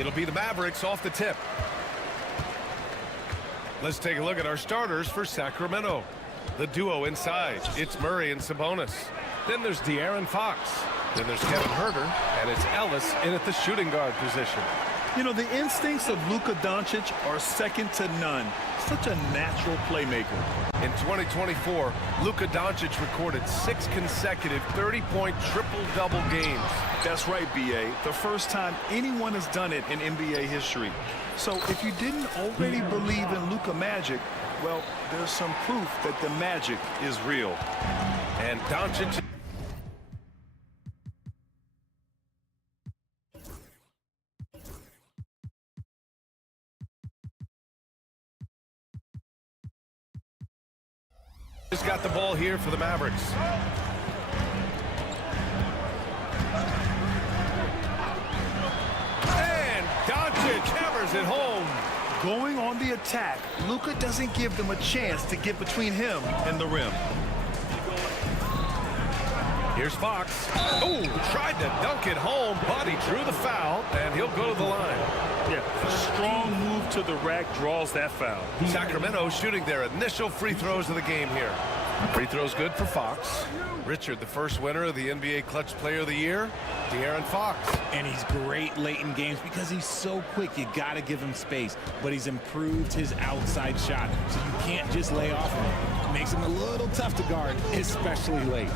It'll be the Mavericks off the tip. Let's take a look at our starters for Sacramento. The duo inside. It's Murray and Sabonis. Then there's De'Aaron Fox. Then there's Kevin Huerter. And it's Ellis in at the shooting guard position. You know, the instincts of Luka Doncic are second to none. Such a natural playmaker. In 2024, Luka Doncic recorded 6 consecutive 30-point triple-double games. That's right, B.A. The first time anyone has done it in NBA history. So if you didn't already believe in Luka magic, well, there's some proof that the magic is real. And Doncic... just got the ball here for the Mavericks. And Doncic hammers it home. Going on the attack, Luka doesn't give them a chance to get between him and the rim. Here's Fox. Oh, tried to dunk it home, but he drew the foul, and he'll go to the line. Yeah, a strong move to the rack draws that foul. Sacramento shooting their initial free throws of the game here. Free throws good for Fox. Richard, the first winner of the NBA Clutch Player of the Year, De'Aaron Fox. And he's great late in games because he's so quick. You got to give him space. But he's improved his outside shot, so you can't just lay off him. It makes him a little tough to guard, especially late.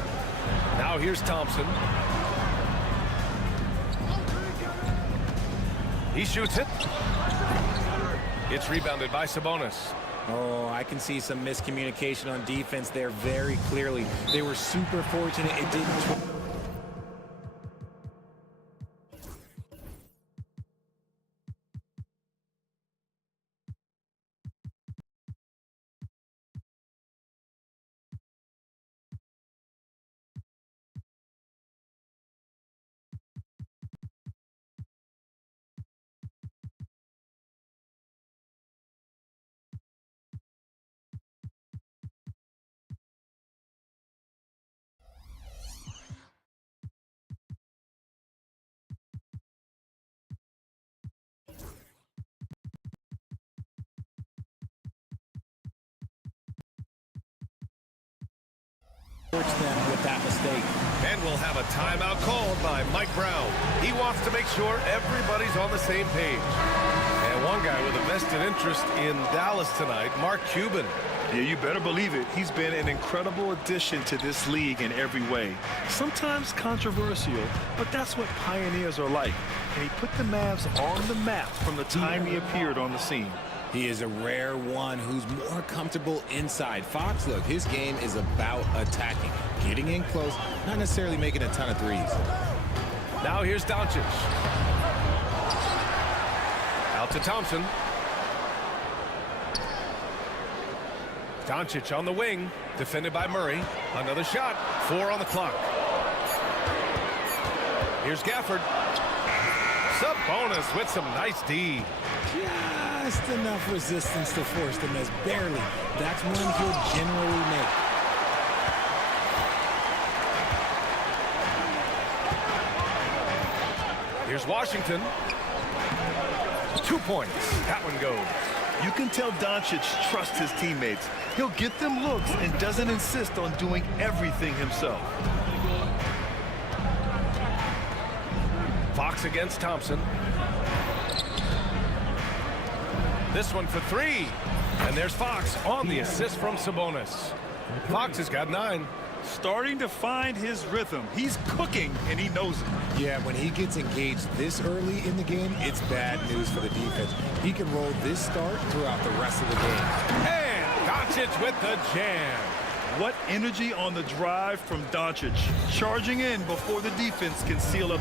Now here's Thompson. He shoots it. It's rebounded by Sabonis. Oh, I can see some miscommunication on defense there very clearly. They were super fortunate it didn't... them with that mistake. And we'll have a timeout called by Mike Brown. He wants to make sure everybody's on the same page. And one guy with a vested interest in Dallas tonight, Mark Cuban. Yeah, you better believe it. He's been an incredible addition to this league in every way. Sometimes controversial, but that's what pioneers are like. And he put the Mavs on the map from the time he appeared on the scene. He is a rare one who's more comfortable inside. Fox, look, his game is about attacking, getting in close, not necessarily making a ton of threes. Now here's Doncic. Out to Thompson. Doncic on the wing, defended by Murray. Another shot, 4 on the clock. Here's Gafford. Sabonis with some nice D. Just enough resistance to force the miss, barely. That's one he'll generally make. Here's Washington. 2 points. That one goes. You can tell Doncic trusts his teammates. He'll get them looks and doesn't insist on doing everything himself. Fox against Thompson. This one for 3. And there's Fox on the assist from Sabonis. Fox has got 9. Starting to find his rhythm. He's cooking, and he knows it. Yeah, when he gets engaged this early in the game, it's bad news for the defense. He can roll this start throughout the rest of the game. And Doncic with the jam. What energy on the drive from Doncic. Charging in before the defense can seal up.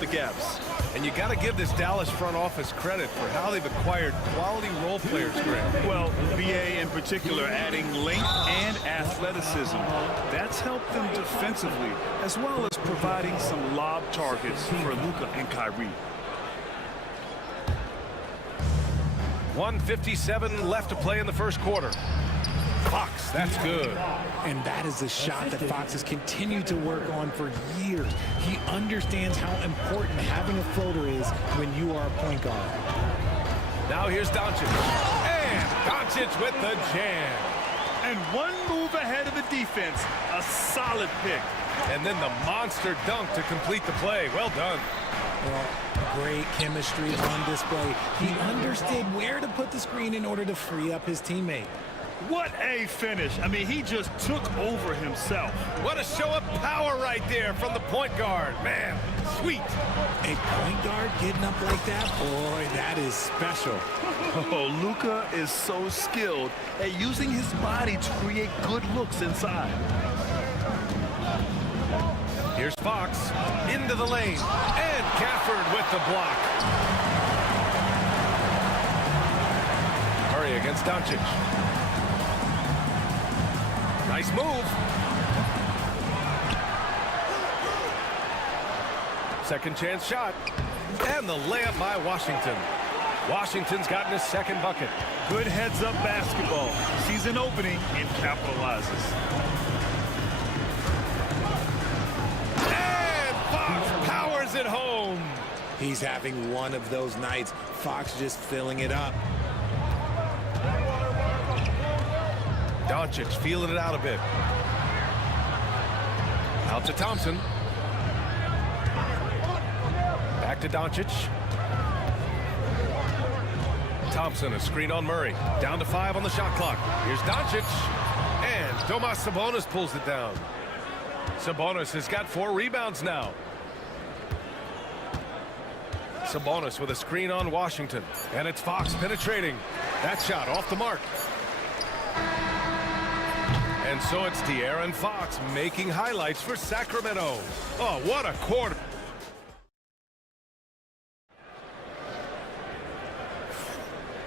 the gaps. And And you got to give this Dallas front office credit for how they've acquired quality role players, Graham. Well, BA in particular adding length and athleticism. That's helped them defensively, as well as providing some lob targets for Luka and Kyrie. 1:57 left to play in the first quarter. Fox, that's good. And that is a shot that Fox has continued to work on for years. He understands how important having a floater is when you are a point guard. Now here's Doncic. And Doncic with the jam. And one move ahead of the defense. A solid pick. And then the monster dunk to complete the play. Well done. Well, great chemistry on display. He understood where to put the screen in order to free up his teammate. What a finish. I mean, he just took over himself. What a show of power right there from the point guard. Man, sweet. A point guard getting up like that? Boy, that is special. Oh, Luka is so skilled at using his body to create good looks inside. Here's Fox into the lane. And Gafford with the block. Murray against Doncic. Nice move. Second chance shot. And the layup by Washington. Washington's gotten his second bucket. Good heads-up basketball. Sees an opening and capitalizes. And Fox powers it home. He's having one of those nights. Fox just filling it up. Doncic feeling it out a bit. Out to Thompson. Back to Doncic. Thompson, a screen on Murray. Down to 5 on the shot clock. Here's Doncic. And Domas Sabonis pulls it down. Sabonis has got 4 rebounds now. Sabonis with a screen on Washington. And it's Fox penetrating. That shot off the mark. And so it's De'Aaron Fox making highlights for Sacramento. Oh, what a quarter.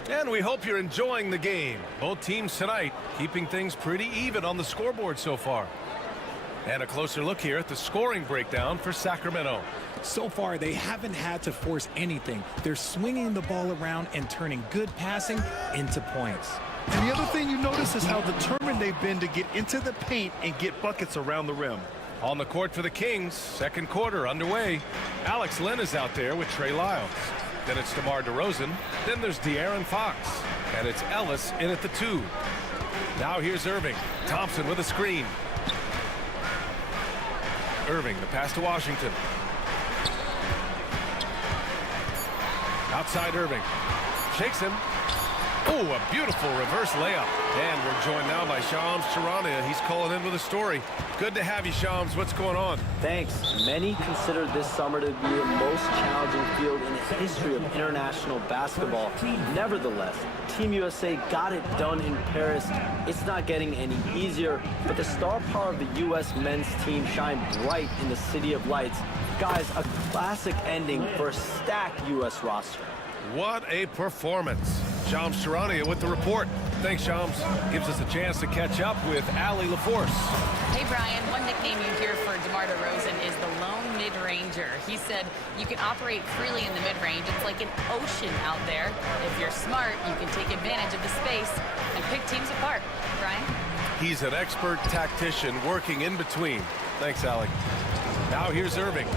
And we hope you're enjoying the game. Both teams tonight keeping things pretty even on the scoreboard so far. And a closer look here at the scoring breakdown for Sacramento. So far, they haven't had to force anything. They're swinging the ball around and turning good passing into points. And the other thing you notice is how determined they've been to get into the paint and get buckets around the rim. On the court for the Kings, second quarter underway. Alex Len is out there with Trey Lyles. Then it's DeMar DeRozan. Then there's De'Aaron Fox. And it's Ellis in at the 2. Now here's Irving. Thompson with a screen. Irving, the pass to Washington. Outside Irving. Shakes him. Oh, a beautiful reverse layup. And we're joined now by Shams Charania. He's calling in with a story. Good to have you, Shams. What's going on? Thanks. Many consider this summer to be the most challenging field in the history of international basketball. Nevertheless, Team USA got it done in Paris. It's not getting any easier, but the star power of the U.S. men's team shined bright in the City of Lights. Guys, a classic ending for a stacked U.S. roster. What a performance. Shams Charania with the report. Thanks, Shams. Gives us a chance to catch up with Allie LaForce. Hey, Brian. One nickname you hear for DeMar DeRozan is the lone mid-ranger. He said you can operate freely in the mid-range. It's like an ocean out there. If you're smart, you can take advantage of the space and pick teams apart. Brian? He's an expert tactician working in between. Thanks, Allie. Now here's Irving.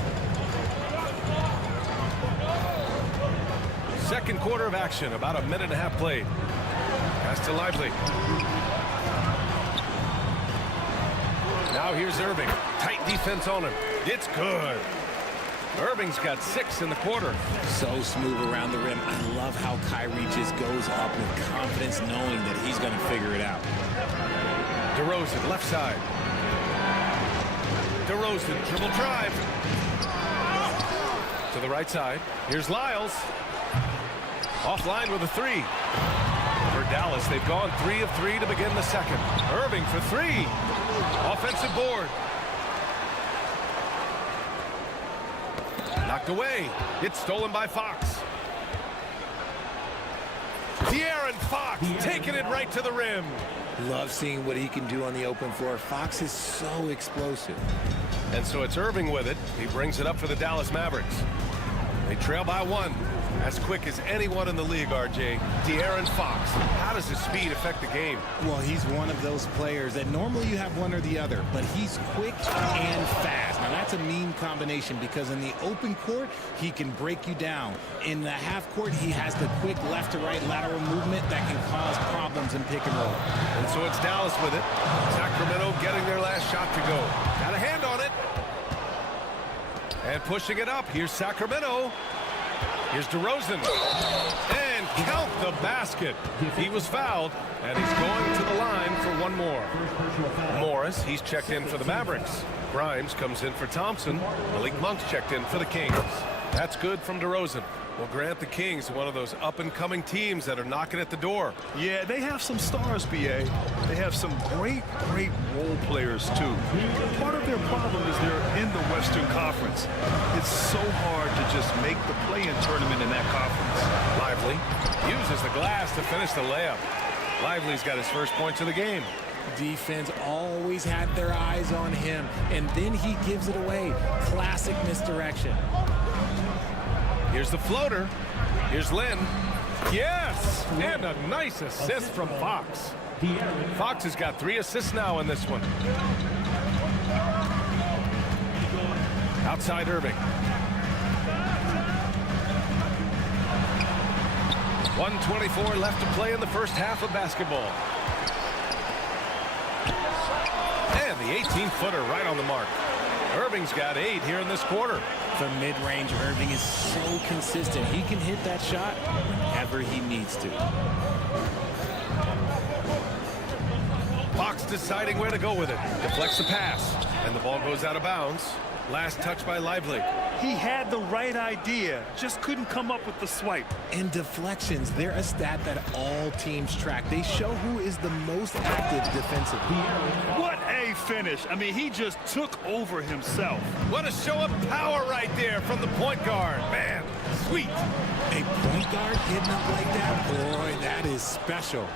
Second quarter of action, about a minute and a half played. Pass to Lively. Now here's Irving. Tight defense on him. It's good. Irving's got 6 in the quarter. So smooth around the rim. I love how Kyrie just goes up with confidence, knowing that he's going to figure it out. DeRozan, left side. DeRozan, dribble drive. To the right side. Here's Lyles. Offline with a 3. For Dallas, they've gone 3 of 3 to begin the second. Irving for 3. Offensive board. Knocked away. It's stolen by Fox. De'Aaron Fox taking it right to the rim. Love seeing what he can do on the open floor. Fox is so explosive. And so it's Irving with it. He brings it up for the Dallas Mavericks. They trail by one. As quick as anyone in the league, RJ. De'Aaron Fox. How does his speed affect the game? Well, he's one of those players that normally you have one or the other, but he's quick and fast. Now, that's a mean combination because in the open court, he can break you down. In the half court, he has the quick left to right lateral movement that can cause problems in pick and roll. And so it's Dallas with it. Sacramento getting their last shot to go. Got a hand on it. And pushing it up. Here's Sacramento. Here's DeRozan. And count the basket. He was fouled, and he's going to the line for one more. Morris, he's checked in for the Mavericks. Grimes comes in for Thompson. Malik Monk's checked in for the Kings. That's good from DeRozan. Well, Grant, the Kings, one of those up-and-coming teams that are knocking at the door. Yeah, they have some stars, BA. They have some great role players, too. Part of their problem is they're in the Western Conference. It's so hard to just make the play-in tournament in that conference. Lively uses the glass to finish the layup. Lively's got his first points of the game. Defense always had their eyes on him, and then he gives it away. Classic misdirection. Here's the floater. Here's Lynn. Yes! And a nice assist from Fox. Fox has got 3 assists now in this one. Outside Irving. 1:24 left to play in the first half of basketball. And the 18-footer right on the mark. Irving's got 8 here in this quarter. From mid-range, Irving is so consistent. He can hit that shot whenever he needs to. Fox deciding where to go with it. Deflects the pass. And the ball goes out of bounds. Last touch by Lively. He had the right idea, just couldn't come up with the swipe. And deflections, they're a stat that all teams track. They show who is the most active defensively. What a finish. I mean, he just took over himself. What a show of power right there from the point guard. Man, sweet. A point guard hitting up like that? Boy, that is special.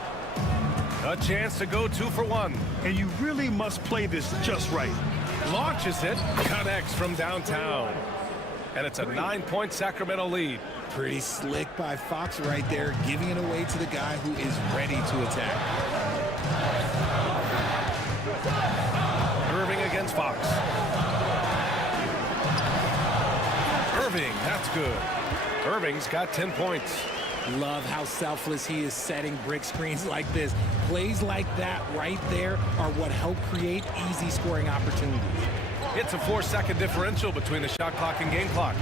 A chance to go 2 for 1. And you really must play this just right. Launches it, connects from downtown. And it's a 9-point Sacramento lead. Pretty slick by Fox right there, giving it away to the guy who is ready to attack. Irving against Fox. Irving, that's good. Irving's got 10 points. Love how selfless he is setting brick screens like this. Plays like that right there are what help create easy scoring opportunities. It's a 4-second differential between the shot clock and game clock.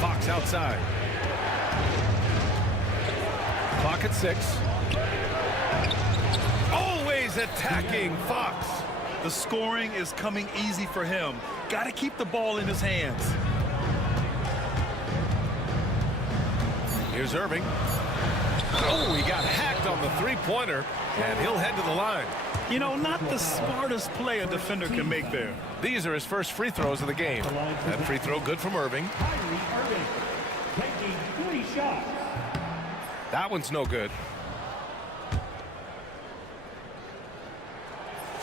Fox outside. Clock at 6. Always attacking Fox. The scoring is coming easy for him. Got to keep the ball in his hands. Here's Irving. Oh, he got hacked on the three-pointer, and he'll head to the line. You know, not the smartest play a defender can make there. These are his first free throws of the game. That free throw good from Irving. That one's no good.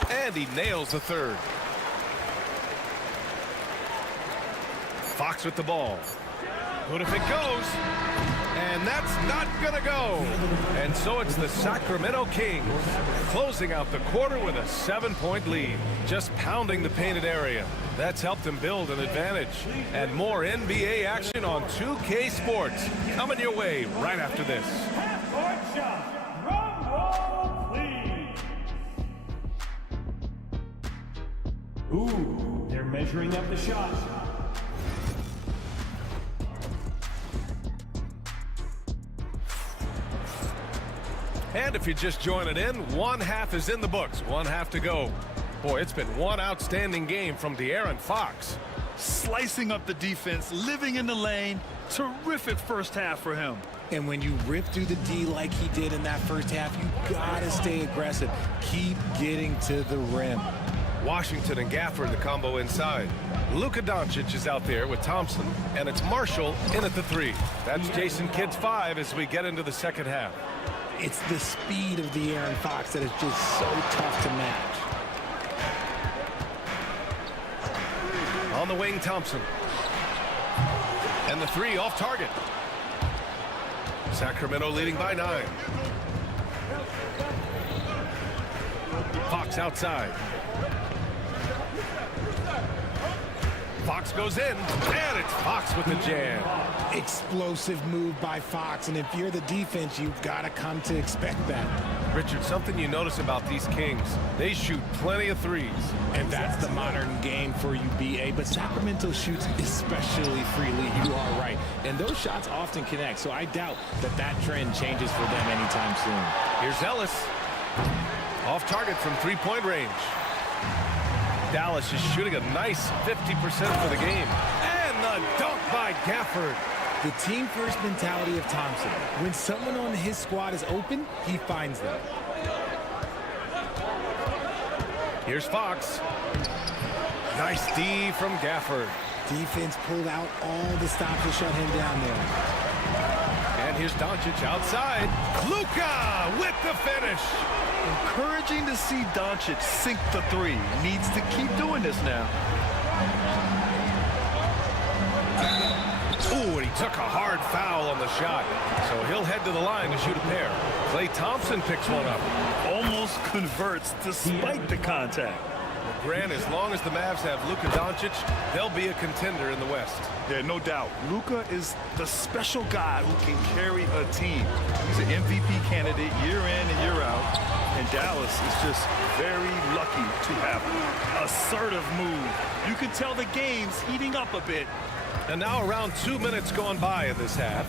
And he nails the third. Fox with the ball. But if it goes, and that's not gonna go. And so it's the Sacramento Kings closing out the quarter with a 7-point lead, just pounding the painted area. That's helped them build an advantage. And more NBA action on 2K Sports coming your way right after this. Half-court shot. Drum roll, please. Ooh, they're measuring up the shot. And if you're just joining in, one half is in the books, one half to go. Boy, it's been one outstanding game from De'Aaron Fox. Slicing up the defense, living in the lane. Terrific first half for him. And when you rip through the D like he did in that first half, you gotta stay aggressive. Keep getting to the rim. Washington and Gafford, the combo inside. Luka Doncic is out there with Thompson, and it's Marshall in at the 3. That's Jason Kidd's 5 as we get into the second half. It's the speed of the Aaron Fox that is just so tough to match. On the wing, Thompson. And the 3 off target. Sacramento leading by 9. Fox outside. Fox goes in, and it's Fox with the jam. Explosive move by Fox, and if you're the defense, you've got to come to expect that. Richard, something you notice about these Kings, they shoot plenty of threes. And that's the modern game for you, BA, but Sacramento shoots especially freely, you are right. And those shots often connect, so I doubt that that trend changes for them anytime soon. Here's Ellis. Off target from three-point range. Dallas is shooting a nice 50% for the game. And the dunk by Gafford. The team-first mentality of Thompson. When someone on his squad is open, he finds them. Here's Fox. Nice D from Gafford. Defense pulled out all the stops to shut him down there. And here's Doncic outside. Luka with the finish. Encouraging to see Doncic sink the 3. Needs to keep doing this now. Ooh, and he took a hard foul on the shot. So he'll head to the line to shoot a pair. Klay Thompson picks one up. Almost converts despite the contact. Grant, as long as the Mavs have Luka Doncic, they'll be a contender in the West. Yeah, no doubt. Luka is the special guy who can carry a team. He's an MVP candidate year in and year out. And Dallas is just very lucky to have an assertive move. You can tell the game's heating up a bit. And now around 2 minutes gone by in this half.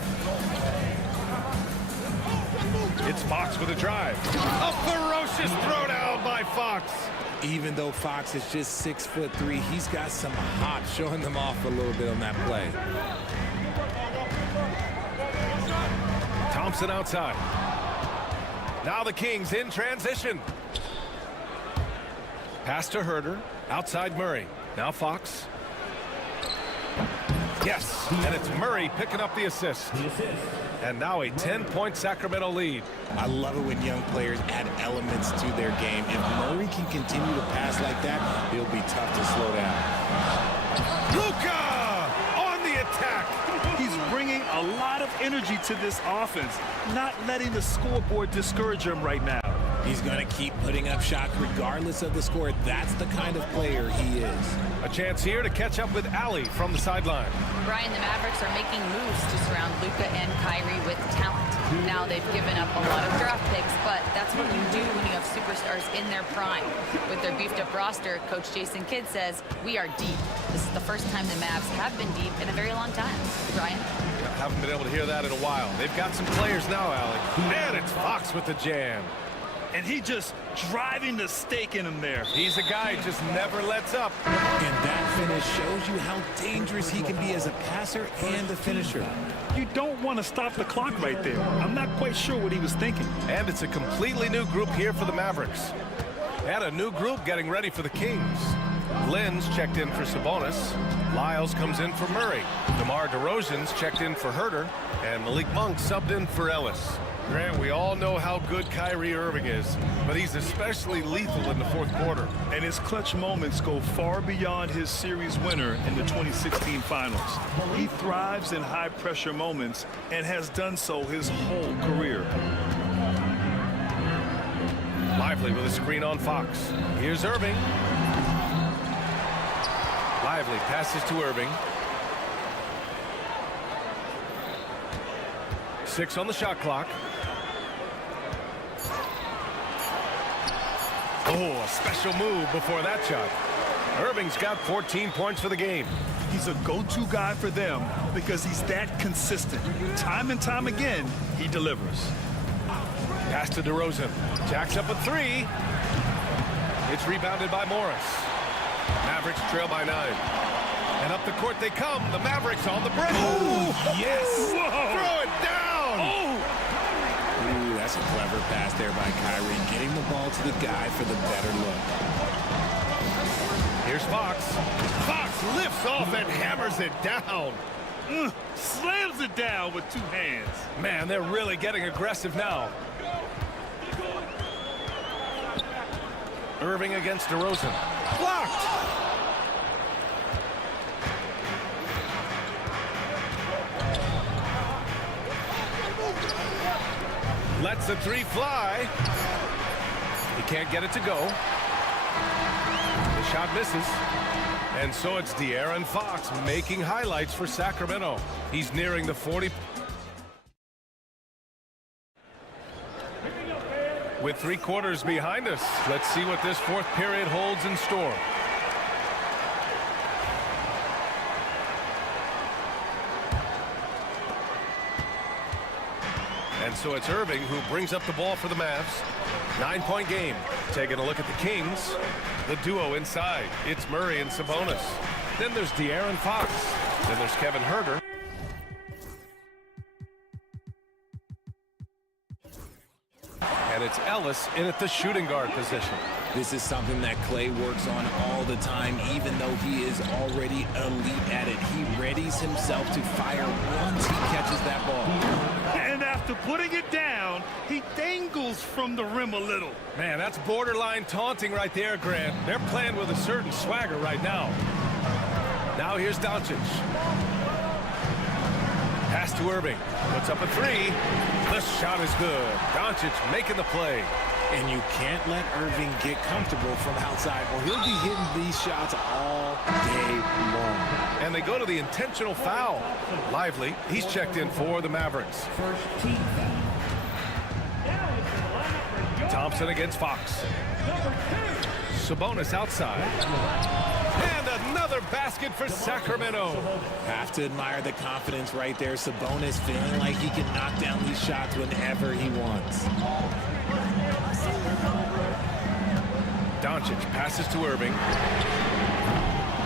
It's Fox with a drive. A ferocious throwdown by Fox. Even though Fox is just 6'3", he's got some hop, showing them off a little bit on that play. Thompson outside. Now the Kings in transition. Pass to Herter. Outside Murray. Now Fox. Yes, and it's Murray picking up the assist. And now a 10-point Sacramento lead. I love it when young players add elements to their game. If Murray can continue to pass like that, it'll be tough to slow down. Luka on the attack. He's bringing a lot of energy to this offense, not letting the scoreboard discourage him right now. He's going to keep putting up shots regardless of the score. That's the kind of player he is. A chance here to catch up with Allie from the sideline. Brian, the Mavericks are making moves to surround Luka and Kyrie with talent. Now they've given up a lot of draft picks, but that's what you do when you have superstars in their prime. With their beefed-up roster, Coach Jason Kidd says, we are deep. This is the first time the Mavs have been deep in a very long time. Brian? Haven't been able to hear that in a while. They've got some players now, Allie. And it's Fox with the jam. And he just driving the stake in him there. He's a guy who just never lets up. And that finish shows you how dangerous he can be as a passer and a finisher. You don't want to stop the clock right there. I'm not quite sure what he was thinking. And it's a completely new group here for the Mavericks. And a new group getting ready for the Kings. Lynn's checked in for Sabonis. Lyles comes in for Murray. DeMar DeRozan's checked in for Herter. And Malik Monk subbed in for Ellis. Grant, we all know how good Kyrie Irving is, but he's especially lethal in the fourth quarter. And his clutch moments go far beyond his series winner in the 2016 finals. He thrives in high-pressure moments and has done so his whole career. Lively with a screen on Fox. Here's Irving. Lively passes to Irving. 6 on the shot clock. Oh, a special move before that shot. Irving's got 14 points for the game. He's a go-to guy for them because he's that consistent. Time and time again, he delivers. Pass to DeRozan. Jacks up a 3. It's rebounded by Morris. Mavericks trail by 9. And up the court they come. The Mavericks on the break. Oh, yes. Whoa. Throw it down. Oh. Ooh, that's a clever pass there by Kyrie, getting the ball to the guy for the better look. Fox. Fox lifts off and hammers it down. Slams it down with two hands. Man, they're really getting aggressive now. Irving against DeRozan. Blocked! Lets the three fly. He can't get it to go. The shot misses. And so it's De'Aaron Fox making highlights for Sacramento. He's nearing the 40. With 3 quarters behind us, let's see what this fourth period holds in store. And so it's Irving who brings up the ball for the Mavs. 9-point game. Taking a look at the Kings. The duo inside. It's Murray and Sabonis. Then there's De'Aaron Fox. Then there's Kevin Huerter. And it's Ellis in at the shooting guard position. This is something that Clay works on all the time, even though he is already elite at it. He readies himself to fire once he catches that ball. And after putting it down, he dangles from the rim a little. Man, that's borderline taunting right there, Grant. They're playing with a certain swagger right now. Now here's Doncic. Pass to Irving. Puts up a 3. The shot is good. Doncic making the play. And you can't let Irving get comfortable from outside, or he'll be hitting these shots all day long. And they go to the intentional foul. Lively, he's checked in for the Mavericks. First team foul. Now it's in the lineup for your Thompson against Fox. number 2. Sabonis outside. And another basket for Sacramento. Have to admire the confidence right there. Sabonis feeling like he can knock down these shots whenever he wants. Doncic passes to Irving.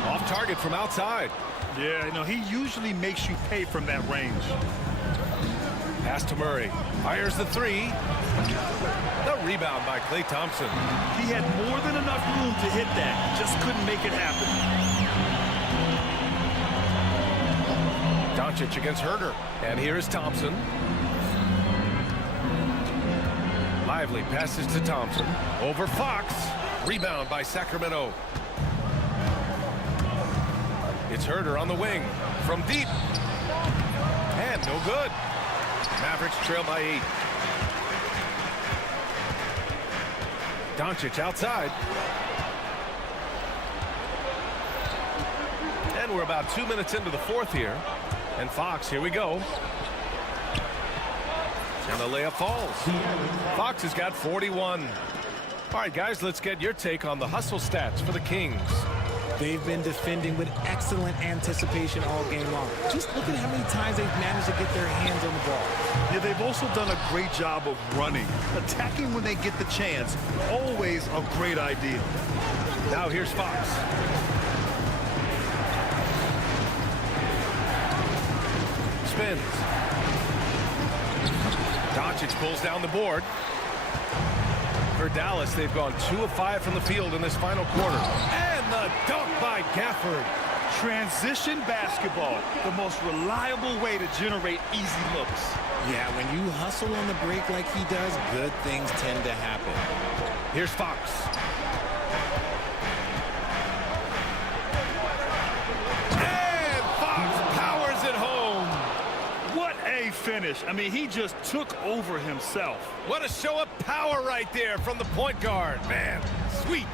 Off target from outside. Yeah, you know, he usually makes you pay from that range. Pass to Murray. Fires the 3. The rebound by Klay Thompson. He had more than enough room to hit that. Just couldn't make it happen. Doncic against Huerter. And here is Thompson. Lively passes to Thompson. Over Fox. Rebound by Sacramento. It's Huerter on the wing. From deep. And no good. Mavericks trail by 8. Doncic outside. And we're about 2 minutes into the fourth here. And Fox, here we go. And the layup falls. Fox has got 41. All right, guys, let's get your take on the hustle stats for the Kings. They've been defending with excellent anticipation all game long. Just look at how many times they've managed to get their hands on the ball. Yeah, they've also done a great job of running. Attacking when they get the chance. Always a great idea. Now here's Fox. Spins. Doncic pulls down the board. For Dallas, they've gone 2 of 5 from the field in this final quarter. And the dunk by Gafford. Transition basketball, the most reliable way to generate easy looks. Yeah, when you hustle on the break like he does, good things tend to happen. Here's Fox. And Fox powers it home. What a finish. I mean, he just took over himself. What a show of power right there from the point guard. Man, sweet.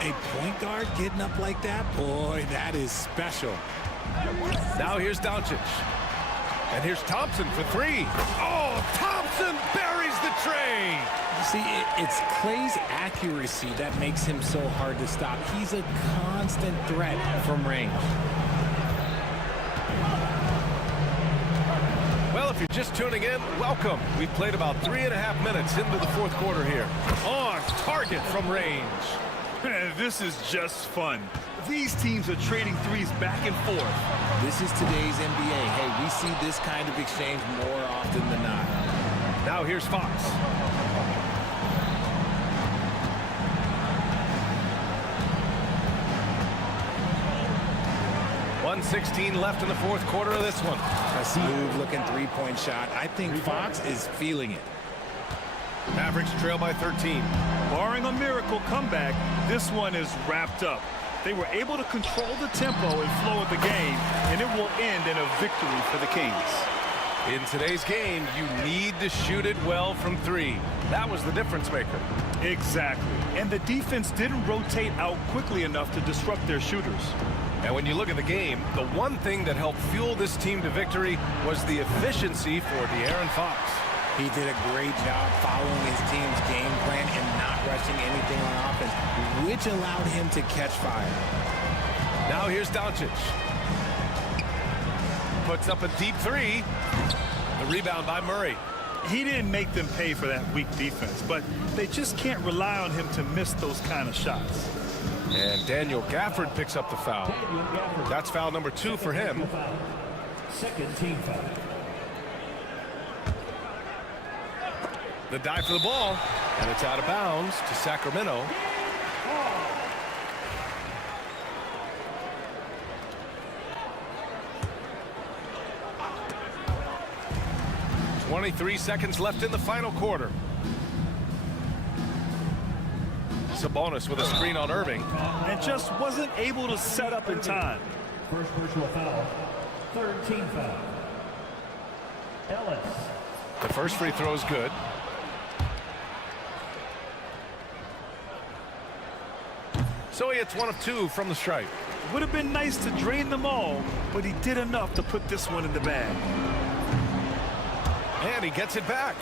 A point guard getting up like that? Boy, that is special. Now here's Doncic. And here's Thompson for 3. Oh, Thompson buries the tray. See, it's Clay's accuracy that makes him so hard to stop. He's a constant threat from range. Well, if you're just tuning in, welcome. We've played about 3.5 minutes into the fourth quarter here. On target from range. This is just fun. These teams are trading threes back and forth. This is today's NBA. Hey, we see this kind of exchange more often than not. Now here's Fox. 1:16 left in the fourth quarter of this one. A smooth-looking three-point shot. I think Fox is feeling it. Mavericks trail by 13. Barring a miracle comeback, this one is wrapped up. They were able to control the tempo and flow of the game, and it will end in a victory for the Kings. In today's game, you need to shoot it well from three. That was the difference maker. Exactly. And the defense didn't rotate out quickly enough to disrupt their shooters. And when you look at the game, the one thing that helped fuel this team to victory was the efficiency for De'Aaron Fox. He did a great job following his team's game plan and not rushing anything on offense, which allowed him to catch fire. Now here's Doncic. Puts up a deep three. The rebound by Murray. He didn't make them pay for that weak defense, but they just can't rely on him to miss those kind of shots. And Daniel Gafford picks up the foul. That's foul number 2 for him. Second team foul. The dive for the ball, and it's out of bounds to Sacramento. .23 seconds left in the final quarter. Sabonis with a screen on Irving. And just wasn't able to set up in time. First personal foul. Third team foul. Ellis. The first free throw is good. So he hits 1 of 2 from the stripe. Would have been nice to drain them all, but he did enough to put this one in the bag. And he gets it back.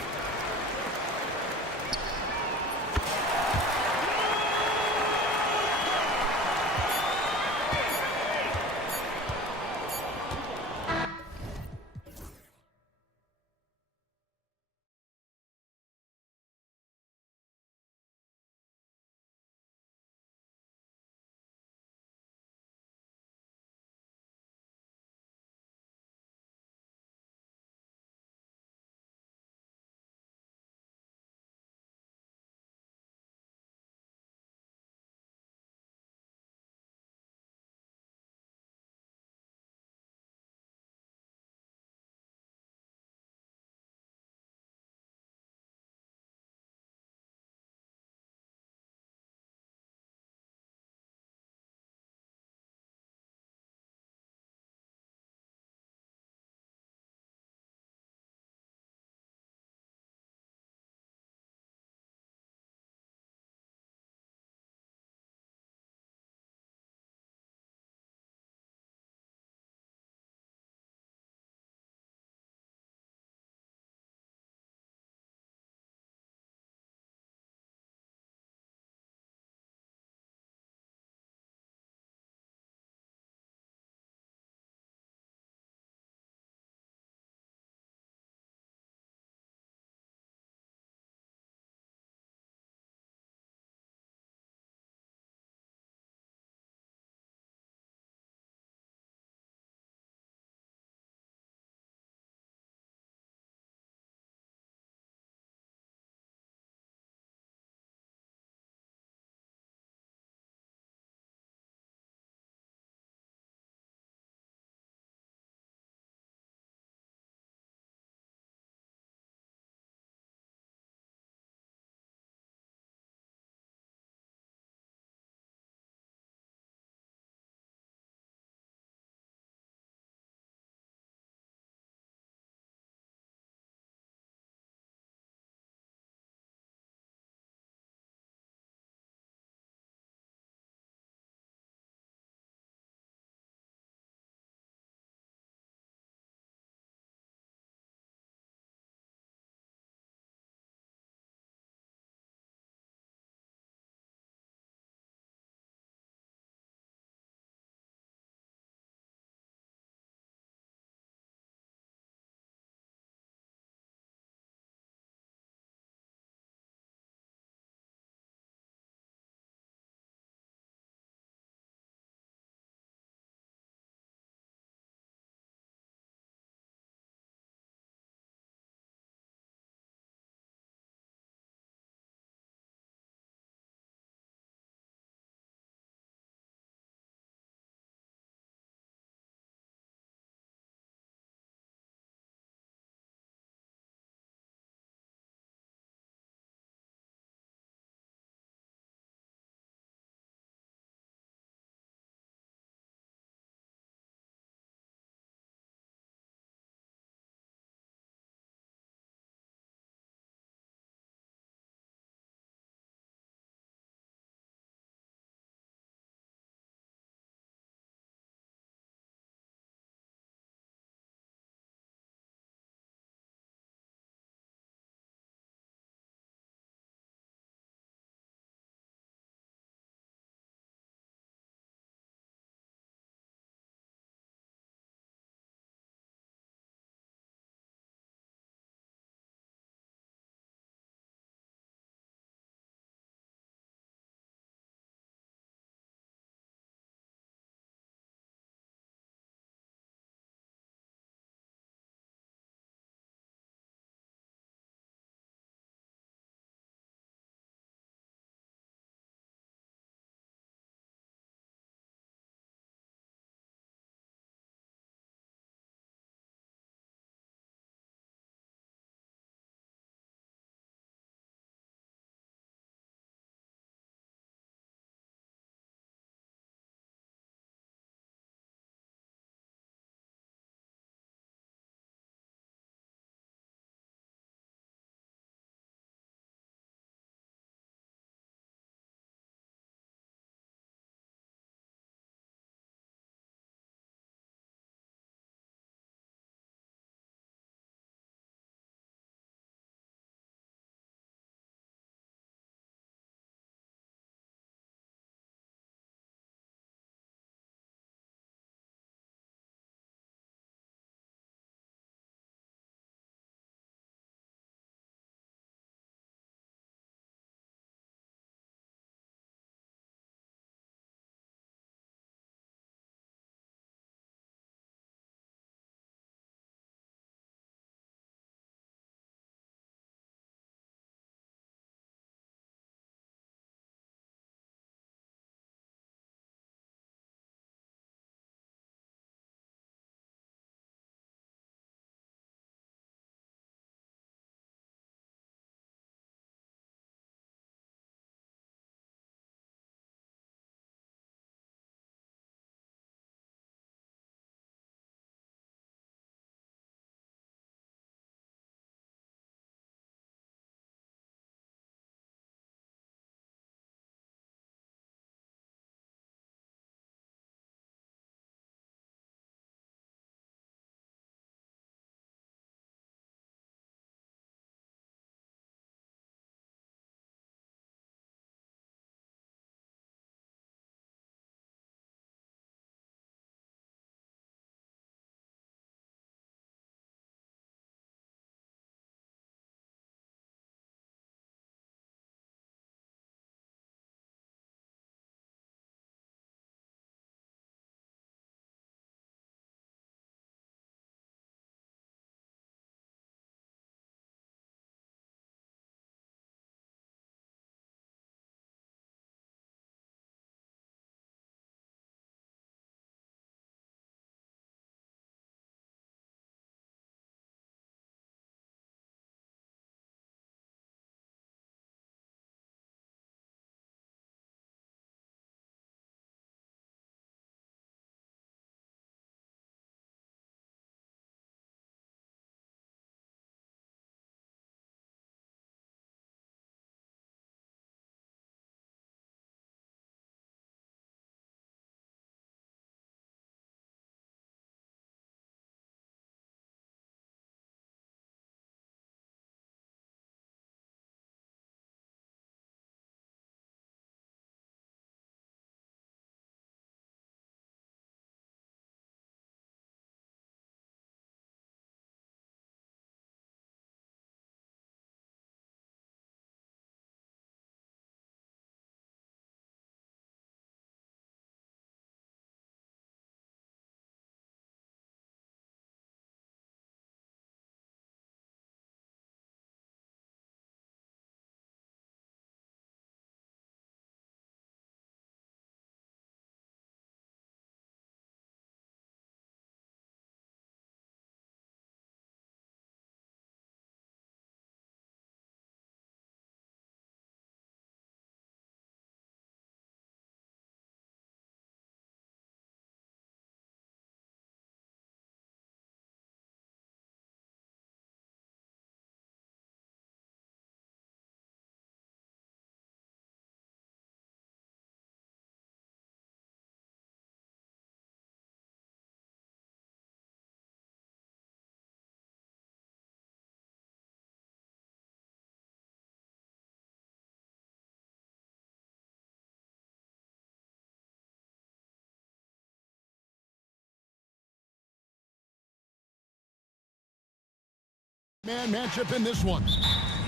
8-man matchup in this one.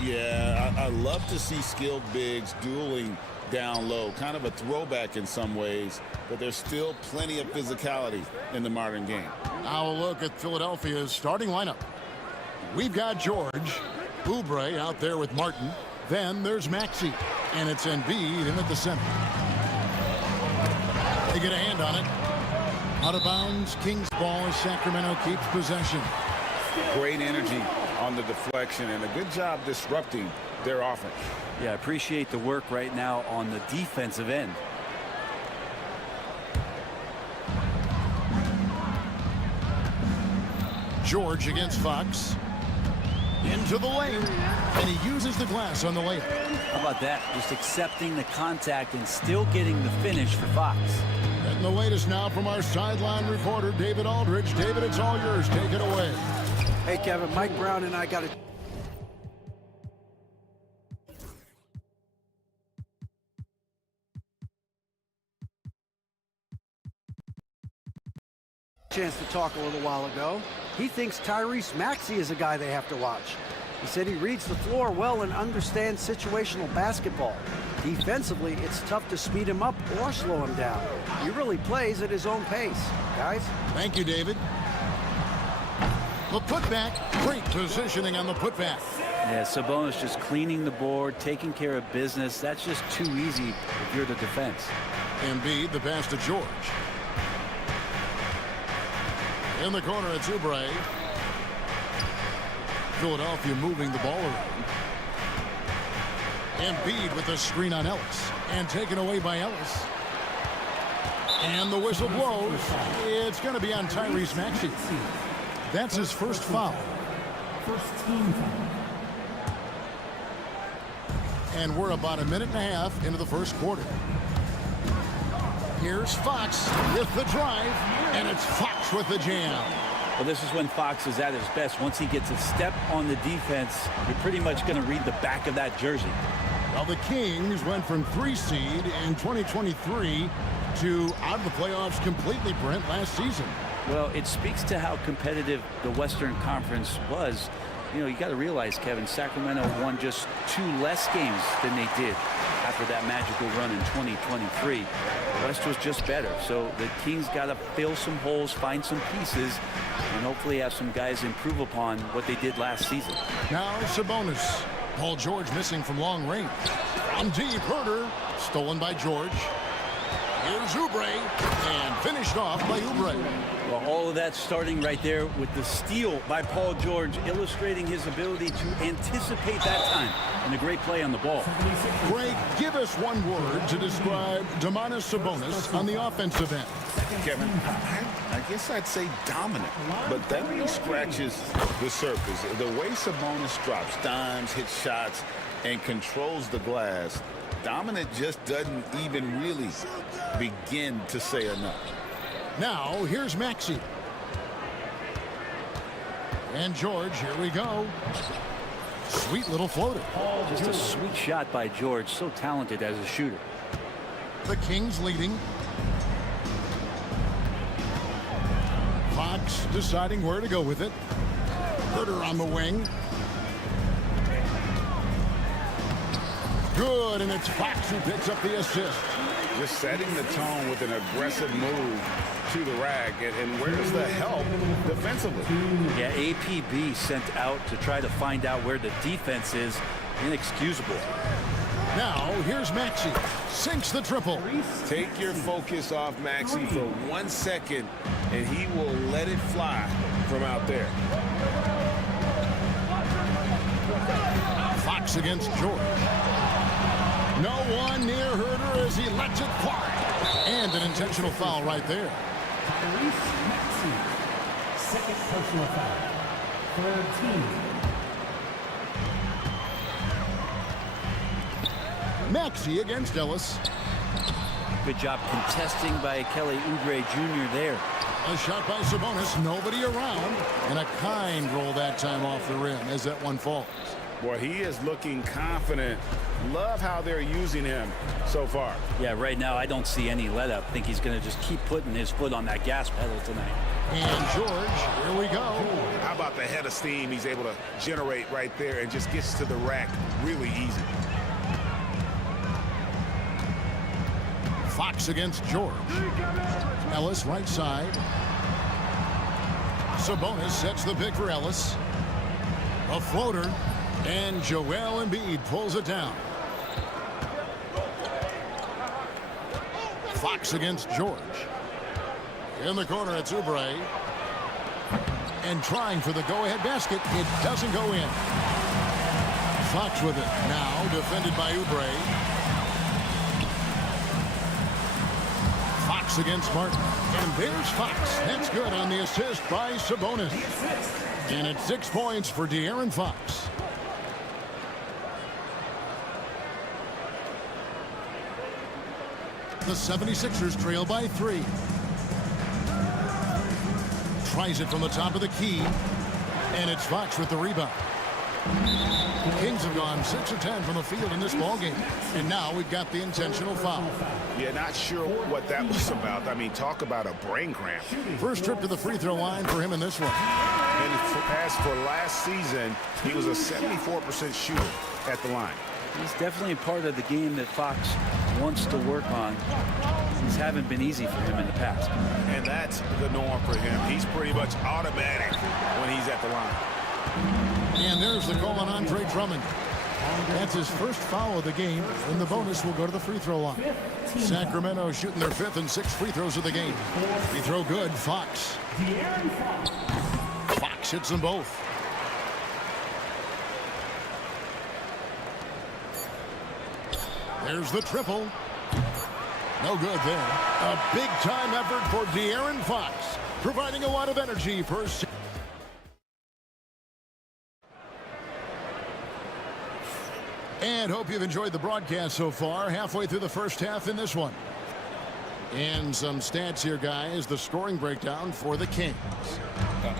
Yeah, I love to see skilled bigs dueling down low. Kind of a throwback in some ways, but there's still plenty of physicality in the modern game. Now a look at Philadelphia's starting lineup. We've got George, Oubre out there with Martin. Then there's Maxey, and it's Embiid in at the center. They get a hand on it. Out of bounds, Kings ball as Sacramento keeps possession. Great energy on the deflection and a good job disrupting their offense. Yeah, I appreciate the work right now on the defensive end. George against Fox. Into the lane, and he uses the glass on the layup. How about that? Just accepting the contact and still getting the finish for Fox. And the latest now from our sideline reporter, David Aldridge. David, it's all yours. Take it away. Hey, Kevin, Mike Brown and I got a chance to talk a little while ago. He thinks Tyrese Maxey is a guy they have to watch. He said he reads the floor well and understands situational basketball. Defensively, it's tough to speed him up or slow him down. He really plays at his own pace. Guys? Thank you, David. The putback, great positioning on the putback. Yeah, Sabonis just cleaning the board, taking care of business. That's just too easy if you're the defense. Embiid, the pass to George. In the corner, it's Oubre. Philadelphia moving the ball around. Embiid with the screen on Ellis. And taken away by Ellis. And the whistle blows. It's going to be on Tyrese Maxey. That's his first foul. First team foul. And we're about a minute and a half into the first quarter. Here's Fox with the drive, and it's Fox with the jam. Well, this is when Fox is at his best. Once he gets a step on the defense, you're pretty much going to read the back of that jersey. Well, the Kings went from 3 seed in 2023 to out of the playoffs completely, Brent, last season. Well, it speaks to how competitive the Western Conference was. You know, you got to realize, Kevin, Sacramento won just 2 less games than they did after that magical run in 2023. The West was just better. So the Kings got to fill some holes, find some pieces, and hopefully have some guys improve upon what they did last season. Now Sabonis. Paul George missing from long range. From deep, Herder. Stolen by George. Here's Oubre. And finished off by Oubre. Well, all of that starting right there with the steal by Paul George, illustrating his ability to anticipate that time and a great play on the ball. Greg, give us one word to describe Domantas Sabonis on the offensive end. Kevin, I guess I'd say dominant, but that really scratches the surface. The way Sabonis drops dimes, hits shots, and controls the glass, dominant just doesn't even really begin to say enough. Now, here's Maxey. And George, here we go. Sweet little floater. Just a sweet shot by George, so talented as a shooter. The Kings leading. Fox deciding where to go with it. Herder on the wing. Good, and it's Fox who picks up the assist. Just setting the tone with an aggressive move to the rack. And where's the help defensively? Yeah, APB sent out to try to find out where the defense is. Inexcusable. Now, here's Maxey. Sinks the triple. Take your focus off Maxey for 1 second, and he will let it fly from out there. Fox against George. No one near Herder as he lets it fly. And an intentional foul right there. Tyrese Maxey. Second personal foul. Third team. Maxey against Ellis. Good job contesting by Kelly Oubre Jr. there. A shot by Sabonis, nobody around, and a kind roll that time off the rim as that one falls. Well, he is looking confident. Love how they're using him so far. Yeah, right now I don't see any let up. I think he's going to just keep putting his foot on that gas pedal tonight. And George, here we go. How about the head of steam he's able to generate right there and just gets to the rack really easy. Fox against George. Ellis right side. Sabonis sets the pick for Ellis. A floater. And Joel Embiid pulls it down. Fox against George. In the corner, it's Oubre. And trying for the go-ahead basket. It doesn't go in. Fox with it. Now defended by Oubre. Fox against Martin. And there's Fox. That's good on the assist by Sabonis. And it's 6 points for De'Aaron Fox. The 76ers trail by 3. Tries it from the top of the key. And it's Fox with the rebound. Kings have gone 6 of 10 from the field in this ballgame. And now we've got the intentional foul. Yeah, not sure what that was about. I mean, talk about a brain cramp. First trip to the free throw line for him in this one. And as for last season, he was a 74% shooter at the line. He's definitely a part of the game that Fox wants to work on. These haven't been easy for him in the past. And that's the norm for him. He's pretty much automatic when he's at the line. And there's the call on Andre Drummond. That's his first foul of the game, and the bonus will go to the free throw line. Sacramento shooting their 5th and 6th free throws of the game. Free throw good, Fox. Fox hits them both. There's the triple. No good there. A big-time effort for De'Aaron Fox, providing a lot of energy for... And hope you've enjoyed the broadcast so far. Halfway through the first half in this one. And some stats here, guys. The scoring breakdown for the Kings.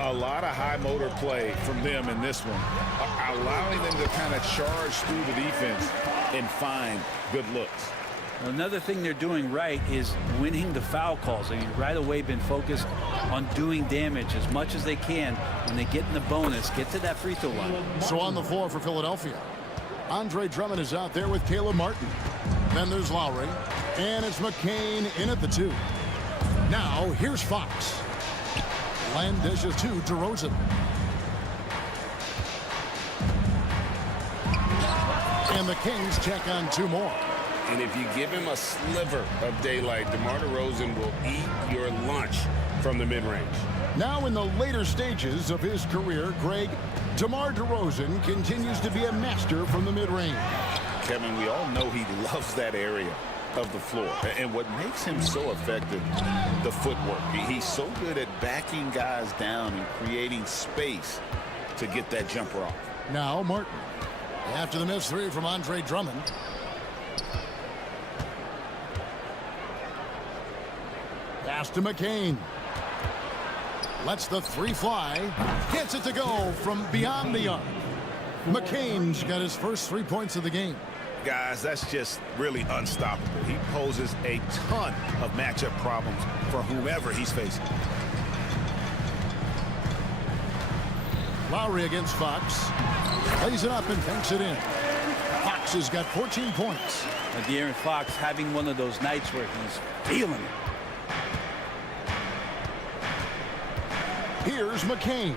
A lot of high motor play from them in this one. Allowing them to kind of charge through the defense and find good looks. Another thing they're doing right is winning the foul calls. I mean, right away been focused on doing damage as much as they can. When they get in the bonus, get to that free throw line. So on the floor for Philadelphia, Andre Drummond is out there with Caleb Martin. Then there's Lowry. And it's McCain in at the 2. Now, here's Fox. Land dishes to DeRozan. And the Kings check on 2 more. And if you give him a sliver of daylight, DeMar DeRozan will eat your lunch from the mid-range. Now in the later stages of his career, Greg, DeMar DeRozan continues to be a master from the mid-range. Kevin, we all know he loves that area of the floor. And what makes him so effective, the footwork. He's so good at backing guys down and creating space to get that jumper off. Now Martin. After the missed 3 from Andre Drummond. Pass to McCain. Lets the 3 fly. Gets it to go from beyond the arc. McCain's got his first 3 points of the game. Guys, that's just really unstoppable. He poses a ton of matchup problems for whomever he's facing. Lowry against Fox. Lays it up and banks it in. Fox has got 14 points. De'Aaron Fox having one of those nights where he's feeling it. Here's McCain.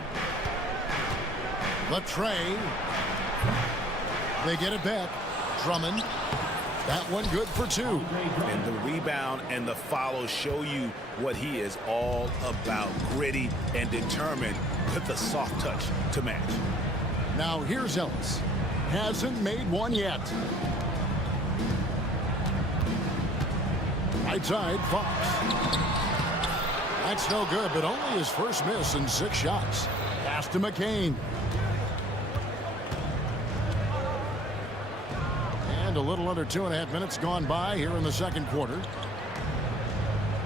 The tray. They get it back. Drummond. That one good for 2. And the rebound and the follow show you what he is all about. Gritty and determined with the soft touch to match. Now here's Ellis. Hasn't made one yet. Right side, Fox. That's no good, but only his first miss in 6 shots. Pass to McCain. And a little under 2.5 minutes gone by here in the second quarter.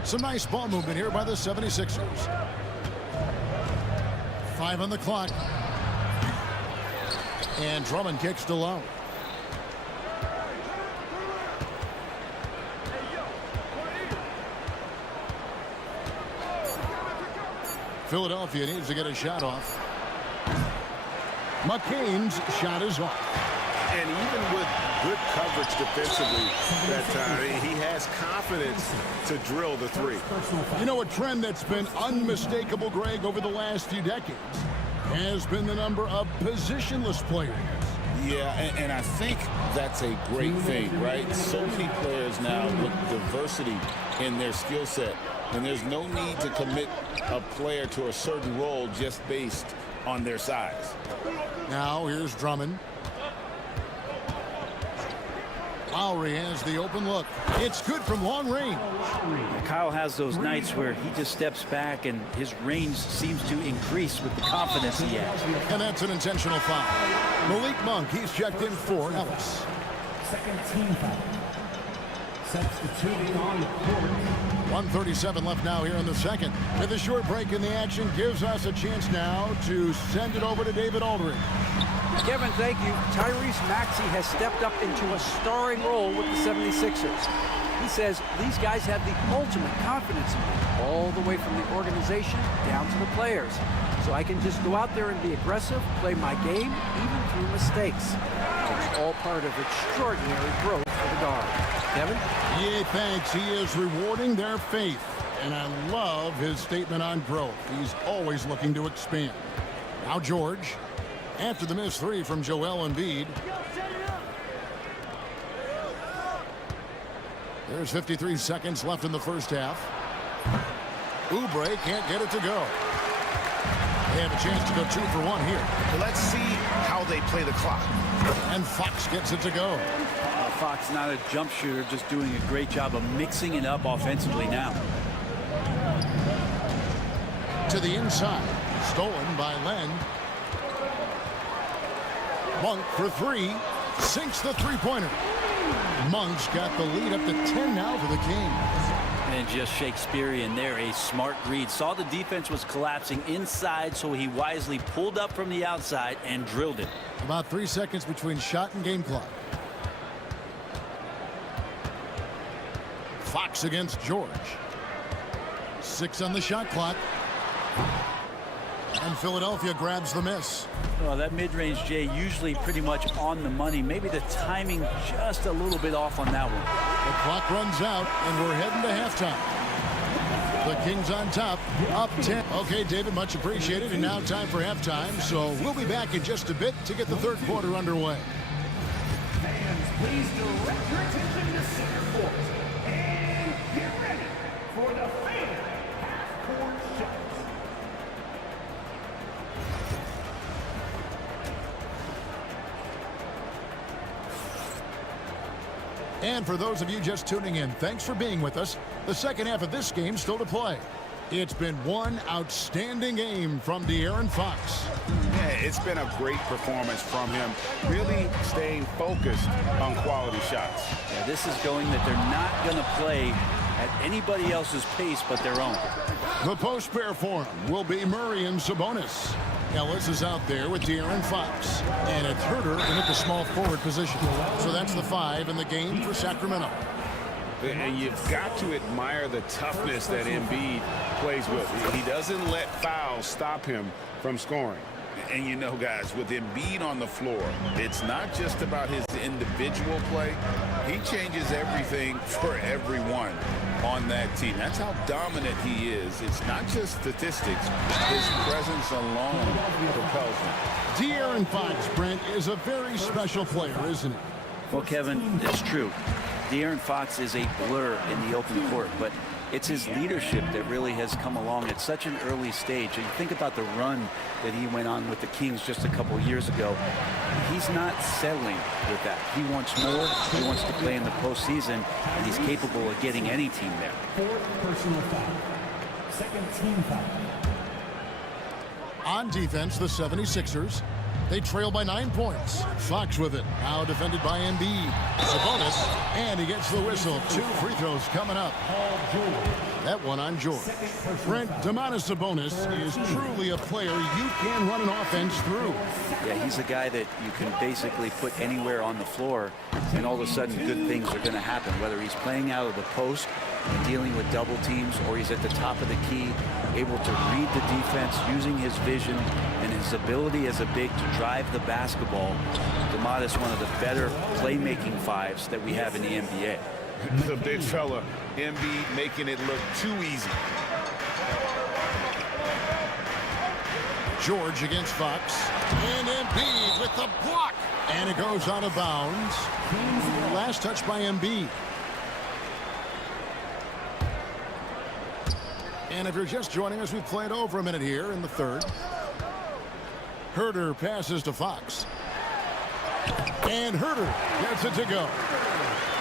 Some nice ball movement here by the 76ers. 5 on the clock. And Drummond kicks to low. Philadelphia needs to get a shot off. McCain's shot is off. And even with good coverage defensively that time, he has confidence to drill the three. You know, a trend that's been unmistakable, Greg, over the last few decades has been the number of positionless players. Yeah, and I think that's a great thing, right? So many players now with diversity in their skill set, and there's no need to commit a player to a certain role just based on their size. Now here's Drummond. Lowry has the open look. It's good from long range. Kyle has those nights where he just steps back and his range seems to increase with the confidence he has. And that's an intentional foul. Malik Monk, he's checked in for Ellis. Second team foul. Substituting on the court. 1:37 left now here in the second. With a short break in the action, gives us a chance now to send it over to David Aldridge. Kevin, thank you. Tyrese Maxey has stepped up into a starring role with the 76ers. He says these guys have the ultimate confidence in me, all the way from the organization down to the players. So I can just go out there and be aggressive, play my game, even through mistakes. It's all part of extraordinary growth for the guard. Kevin? Yeah, thanks. He is rewarding their faith. And I love his statement on growth. He's always looking to expand. Now George. After the missed three from Joel Embiid. There's 53 seconds left in the first half. Oubre can't get it to go. They have a chance to go 2 for 1 here. Let's see how they play the clock. And Fox gets it to go. Fox, not a jump shooter, just doing a great job of mixing it up offensively now. To the inside. Stolen by Len. Monk for three. Sinks the three-pointer. Monk's got the lead up to 10 now for the Kings. And just Shakespearean there, a smart read. Saw the defense was collapsing inside, so he wisely pulled up from the outside and drilled it. About 3 seconds between shot and game clock. Fox against George. 6 on the shot clock. And Philadelphia grabs the miss. Well, that mid-range, Jay, usually pretty much on the money. Maybe the timing just a little bit off on that one. The clock runs out, and we're heading to halftime. The Kings on top, up 10. Okay, David, much appreciated. And now time for halftime. So we'll be back in just a bit to get the third quarter underway. Fans, please direct your attention to center court. And get ready for the fan half-court shots. And for those of you just tuning in, thanks for being with us. The second half of this game still to play. It's been one outstanding game from De'Aaron Fox. Yeah, it's been a great performance from him, really staying focused on quality shots. Yeah, this is going that they're not going to play at anybody else's pace but their own. The post pair for him will be Murray and Sabonis. Ellis is out there with De'Aaron Fox. And it's Herter in at the small forward position. So that's the 5 in the game for Sacramento. And you've got to admire the toughness that Embiid plays with. He doesn't let fouls stop him from scoring. And you know, guys, with Embiid on the floor, it's not just about his individual play. He changes everything for everyone on that team. That's how dominant he is. It's not just statistics. His presence alone propels him. De'Aaron Fox, Brent, is a very special player, isn't he? Well, Kevin, it's true. De'Aaron Fox is a blur in the open court, but it's his leadership that really has come along at such an early stage. You think about the run that he went on with the Kings just a couple years ago. He's not settling with that. He wants more. He wants to play in the postseason, and he's capable of getting any team there. Fourth personal foul. Second team foul. On defense, the 76ers. They trail by 9 points. Fox with it. Now defended by Embiid. Sabonis. And he gets the whistle. 2 free throws coming up. That one on George. Brent, Domantas Sabonis is truly a player you can run an offense through. Yeah, he's a guy that you can basically put anywhere on the floor, and all of a sudden good things are going to happen, whether he's playing out of the post and dealing with double teams, or he's at the top of the key, able to read the defense, using his vision and his ability as a big to drive the basketball. Domantas, one of the better playmaking fives that we have in the NBA. The big fella, Embiid, making it look too easy. George against Fox. And Embiid with the block. And it goes out of bounds. Last touch by Embiid. And if you're just joining us, we've played over a minute here in the third. Herter passes to Fox. And Herter gets it to go.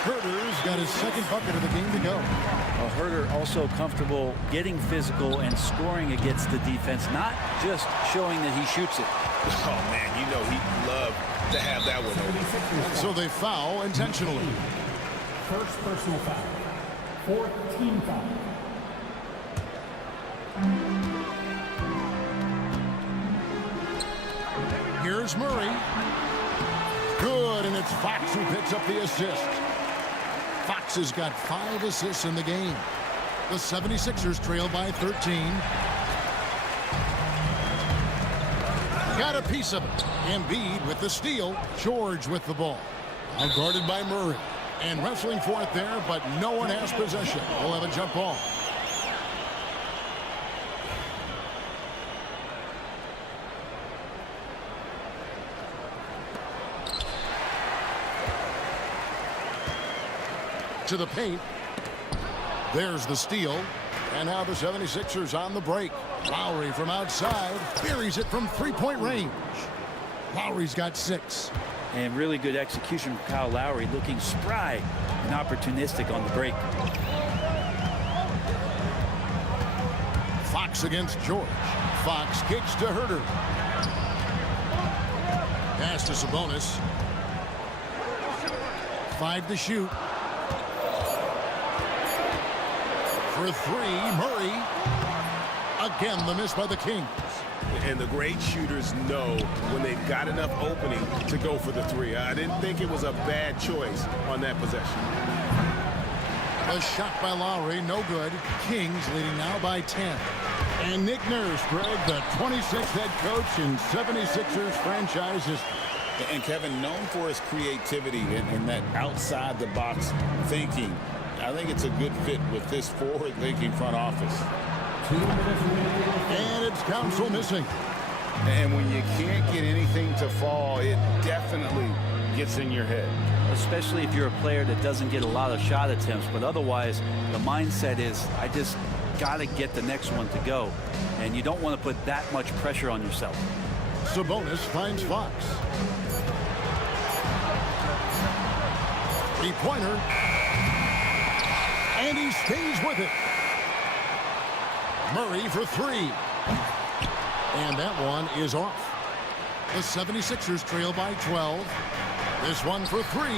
Herter's got his second bucket of the game to go. Well, Herter also comfortable getting physical and scoring against the defense, not just showing that he shoots it. Oh, man, you know he'd love to have that one over. So they foul intentionally. First personal foul. Fourth team foul. Here's Murray. Good, and it's Fox who picks up the assist. Fox has got 5 assists in the game. The 76ers trail by 13. Got a piece of it. Embiid with the steal. George with the ball. Now guarded by Murray. And wrestling for it there, but no one has possession. We'll have a jump ball. To the paint. There's the steal. And now the 76ers on the break. Lowry from outside buries it from 3-point range. Lowry's got 6. And really good execution from Kyle Lowry, looking spry and opportunistic on the break. Fox against George. Fox kicks to Herter. Pass to Sabonis. 5 to shoot. For 3, Murray. Again, the miss by the Kings. And the great shooters know when they've got enough opening to go for the 3. I didn't think it was a bad choice on that possession. A shot by Lowry, no good. Kings leading now by 10. And Nick Nurse, Greg, the 26th head coach in 76ers franchise history. And Kevin, known for his creativity and that outside-the-box thinking, I think it's a good fit with this forward-thinking front office. And it's Council missing. And when you can't get anything to fall, it definitely gets in your head. Especially if you're a player that doesn't get a lot of shot attempts, but otherwise the mindset is, I just got to get the next one to go. And you don't want to put that much pressure on yourself. Sabonis finds Fox. 3-pointer. And he stays with it. Murray for 3. And that one is off. The 76ers trail by 12. This one for 3.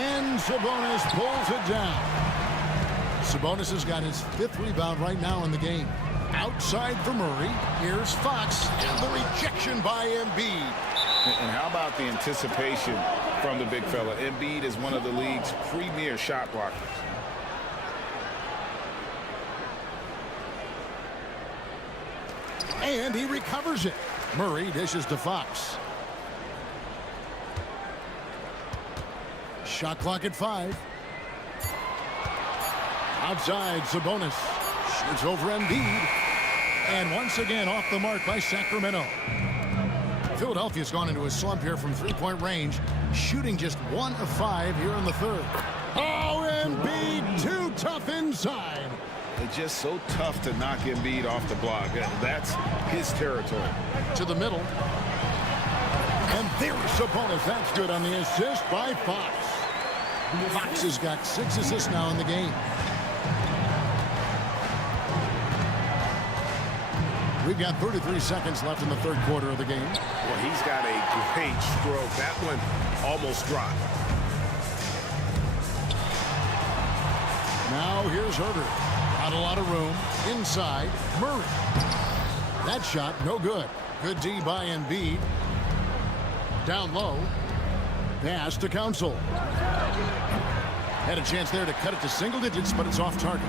And Sabonis pulls it down. Sabonis has got his 5th rebound right now in the game. Outside for Murray. Here's Fox. And the rejection by Embiid. And how about the anticipation from the big fella? Embiid is one of the league's premier shot blockers. And he recovers it. Murray dishes to Fox. Shot clock at 5. Outside, Sabonis. Shoots over Embiid. And once again off the mark by Sacramento. Philadelphia's gone into a slump here from 3-point range, shooting just 1 of 5 here in the third. Oh, Embiid too tough inside. It's just so tough to knock Embiid off the block. That's his territory. To the middle. And there's Sabonis. That's good on the assist by Fox. Fox has got 6 assists now in the game. We've got 33 seconds left in the third quarter of the game. Well, he's got a great stroke. That one almost dropped. Now here's Herder. Not a lot of room. Inside, Murray. That shot, no good. Good D by Embiid. Down low. Pass to Council. Had a chance there to cut it to single digits, but it's off target.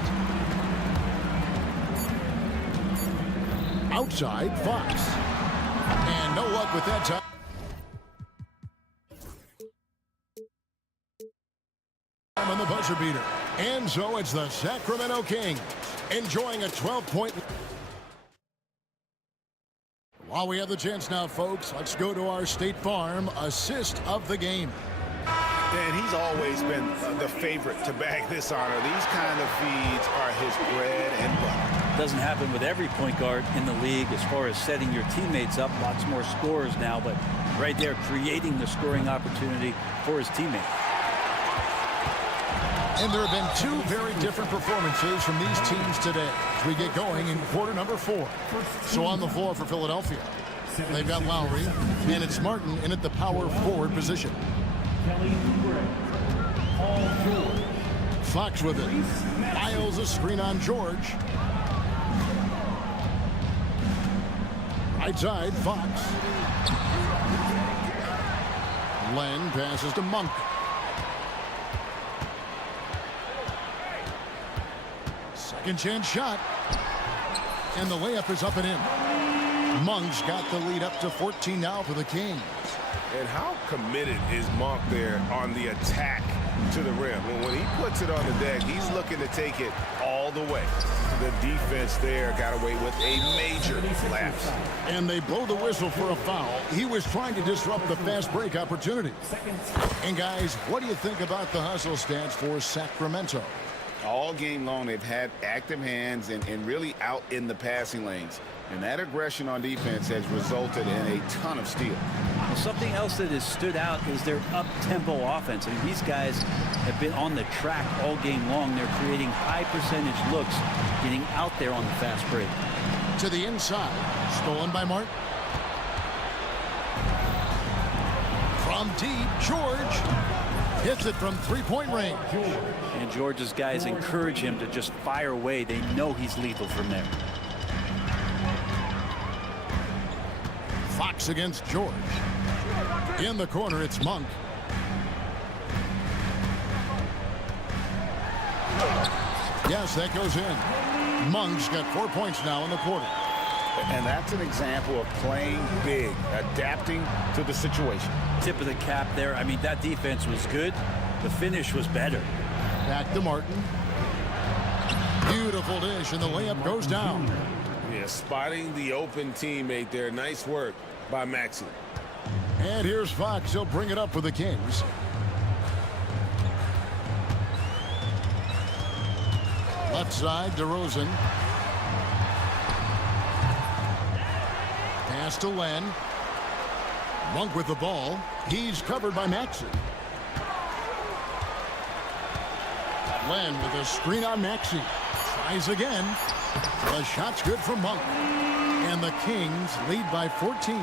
Outside, Fox. And no luck with that time. On the buzzer beater. And so it's the Sacramento Kings enjoying a 12-point. While we have the chance now, folks, let's go to our State Farm assist of the game. And he's always been the favorite to bag this honor. These kind of feeds are his bread and butter. Doesn't happen with every point guard in the league as far as setting your teammates up. Lots more scorers now, but right there creating the scoring opportunity for his teammate. And there have been two very different performances from these teams today as we get going in quarter number 4. So on the floor for Philadelphia, they've got Lowry, and it's Martin in at the power forward position. Fox with it. Miles a screen on George. Right side, Fox. Len passes to Monk. Second chance shot. And the layup is up and in. Monk's got the lead up to 14 now for the Kings. And how committed is Monk there on the attack to the rim? When he puts it on the deck, he's looking to take it all the way. The defense there got away with a major lapse. And they blow the whistle for a foul. He was trying to disrupt the fast break opportunity. And guys, what do you think about the hustle stats for Sacramento? All game long, they've had active hands and really out in the passing lanes. And that aggression on defense has resulted in a ton of steals. Well, something else that has stood out is their up-tempo offense. I mean, these guys have been on the track all game long. They're creating high-percentage looks, getting out there on the fast break. To the inside, stolen by Martin. From deep, George hits it from three-point range. And George's guys encourage him to just fire away. They know he's lethal from there. Fox against George. In the corner, it's Monk. Yes, that goes in. Monk's got 4 points now in the quarter. And that's an example of playing big, adapting to the situation. Tip of the cap there. I mean, that defense was good. The finish was better. Back to Martin. Beautiful dish, and the layup goes down. Yeah, spotting the open teammate there. Nice work by Maxey. And here's Fox. He'll bring it up for the Kings. Left side, DeRozan. Pass to Len. Monk with the ball. He's covered by Maxey. Len with a screen on Maxey. Tries again. The shot's good from Monk. And the Kings lead by 14.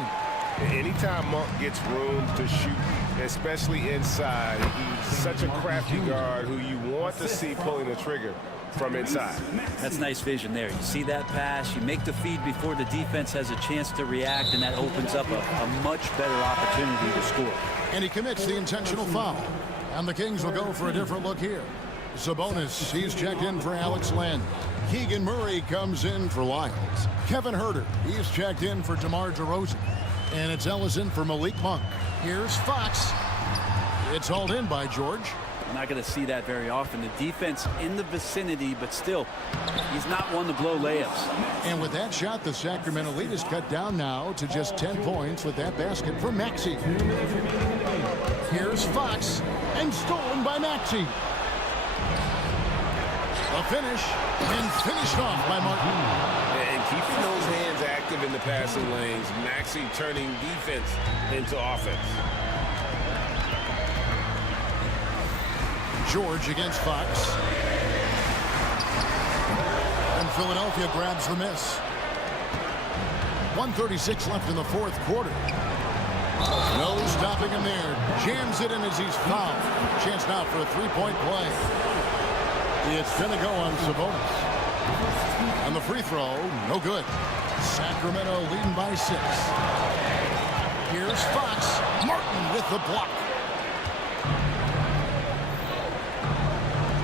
Anytime Monk gets room to shoot, especially inside, he's such a crafty guard who you want to see pulling the trigger from inside. That's nice vision there. You see that pass, you make the feed before the defense has a chance to react, and that opens up a much better opportunity to score. And he commits the intentional foul. And the Kings will go for a different look here. Sabonis, he's checked in for Alex Len. Keegan Murray comes in for Lyles. Kevin Herder, he's checked in for DeMar DeRozan. And it's Ellison for Malik Monk. Here's Fox. It's hauled in by George. We're not going to see that very often. The defense in the vicinity, but still, he's not one to blow layups. And with that shot, the Sacramento lead is cut down now to just 10 points with that basket from Maxey. Here's Fox, and stolen by Maxey. The finish, and finished off by Martin. And keeping those hands active in the passing lanes, Maxey turning defense into offense. George against Fox. And Philadelphia grabs the miss. 1:36 left in the fourth quarter. No stopping him there. Jams it in as he's fouled. Chance now for a three-point play. It's going to go on Sabonis. And the free throw, no good. Sacramento leading by 6. Here's Fox. Martin with the block.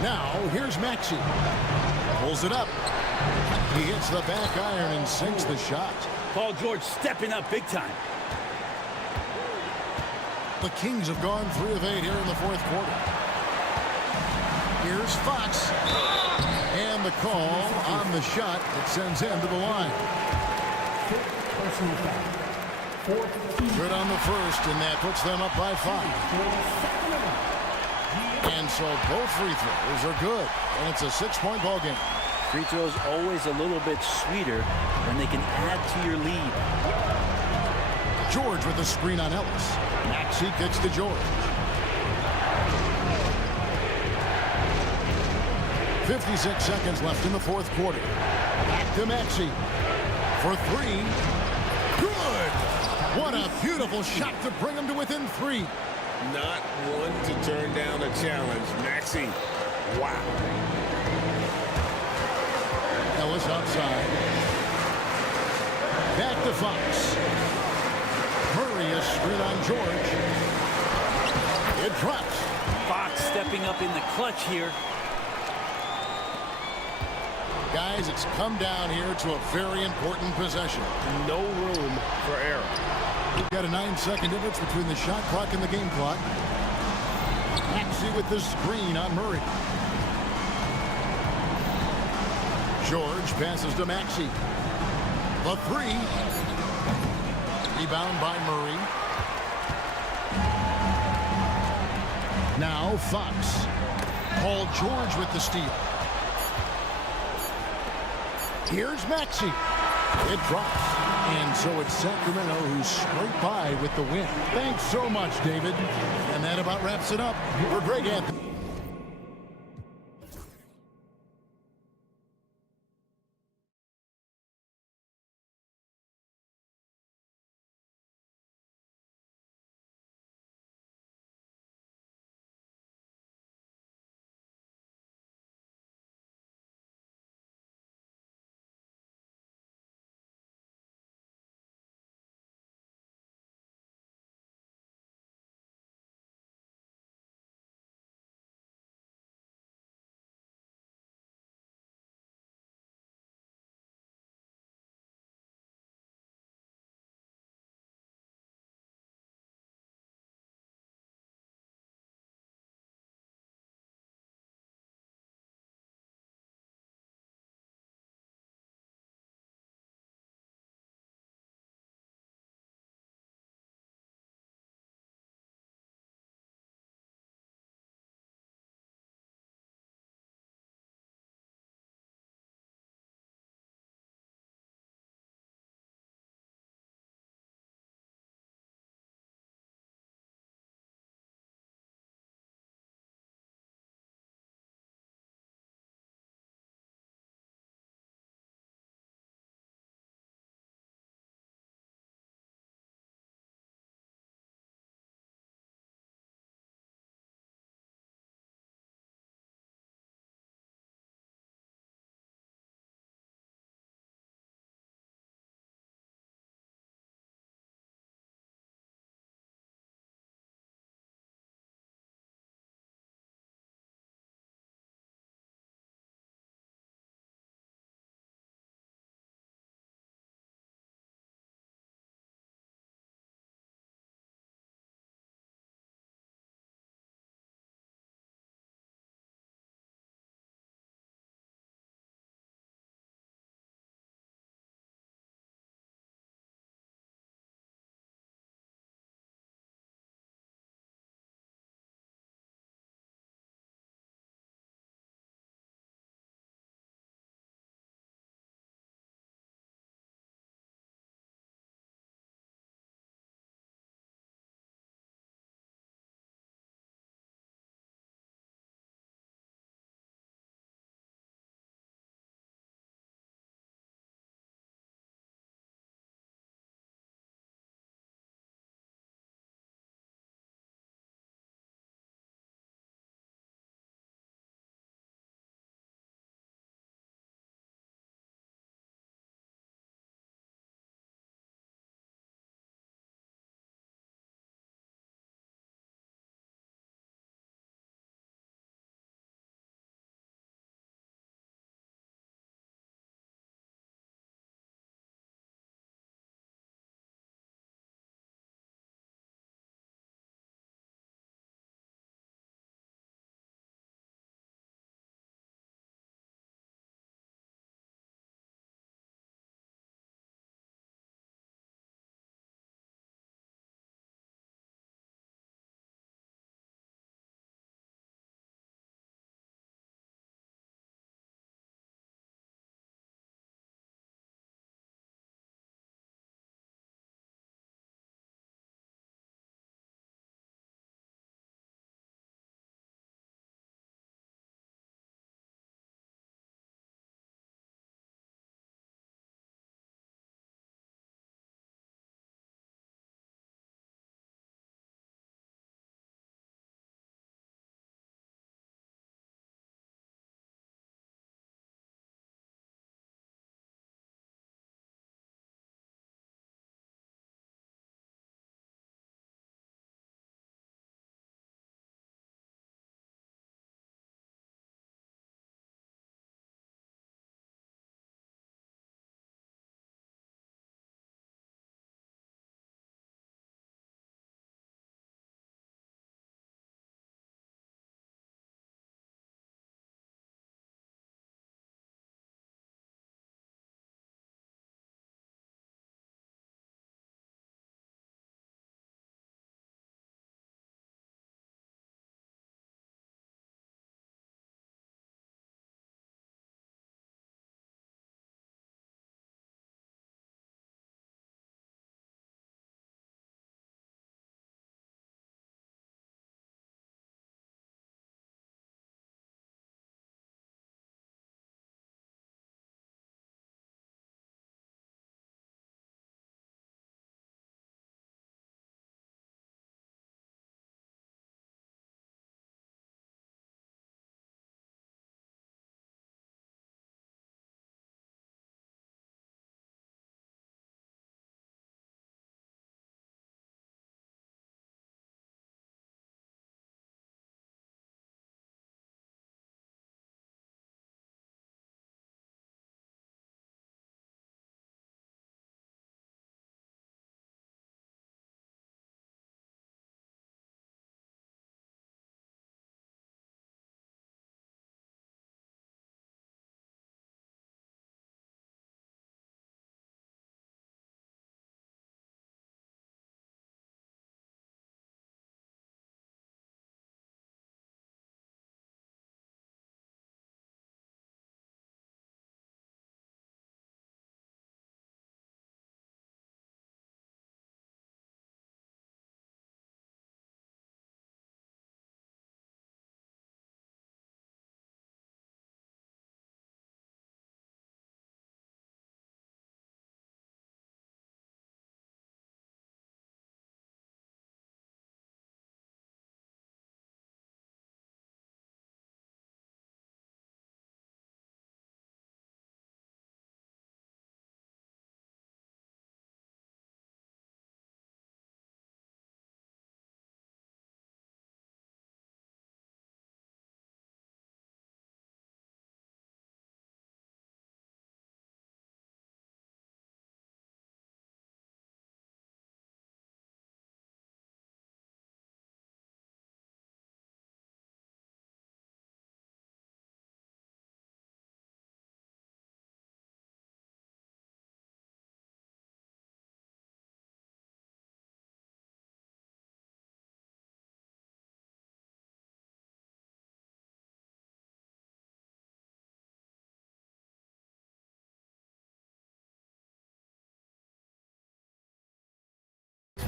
Now, here's Maxey. Pulls it up. He hits the back iron and sinks the shot. Paul George stepping up big time. The Kings have gone 3 of 8 here in the fourth quarter. Here's Fox. And the call on the shot that sends him to the line. Good on the first, and that puts them up by 5. And so both free throws are good, and it's a 6-point ball game. Free throws always a little bit sweeter when they can add to your lead. George with the screen on Ellis. Maxey kicks to George. 56 seconds left in the fourth quarter. Back to Maxey for 3. Good! What a beautiful shot to bring him to within 3. Not one to turn down a challenge. Maxey, wow. Ellis outside. Back to Fox. Murray a screen on George. It drops. Fox stepping up in the clutch here. Guys, it's come down here to a very important possession. No room for error. We've got a 9-second difference between the shot clock and the game clock. Maxey with the screen on Murray. George passes to Maxey. The 3. Rebound by Murray. Now Fox. Paul George with the steal. Here's Maxey. It drops. And so it's Sacramento who's scraped by with the win. Thanks so much, David. And that about wraps it up for Greg Anthony.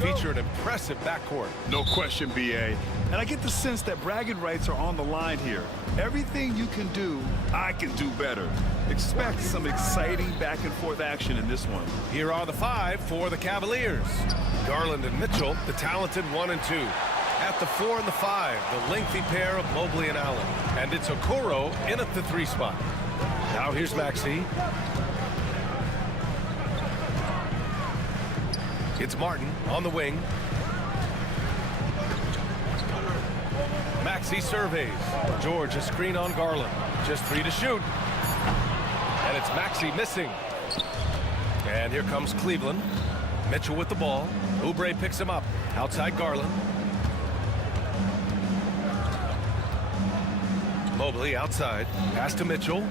feature an impressive backcourt. No question, B.A. And I get the sense that bragging rights are on the line here. Everything you can do, I can do better. Expect some exciting back-and-forth action in this one. Here are the 5 for the Cavaliers. Garland and Mitchell, the talented 1 and 2. At the 4 and the 5, the lengthy pair of Mobley and Allen. And it's Okoro in at the 3 spot. Now here's Maxey. It's Martin on the wing. Maxey surveys. George, a screen on Garland. Just 3 to shoot. And it's Maxey missing. And here comes Cleveland. Mitchell with the ball. Oubre picks him up. Outside Garland. Mobley outside. Pass to Mitchell.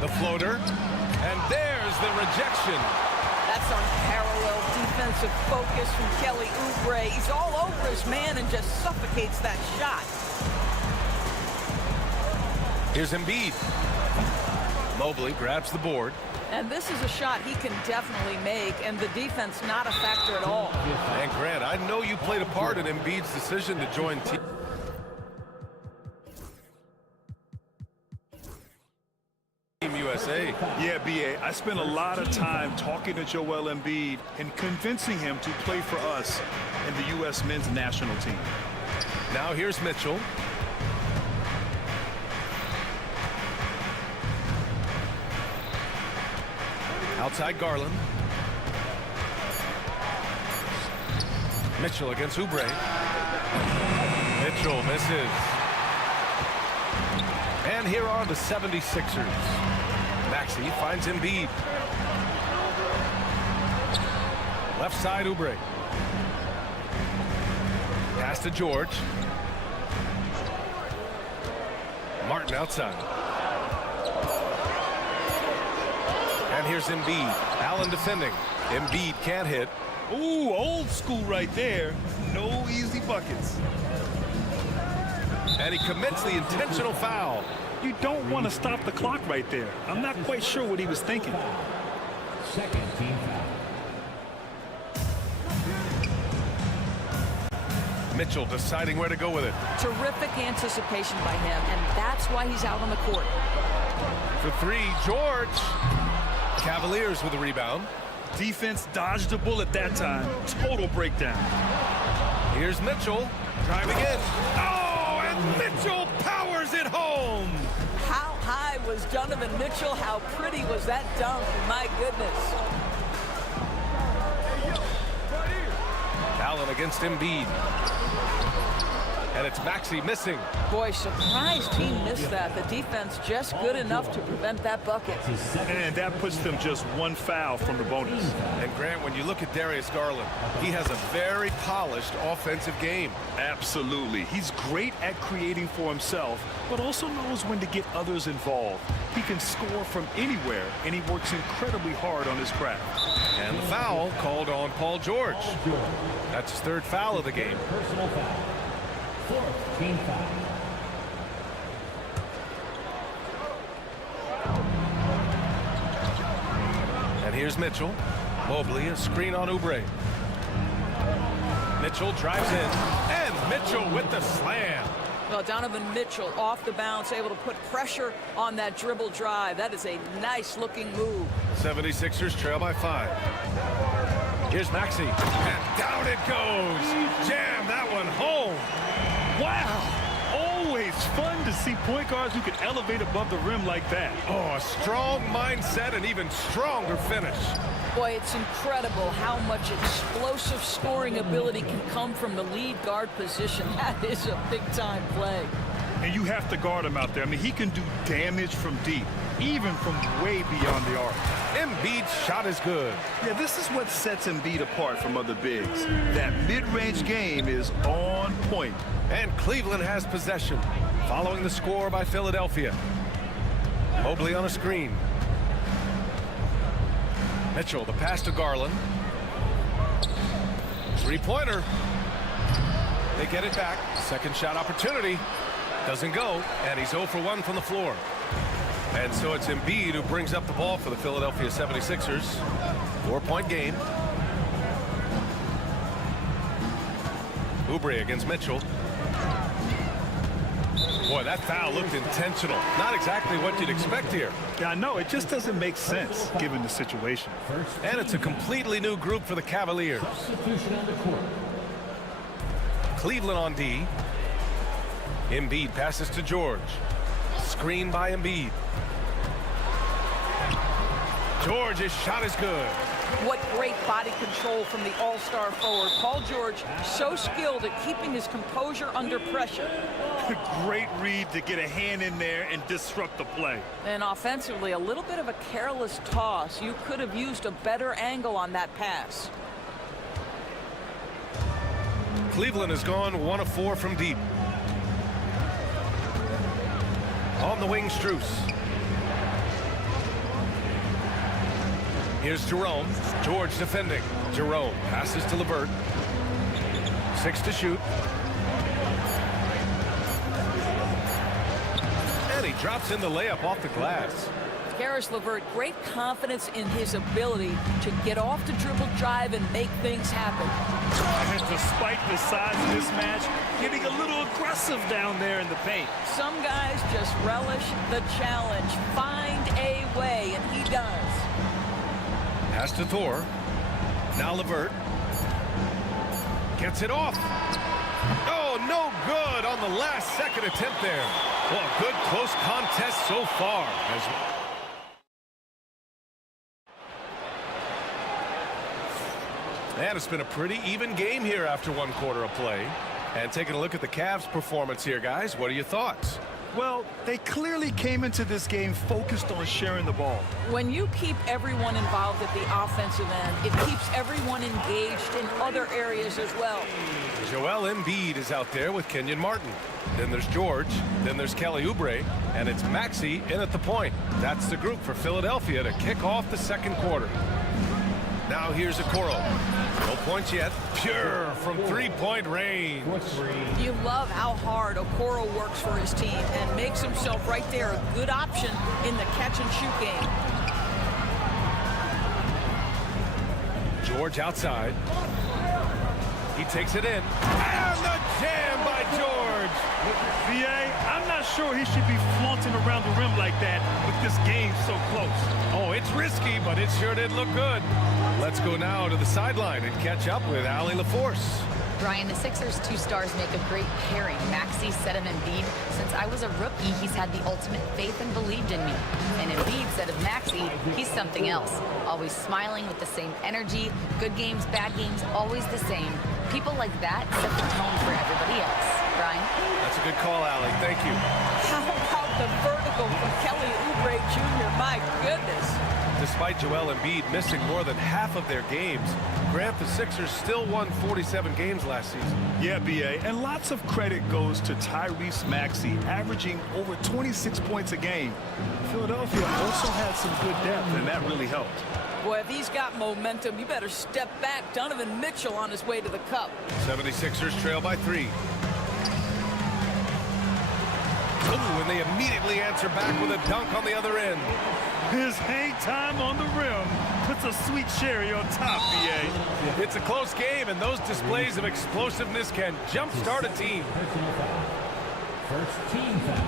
The floater. And there's the rejection. That's unparalleled defensive focus from Kelly Oubre. He's all over his man and just suffocates that shot. Here's Embiid. Mobley grabs the board. And this is a shot he can definitely make, and the defense not a factor at all. And Grant, I know you played a part in Embiid's decision to join Team USA. Yeah, B.A., I spent a lot of time talking to Joel Embiid and convincing him to play for us in the U.S. men's national team. Now here's Mitchell. Outside Garland. Mitchell against Oubre. Mitchell misses. And here are the 76ers. Maxey finds Embiid. Left side Oubre. Pass to George. Martin outside. And here's Embiid. Allen defending. Embiid can't hit. Ooh, old school right there. No easy buckets. And he commits the intentional foul. You don't want to stop the clock right there. I'm not quite sure what he was thinking. Second team foul. Mitchell deciding where to go with it. Terrific anticipation by him, and that's why he's out on the court. For 3, George. Cavaliers with the rebound. Defense dodged a bullet that time. Total breakdown. Here's Mitchell driving in. Oh, and Mitchell powers it home. How high was Donovan Mitchell? How pretty was that dunk? My goodness. Allen against Embiid. And it's Maxey missing. Boy, surprised he missed that. The defense just good enough to prevent that bucket. And that puts them just 1 foul from the bonus. And Grant, when you look at Darius Garland, he has a very polished offensive game. Absolutely. He's great at creating for himself, but also knows when to get others involved. He can score from anywhere, and he works incredibly hard on his craft. And the foul called on Paul George. That's his 3rd foul of the game. Personal foul. 4th team foul. And here's Mitchell. Mobley, a screen on Oubre. Mitchell drives in, and Mitchell with the slam. Well, Donovan Mitchell off the bounce, able to put pressure on that dribble drive. That is a nice-looking move. 76ers trail by 5. Here's Maxey, and down it goes. Jam that one home. Wow! Always fun to see point guards who can elevate above the rim like that. Oh, a strong mindset and even stronger finish. Boy, it's incredible how much explosive scoring ability can come from the lead guard position. That is a big-time play. And you have to guard him out there. I mean, he can do damage from deep, even from way beyond the arc. Embiid's shot is good. Yeah, this is what sets Embiid apart from other bigs. That mid-range game is on point. And Cleveland has possession, following the score by Philadelphia. Mobley on a screen. Mitchell, the pass to Garland. 3-pointer. They get it back. Second shot opportunity. Doesn't go, and he's 0 for 1 from the floor. And so it's Embiid who brings up the ball for the Philadelphia 76ers. 4-point game. Oubre against Mitchell. Boy, that foul looked intentional. Not exactly what you'd expect here. Yeah, I know. It just doesn't make sense given the situation. And it's a completely new group for the Cavaliers. Cleveland on D. Embiid passes to George. Screen by Embiid. George's shot is good. What great body control from the all-star forward. Paul George, so skilled at keeping his composure under pressure. Great read to get a hand in there and disrupt the play. And offensively, a little bit of a careless toss. You could have used a better angle on that pass. Cleveland has gone 1 of 4 from deep. On the wing, Strus. Here's Jerome. George defending. Jerome passes to LeVert. 6 to shoot. And he drops in the layup off the glass. Caris LeVert, great confidence in his ability to get off the dribble drive and make things happen. And despite the size mismatch, getting a little aggressive down there in the paint. Some guys just relish the challenge. Find a way, and he does. Pass to Thor. Now LeVert. Gets it off. Oh, no good on the last second attempt there. Well, a good close contest so far. And it's been a pretty even game here after 1 quarter of play. And taking a look at the Cavs' performance here, guys, what are your thoughts? Well, they clearly came into this game focused on sharing the ball. When you keep everyone involved at the offensive end, it keeps everyone engaged in other areas as well. Joel Embiid is out there with Kenyon Martin. Then there's George. Then there's Kelly Oubre. And it's Maxey in at the point. That's the group for Philadelphia to kick off the 2nd quarter. Now here's Okoro. No points yet. Pure from 3-point range. You love how hard Okoro works for his team and makes himself right there a good option in the catch-and-shoot game. George outside. He takes it in. And the jam by George. VA, I'm not sure he should be flaunting around the rim like that with this game so close. Oh, it's risky, but it sure did look good. Let's go now to the sideline and catch up with Allie LaForce. Brian, the Sixers' 2 stars make a great pairing. Maxey said of Embiid, since I was a rookie, he's had the ultimate faith and believed in me. And Embiid said of Maxey, he's something else. Always smiling with the same energy. Good games, bad games, always the same. People like that set the tone for everybody else. Brian? That's a good call, Allie. Thank you. How about the vertical from Kelly Oubre Jr.? My goodness. Despite Joel Embiid missing more than half of their games, Grant, the Sixers still won 47 games last season. Yeah, BA, and lots of credit goes to Tyrese Maxey, averaging over 26 points a game. Philadelphia also had some good depth, and that really helped. Boy, if he's got momentum, you better step back. Donovan Mitchell on his way to the cup. 76ers trail by 3. Ooh, and they immediately answer back with a dunk on the other end. His hang time on the rim puts a sweet cherry on top, BA. It's a close game, and those displays of explosiveness can jumpstart a team. First team foul.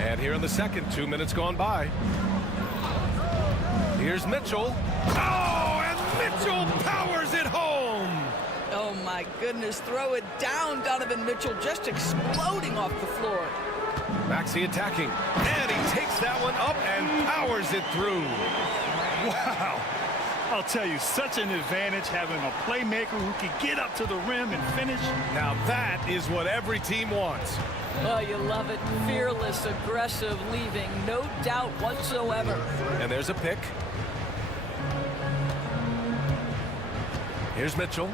And here in the second, 2 minutes gone by. Here's Mitchell. Oh, and Mitchell powers it home. Oh, my goodness. Throw it down, Donovan Mitchell, just exploding off the floor. Maxey attacking, and he takes that one up and powers it through. Wow. I'll tell you, such an advantage having a playmaker who can get up to the rim and finish. Now that is what every team wants. Oh, you love it. Fearless, aggressive, leaving no doubt whatsoever. And there's a pick. Here's Mitchell.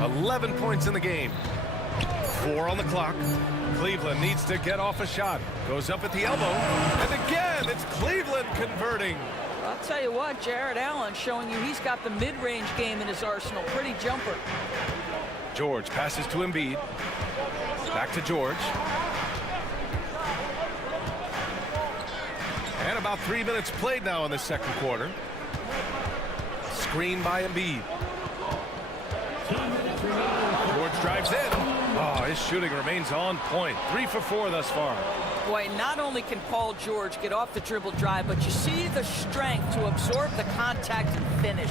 11 points in the game. 4 on the clock. Cleveland needs to get off a shot. Goes up at the elbow. And again, it's Cleveland converting. I'll tell you what, Jared Allen showing you he's got the mid-range game in his arsenal. Pretty jumper. George passes to Embiid. Back to George. about 3 minutes played now in the second quarter. Screen by Embiid. George drives in. Oh, his shooting remains on point. 3 for 4 thus far. Boy, not only can Paul George get off the dribble drive, but you see the strength to absorb the contact and finish.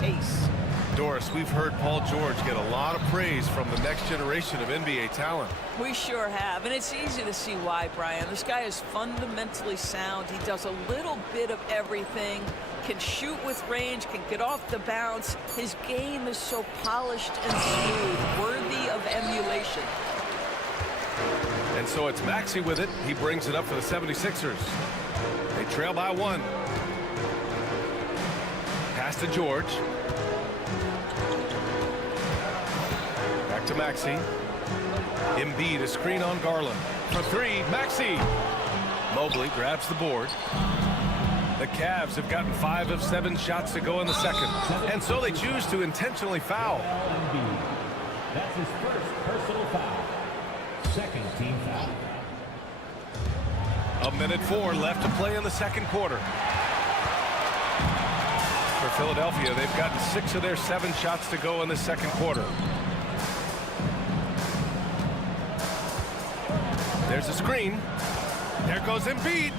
Nice. Doris, we've heard Paul George get a lot of praise from the next generation of NBA talent. We sure have, and it's easy to see why, Brian. This guy is fundamentally sound. He does a little bit of everything, can shoot with range, can get off the bounce. His game is so polished and smooth, worthy of emulation. And so it's Maxey with it. He brings it up for the 76ers. They trail by 1. Pass to George. Back to Maxey. Embiid, a screen on Garland. For 3, Maxey. Mobley grabs the board. The Cavs have gotten 5 of 7 shots to go in the second. And so they choose to intentionally foul. That's his first personal foul. Second team foul. 1:04 left to play in the second quarter. For Philadelphia, they've gotten 6 of their 7 shots to go in the second quarter. There's a screen. There goes Embiid.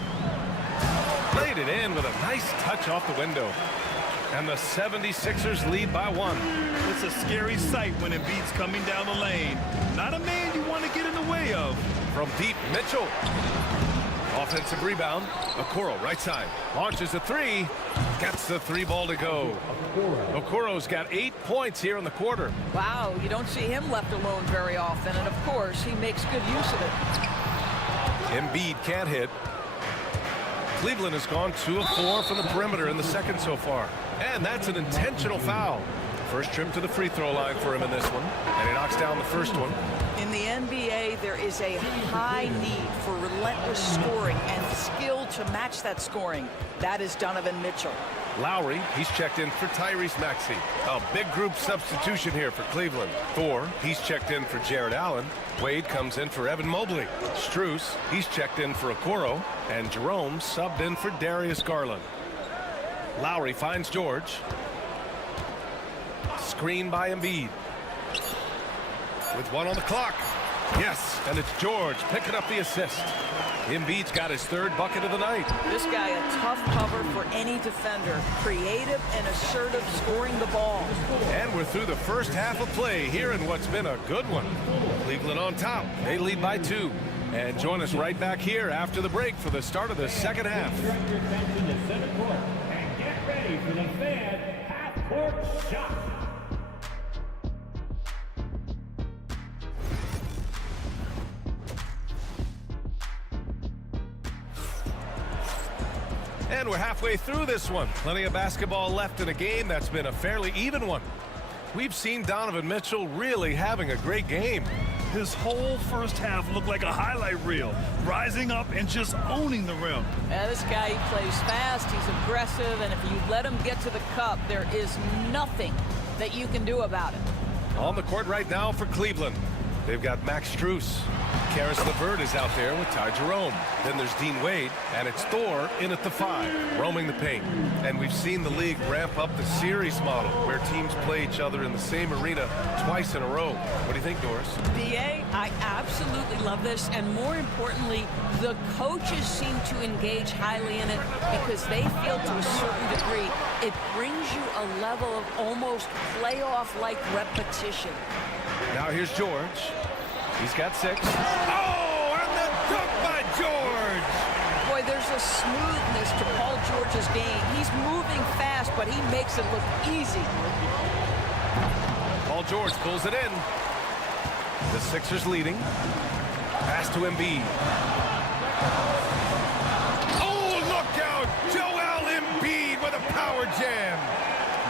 Laid it in with a nice touch off the window. And the 76ers lead by 1. It's a scary sight when Embiid's coming down the lane. Not a man you want to get in the way of. From deep, Mitchell. Offensive rebound. Okoro, right side. Launches a 3. Gets the 3 ball to go. Okoro's got 8 points here in the quarter. Wow, you don't see him left alone very often, and of course, he makes good use of it. Embiid can't hit. Cleveland has gone 2 of 4 from the perimeter in the second so far. And that's an intentional foul. First trip to the free throw line for him in this one. And he knocks down the first one. In the NBA, there is a high need for relentless scoring and skill to match that scoring. That is Donovan Mitchell. Lowry, he's checked in for Tyrese Maxey. A big group substitution here for Cleveland. Thor, he's checked in for Jared Allen. Wade comes in for Evan Mobley. Strus, he's checked in for Okoro. And Jerome subbed in for Darius Garland. Lowry finds George. Screen by Embiid. With 1 on the clock. Yes, and it's George picking up the assist. Embiid's got his 3rd bucket of the night. This guy a tough cover for any defender. Creative and assertive scoring the ball. And we're through the first half of play here in what's been a good one. Cleveland on top. They lead by 2. And join us right back here after the break for the start of the second half. Direct your attention to center court and get ready for the fan half-court shot. And we're halfway through this one. Plenty of basketball left in a game that's been a fairly even one. We've seen Donovan Mitchell really having a great game. His whole first half looked like a highlight reel, rising up and just owning the rim. Yeah, this guy, he plays fast, he's aggressive, and if you let him get to the cup, there is nothing that you can do about it. On the court right now for Cleveland, they've got Max Strus. Karis LeVert is out there with Ty Jerome. Then there's Dean Wade, and it's Thor in at the 5, roaming the paint. And we've seen the league ramp up the series model, where teams play each other in the same arena twice in a row. What do you think, Doris? BA, I absolutely love this, and more importantly, the coaches seem to engage highly in it because they feel to a certain degree it brings you a level of almost playoff-like repetition. Now here's George. He's got 6. Oh, and the dunk by George! Boy, there's a smoothness to Paul George's game. He's moving fast, but he makes it look easy. Paul George pulls it in. The Sixers leading. Pass to Embiid. Oh, look out! Joel Embiid with a power jam.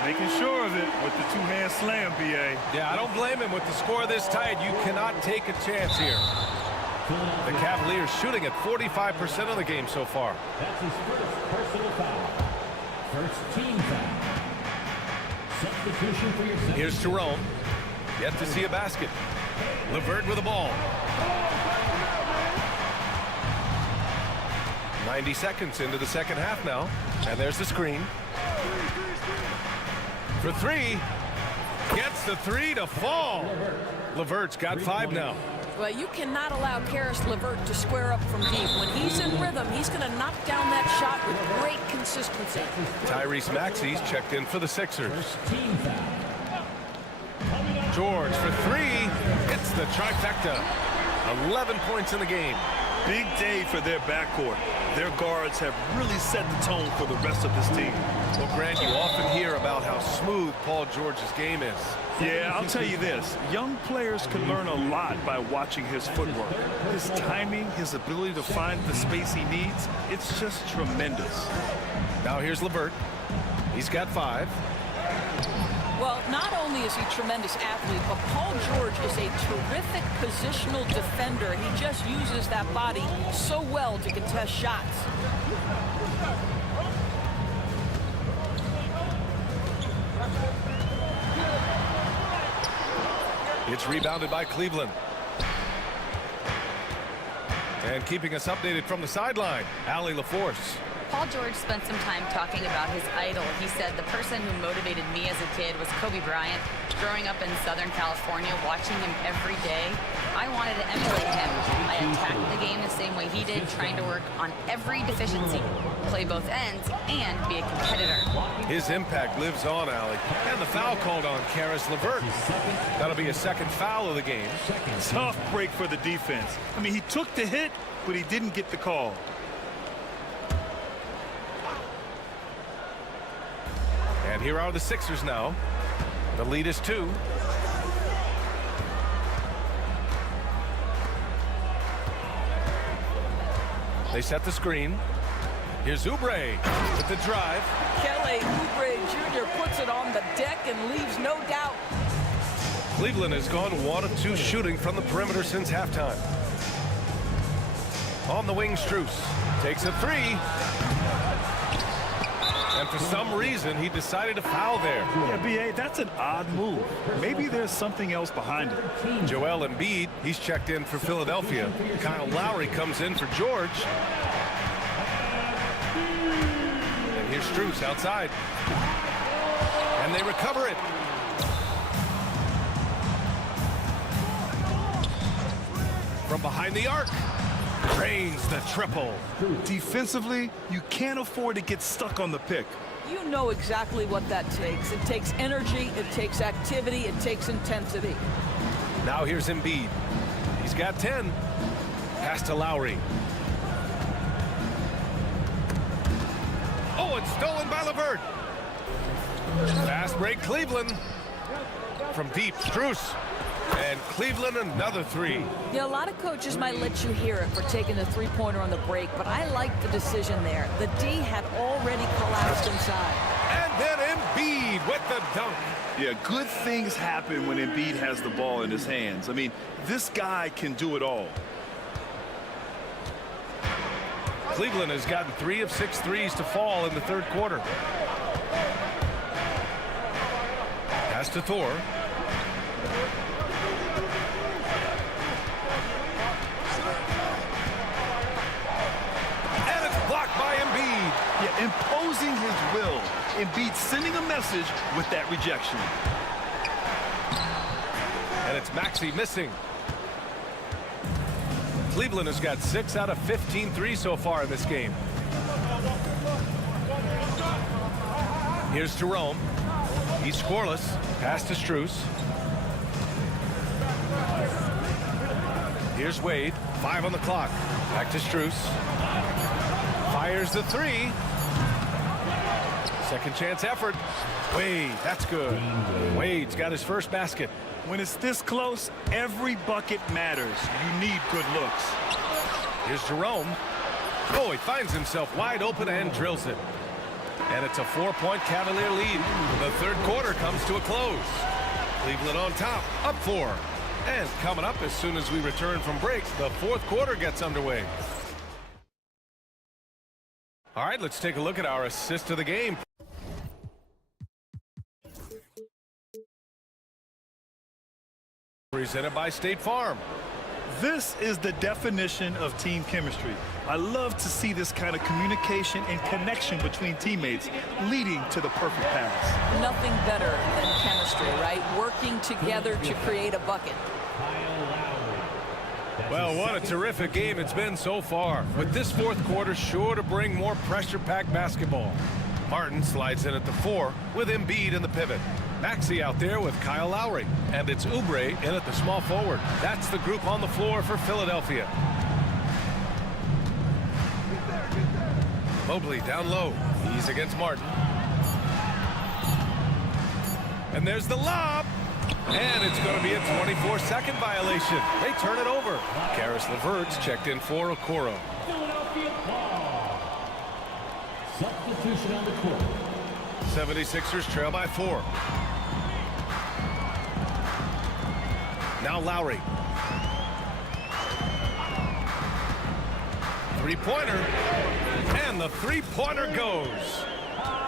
Making sure of it with the 2-hand slam, BA. Yeah, I don't blame him. With the score this tight, you cannot take a chance here. The Cavaliers shooting at 45% of the game so far. That's his first personal foul. First team foul. Substitution for your second. Here's Jerome. Yet to see a basket. LeVert with the ball. 90 seconds into the second half now. And there's the screen. For three. Gets the three to fall. Levert's got 5 now. Well, you cannot allow Karis LeVert to square up from deep. When he's in rhythm, he's going to knock down that shot with great consistency. Tyrese Maxey's checked in for the Sixers. George for 3. Hits the trifecta. 11 points in the game. Big day for their backcourt. Their guards have really set the tone for the rest of this team. Well, Grant, you often hear about how smooth Paul George's game is. Yeah, I'll tell you this. Young players can learn a lot by watching his footwork. His timing, his ability to find the space he needs, it's just tremendous. Now here's LeVert. He's got 5. Well, not only is he a tremendous athlete, but Paul George is a terrific positional defender. He just uses that body so well to contest shots. It's rebounded by Cleveland. And keeping us updated from the sideline, Allie LaForce. Paul George spent some time talking about his idol. He said, the person who motivated me as a kid was Kobe Bryant. Growing up in Southern California, watching him every day, I wanted to emulate him. I attacked the game the same way he did, trying to work on every deficiency, play both ends, and be a competitor. His impact lives on, Allie. And the foul called on Karis LeVert. That'll be a second foul of the game. Tough break for the defense. I mean, he took the hit, but he didn't get the call. And here are the Sixers now. The lead is 2. They set the screen. Here's Oubre with the drive. Kelly Oubre Jr. puts it on the deck and leaves no doubt. Cleveland has gone 1 of 2 shooting from the perimeter since halftime. On the wing, Strus takes a 3. And for some reason, he decided to foul there. Yeah, B.A., that's an odd move. Maybe there's something else behind it. Joel Embiid, he's checked in for Philadelphia. Kyle Lowry comes in for George. And here's Strus outside. And they recover it. From behind the arc. Drains the triple. Defensively, you can't afford to get stuck on the pick. You know exactly what that takes. It takes energy, it takes activity, it takes intensity. Now here's Embiid. He's got 10. Pass to Lowry. Oh, it's stolen by LeVert. Fast break, Cleveland. From deep, Strus. And Cleveland another 3. Yeah, a lot of coaches might let you hear it for taking the three-pointer on the break, but I like the decision there. The D had already collapsed inside. And then Embiid with the dunk. Yeah, good things happen when Embiid has the ball in his hands. I mean, this guy can do it all. Cleveland has gotten 3 of 6 threes to fall in the third quarter. Pass to Thor. Yeah, imposing his will. Embiid sending a message with that rejection. And it's Maxey missing. Cleveland has got 6 out of 15 threes so far in this game. Here's Jerome. He's scoreless. Pass to Strus. Here's Wade. 5 on the clock. Back to Strus. Fires the 3. Second chance effort. Wade, that's good. Wade's got his first basket. When it's this close, every bucket matters. You need good looks. Here's Jerome. Oh, he finds himself wide open and drills it. And it's a 4-point Cavalier lead. The third quarter comes to a close. Cleveland on top, up 4. And coming up as soon as we return from break, the fourth quarter gets underway. All right, let's take a look at our assist of the game. Presented by State Farm. This is the definition of team chemistry. I love to see this kind of communication and connection between teammates leading to the perfect pass. Nothing better than chemistry, right? Working together to create a bucket. Well, what a terrific game it's been so far, with this fourth quarter sure to bring more pressure-packed basketball. Martin slides in at the 4 with Embiid in the pivot. Maxey out there with Kyle Lowry, and it's Oubre in at the small forward. That's the group on the floor for Philadelphia. Mobley down low. He's against Martin. And there's the lob. And it's going to be a 24-second violation. They turn it over. Karis LeVert's checked in for Okoro. Substitution on the court. 76ers trail by 4. Now Lowry. Three-pointer. And the three-pointer goes.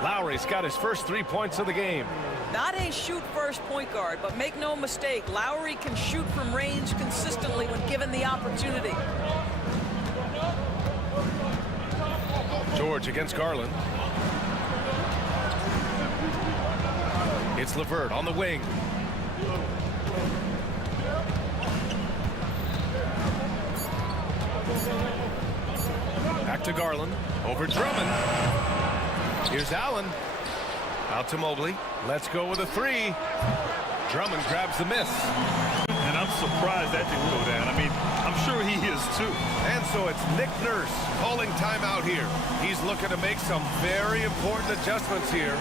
Lowry's got his first 3 points of the game. Not a shoot-first point guard, but make no mistake, Lowry can shoot from range consistently when given the opportunity. George against Garland. It's LeVert on the wing. Back to Garland. Over Drummond. Here's Allen. Out to Mobley. Let's go with a 3. Drummond grabs the miss. And I'm surprised that didn't go down. I mean, I'm sure he is too. And so it's Nick Nurse calling timeout here. He's looking to make some very important adjustments here.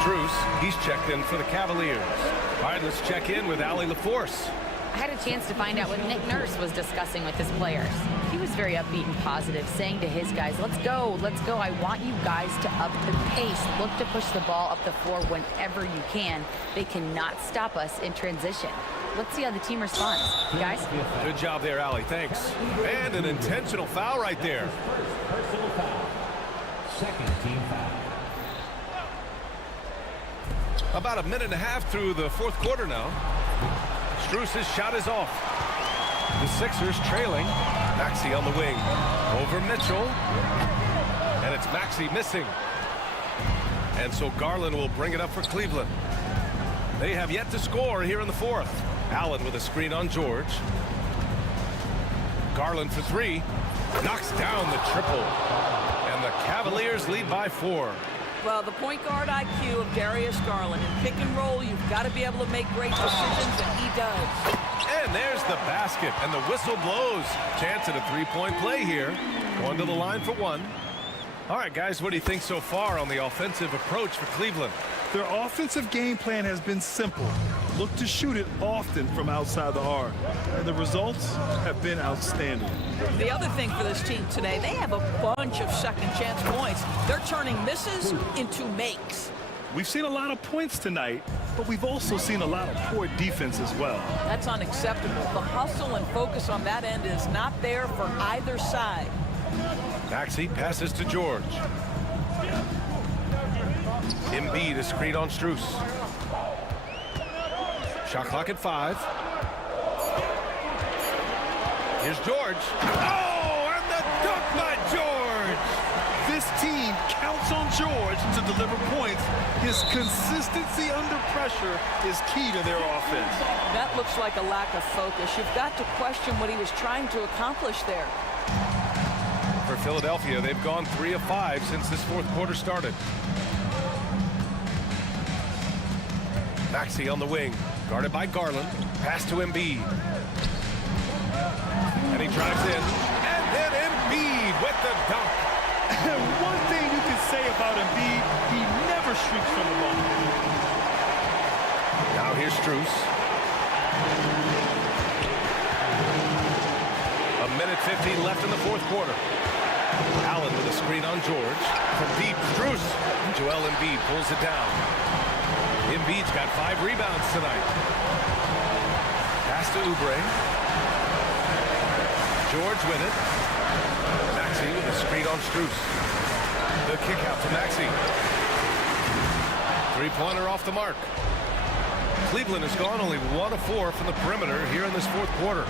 Strus, he's checked in for the Cavaliers. All right, let's check in with Allie LaForce. I had a chance to find out what Nick Nurse was discussing with his players. He was very upbeat and positive, saying to his guys, let's go. I want you guys to up the pace. Look to push the ball up the floor whenever you can. They cannot stop us in transition. Let's see how the team responds. Guys? Good job there, Allie. Thanks. And an intentional foul right there. Personal foul. Second team foul. About a minute and a half through the fourth quarter now. Strus's shot is off. The Sixers trailing. Maxey on the wing. Over Mitchell. And it's Maxey missing. And so Garland will bring it up for Cleveland. They have yet to score here in the fourth. Allen with a screen on George. Garland for 3. Knocks down the triple. And the Cavaliers lead by 4. Well, the point guard IQ of Darius Garland. In pick and roll, you've got to be able to make great decisions, and he does. And there's the basket, and the whistle blows. Chance at a three-point play here. Going to the line for 1. All right, guys, what do you think so far on the offensive approach for Cleveland? Their offensive game plan has been simple. Look to shoot it often from outside the arc. And the results have been outstanding. The other thing for this team today, they have a bunch of second chance points. They're turning misses into makes. We've seen a lot of points tonight, but we've also seen a lot of poor defense as well. That's unacceptable. The hustle and focus on that end is not there for either side. Maxey passes to George. Embiid is screen on Strus. Shot clock at 5. Here's George. Oh, and the dunk by George! This team counts on George to deliver points. His consistency under pressure is key to their offense. That looks like a lack of focus. You've got to question what he was trying to accomplish there. For Philadelphia, they've gone 3 of 5 since this fourth quarter started. Maxey on the wing, guarded by Garland. Pass to Embiid. And he drives in. And then Embiid with the dunk. And one thing you can say about Embiid, he never shrinks from the moment. Now here's Strus. A minute 15 left in the fourth quarter. Allen with a screen on George. From deep, Strus. Joel Embiid pulls it down. Embiid's got 5 rebounds tonight. Pass to Oubre. George with it. Maxey with a screen on Strus. The kick out to Maxey. Three-pointer off the mark. Cleveland has gone only 1 of 4 from the perimeter here in this fourth quarter.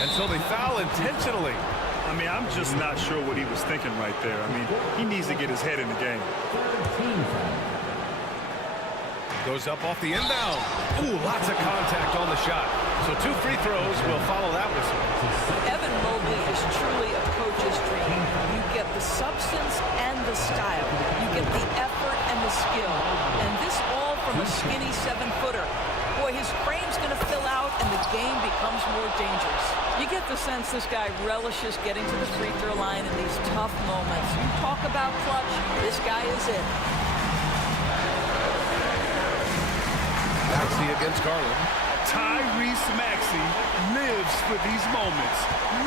And so they foul intentionally. I mean, I'm just not sure what he was thinking right there. I mean, he needs to get his head in the game. Goes up off the inbound. Ooh, lots of contact on the shot. So 2 free throws will follow that whistle. Evan Mobley is truly a coach's dream. You get the substance and the style. You get the effort and the skill. And this all from a skinny 7-footer. Boy, his frame's going to fill out and the game becomes more dangerous. You get the sense this guy relishes getting to the free throw line in these tough moments. You talk about clutch, this guy is it. Maxey against Garland. Tyrese Maxey lives for these moments.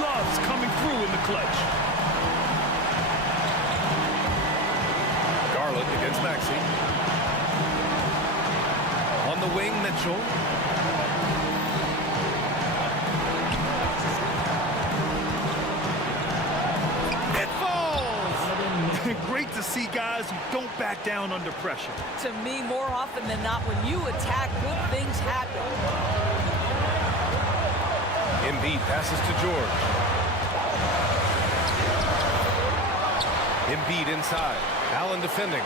Loves coming through in the clutch. Garland against Maxey. On the wing, Mitchell. It falls! Great to see guys who don't back down under pressure. To me, more often than not, when you attack, good things happen. Embiid passes to George. Embiid inside. Allen defending.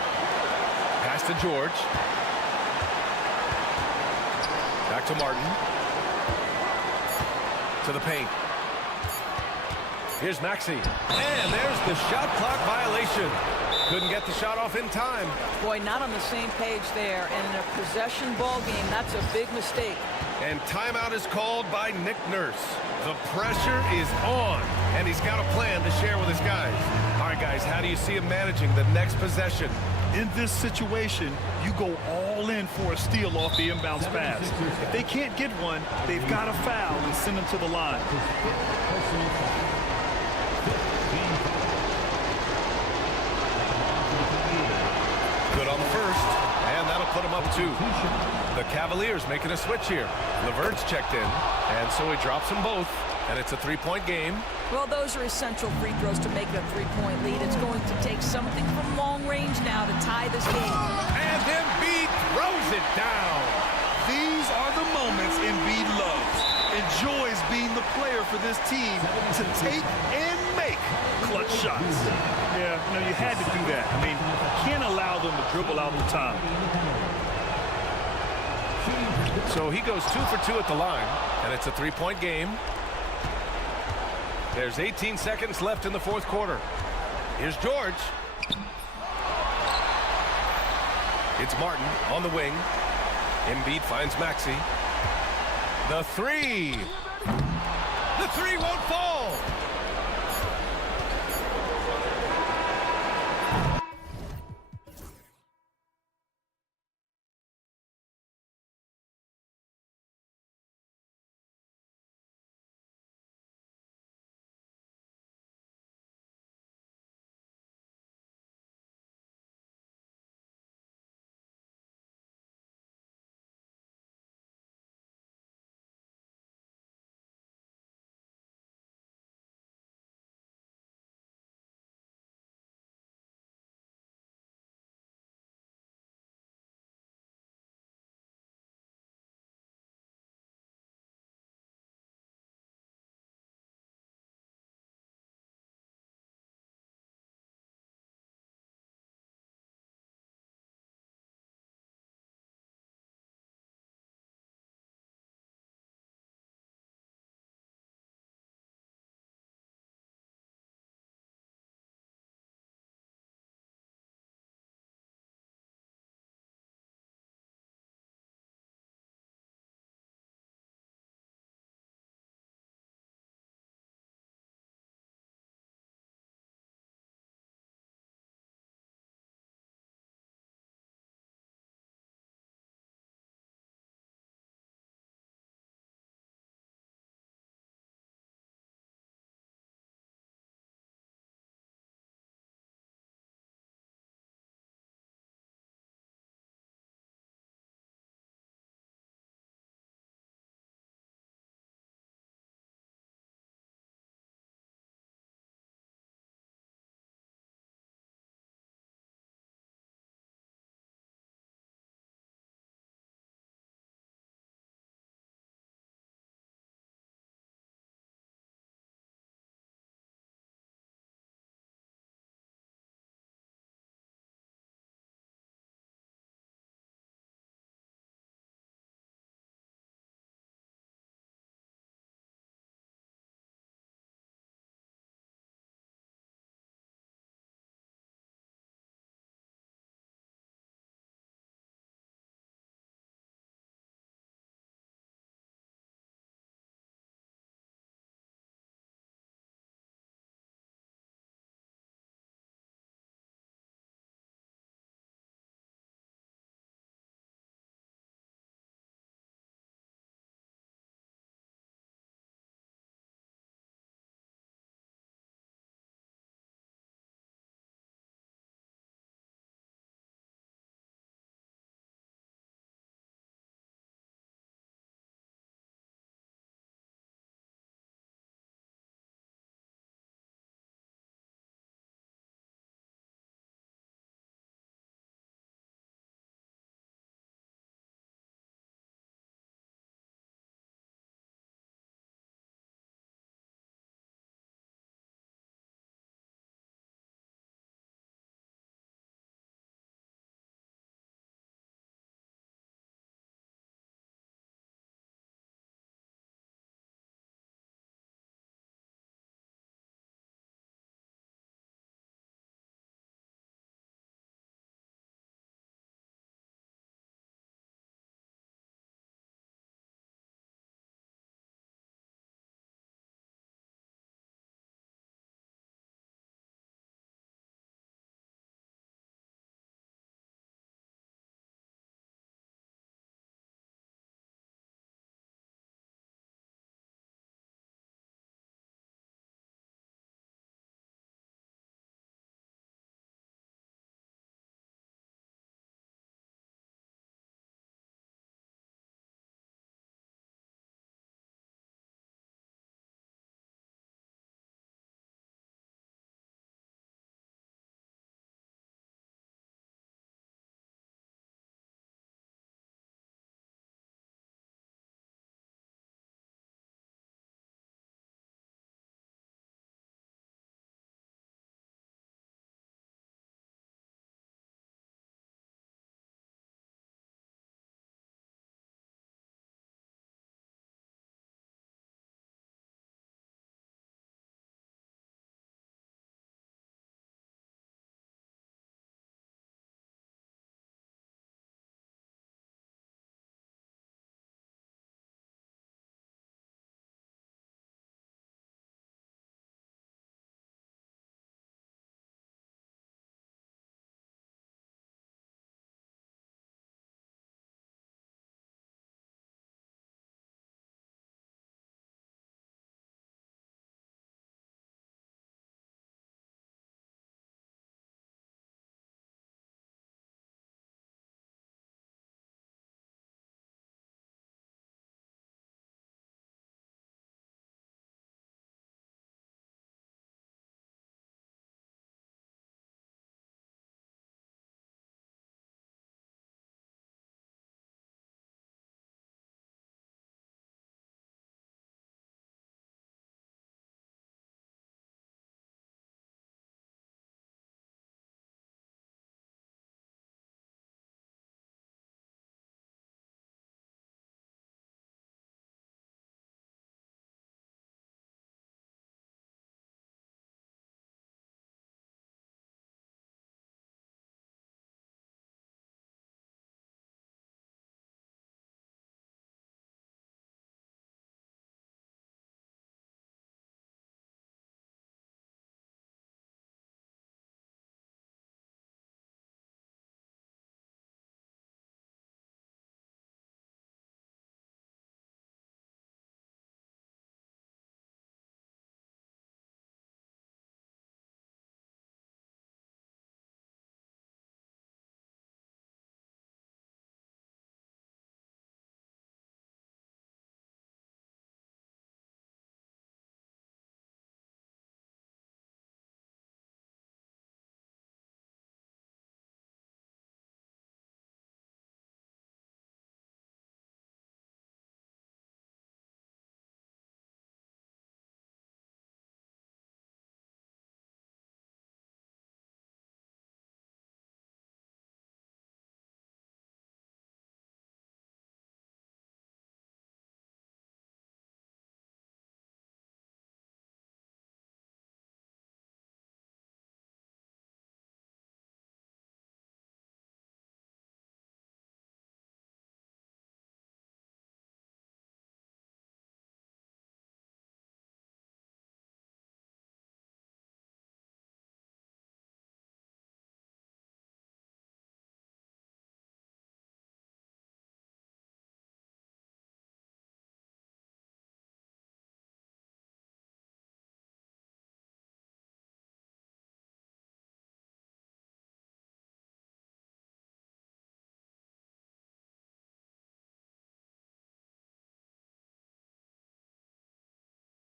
Pass to George. Back to Martin. To the paint. Here's Maxey. And there's the shot clock violation. Couldn't get the shot off in time. Boy, not on the same page there. And in a possession ball game, that's a big mistake. And timeout is called by Nick Nurse. The pressure is on, and he's got a plan to share with his guys. All right, guys, how do you see him managing the next possession? In this situation, you go all in for a steal off the inbounds pass. If they can't get one, they've got to foul and send them to the line. Good on the first, and that'll put him up 2. The Cavaliers making a switch here. Levert's checked in, and so he drops them both, and it's a 3-point game. Well, those are essential free throws to make it a 3-point lead. It's going to take something from long range now to tie this game. And Embiid throws it down. These are the moments Embiid loves. Enjoys being the player for this team to take and make clutch shots. Yeah, you had to do that. I mean, you can't allow them to dribble out the time. So he goes 2 for 2 at the line, and it's a 3-point game. There's 18 seconds left in the fourth quarter. Here's George. It's Martin on the wing. Embiid finds Maxey. The 3. The 3 won't fall.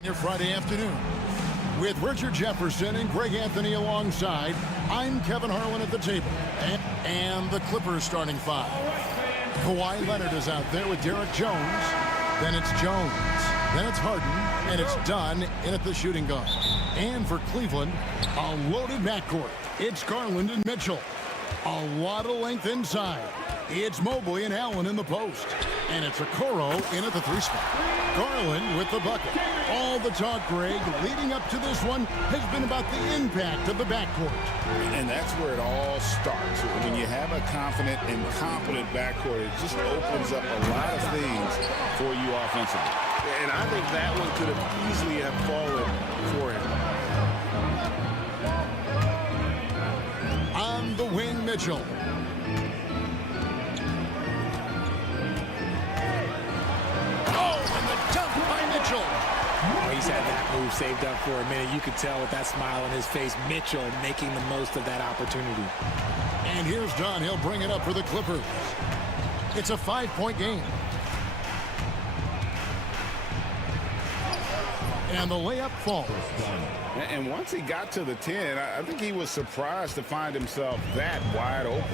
Your Friday afternoon. With Richard Jefferson and Greg Anthony alongside, I'm Kevin Harlan at the table. And the Clippers starting five. Kawhi Leonard is out there with Derek Jones. Then it's Jones. Then it's Harden. And it's Dunn in at the shooting guard. And for Cleveland, a loaded backcourt. It's Garland and Mitchell. A lot of length inside. It's Mobley and Allen in the post. And it's Okoro in at the three spot. Garland with the bucket. All the talk, Greg, leading up to this one has been about the impact of the backcourt. And that's where it all starts. When you have a confident and competent backcourt, it just opens up a lot of things for you offensively. And I think that one could have easily have fallen for him. On the wing, Mitchell. Oh, he's had that move saved up for a minute. You could tell with that smile on his face, Mitchell making the most of that opportunity. And here's Dunn. He'll bring it up for the Clippers. It's a 5-point game. And the layup falls. And once he got to the 10, I think he was surprised to find himself that wide open.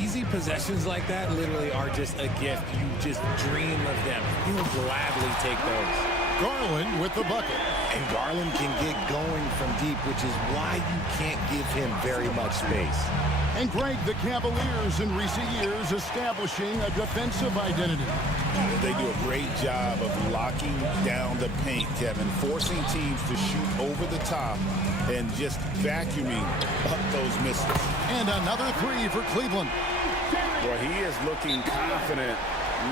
Easy possessions like that literally are just a gift. You just dream of them. He'll gladly take those. Garland with the bucket. And Garland can get going from deep, which is why you can't give him very much space. And Greg, the Cavaliers in recent years establishing a defensive identity. They do a great job of locking down the paint, Kevin, forcing teams to shoot over the top and just vacuuming up those misses. And another three for Cleveland. Well, he is looking confident.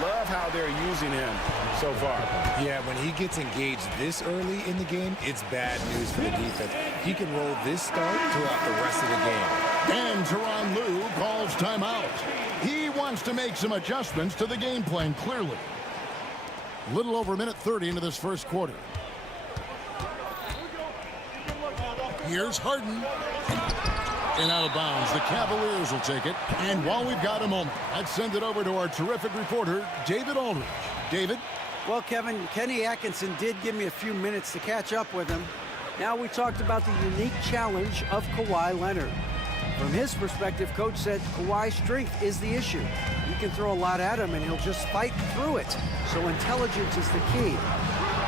Love how they're using him so far. Yeah, when he gets engaged this early in the game, it's bad news for the defense. He can roll this start throughout the rest of the game. And Tyronn Lue calls timeout. He wants to make some adjustments to the game plan, clearly. Little over a minute 30 into this first quarter. Here's Harden. And out of bounds. The Cavaliers will take it. And while we've got a moment, let's send it over to our terrific reporter, David Aldridge. David? Well, Kevin, Kenny Atkinson did give me a few minutes to catch up with him. Now we talked about the unique challenge of Kawhi Leonard. From his perspective, Coach said Kawhi's strength is the issue. You can throw a lot at him, and he'll just fight through it. So intelligence is the key.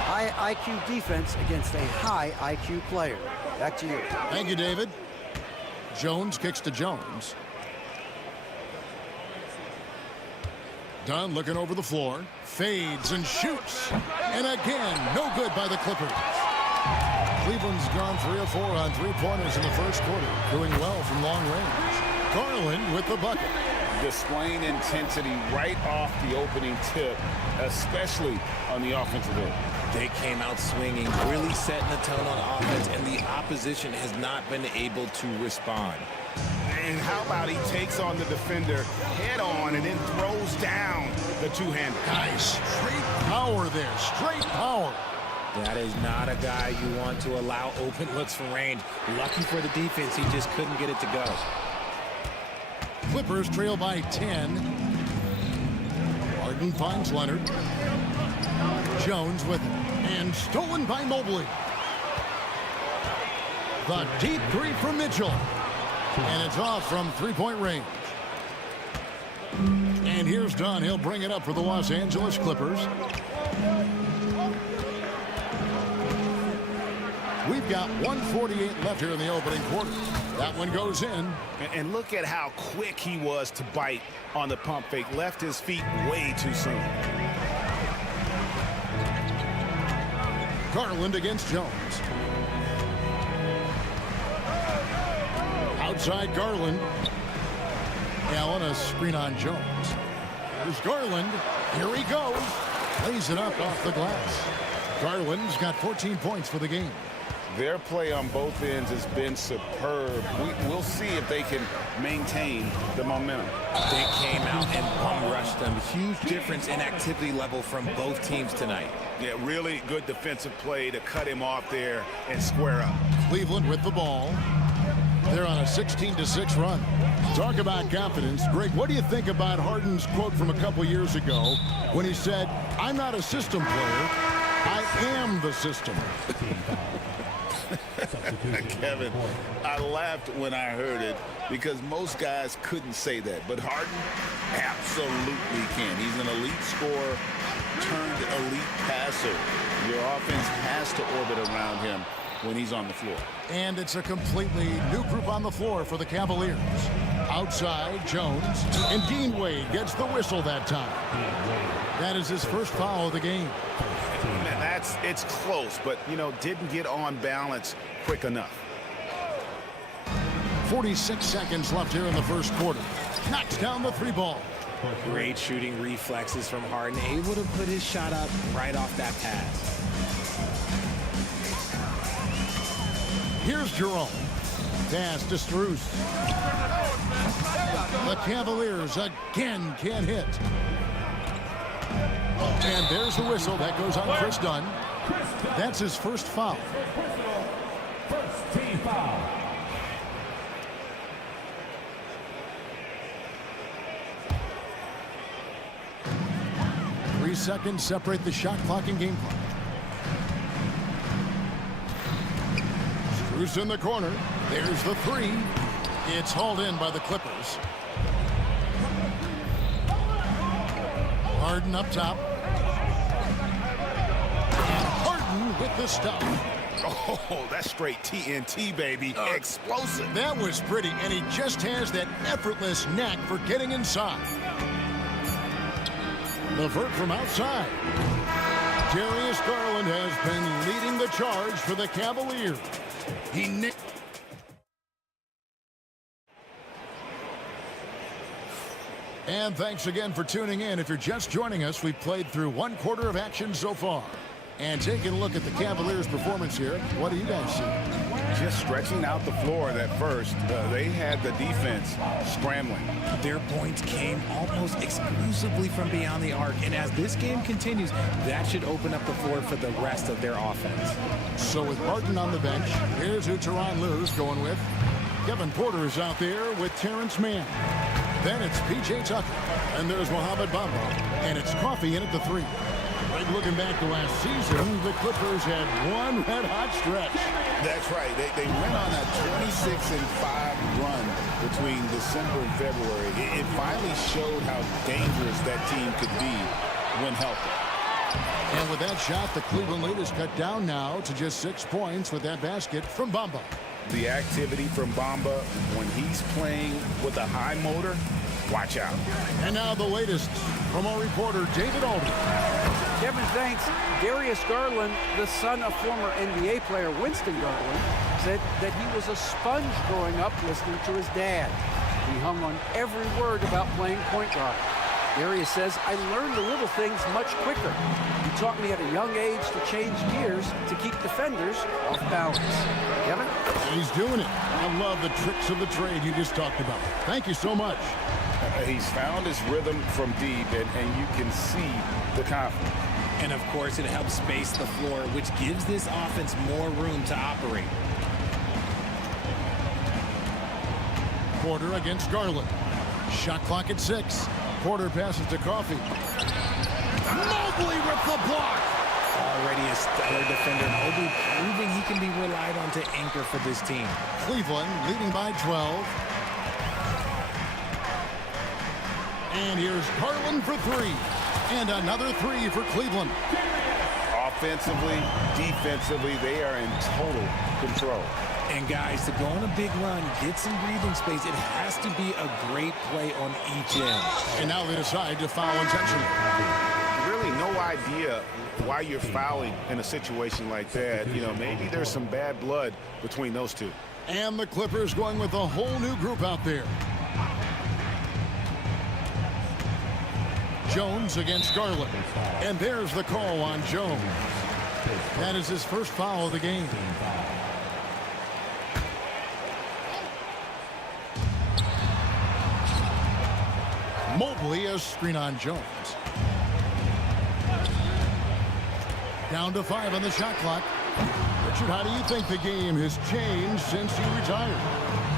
High IQ defense against a high IQ player. Back to you. Thank you, David. Jones kicks to Jones. Dunn looking over the floor. Fades and shoots. And again, no good by the Clippers. Cleveland's gone 3 of 4 on three-pointers in the first quarter, doing well from long range. Garland with the bucket. Displaying intensity right off the opening tip, especially on the offensive end. They came out swinging, really setting the tone on offense, and the opposition has not been able to respond. And how about he takes on the defender head on and then throws down the two-hander. Nice. Straight power there. Straight power. That is not a guy you want to allow open looks from range. Lucky for the defense, he just couldn't get it to go. Clippers trail by 10. Harden finds Leonard. Jones with it. And stolen by Mobley. The deep three from Mitchell. And it's off from three-point range. And here's Dunn. He'll bring it up for the Los Angeles Clippers. We've got 1:48 left here in the opening quarter. That one goes in. And look at how quick he was to bite on the pump fake. Left his feet way too soon. Garland against Jones. Outside Garland. Allen, a screen on Jones. Here's Garland. Here he goes. Lays it up off the glass. Garland's got 14 points for the game. Their play on both ends has been superb. We'll see if they can maintain the momentum. They came out and bum rushed them. Huge difference in activity level from both teams tonight. Yeah, really good defensive play to cut him off there and square up. Cleveland with the ball. They're on a 16-6 run. Talk about confidence. Greg, what do you think about Harden's quote from a couple years ago when he said, "I'm not a system player, I am the system. Kevin, I laughed when I heard it because most guys couldn't say that. But Harden absolutely can. He's an elite scorer turned elite passer. Your offense has to orbit around him when he's on the floor. And it's a completely new group on the floor for the Cavaliers. Outside, Jones. And Dean Wade gets the whistle that time. That is his first foul of the game. Man, it's close, but, you know, didn't get on balance quick enough. 46 seconds left here in the first quarter. Knocks down the three ball. Great shooting reflexes from Harden, able to put his shot up right off that pass. Here's Jerome. Pass to Strus. The Cavaliers again can't hit. And there's the whistle. That goes on Chris Dunn. That's his first foul. First team foul. Three seconds separate the shot clock and game clock. Strus in the corner. There's the three. It's hauled in by the Clippers. Harden up top. And Harden with the stop. Oh, that's straight TNT, baby. Explosive. That was pretty, and he just has that effortless knack for getting inside. Levert from outside. Darius Garland has been leading the charge for the Cavaliers. He nicked. And thanks again for tuning in. If you're just joining us, we've played through one quarter of action so far. And taking a look at the Cavaliers' performance here, what do you guys see? Just stretching out the floor at first. They had the defense scrambling. Their points came almost exclusively from beyond the arc. And as this game continues, that should open up the floor for the rest of their offense. So with Barton on the bench, here's who Tyronn Lue's going with. Kevin Porter is out there with Terrence Mann. Then it's P.J. Tucker. And there's Mohamed Bamba. And it's Coffey in at the three. Right, looking back to last season, the Clippers had one red-hot stretch. That's right. They went on a 26-5 run between December and February. It finally showed how dangerous that team could be when healthy. And with that shot, the Cleveland lead is cut down now to just 6 points with that basket from Bamba. The activity from Bamba when he's playing with a high motor, watch out. And now the latest from our reporter, David Aldridge. Kevin, thanks. Darius Garland, the son of former NBA player Winston Garland, said that he was a sponge growing up listening to his dad. He hung on every word about playing point guard. Darius says, I learned the little things much quicker. He taught me at a young age to change gears to keep defenders off balance. Kevin? He's doing it. I love the tricks of the trade you just talked about. Thank you so much. He's found his rhythm from deep, and you can see the confidence. And of course, it helps space the floor, which gives this offense more room to operate. Porter against Garland. Shot clock at 6. Porter passes to Coffey. Mobley with the block. Already a stellar defender. Mobley proving he can be relied on to anchor for this team. Cleveland leading by 12. And here's Garland for 3. And another 3 for Cleveland. Offensively, defensively, they are in total control. And guys, to go on a big run, get some breathing space, it has to be a great play on each end. And now they decide to foul intentionally. Really no idea why you're fouling in a situation like that. You know, maybe there's some bad blood between those two. And the Clippers going with a whole new group out there. Jones against Garland. And there's the call on Jones. That is his first foul of the game. Mobley, a screen on Jones. Down to 5 on the shot clock. Richard, how do you think the game has changed since you retired?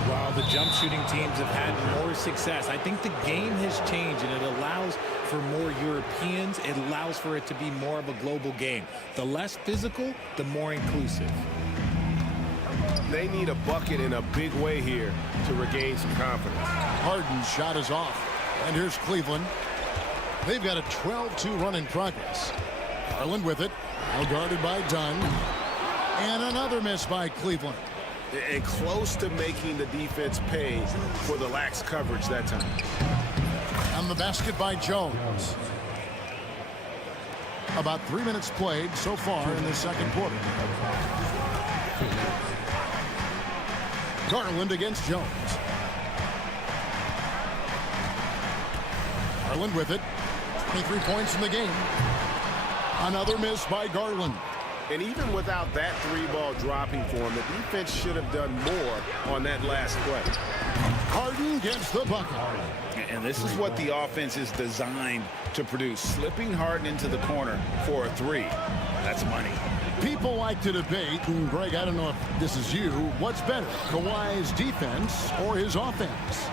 While the jump shooting teams have had more success, I think the game has changed, and it allows for more Europeans, it allows for it to be more of a global game. The less physical, the more inclusive. They need a bucket in a big way here to regain some confidence. Harden's shot is off. And here's Cleveland. They've got a 12-2 run in progress. Garland with it. Now guarded by Dunn. And another miss by Cleveland. And close to making the defense pay for the lax coverage that time. On the basket by Jones. About 3 minutes played so far in the second quarter. Garland against Jones. Garland with it. 23 points in the game. Another miss by Garland. And even without that three-ball dropping for him, the defense should have done more on that last play. Harden gets the bucket. And this is what the offense is designed to produce. Slipping Harden into the corner for a three. That's money. People like to debate, and Greg, I don't know if this is you, what's better, Kawhi's defense or his offense?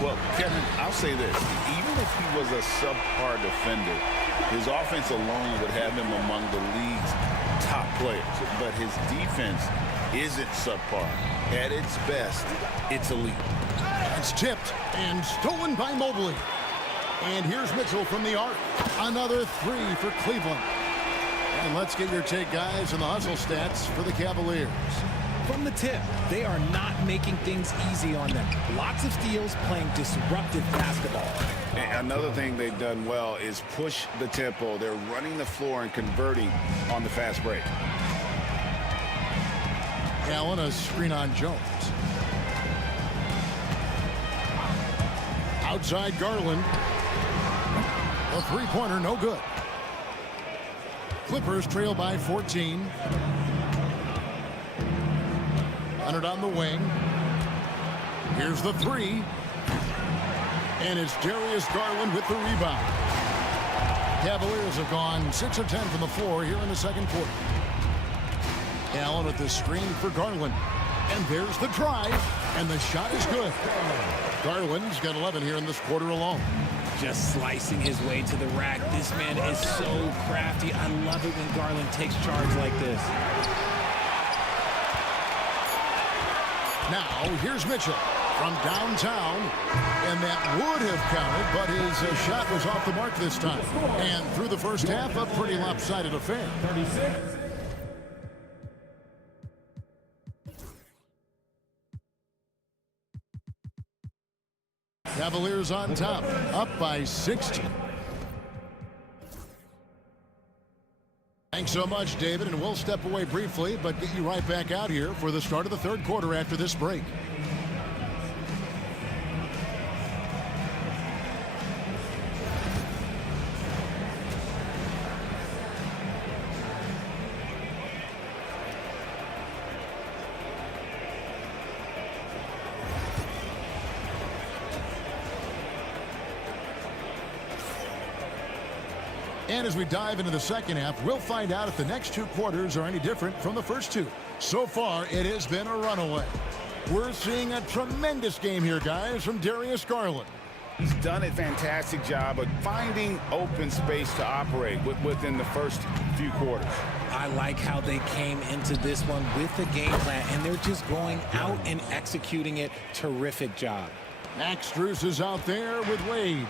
Well, Kevin, I'll say this. Even if he was a subpar defender, his offense alone would have him among the league's top players. But his defense isn't subpar. At its best, it's elite. It's tipped and stolen by Mobley. And here's Mitchell from the arc. Another three for Cleveland. And let's get your take, guys, on the hustle stats for the Cavaliers. From the tip, they are not making things easy on them. Lots of steals, playing disruptive basketball. And another thing they've done well is push the tempo. They're running the floor and converting on the fast break. Allen, a screen on Jones. Outside Garland. A three-pointer, no good. Clippers trail by 14. Leonard on the wing. Here's the three. And it's Darius Garland with the rebound. Cavaliers have gone 6 of 10 from the floor here in the second quarter. Allen with the screen for Garland. And there's the drive. And the shot is good. Garland's got 11 here in this quarter alone. Just slicing his way to the rack. This man is so crafty. I love it when Garland takes charge like this. Now, here's Mitchell from downtown. And that would have counted, but his shot was off the mark this time. And through the first half, a pretty lopsided affair. 36. Cavaliers on top, up by 60. Thanks so much, David, and we'll step away briefly, but get you right back out here for the start of the third quarter after this break. And as we dive into the second half, we'll find out if the next two quarters are any different from the first two. So far, it has been a runaway. We're seeing a tremendous game here, guys, from Darius Garland. He's done a fantastic job of finding open space to operate within the first few quarters. I like how they came into this one with a game plan, and they're just going out and executing it. Terrific job. Max Strus is out there with Wade.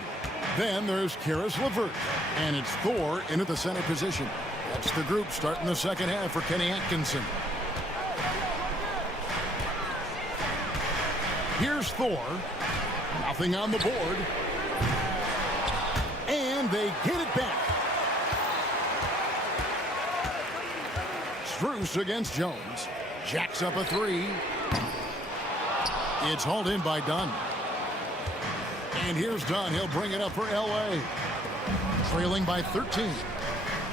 Then there's Karis LeVert. And it's Thor into the center position. That's the group starting the second half for Kenny Atkinson. Here's Thor. Nothing on the board. And they get it back. Strus against Jones. Jacks up a three. It's hauled in by Dunn. And here's Dunn. He'll bring it up for L.A. Trailing by 13.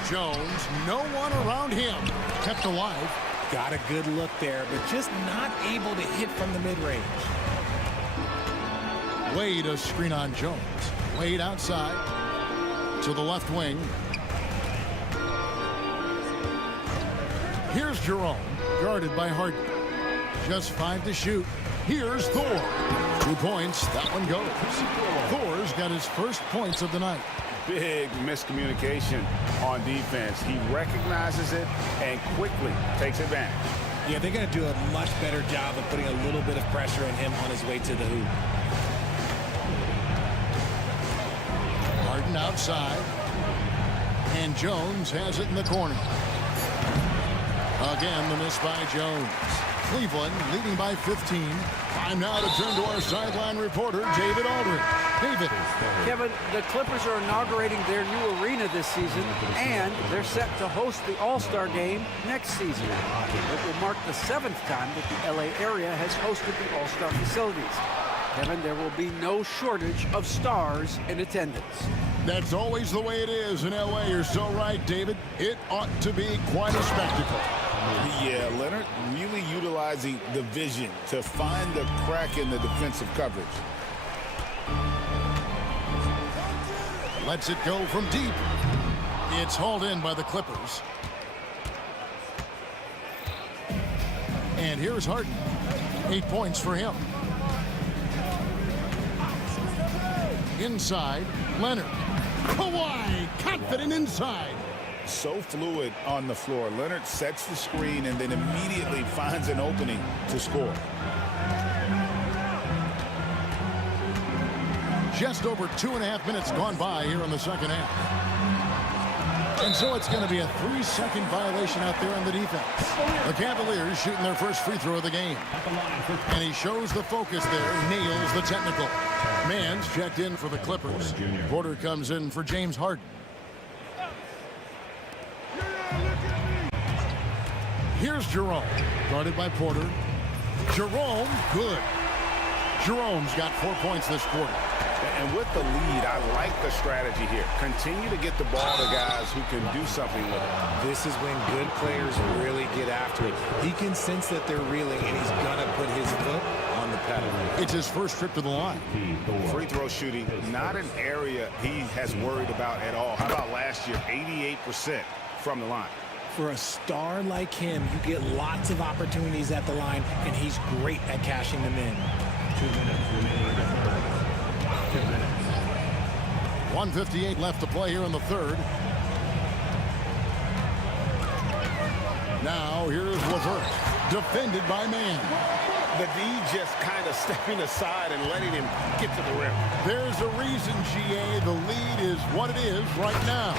Jones, no one around him. Kept alive. Got a good look there, but just not able to hit from the mid-range. Wade, a screen on Jones. Wade outside to the left wing. Here's Jerome, guarded by Harden. Just 5 to shoot. Here's Thor. 2 points. That one goes. Thor's got his first points of the night. big miscommunication on defense. He recognizes it and quickly takes advantage. Yeah, they're going to do a much better job of putting a little bit of pressure on him on his way to the hoop. Harden outside. And Jones has it in the corner. Again, the miss by Jones. Cleveland leading by 15. Time now to turn to our sideline reporter, David Aldridge. David. Kevin, the Clippers are inaugurating their new arena this season, and they're set to host the All-Star Game next season. It will mark the 7th time that the LA area has hosted the All-Star facilities. Kevin, there will be no shortage of stars in attendance. That's always the way it is in LA. You're so right, David. It ought to be quite a spectacle. Yeah, Leonard really utilizing the vision to find the crack in the defensive coverage. Lets it go from deep. It's hauled in by the Clippers. And here's Harden. 8 points for him. Inside, Leonard. Kawhi, confident inside. So fluid on the floor. Leonard sets the screen and then immediately finds an opening to score. Just over 2.5 minutes gone by here in the second half. And so it's going to be a 3-second violation out there on the defense. The Cavaliers shooting their first free throw of the game. And he shows the focus there, nails the technical. Mann's checked in for the Clippers. Porter comes in for James Harden. Here's Jerome, guarded by Porter. Jerome, good. Jerome's got 4 points this quarter. And with the lead, I like the strategy here. Continue to get the ball to guys who can do something with it. This is when good players really get after it. He can sense that they're reeling, and he's going to put his foot on the pedal. It's his first trip to the line. Free throw shooting, not an area he has worried about at all. How about last year, 88% from the line? For a star like him, you get lots of opportunities at the line, and he's great at cashing them in. 1:58 left to play here in the third. Now here's LeVert, defended by Mann. The D just kind of stepping aside and letting him get to the rim. There's a reason, GA, the lead is what it is right now.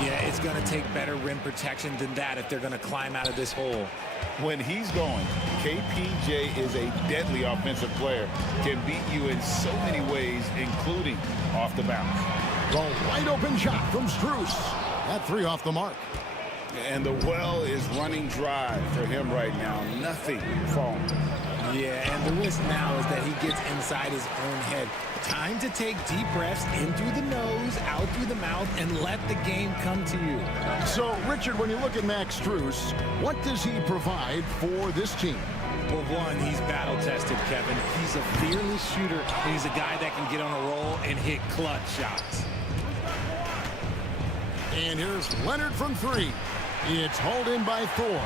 Yeah, it's going to take better rim protection than that if they're going to climb out of this hole. When he's going, KPJ is a deadly offensive player. Can beat you in so many ways, including off the bounce. The wide open shot from Strus. That three off the mark. And the well is running dry for him right now. Nothing falling. Yeah, and the risk now is that he gets inside his own head. Time to take deep breaths in through the nose, out through the mouth, and let the game come to you. So, Richard, when you look at Max Strus, what does he provide for this team? Well, one, he's battle-tested, Kevin. He's a fearless shooter, and he's a guy that can get on a roll and hit clutch shots. And here's Leonard from three. It's hauled in by Thor.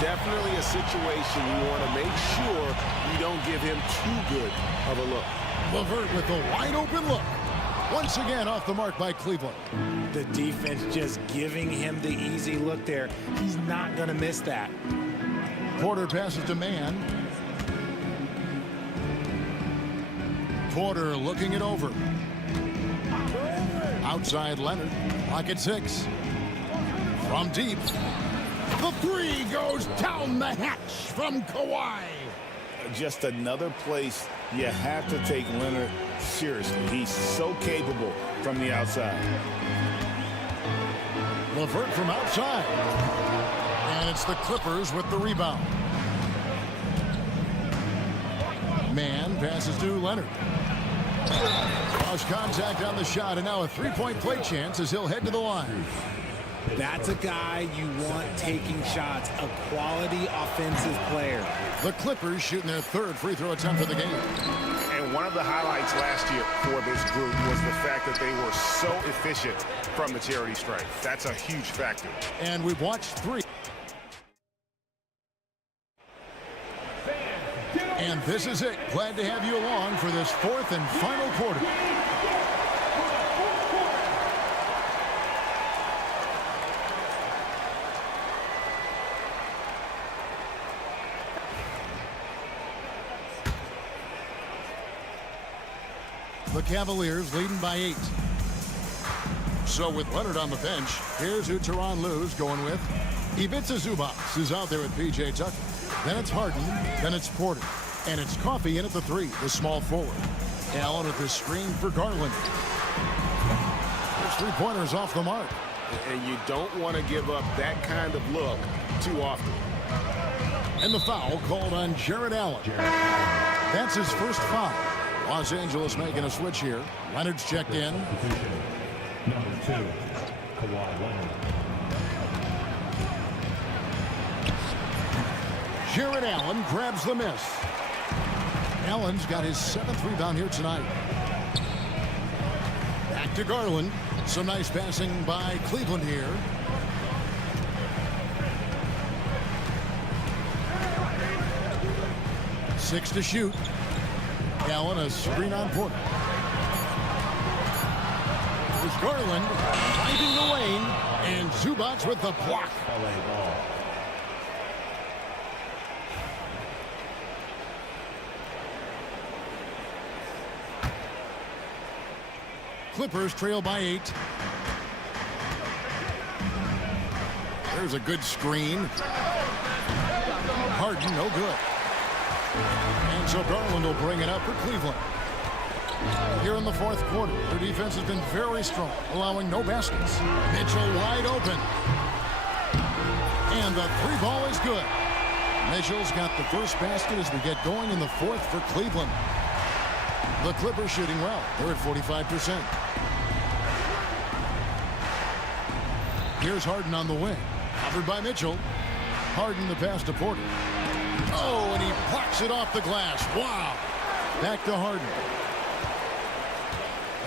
Definitely a situation you want to make sure you don't give him too good of a look. LeVert with the wide open look. Once again off the mark by Cleveland. The defense just giving him the easy look there. He's not going to miss that. Porter passes to Mann. Porter looking it over. Outside Leonard. Lock at 6. From deep. The three goes down the hatch from Kawhi. Just another place you have to take Leonard seriously. He's so capable from the outside. LeVert from outside. And it's the Clippers with the rebound. Mann passes to Leonard. Cross contact on the shot, and now a three-point play chance as he'll head to the line. That's a guy you want taking shots, a quality offensive player. The Clippers shooting their third free throw attempt of the game. And one of the highlights last year for this group was the fact that they were so efficient from the charity stripe. That's a huge factor. And we've watched three. And this is it. Glad to have you along for this fourth and final quarter. The Cavaliers leading by 8. So with Leonard on the bench, here's who Tyronn Lue's going with. Ivica Zubac is out there with P.J. Tucker. Then it's Harden, then it's Porter. And it's Coffey in at the 3, the small forward. Allen at the screen for Garland. There's 3-pointers off the mark. And you don't want to give up that kind of look too often. And the foul called on Jared Allen. That's his first foul. Los Angeles making a switch here. Leonard's checked in. Number 2, Kawhi Leonard. Jared Allen grabs the miss. Allen's got his 7th rebound here tonight. Back to Garland. Some nice passing by Cleveland here. Six to shoot. Allen a screen on Porter. There's Garland finding the lane, and Zubac with the block. LA ball. Clippers trail by 8. There's a good screen. Harden, no good. And so Garland will bring it up for Cleveland. Here in the 4th quarter, their defense has been very strong, allowing no baskets. Mitchell wide open. And the 3-ball is good. Mitchell's got the first basket as we get going in the 4th for Cleveland. The Clippers shooting well. They're at 45%. Here's Harden on the wing. Covered by Mitchell. Harden the pass to Porter. Oh, and he blocks it off the glass. Wow. Back to Harden.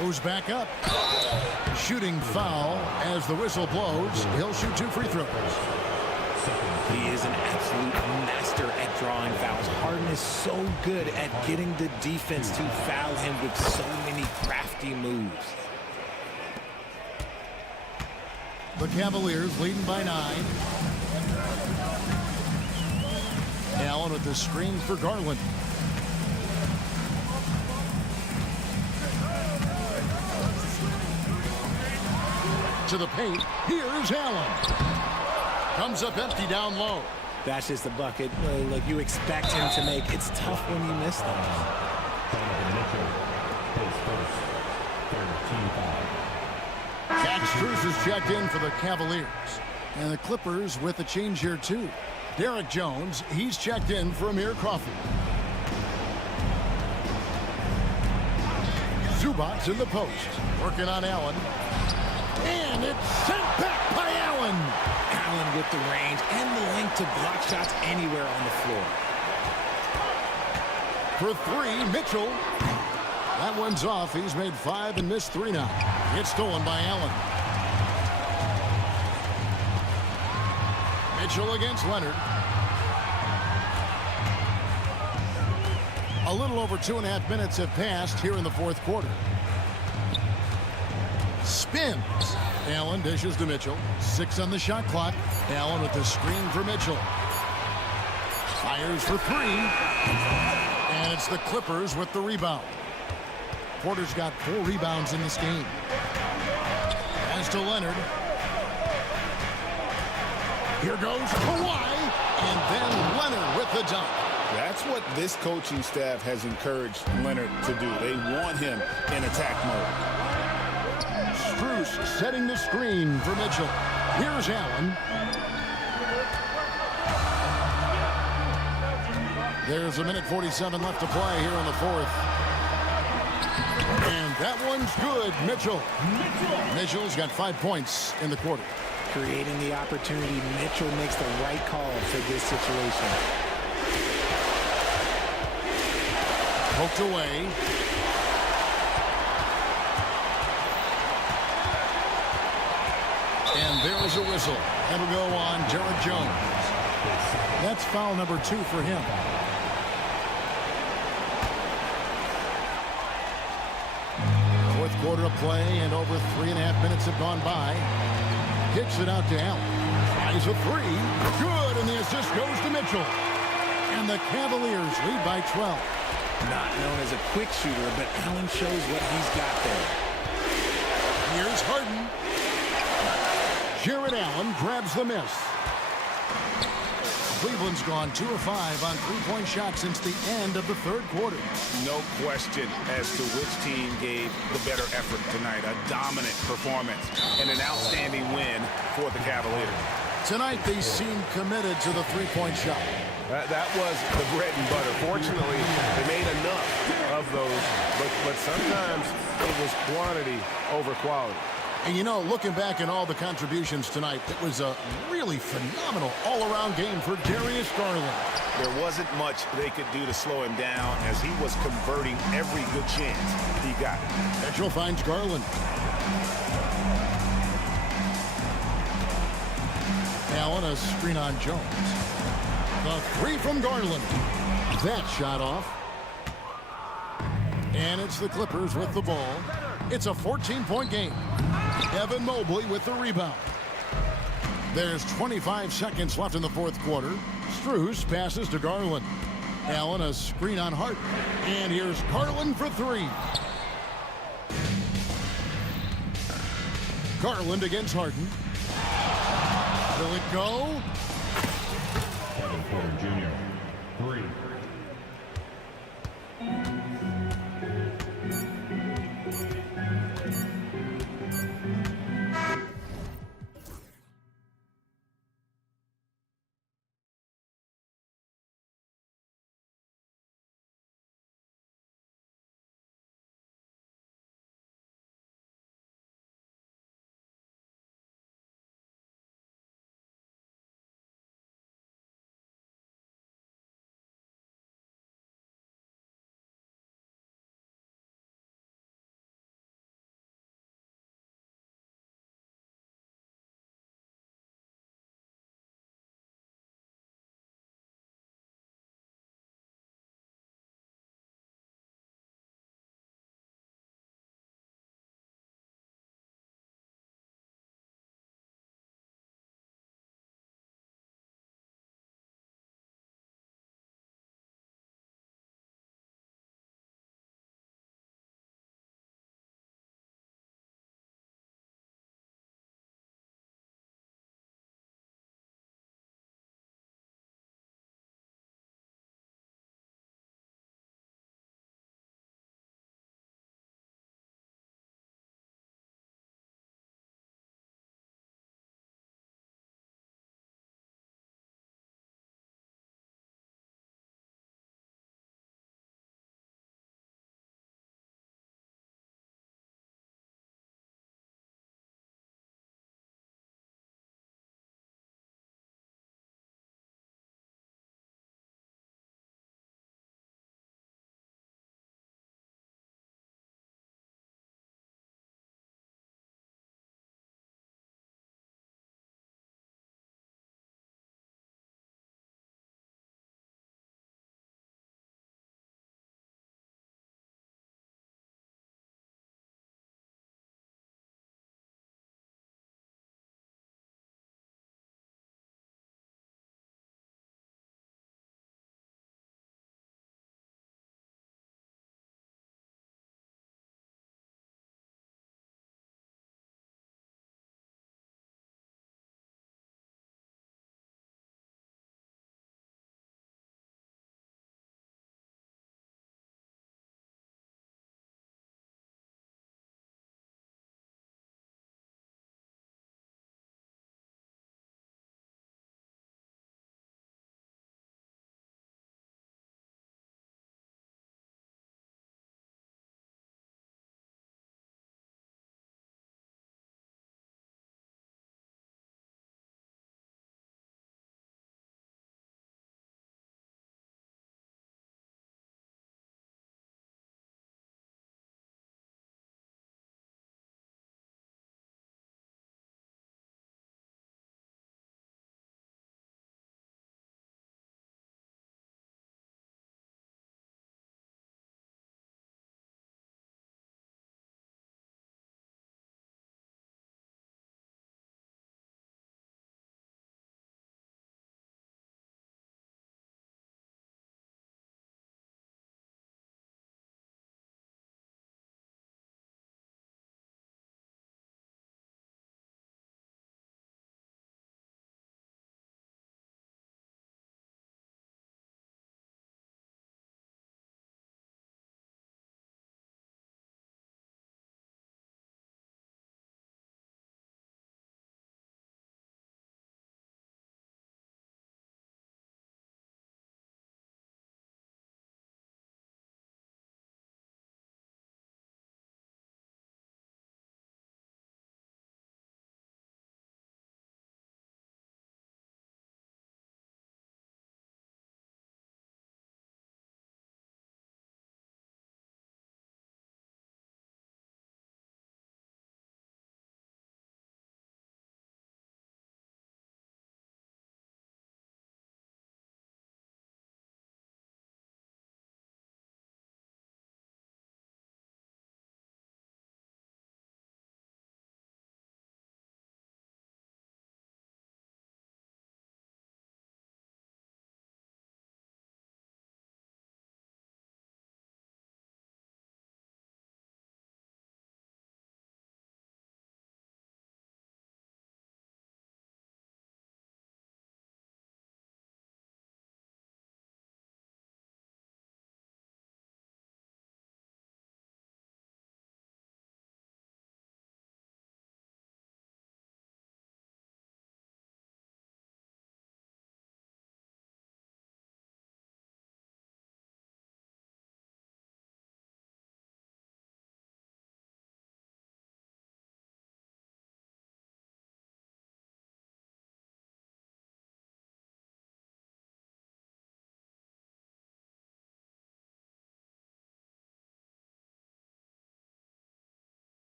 Goes back up. Shooting foul as the whistle blows. He'll shoot 2 free throws. He is an absolute master at drawing fouls. Harden is so good at getting the defense to foul him with so many crafty moves. The Cavaliers leading by 9. Allen with the screen for Garland. To the paint. Here's Allen. Comes up empty down low. That's just a bucket. Look, you expect him to make. It's tough when you miss them. Donovan Mitchell, his first 13 foul. Jack Strus is checked in for the Cavaliers. And the Clippers with a change here, too. Derek Jones, he's checked in for Amir Coffey. Zubac in the post. Working on Allen. And it's sent back by Allen. Allen with the range and the length to block shots anywhere on the floor. For 3, Mitchell. That one's off. He's made 5 and missed 3 now. It's stolen by Allen. Mitchell against Leonard. A little over 2.5 minutes have passed here in the 4th quarter. Spins. Allen dishes to Mitchell. 6 on the shot clock. Allen with the screen for Mitchell. Fires for 3. And it's the Clippers with the rebound. Porter's got 4 rebounds in this game. Pass to Leonard. Here goes Kawhi. And then Leonard with the dunk. That's what this coaching staff has encouraged Leonard to do. They want him in attack mode. Strus setting the screen for Mitchell. Here's Allen. There's a minute 47 left to play here in the 4th. And that one's good. Mitchell's got 5 points in the quarter. Creating the opportunity, Mitchell makes the right call for this situation. Poked away. And there's a whistle. That'll go on Derek Jones. That's foul number 2 for him. Fourth quarter of play, and over 3.5 minutes have gone by. Kicks it out to Allen. Tries a 3. Good, and the assist goes to Mitchell. And the Cavaliers lead by 12. Not known as a quick shooter, but Allen shows what he's got there. Here's Harden. Jared Allen grabs the miss. Cleveland's gone 2 of 5 on three-point shots since the end of the third quarter. No question as to which team gave the better effort tonight. A dominant performance and an outstanding win for the Cavaliers. Tonight, they seem committed to the three-point shot. That was the bread and butter. Fortunately, they made enough of those, but sometimes it was quantity over quality. And you know, looking back at all the contributions tonight, it was a really phenomenal all-around game for Darius Garland. There wasn't much they could do to slow him down as he was converting every good chance he got. Mitchell finds Garland. Allen, a screen on Jones. The three from Garland. That shot off. And it's the Clippers with the ball. It's a 14-point game. Evan Mobley with the rebound. There's 25 seconds left in the fourth quarter. Strus passes to Garland. Allen, a screen on Hart. And here's Garland for three. Garland against Harden. Will it go? Kevin Porter Jr. 3.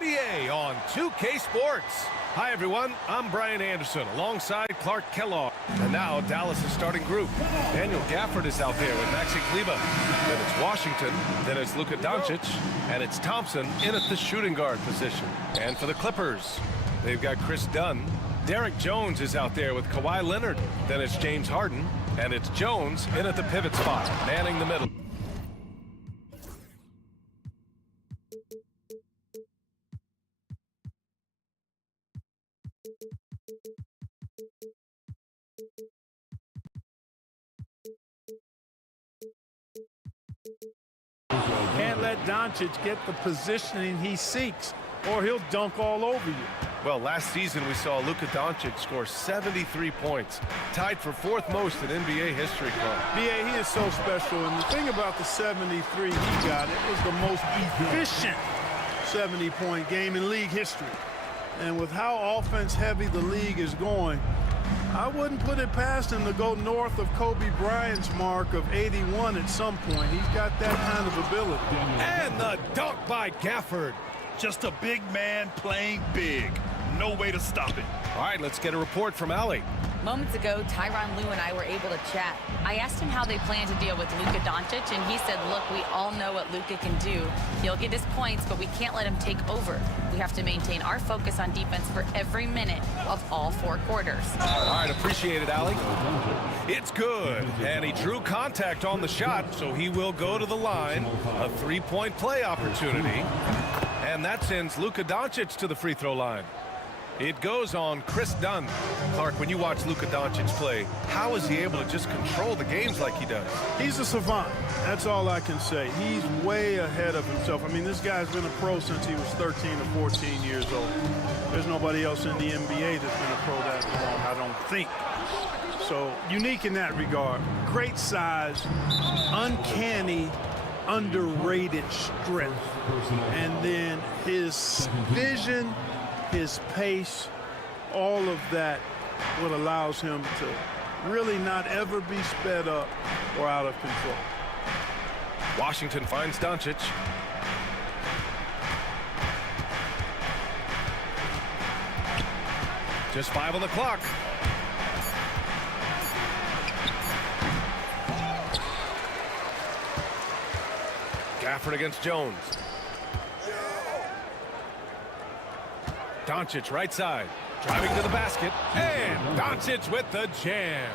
NBA on 2K Sports. Hi, everyone. I'm Brian Anderson alongside Clark Kellogg. And now Dallas' starting group. Daniel Gafford is out there with Maxi Kleber. Then it's Washington. Then it's Luka Doncic. And it's Thompson in at the shooting guard position. And for the Clippers, they've got Chris Dunn. Derek Jones is out there with Kawhi Leonard. Then it's James Harden. And it's Jones in at the pivot spot, manning the middle. Can't let Doncic get the positioning he seeks, or he'll dunk all over you. Well, last season we saw Luka Doncic score 73 points, tied for fourth most in NBA history, Clark. BA, he is so special, and the thing about the 73 he got, it was the most efficient 70-point game in league history. And with how offense-heavy the league is going, I wouldn't put it past him to go north of Kobe Bryant's mark of 81 at some point. He's got that kind of ability. And the dunk by Gafford. Just a big man playing big. No way to stop it. All right, let's get a report from Allie. Moments ago, Tyronn Lue and I were able to chat. I asked him how they plan to deal with Luka Doncic, and he said, look, we all know what Luka can do. He'll get his points, but we can't let him take over. We have to maintain our focus on defense for every minute of all 4 quarters. All right, appreciate it, Allie. It's good, and he drew contact on the shot, so he will go to the line. A 3-point play opportunity, and that sends Luka Doncic to the free throw line. It goes on Chris Dunn. Clark, when you watch Luka Doncic play, how is he able to just control the games like he does? He's a savant. That's all I can say. He's way ahead of himself. I mean, this guy's been a pro since he was 13 or 14 years old. There's nobody else in the NBA that's been a pro that long, I don't think. So, unique in that regard. Great size, uncanny, underrated strength. And then his vision, his pace, all of that what allows him to really not ever be sped up or out of control. Washington finds Doncic. Just 5 on the clock. Gafford against Jones. Doncic right side, driving to the basket, and Doncic with the jam.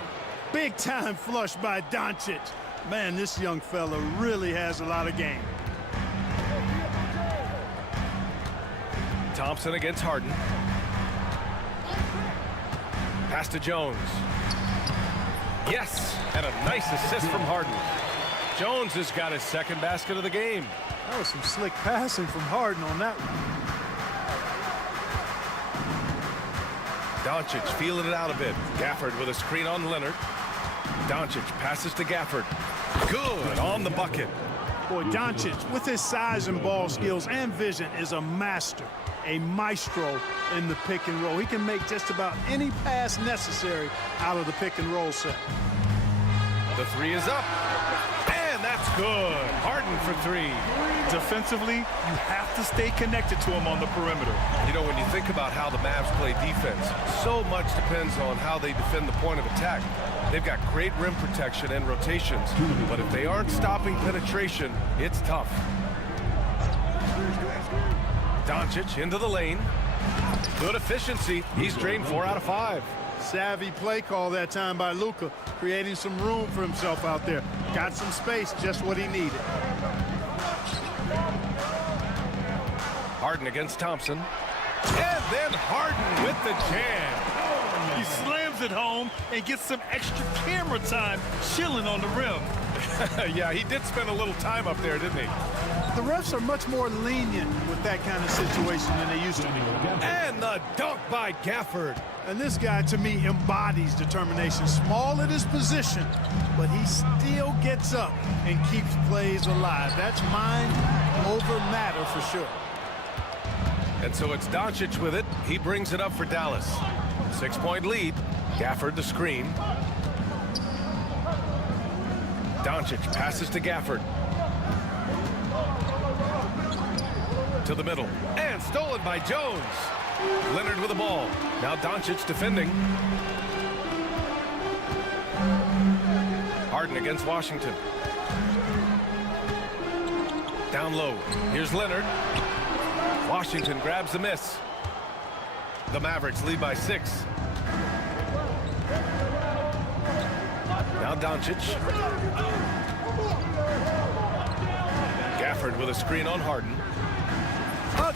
Big time flush by Doncic. Man, this young fella really has a lot of game. Thompson against Harden. Pass to Jones. Yes, and a nice assist from Harden. Jones has got his second basket of the game. That was some slick passing from Harden on that one. Doncic feeling it out a bit. Gafford with a screen on Leonard. Doncic passes to Gafford. Good on the bucket. Boy, Doncic, with his size and ball skills and vision, is a master, a maestro in the pick and roll. He can make just about any pass necessary out of the pick and roll set. The 3 is up. And that's good. Harden for 3. Defensively, you have to stay connected to him on the perimeter. You know, when you think about how the Mavs play defense, so much depends on how they defend the point of attack. They've got great rim protection and rotations, but if they aren't stopping penetration, it's tough. Doncic into the lane. Good efficiency. He's drained 4 out of 5. Savvy play call that time by Luka, creating some room for himself out there. Got some space, just what he needed. Harden against Thompson. And then Harden with the jam. He slams it home and gets some extra camera time chilling on the rim. Yeah, he did spend a little time up there, didn't he? The refs are much more lenient with that kind of situation than they used to be. And the dunk by Gafford. And this guy, to me, embodies determination. Small at his position, but he still gets up and keeps plays alive. That's mind over matter for sure. And so it's Doncic with it. He brings it up for Dallas. 6-point lead. Gafford the screen. Doncic passes to Gafford. To the middle. And stolen by Jones. Leonard with the ball. Now Doncic defending. Harden against Washington. Down low. Here's Leonard. Washington grabs the miss. The Mavericks lead by 6. Now Doncic. Gafford with a screen on Harden.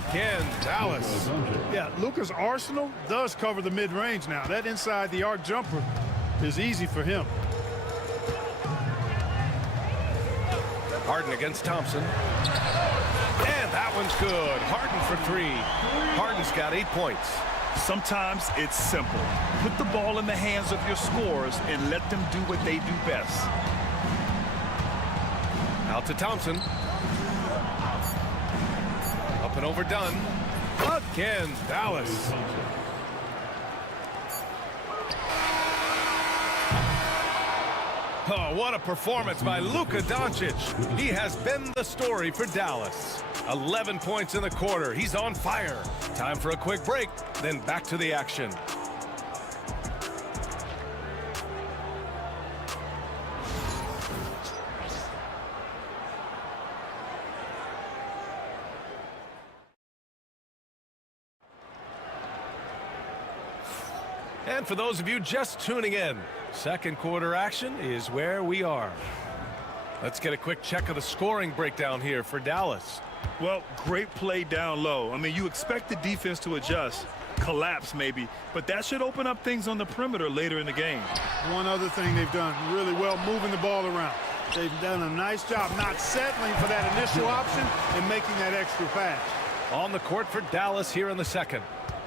Again, Dallas. Yeah, Luka's arsenal does cover the mid-range now. That inside the arc jumper is easy for him. Harden against Thompson. And that one's good. Harden for 3. Harden's got 8 points. Sometimes it's simple. Put the ball in the hands of your scorers and let them do what they do best. Out to Thompson. Up and overdone. Again, Dallas. Oh, what a performance by Luka Doncic. He has been the story for Dallas. 11 points in the quarter. He's on fire. Time for a quick break, then back to the action. And for those of you just tuning in, second quarter action is where we are. Let's get a quick check of the scoring breakdown here for Dallas. Well, great play down low. I mean, you expect the defense to adjust, collapse maybe, but that should open up things on the perimeter later in the game. One other thing they've done really well, moving the ball around. They've done a nice job not settling for that initial option and making that extra pass. On the court for Dallas here in the second.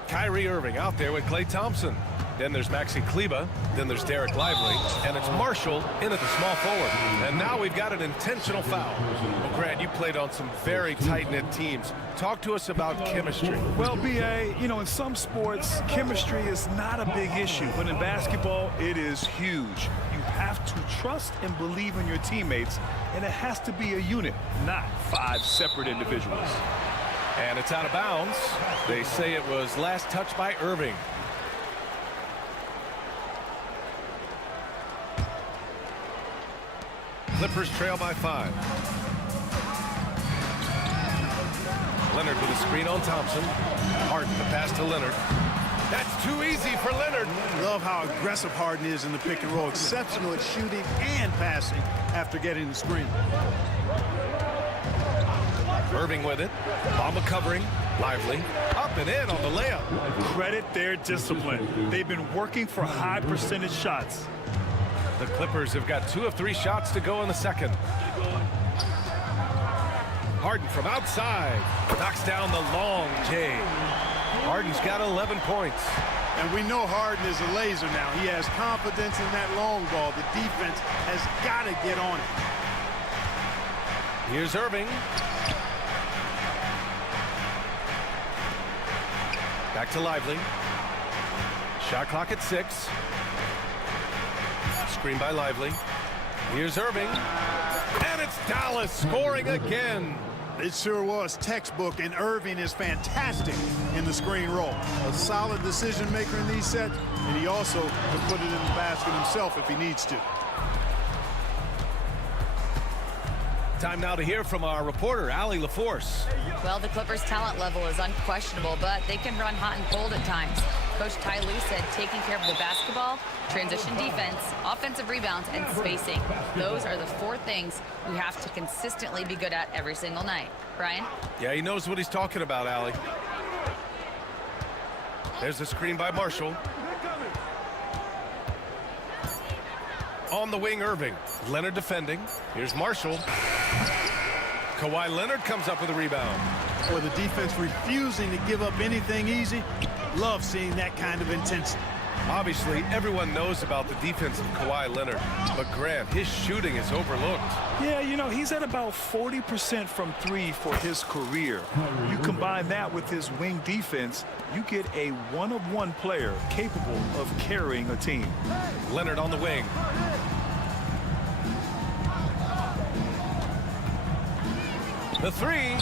Kyrie Irving out there with Klay Thompson. Then there's Maxi Kleba. Then there's Derek Lively. And it's Marshall in at the small forward. And now we've got an intentional foul. Well, Grant, you played on some very tight-knit teams. Talk to us about chemistry. Well, B.A., you know, in some sports, chemistry is not a big issue. But in basketball, it is huge. You have to trust and believe in your teammates. And it has to be a unit, not 5 separate individuals. And it's out of bounds. They say it was last touched by Irving. Clippers trail by 5. Leonard with a screen on Thompson. Harden the pass to Leonard. That's too easy for Leonard. Love how aggressive Harden is in the pick and roll. Exceptional at shooting and passing after getting the screen. Irving with it. Bamba covering. Lively. Up and in on the layup. Credit their discipline. They've been working for high percentage shots. The Clippers have got 2 of 3 shots to go in the second. Harden from outside. Knocks down the long J. Harden's got 11 points. And we know Harden is a laser now. He has confidence in that long ball. The defense has got to get on it. Here's Irving. Back to Lively. Shot clock at 6. Screen by Lively. Here's Irving. And it's Dallas scoring again. It sure was textbook, and Irving is fantastic in the screen roll. A solid decision maker in these sets, and he also can put it in the basket himself if he needs to. Time now to hear from our reporter, Allie LaForce. Well, the Clippers' talent level is unquestionable, but they can run hot and cold at times. Coach Ty Lue said taking care of the basketball, transition defense, offensive rebounds, and spacing. Those are the 4 things we have to consistently be good at every single night. Brian? Yeah, he knows what he's talking about, Allie. There's a screen by Marshall. On the wing, Irving. Leonard defending. Here's Marshall. Kawhi Leonard comes up with a rebound. For the defense refusing to give up anything easy, love seeing that kind of intensity. Obviously, everyone knows about the defense of Kawhi Leonard, but Grant, his shooting is overlooked. Yeah, you know, he's at about 40% from 3 for his career. You combine that with his wing defense, you get a one-of-one player capable of carrying a team. Leonard on the wing. The 3.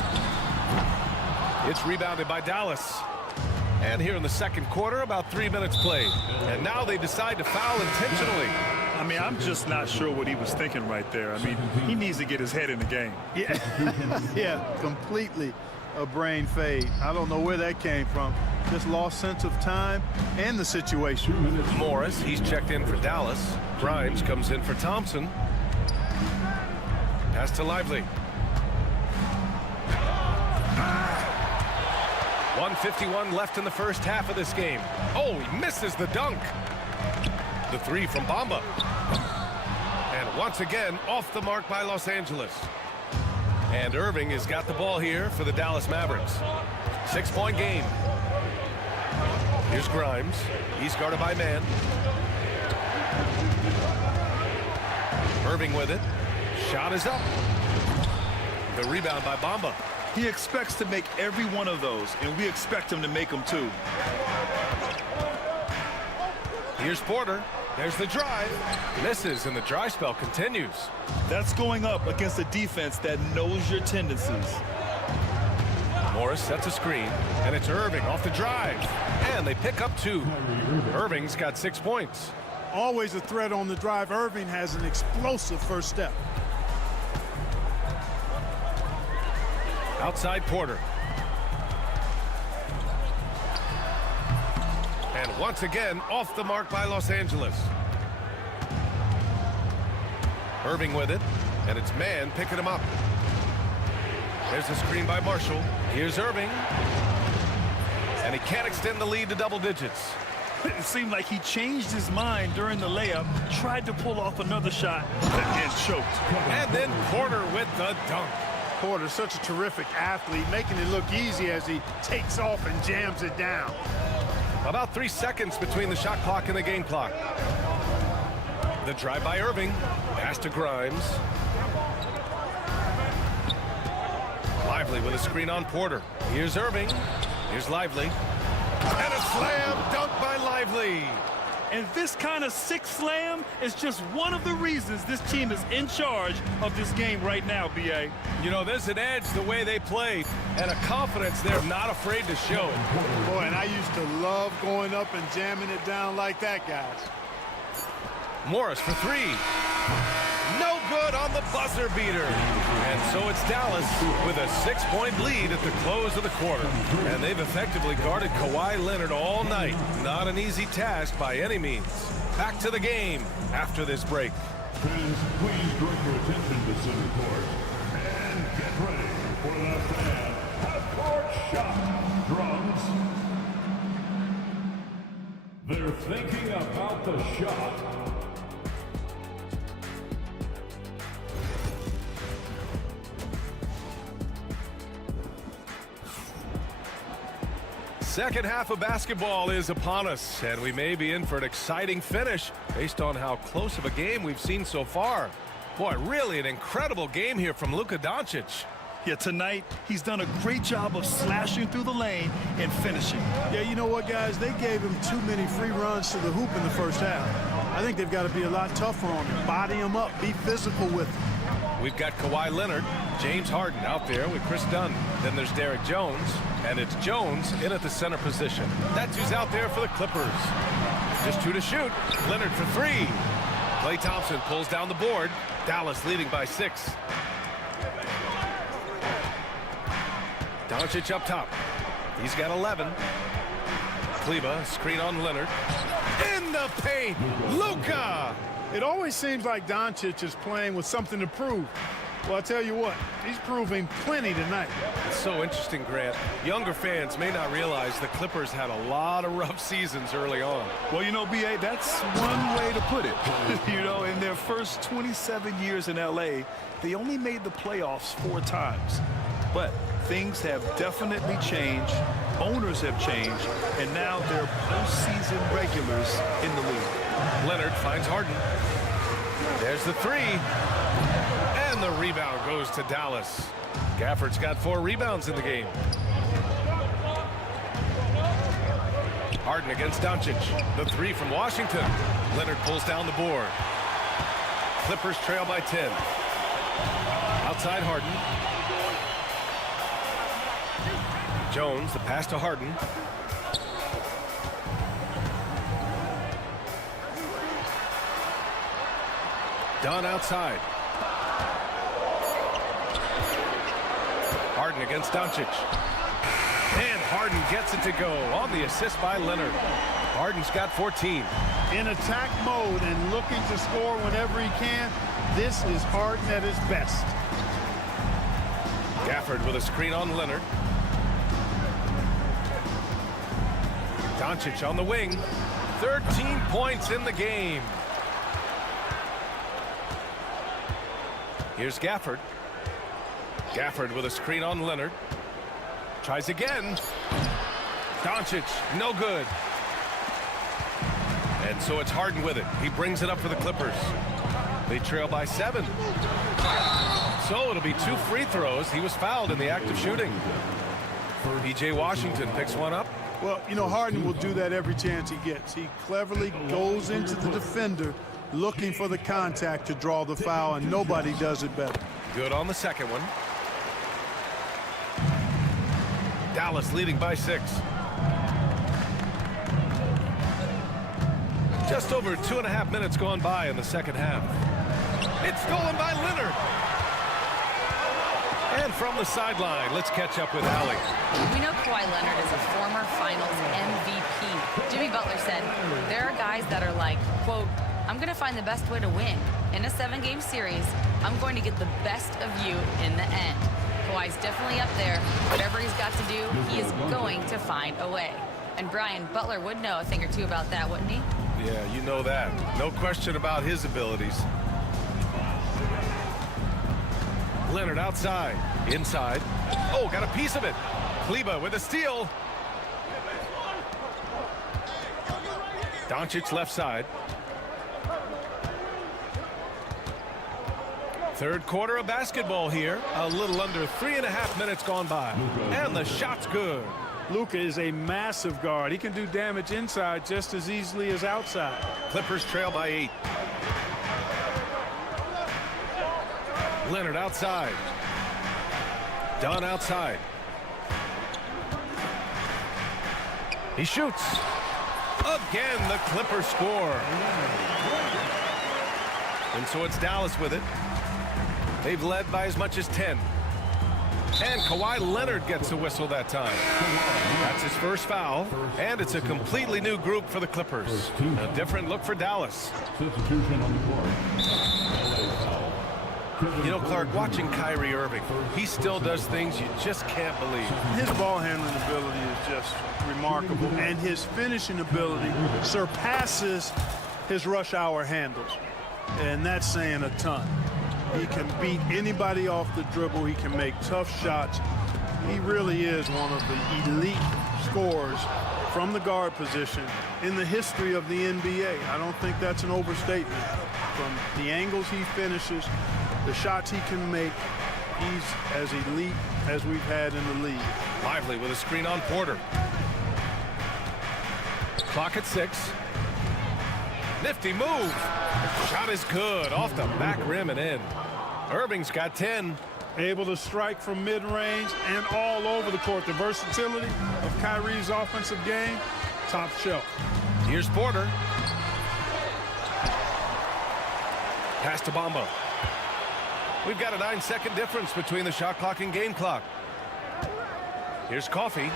It's rebounded by Dallas. And here in the second quarter, about 3 minutes played. And now they decide to foul intentionally. I mean, I'm just not sure what he was thinking right there. I mean, he needs to get his head in the game. Yeah, yeah, completely a brain fade. I don't know where that came from. Just lost sense of time and the situation. Morris, he's checked in for Dallas. Grimes comes in for Thompson. Pass to Lively. 1:51 left in the first half of this game. Oh, he misses the dunk. The three from Bamba. And once again, off the mark by Los Angeles. And Irving has got the ball here for the Dallas Mavericks. 6-point game. Here's Grimes. He's guarded by man. Irving with it. Shot is up. The rebound by Bamba. He expects to make every one of those, and we expect him to make them too. Here's Porter. There's the drive. Misses, and the dry spell continues. That's going up against a defense that knows your tendencies. Morris sets a screen, and it's Irving off the drive. And they pick up 2. Irving's got 6 points. Always a threat on the drive. Irving has an explosive first step. Outside Porter. And once again, off the mark by Los Angeles. Irving with it, and it's man picking him up. There's a screen by Marshall. Here's Irving. And he can't extend the lead to double digits. It seemed like he changed his mind during the layup, tried to pull off another shot, and choked. And then Porter with the dunk. Porter's such a terrific athlete, making it look easy as he takes off and jams it down. About 3 seconds between the shot clock and the game clock. The drive by Irving. Pass to Grimes. Lively with a screen on Porter. Here's Irving. Here's Lively. And a slam dunk by Lively. And this kind of sick slam is just one of the reasons this team is in charge of this game right now, B.A. You know, there's an edge the way they play and a confidence they're not afraid to show. Boy, and I used to love going up and jamming it down like that, guys. Morris for 3. No good on the buzzer beater. And so it's Dallas with a 6-point lead at the close of the quarter. And they've effectively guarded Kawhi Leonard all night. Not an easy task by any means. Back to the game after this break. Fans, please direct your attention to center court. And get ready for the fan half-court shot. Drums. They're thinking about the shot. Second half of basketball is upon us, and we may be in for an exciting finish based on how close of a game we've seen so far. Boy, really an incredible game here from Luka Doncic. Yeah, tonight he's done a great job of slashing through the lane and finishing. Yeah, you know what, guys? They gave him too many free runs to the hoop in the first half. I think they've got to be a lot tougher on him. Body him up, be physical with him. We've got Kawhi Leonard, James Harden out there with Chris Dunn. Then there's Derek Jones, and it's Jones in at the center position. That's who's out there for the Clippers. Just 2 to shoot. Leonard for 3. Klay Thompson pulls down the board. Dallas leading by 6. Doncic up top. He's got 11. Kleba, screen on Leonard. In the paint, Luka! It always seems like Doncic is playing with something to prove. Well, I tell you what, he's proving plenty tonight. It's so interesting, Grant. Younger fans may not realize the Clippers had a lot of rough seasons early on. Well, you know, B.A., that's one way to put it. You know, in their first 27 years in L.A., they only made the playoffs 4 times. But things have definitely changed. Owners have changed. And now they're postseason regulars in the league. Leonard finds Harden. There's the 3. And the rebound goes to Dallas. Gafford's got 4 rebounds in the game. Harden against Doncic. The 3 from Washington. Leonard pulls down the board. Clippers trail by 10. Outside Harden. Jones, the pass to Harden. Dunn outside. Harden against Doncic. And Harden gets it to go on the assist by Leonard. Harden's got 14. In attack mode and looking to score whenever he can, this is Harden at his best. Gafford with a screen on Leonard. Doncic on the wing. 13 points in the game. Here's Gafford. Gafford with a screen on Leonard. Tries again. Doncic, no good. And so it's Harden with it. He brings it up for the Clippers. They trail by 7. So it'll be 2 free throws. He was fouled in the act of shooting. P.J. Washington picks one up. Well, you know, Harden will do that every chance he gets. He cleverly goes into the defender looking for the contact to draw the foul, and nobody does it better. Good on the second one. Dallas leading by 6. Just over 2.5 minutes gone by in the second half. It's stolen by Leonard. And from the sideline, let's catch up with Allie. We know Kawhi Leonard is a former finals MVP. Jimmy Butler said, there are guys that are like, quote, I'm going to find the best way to win. In a 7-game series, I'm going to get the best of you in the end. Kawhi's definitely up there. Whatever he's got to do, he is going to find a way. And Brian, Butler would know a thing or two about that, wouldn't he? Yeah, you know that. No question about his abilities. Leonard outside. Inside. Oh, got a piece of it. Kleba with a steal. Doncic left side. Third quarter of basketball here. A little under 3.5 minutes gone by. And the shot's good. Luka is a massive guard. He can do damage inside just as easily as outside. Clippers trail by 8. Leonard outside. Dunn outside. He shoots. Again, the Clippers score. And so it's Dallas with it. They've led by as much as 10. And Kawhi Leonard gets a whistle that time. That's his first foul. And it's a completely new group for the Clippers. A different look for Dallas. Substitution on the court. You know, Clark, watching Kyrie Irving, he still does things you just can't believe. His ball handling ability is just remarkable, and his finishing ability surpasses his rush hour handles. And that's saying a ton. He can beat anybody off the dribble. He can make tough shots. He really is one of the elite scorers from the guard position in the history of the NBA. I don't think that's an overstatement. From the angles he finishes, the shots he can make, he's as elite as we've had in the league. Lively with a screen on Porter. Clock at 6. Nifty move. Shot is good off the back rim and in. Irving's got 10. Able to strike from mid-range and all over the court. The versatility of Kyrie's offensive game, top shelf. Here's Porter. Pass to Bamba. We've got a 9-second difference between the shot clock and game clock. Here's Coffee.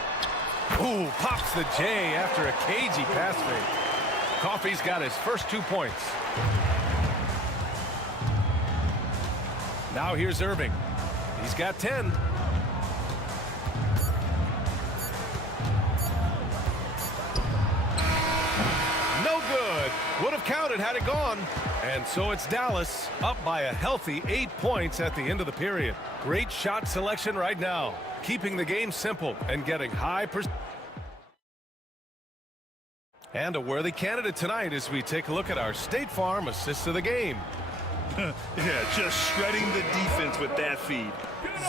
Ooh, pops the J after a cagey pass fake. Coffee's got his first 2 points. Now here's Irving. He's got 10. No good. Would have counted had it gone. And so it's Dallas up by a healthy 8 points at the end of the period. Great shot selection right now, keeping the game simple and getting high percentage. And a worthy candidate tonight as we take a look at our State Farm assist of the game. Yeah, just shredding the defense with that feed.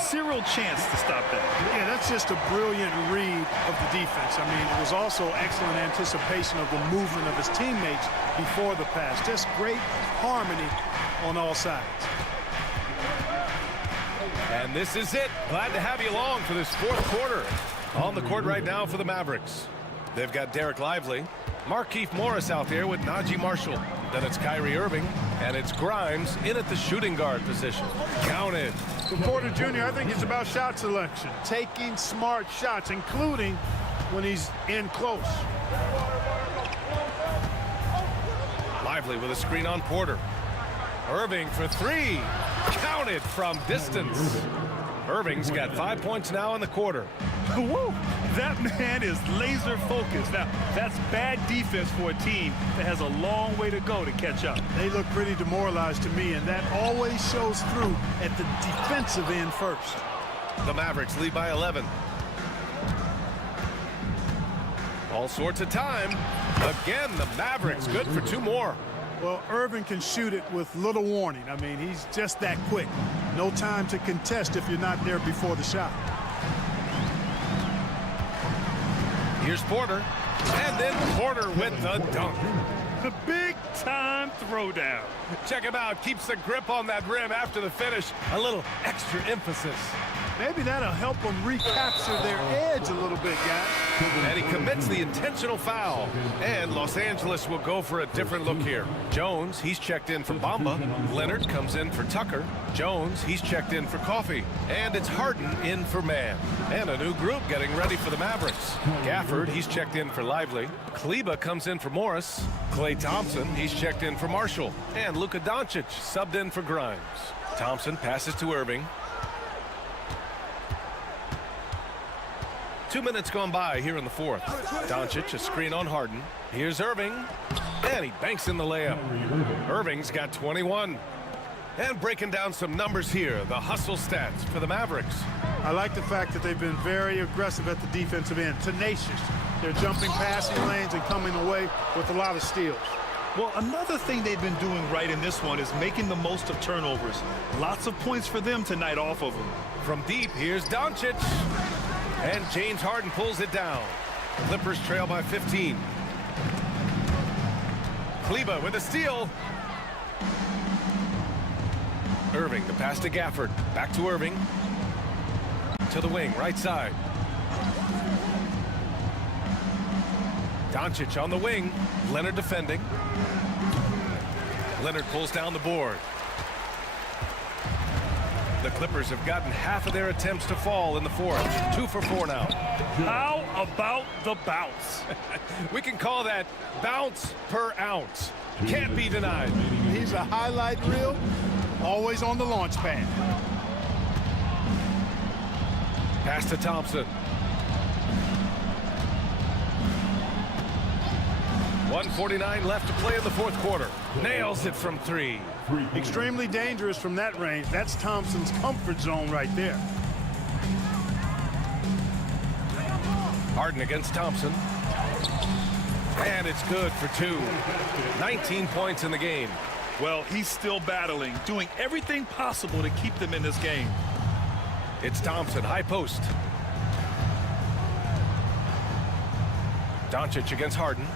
Zero chance to stop that. Yeah, that's just a brilliant read of the defense. I mean, it was also excellent anticipation of the movement of his teammates before the pass. Just great harmony on all sides. And this is it. Glad to have you along for this fourth quarter. On the court right now for the Mavericks. They've got Derek Lively, Markieff Morris out there with Najee Marshall. Then it's Kyrie Irving, and it's Grimes in at the shooting guard position. Counted. For Porter Jr., I think it's about shot selection, taking smart shots, including when he's in close. Lively with a screen on Porter. Irving for three. Counted from distance. Irving's got 5 points now in the quarter. Woo! That man is laser focused. Now, that's bad defense for a team that has a long way to go to catch up. They look pretty demoralized to me, and that always shows through at the defensive end first. The Mavericks lead by 11. All sorts of time. Again, the Mavericks good for two more. Well, Irving can shoot it with little warning. I mean, he's just that quick. No time to contest if you're not there before the shot. Here's Porter. And then Porter with the dunk. The big-time throwdown. Check him out. Keeps the grip on that rim after the finish. A little extra emphasis. Maybe that'll help them recapture their edge a little bit, guys. And he commits the intentional foul. And Los Angeles will go for a different look here. Jones, he's checked in for Bamba. Leonard comes in for Tucker. Jones, he's checked in for Coffey. And it's Harden in for Mann. And a new group getting ready for the Mavericks. Gafford, he's checked in for Lively. Kleba comes in for Morris. Klay Thompson, he's checked in for Marshall. And Luka Doncic subbed in for Grimes. Thompson passes to Irving. 2 minutes gone by here in the fourth. Doncic, a screen on Harden. Here's Irving. And he banks in the layup. Irving's got 21. And breaking down some numbers here, the hustle stats for the Mavericks. I like the fact that they've been very aggressive at the defensive end, tenacious. They're jumping passing lanes and coming away with a lot of steals. Well, another thing they've been doing right in this one is making the most of turnovers. Lots of points for them tonight off of them. From deep, here's Doncic. And James Harden pulls it down. Clippers trail by 15. Kleba with a steal. Irving, the pass to Gafford. Back to Irving. To the wing, right side. Doncic on the wing. Leonard defending. Leonard pulls down the board. The Clippers have gotten half of their attempts to fall in the fourth. 2 for 4 now. How about the bounce? We can call that bounce per ounce. Can't be denied. He's a highlight reel, always on the launch pad. Pass to Thompson. 1:49 left to play in the fourth quarter. Nails it from three. Extremely dangerous from that range. That's Thompson's comfort zone right there. Harden against Thompson. And it's good for two. 19 points in the game. Well, he's still battling, doing everything possible to keep them in this game. It's Thompson, high post. Doncic against Harden.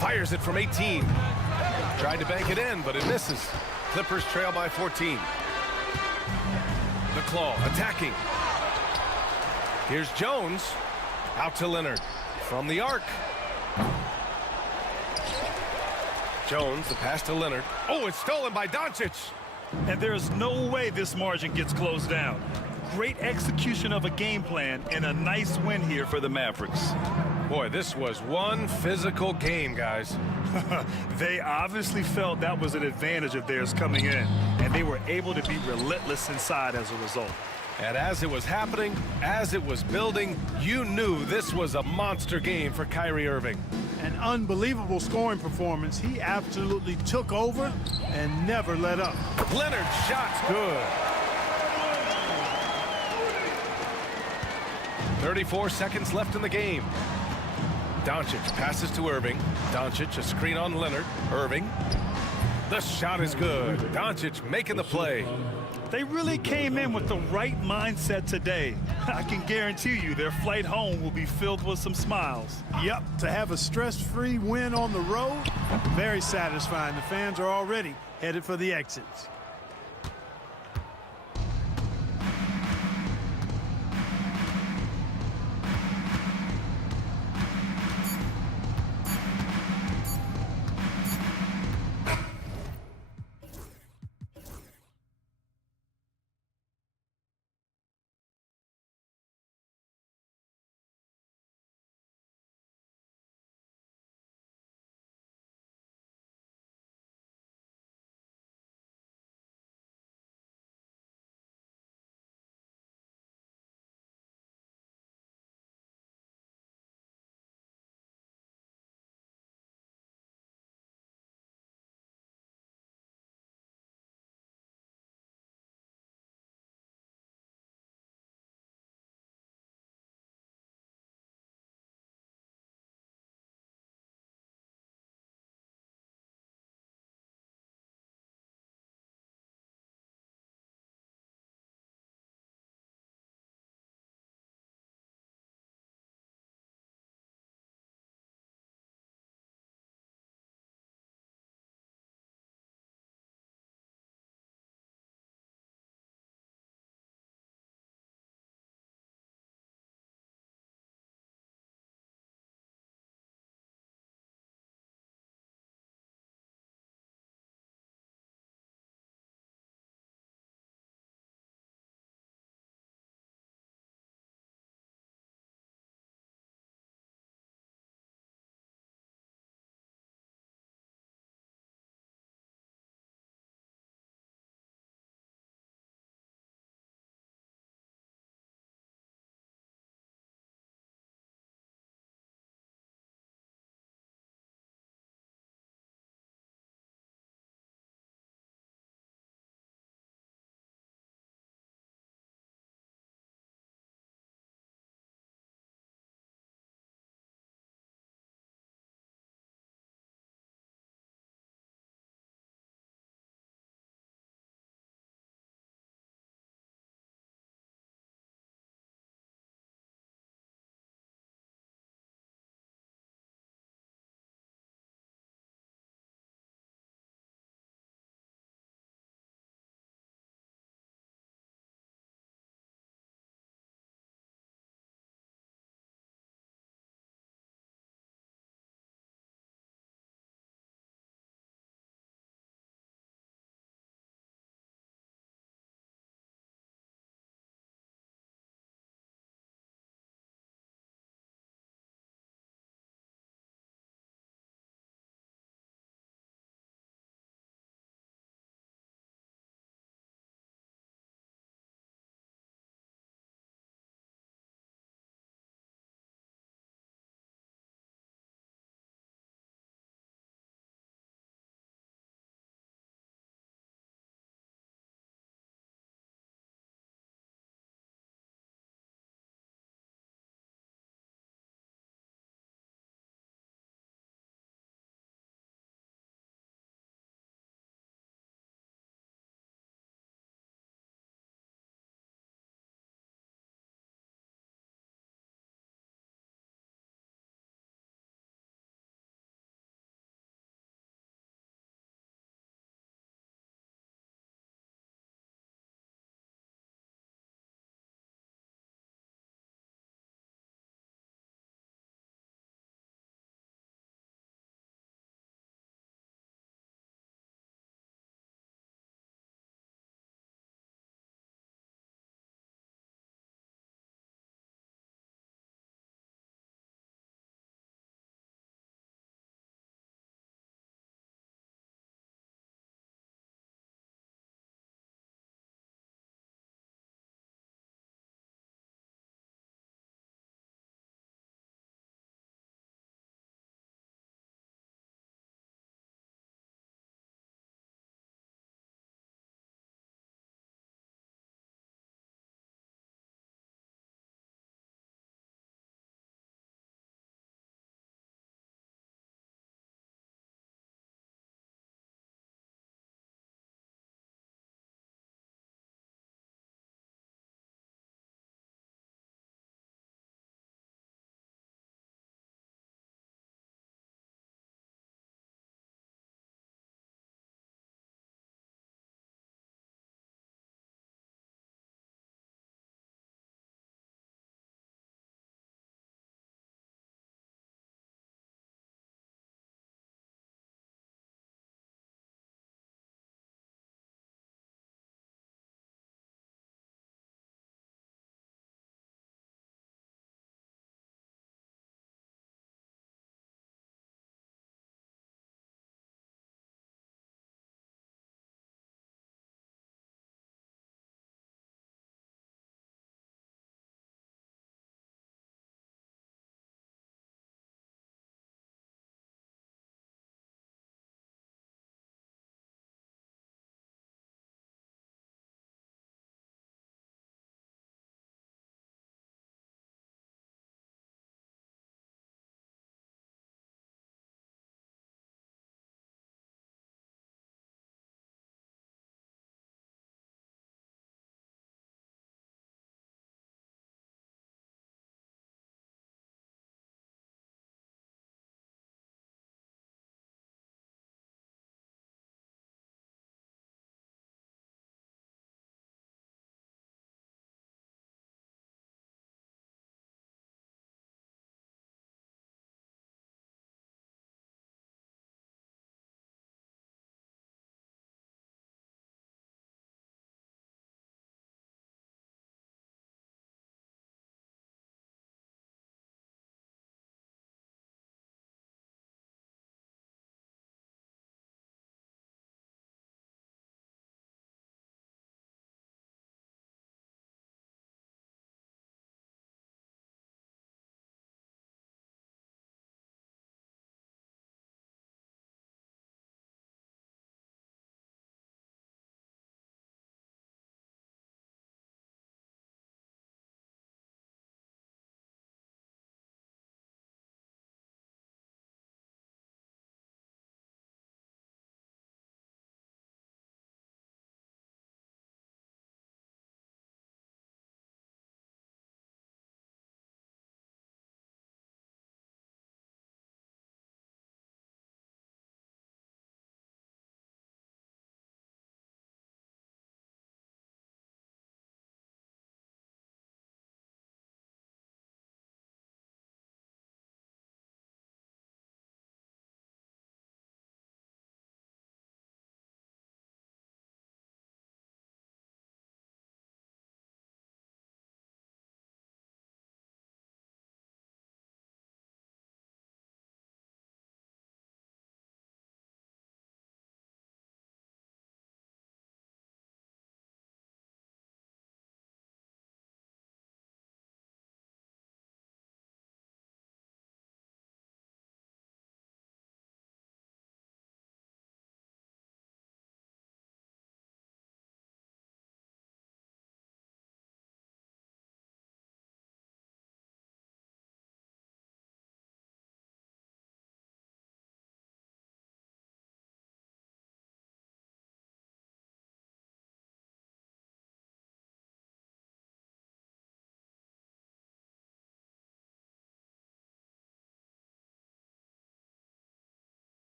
Fires it from 18. Tried to bank it in, but it misses. Clippers trail by 14. The claw attacking. Here's Jones. Out to Leonard. From the arc. Jones, the pass to Leonard. Oh, it's stolen by Doncic. And there's no way this margin gets closed down. Great execution of a game plan and a nice win here for the Mavericks. Boy, this was one physical game, guys. They obviously felt that was an advantage of theirs coming in, and they were able to be relentless inside as a result. And as it was happening, as it was building, you knew this was a monster game for Kyrie Irving. An unbelievable scoring performance. He absolutely took over and never let up. Leonard's shot's good. 34 seconds left in the game. Doncic passes to Irving. Doncic, a screen on Leonard. Irving. The shot is good. Doncic making the play. They really came in with the right mindset today. I can guarantee you their flight home will be filled with some smiles. Yep, to have a stress-free win on the road, very satisfying. The fans are already headed for the exits.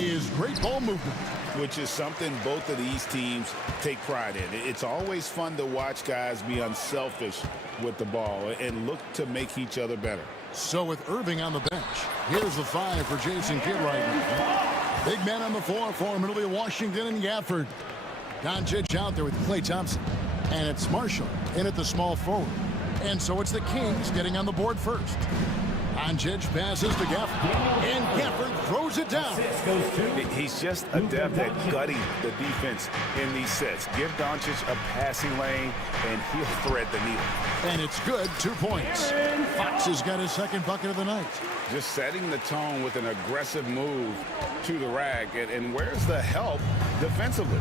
is great ball movement. Which is something both of these teams take pride in. It's always fun to watch guys be unselfish with the ball and look to make each other better. So with Irving on the bench, here's the 5 for Jason Kidd right now. Big man on the floor for Middle of Washington and Gafford. Doncic out there with Klay Thompson. And it's Marshall in at the small forward. And so it's the Kings getting on the board first. Doncic passes to Gafford. And Gafford throws it down. He's just adept at gutting the defense in these sets. Give Doncic a passing lane, and he'll thread the needle. And it's good, 2 points. Fox has got his second bucket of the night. Just setting the tone with an aggressive move to the rack. And where's the help defensively?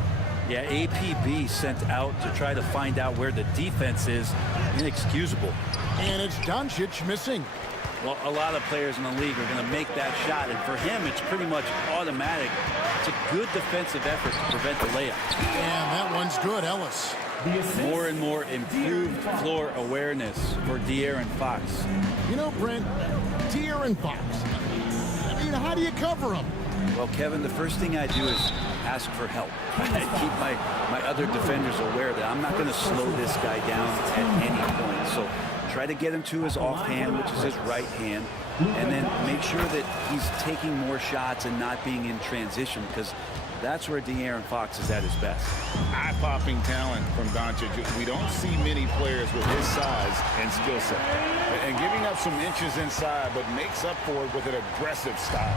Yeah, APB sent out to try to find out where the defense is. Inexcusable. And it's Doncic missing. Well, a lot of players in the league are going to make that shot, and for him, it's pretty much automatic. It's a good defensive effort to prevent the layup. And that one's good, Ellis. More and more improved floor awareness for De'Aaron Fox. You know, Brent, De'Aaron Fox, I mean, how do you cover him? Well, Kevin, the first thing I do is ask for help. I keep my other defenders aware that I'm not going to slow this guy down at any point. So try to get him to his offhand, which is his right hand, and then make sure that he's taking more shots and not being in transition, because that's where De'Aaron Fox is at his best. Eye-popping talent from Doncic. We don't see many players with his size and skill set. And giving up some inches inside, but makes up for it with an aggressive style.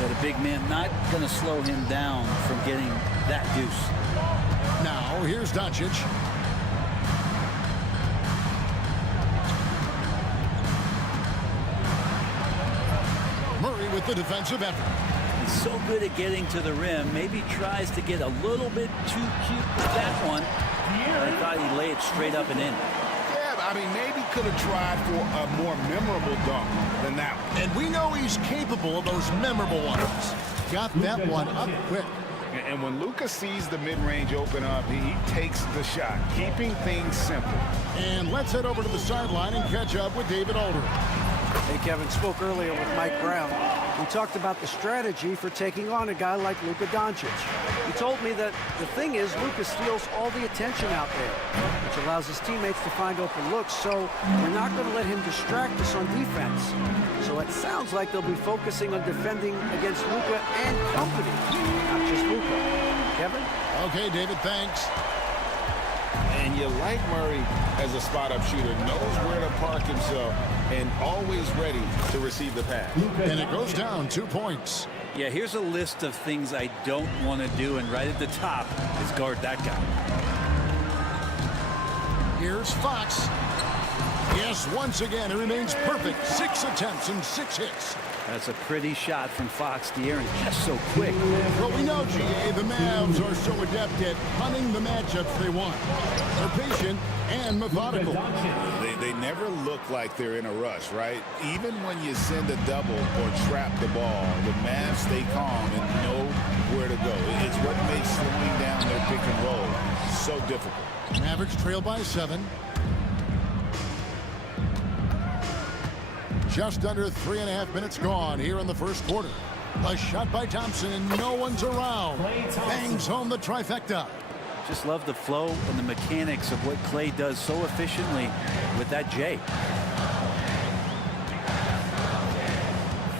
Yeah, the big man not going to slow him down from getting that deuce. Now, here's Doncic. Murray with the defensive effort. He's so good at getting to the rim. Maybe tries to get a little bit too cute with that one. I thought he'd lay it straight up and in. Yeah, I mean, maybe could have tried for a more memorable dunk than that one. And we know he's capable of those memorable ones. Got that one up quick. And when Luka sees the mid-range open up, he takes the shot, keeping things simple. And let's head over to the sideline and catch up with David Aldridge. Hey, Kevin, spoke earlier with Mike Brown. We talked about the strategy for taking on a guy like Luka Doncic. He told me that the thing is Luka steals all the attention out there, which allows his teammates to find open looks, so we're not going to let him distract us on defense. So it sounds like they'll be focusing on defending against Luka and company, not just Luka. Kevin? Okay, David, thanks. And you like Murray as a spot-up shooter, knows where to park himself, and always ready to receive the pass. And it goes down 2 points. Yeah, here's a list of things I don't want to do, and right at the top is guard that guy. Here's Fox. Yes, once again, it remains perfect. 6 attempts and 6 hits. That's a pretty shot from Fox. De'Aaron just so quick. Well, we know, GA, the Mavs are so adept at hunting the matchups they want. They're patient and methodical. They never look like they're in a rush, right? Even when you send a double or trap the ball, the Mavs stay calm and know where to go. It's what makes slowing down their pick and roll so difficult. Mavericks trail by 7. Just under 3.5 minutes gone here in the first quarter. A shot by Thompson and no one's around. Bangs home the trifecta. Just love the flow and the mechanics of what Klay does so efficiently with that J.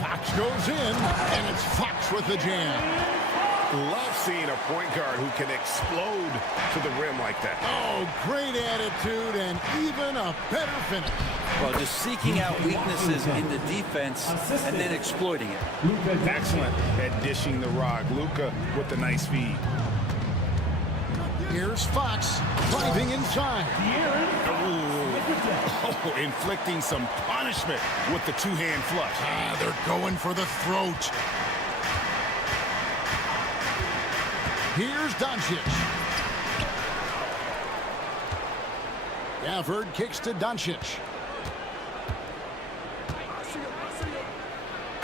Fox goes in, and it's Fox with the jam. Love seeing a point guard who can explode to the rim like that. Oh, great attitude and even a better finish. Well, just seeking out weaknesses in the defense and then exploiting it. Excellent at dishing the rock. Luka with the nice feed. Here's Fox driving inside. Oh, inflicting some punishment with the two-hand flush. They're going for the throat. Here's Doncic. Gafford kicks to Doncic.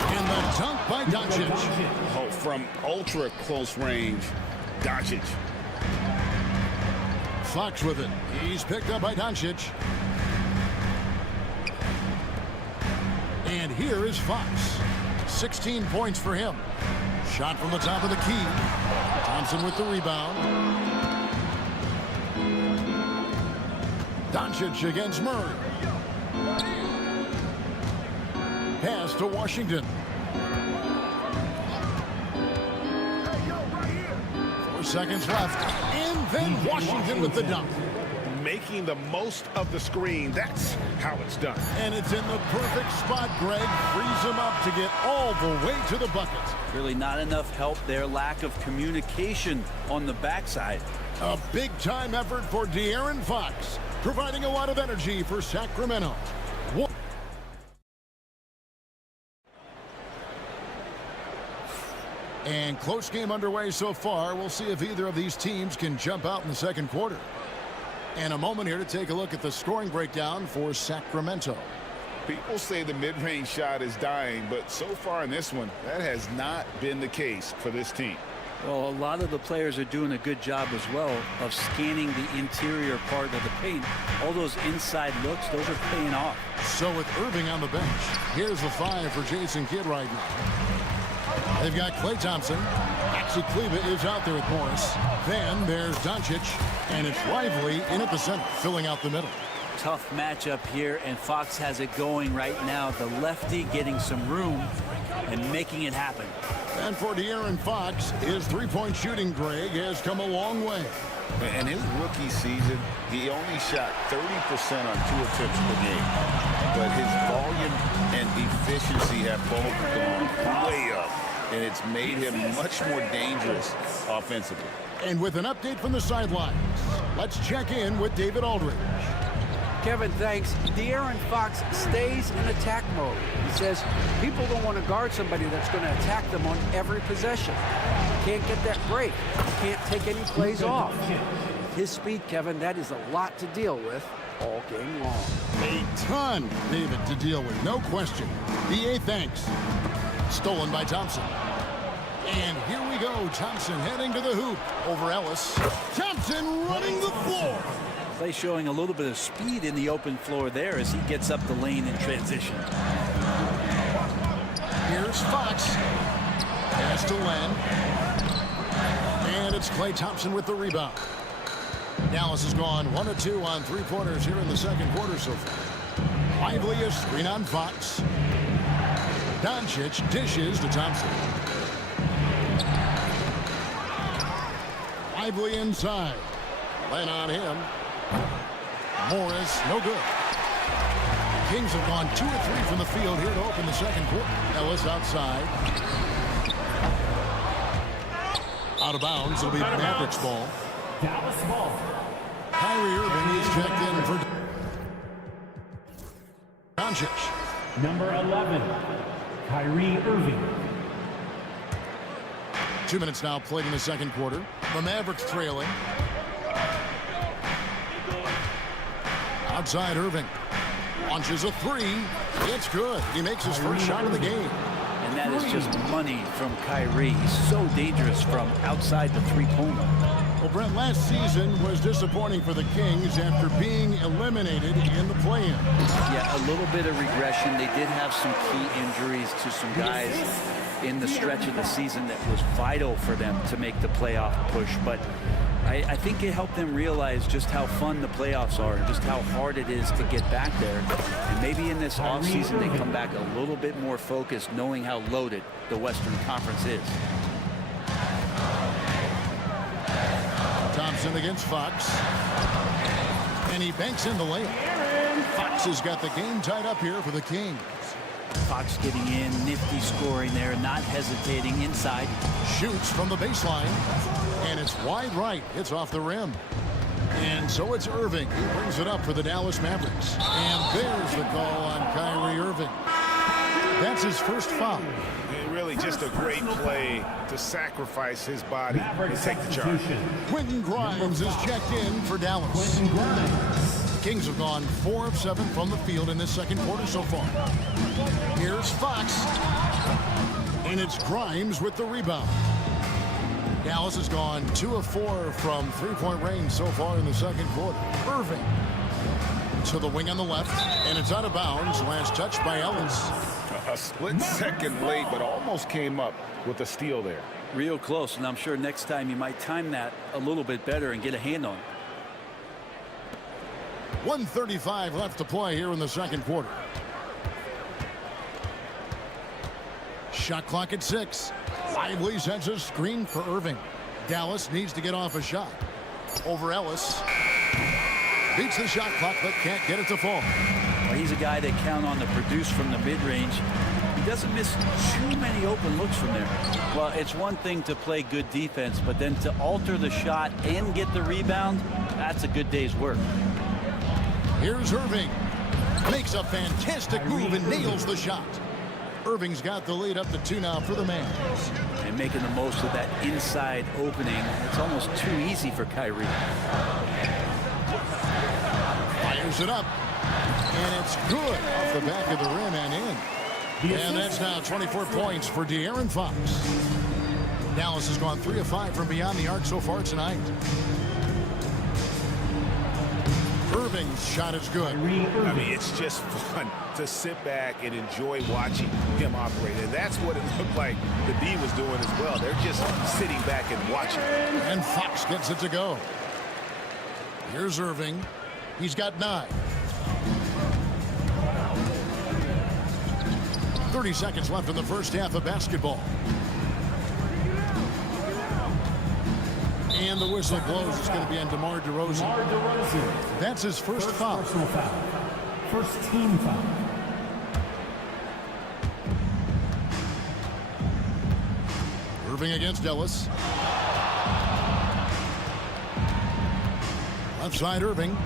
And the dunk by Doncic. Oh, from ultra close range, Doncic. Fox with it. He's picked up by Doncic. And here is Fox. 16 points for him. Shot from the top of the key. Thompson with the rebound. Doncic against Murray. Pass to Washington. 4 seconds left. And then Washington with the dunk. Making the most of the screen. That's how it's done. And it's in the perfect spot, Greg. Frees him up to get all the way to the bucket. Really not enough help there. Lack of communication on the backside. A big-time effort for De'Aaron Fox, providing a lot of energy for Sacramento. And close game underway so far. We'll see if either of these teams can jump out in the second quarter. And a moment here to take a look at the scoring breakdown for Sacramento. People say the mid-range shot is dying, but so far in this one, that has not been the case for this team. Well, a lot of the players are doing a good job as well of scanning the interior part of the paint. All those inside looks, those are paying off. So with Irving on the bench, here's the 5 for Jason Kidd right now. They've got Klay Thompson. Maxi Kleber is out there with Morris. Then there's Doncic, and it's Lively in at the center, filling out the middle. Tough matchup here, and Fox has it going right now. The lefty getting some room and making it happen. And for De'Aaron Fox, his three-point shooting, Greg, has come a long way. In his rookie season, he only shot 30% on 2 attempts per game. But his volume and efficiency have both gone way up. And it's made him much more dangerous offensively. And with an update from the sidelines, let's check in with David Aldridge. Kevin, thanks. De'Aaron Fox stays in attack mode. He says people don't want to guard somebody that's going to attack them on every possession. Can't get that break. Can't take any plays off. With his speed, Kevin, that is a lot to deal with all game long. A ton, David, to deal with, no question. BA, thanks. Stolen by Thompson. And here we go. Thompson heading to the hoop over Ellis. Thompson running the floor. Play showing a little bit of speed in the open floor there as he gets up the lane in transition. Here's Fox. Pass to Len. And it's Klay Thompson with the rebound. Dallas has gone 1 of 2 on 3-pointers here in the second quarter so far. Lively is screen on Fox. Doncic dishes to Thompson. Lively inside. Len on him. Morris, no good. Kings have gone 2 of 3 from the field here to open the second quarter. Ellis outside. Out of bounds. It'll be Mavericks ball. Dallas ball. Kyrie Irving is checked in for Doncic. Number 11, Kyrie Irving. 2 minutes now played in the second quarter. The Mavericks trailing. Outside Irving. Launches a 3. It's good. He makes his first shot of the game. And that is just money from Kyrie. He's so dangerous from outside the three-pointer. Well, Brent, last season was disappointing for the Kings after being eliminated in the play-in. Yeah, a little bit of regression. They did have some key injuries to some guys in the stretch of the season that was vital for them to make the playoff push. But I think it helped them realize just how fun the playoffs are and just how hard it is to get back there. And maybe in this offseason they come back a little bit more focused, knowing how loaded the Western Conference is. Thompson against Fox. And he banks in the layup. Fox has got the game tied up here for the Kings. Fox getting in, nifty scoring there, not hesitating inside. Shoots from the baseline. And it's wide right. It's off the rim. And so it's Irving who brings it up for the Dallas Mavericks. And there's the call on Kyrie Irving. That's his first foul. Really just a great play to sacrifice his body and take the charge. Quentin Grimes is checked in for Dallas. The Kings have gone 4 of 7 from the field in this second quarter so far. Here's Fox. And it's Grimes with the rebound. Dallas has gone 2 of 4 from 3-point range so far in the second quarter. Irving To the wing on the left, and it's out of bounds. Last touch by Ellis. A split second late, but almost came up with a steal there. Real close, and I'm sure next time you might time that a little bit better and get a hand on it. 1:35 left to play here in the second quarter. Shot clock at 6. Lively sends a screen for Irving. Dallas needs to get off a shot. Over Ellis. Beats the shot clock, but can't get it to fall. Well, he's a guy they count on to produce from the mid-range. He doesn't miss too many open looks from there. Well, it's one thing to play good defense, but then to alter the shot and get the rebound, that's a good day's work. Here's Irving. Makes a fantastic move and nails the shot. Irving's got the lead up to 2 now for the Mavs. And making the most of that inside opening. It's almost too easy for Kyrie. Fires it up. And it's good off the back of the rim and in. And that's now 24 points for De'Aaron Fox. Dallas has gone 3 of 5 from beyond the arc so far tonight. Irving's shot is good. I mean, it's just fun to sit back and enjoy watching him operate. And that's what it looked like the D was doing as well. They're just sitting back and watching. And Fox gets it to go. Here's Irving. He's got 9. 30 seconds left in the first half of basketball. And the whistle blows. It's going to be on DeMar DeRozan. That's his first foul. Personal foul. First team foul. Irving against Ellis. Left side Irving.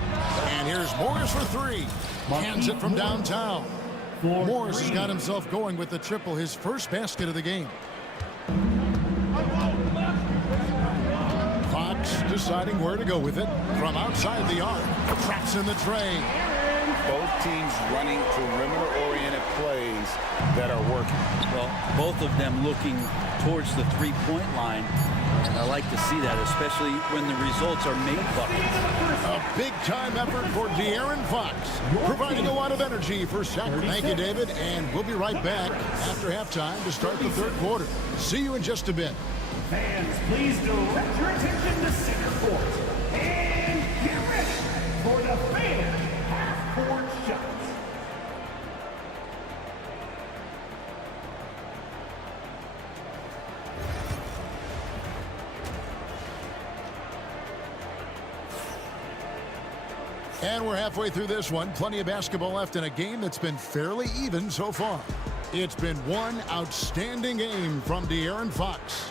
And here's Morris for 3. Hands it from downtown. Morris has got himself going with the triple, his first basket of the game. Fox deciding where to go with it. From outside the arc. Traps in the tray. Both teams running perimeter-oriented plays that are working. Well, both of them looking towards the three-point line. And I like to see that, especially when the results are made buckets. A big-time effort for De'Aaron Fox, providing a lot of energy for Sacramento. Thank you, David, and we'll be right back after halftime to start the third quarter. See you in just a bit. Fans, please direct your attention to center court. And get ready for the fan half-court shots. And we're halfway through this one. Plenty of basketball left in a game that's been fairly even so far. It's been one outstanding game from De'Aaron Fox.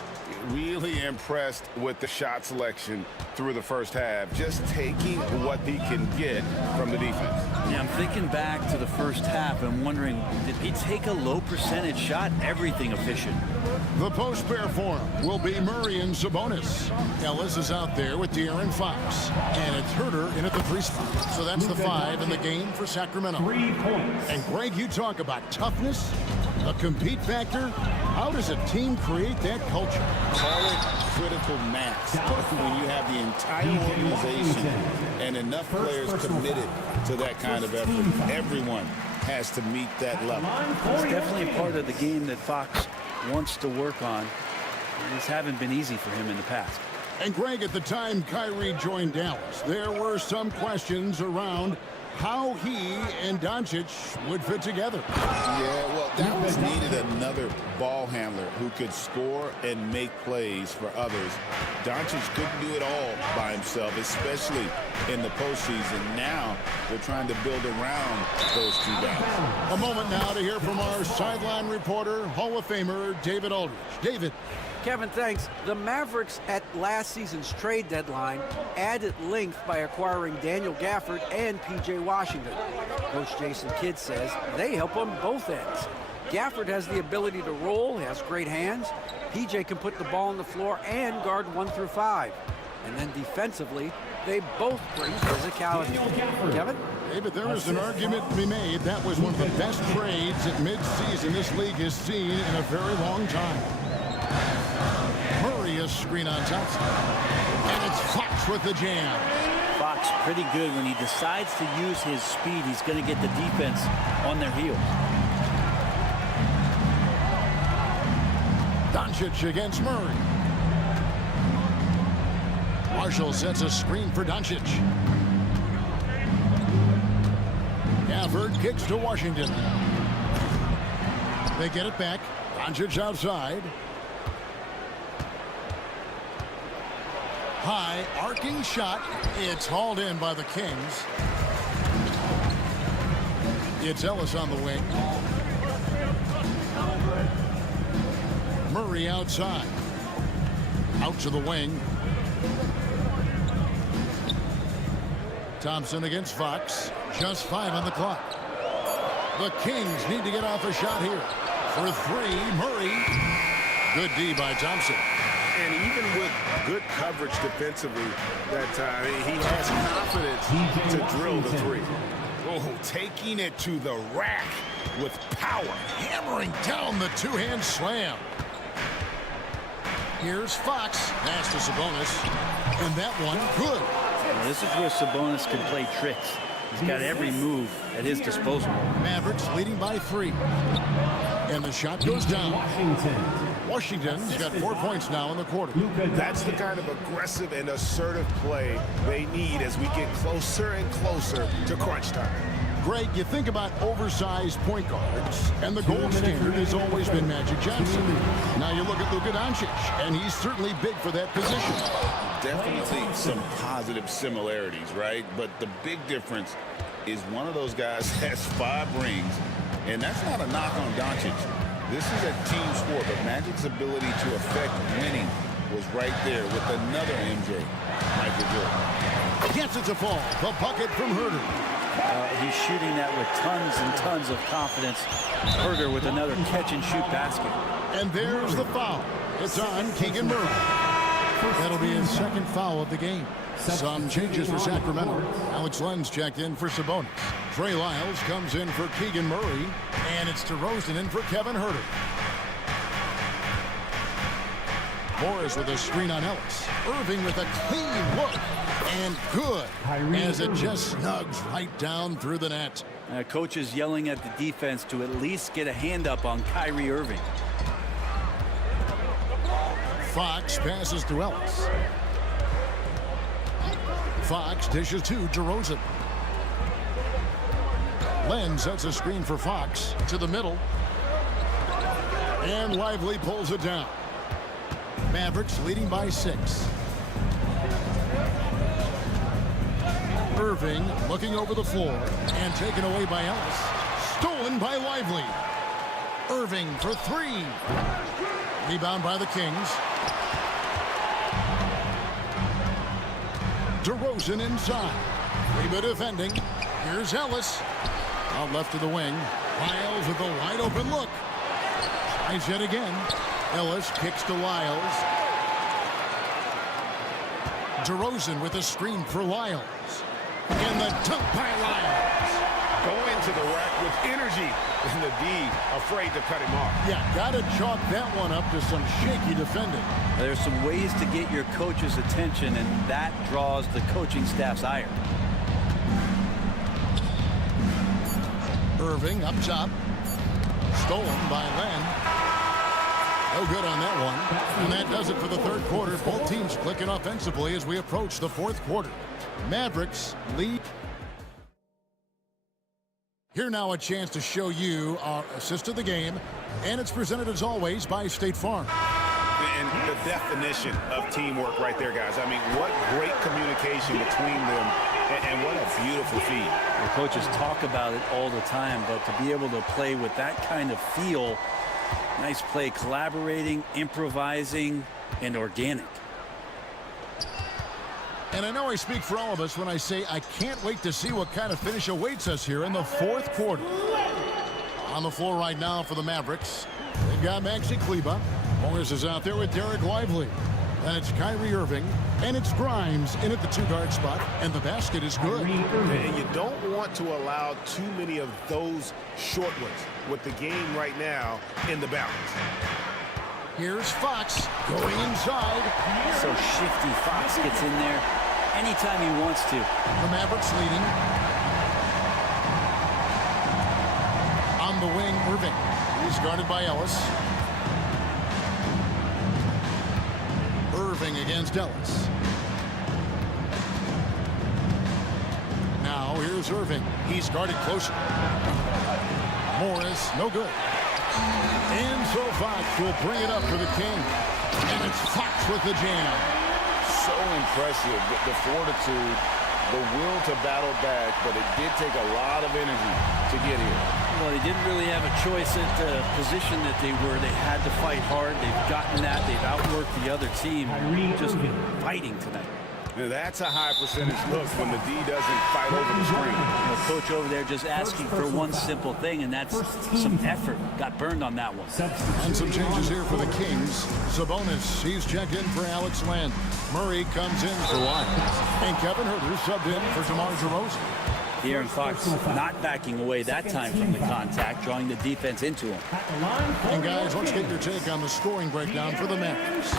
Really impressed with the shot selection through the first half. Just taking what he can get from the defense. Yeah, I'm thinking back to the first half and wondering, did he take a low percentage shot? Everything efficient. The post pair for him will be Murray and Sabonis. Ellis is out there with De'Aaron Fox. And it's Herter in at the 3 spot. So that's the 5 in the game for Sacramento. 3 points. And Greg, you talk about toughness, a compete factor. How does a team create that culture? Call it critical mass. When you have the entire organization and enough players committed to that kind of effort, everyone has to meet that level. It's definitely a part of the game that Fox wants to work on. These haven't been easy for him in the past. And Greg, at the time Kyrie joined Dallas, there were some questions around how he and Doncic would fit together. Yeah, well, Dallas needed another ball handler who could score and make plays for others. Doncic couldn't do it all by himself, especially in the postseason. Now they're trying to build around those 2 guys. A moment now to hear from our sideline reporter, Hall of Famer David Aldridge. David. Kevin, thanks. The Mavericks at last season's trade deadline added length by acquiring Daniel Gafford and P.J. Washington. Coach Jason Kidd says they help on both ends. Gafford has the ability to roll, has great hands. P.J. can put the ball on the floor and guard 1 through 5. And then defensively, they both bring physicality. Kevin? David, there is an argument to be made. That was one of the best trades at midseason this league has seen in a very long time. Murray, a screen on top. And it's Fox with the jam. Fox pretty good. When he decides to use his speed, he's going to get the defense on their heels. Doncic against Murray. Marshall sets a screen for Doncic. Gafford kicks to Washington. They get it back. Doncic outside. High arcing shot. It's hauled in by the Kings. It's Ellis on the wing. Murray outside. Out to the wing. Thompson against Fox. Just 5 on the clock. The Kings need to get off a shot here. For 3, Murray. Good D by Thompson. And even with good coverage defensively that time, he has confidence to drill the 3. Oh, taking it to the rack with power. Hammering down the two-hand slam. Here's Fox. Pass to Sabonis. And that one, good. Now, this is where Sabonis can play tricks. He's got every move at his disposal. Mavericks leading by 3. And the shot goes down. Washington's got 4 points now in the quarter. That's the kind of aggressive and assertive play they need as we get closer and closer to crunch time. Greg, you think about oversized point guards, and the gold standard has always been Magic Johnson. Now you look at Luka Doncic, and he's certainly big for that position. Definitely some positive similarities, right? But the big difference is one of those guys has 5 rings, and that's not a knock on Doncic. This is a team sport, but Magic's ability to affect winning was right there with another MJ, Michael Jordan. Gets it to fall. The bucket from Herter. He's shooting that with tons and tons of confidence. Herter with another catch-and-shoot basket. And there's the foul. It's on Keegan Murray. That'll be his 2nd foul of the game. Some changes for Sacramento. Alex Lenz checked in for Sabonis. Trey Lyles comes in for Keegan Murray. And it's DeRozan in for Kevin Herter. Morris with a screen on Ellis. Irving with a clean look. And good. As it just snugs right down through the net. Coach is yelling at the defense to at least get a hand up on Kyrie Irving. Fox passes to Ellis. Fox dishes to DeRozan. Len sets a screen for Fox to the middle. And Lively pulls it down. Mavericks leading by 6. Irving looking over the floor and taken away by Ellis. Stolen by Lively. Irving for 3. Rebound by the Kings. DeRozan inside. Reba defending. Here's Ellis. Out left to the wing. Lyles with a wide open look. Tries yet again. Ellis kicks to Lyles. DeRozan with a screen for Lyles. And the dunk by Lyles. Go into the rack with energy. And the D afraid to cut him off. Yeah, got to chalk that one up to some shaky defending. There's some ways to get your coach's attention, and that draws the coaching staff's ire. Irving up top. Stolen by Len. No good on that one. And that does it for the 3rd quarter. Both teams clicking offensively as we approach the 4th quarter. Mavericks lead. Here now a chance to show you our assist of the game. And it's presented as always by State Farm. And the definition of teamwork right there, guys. I mean, what great communication between them, and what a beautiful feed. The coaches talk about it all the time, but to be able to play with that kind of feel, nice play, collaborating, improvising, and organic. And I know I speak for all of us when I say I can't wait to see what kind of finish awaits us here in the 4th quarter. On the floor right now for the Mavericks, they've got Maxi Kleber. Morris is out there with Derek Lively. And it's Kyrie Irving. And it's Grimes in at the 2-guard spot. And the basket is good. And you don't want to allow too many of those short ones with the game right now in the balance. Here's Fox going inside. So shifty. Fox gets in there, anytime he wants to. The Mavericks leading. On the wing, Irving. He's guarded by Ellis. Irving against Ellis. Now here's Irving. He's guarded closer. Morris, no good. And so Fox will bring it up for the King. And it's Fox with the jam. So impressive, the fortitude, the will to battle back, but it did take a lot of energy to get here. Well, they didn't really have a choice at the position that they were. They had to fight hard. They've gotten that. They've outworked the other team. Just fighting tonight. Now, that's a high percentage look when the D doesn't fight over the screen. The coach over there just asking for one simple thing, and that's some effort. Got burned on that one. And some changes here for the Kings. Sabonis, he's checked in for Alex Len. Murray comes in for Lyons. And Kevin Huerter subbed in for DeMar DeRozan. De'Aaron Fox not backing away that time from the contact, drawing the defense into him. And guys, let's get your take on the scoring breakdown for the Mavericks.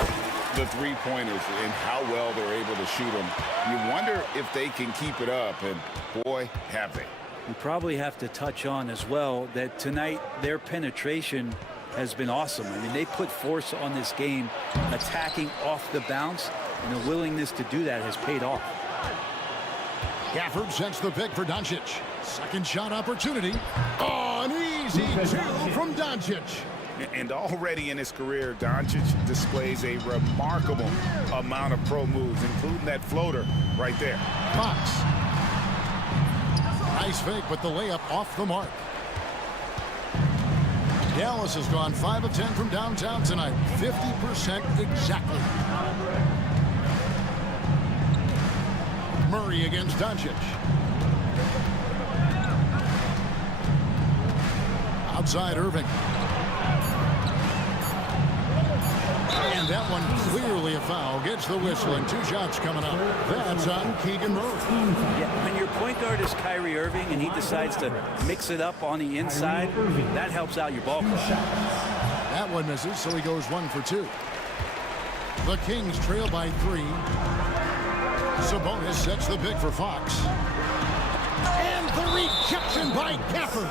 The three-pointers and how well they're able to shoot them. You wonder if they can keep it up, and boy, have they. We probably have to touch on as well that tonight their penetration has been awesome. I mean, they put force on this game, attacking off the bounce, and the willingness to do that has paid off. Gafford sets the pick for Doncic. Second shot opportunity. Oh, an easy two from Doncic. And already in his career, Doncic displays a remarkable amount of pro moves, including that floater right there. Fox. Nice fake, but the layup off the mark. Dallas has gone 5 of 10 from downtown tonight. 50% exactly. Murray against Doncic. Outside Irving. And that one clearly a foul. Gets the whistle and 2 shots coming up. That's on Keegan Murray. Yeah, when your point guard is Kyrie Irving and he decides to mix it up on the inside, that helps out your ball club. That one misses, so he goes 1 for 2. The Kings trail by 3. Sabonis sets the pick for Fox. And the rejection by Gafford.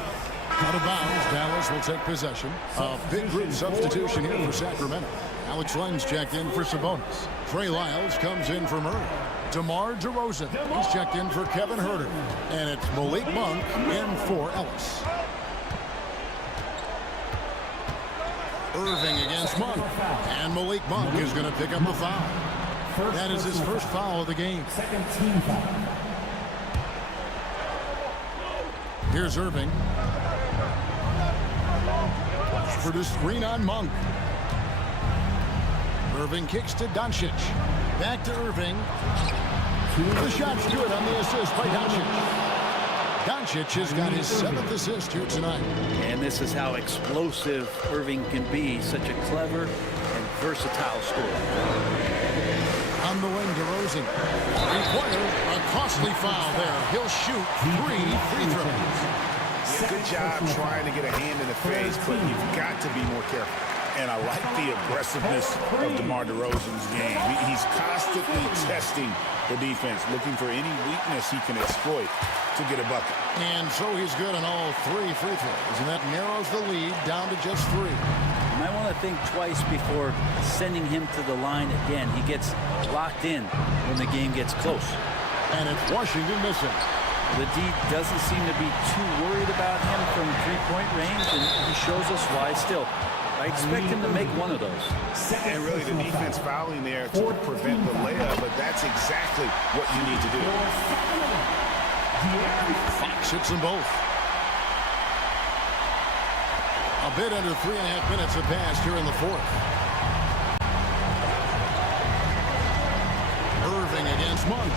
Out of bounds, Dallas will take possession. A big group substitution here for Sacramento. Alex Len's checked in for Sabonis. Trey Lyles comes in for Murray. DeMar DeRozan, he's checked in for Kevin Huerter. And it's Malik Monk in for Ellis. Irving against Monk. And Malik Monk is going to pick up the foul. That is his first foul of the game. Second team foul. Here's Irving. For the screen on Monk. Irving kicks to Doncic. Back to Irving. The shot's good on the assist by Doncic. Doncic has got his 7th assist here tonight. And this is how explosive Irving can be. Such a clever and versatile scorer. On the wing, DeRozan. Require a costly foul there. He'll shoot 3 free throws. Good job trying to get a hand in the face, but you've got to be more careful. And I like the aggressiveness of DeMar DeRozan's game. He's constantly testing the defense, looking for any weakness he can exploit to get a bucket. And so he's good on all 3 free throws, and that narrows the lead down to just 3. You might want to think twice before sending him to the line again. He gets locked in when the game gets close. And it's Washington missing. The D doesn't seem to be too worried about him from 3-point range, and he shows us why still. I expect him to make one of those. And really the defense fouling there to prevent the layup, but that's exactly what you need to do. Fox hits them both. A bit under 3.5 minutes have passed here in the 4th. Irving against Monk.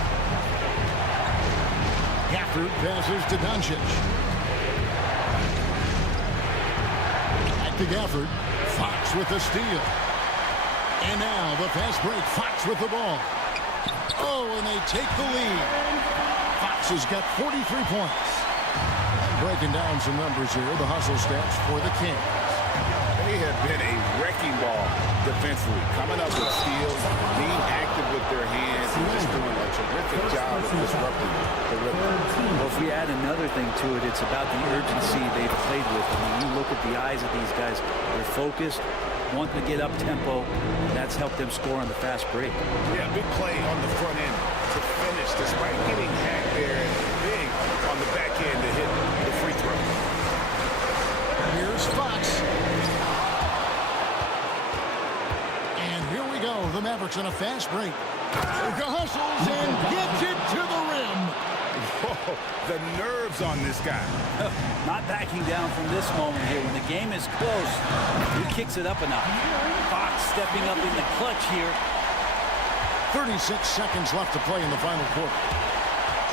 Gafford passes to Doncic. Back to Gafford. Fox with the steal. And now the fast break. Fox with the ball. Oh, and they take the lead. Fox has got 43 points. Breaking down some numbers here. The hustle stats for the Kings. They have been a wrecking ball defensively, coming up with steals, being active with their hands, and just doing a terrific disrupting the rhythm. Well, if we add another thing to it, it's about the urgency they've played with. I mean, you look at the eyes of these guys, they're focused, wanting to get up tempo, and that's helped them score on the fast break. Yeah, big play on the front end to finish, despite getting hacked there, and big on the back end to hit the free throw. Here's Fox. And here we go. The Mavericks on a fast break. Hustles and gets it to the rim. Whoa, the nerves on this guy. Not backing down from this moment here. When the game is close, he kicks it up a notch. Fox stepping up in the clutch here. 36 seconds left to play in the final quarter.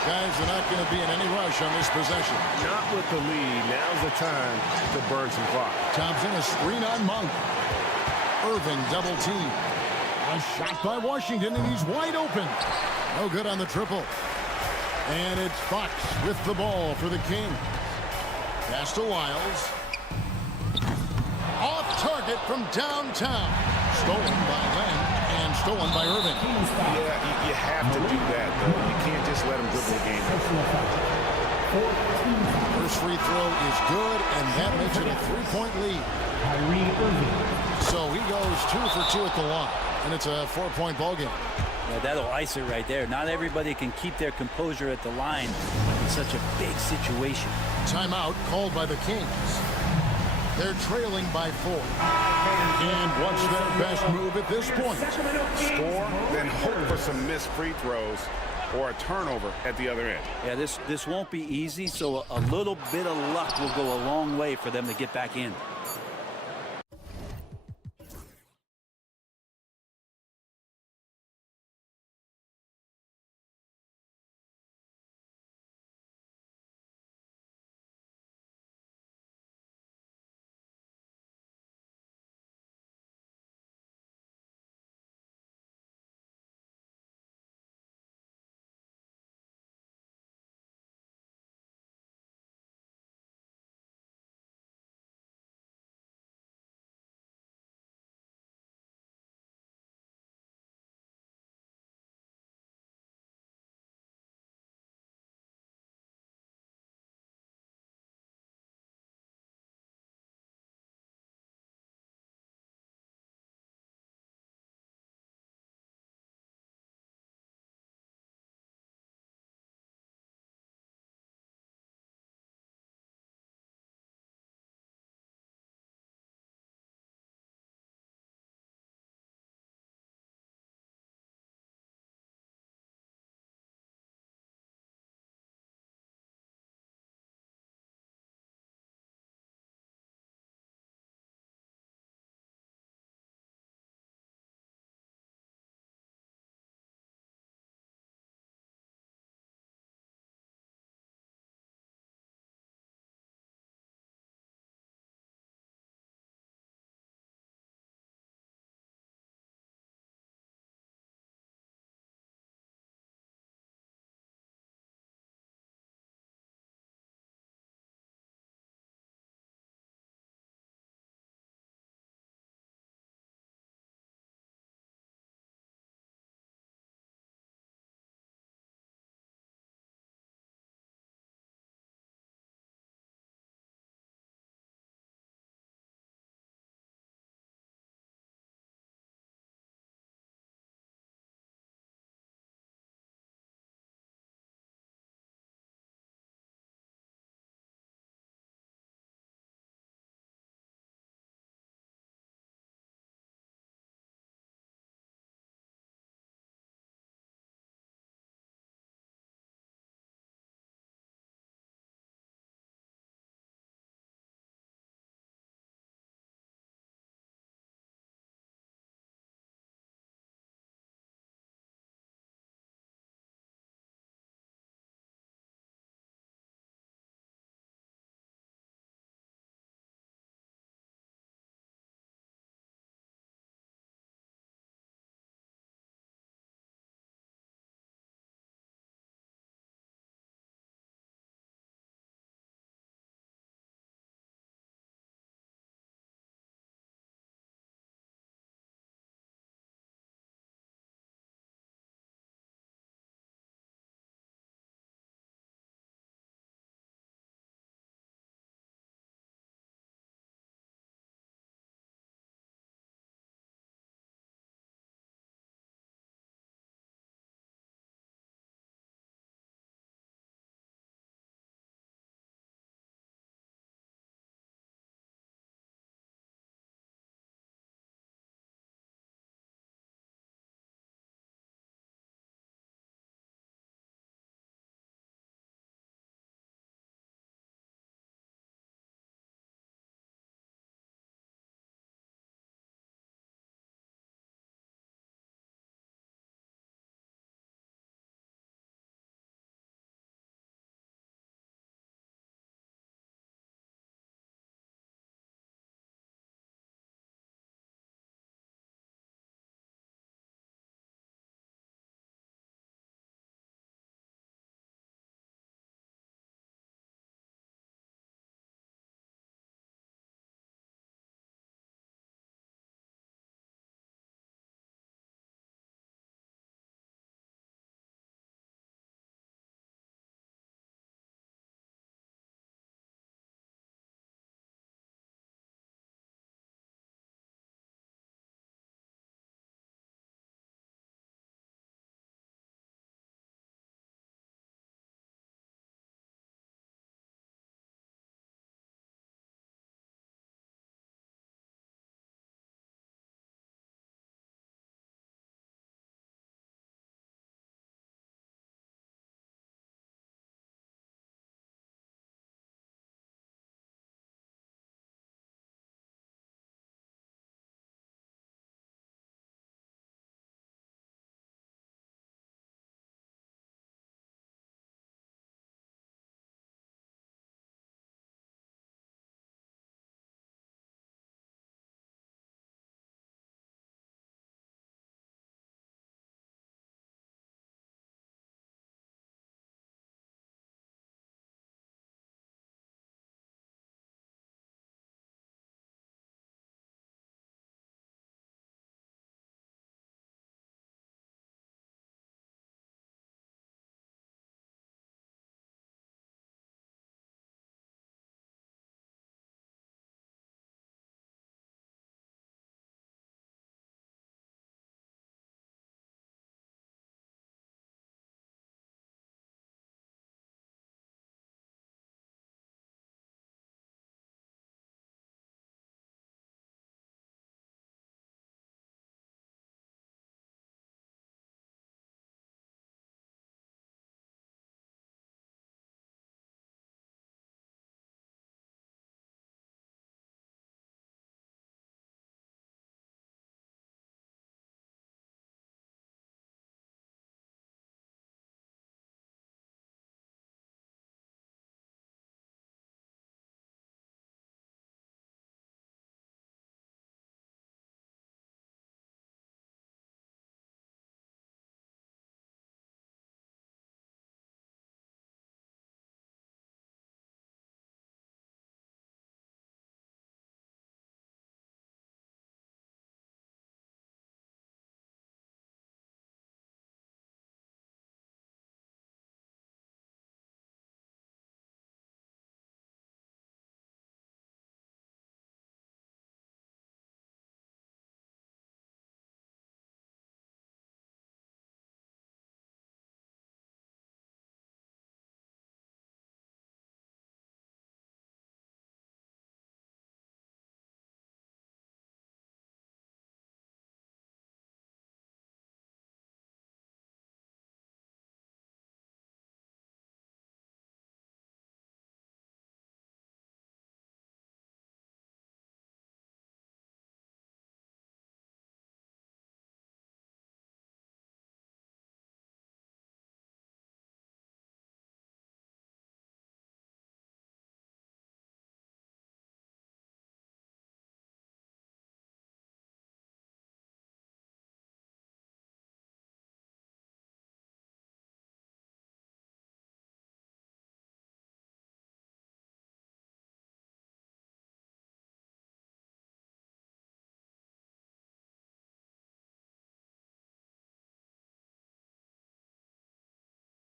Guys, they're not going to be in any rush on this possession. Not with the lead. Now's the time to burn some clock. Thompson, a screen on Monk. Irving double team. A shot by Washington, and he's wide open. No good on the triple. And it's Fox with the ball for the Kings. Pass to Wiles. Off target from downtown. Stolen by Len and stolen by Irving. Yeah, you have to do that, though. You can't just let him dribble the game. First free throw is good, and that makes it a three-point lead. So he goes 2 for 2 at the line, and it's a 4-point ball game. Yeah, that'll ice it right there. Not everybody can keep their composure at the line in such a big situation. Timeout called by the Kings. They're trailing by 4. And what's their best move at this point? Score, then hope for some missed free throws or a turnover at the other end. Yeah, this won't be easy, so a little bit of luck will go a long way for them to get back in.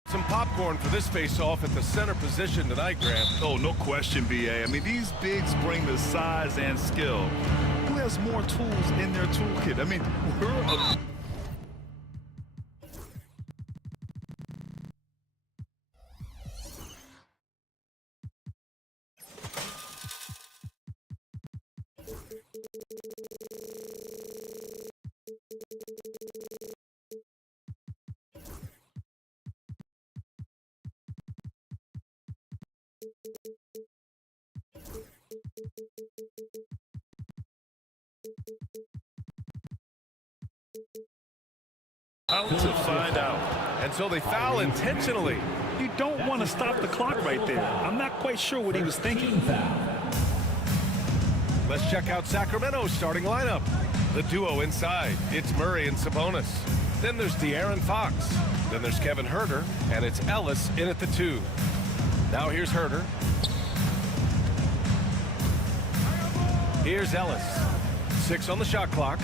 Some popcorn for this face-off at the center position tonight, Grant. Oh, no question, B.A. I mean, these bigs bring the size and skill. Who has more tools in their toolkit? I mean, we're out to find out. And so they foul intentionally. You don't want to stop the clock right there. I'm not quite sure what he was thinking. Let's check out Sacramento's starting lineup. The duo inside, it's Murray and Sabonis. Then there's De'Aaron Fox. Then there's Kevin Huerter, and it's Ellis in at the 2. Now here's Huerter. Here's Ellis. 6 on the shot clock.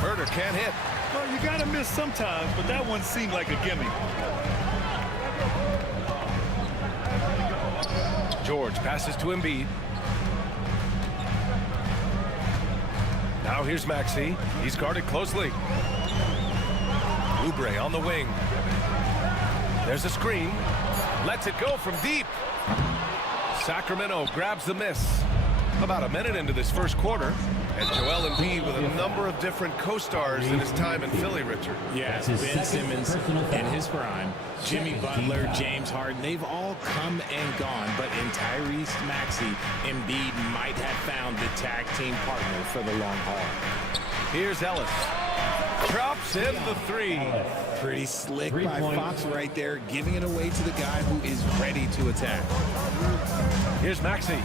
Huerter can't hit. Well, you got to miss sometimes, but that one seemed like a gimme. George passes to Embiid. Now here's Maxey. He's guarded closely. Oubre on the wing. There's a screen. Lets it go from deep. Sacramento grabs the miss. About a minute into this first quarter. And Joel Embiid with a number of different co-stars in his time in Philly, Richard. Yes, Ben Simmons in his prime, Jimmy Butler, James Harden, they've all come and gone. But in Tyrese Maxey, Embiid might have found the tag team partner for the long haul. Here's Ellis. Drops in the 3. Pretty slick by Fox right there, giving it away to the guy who is ready to attack. Here's Maxey.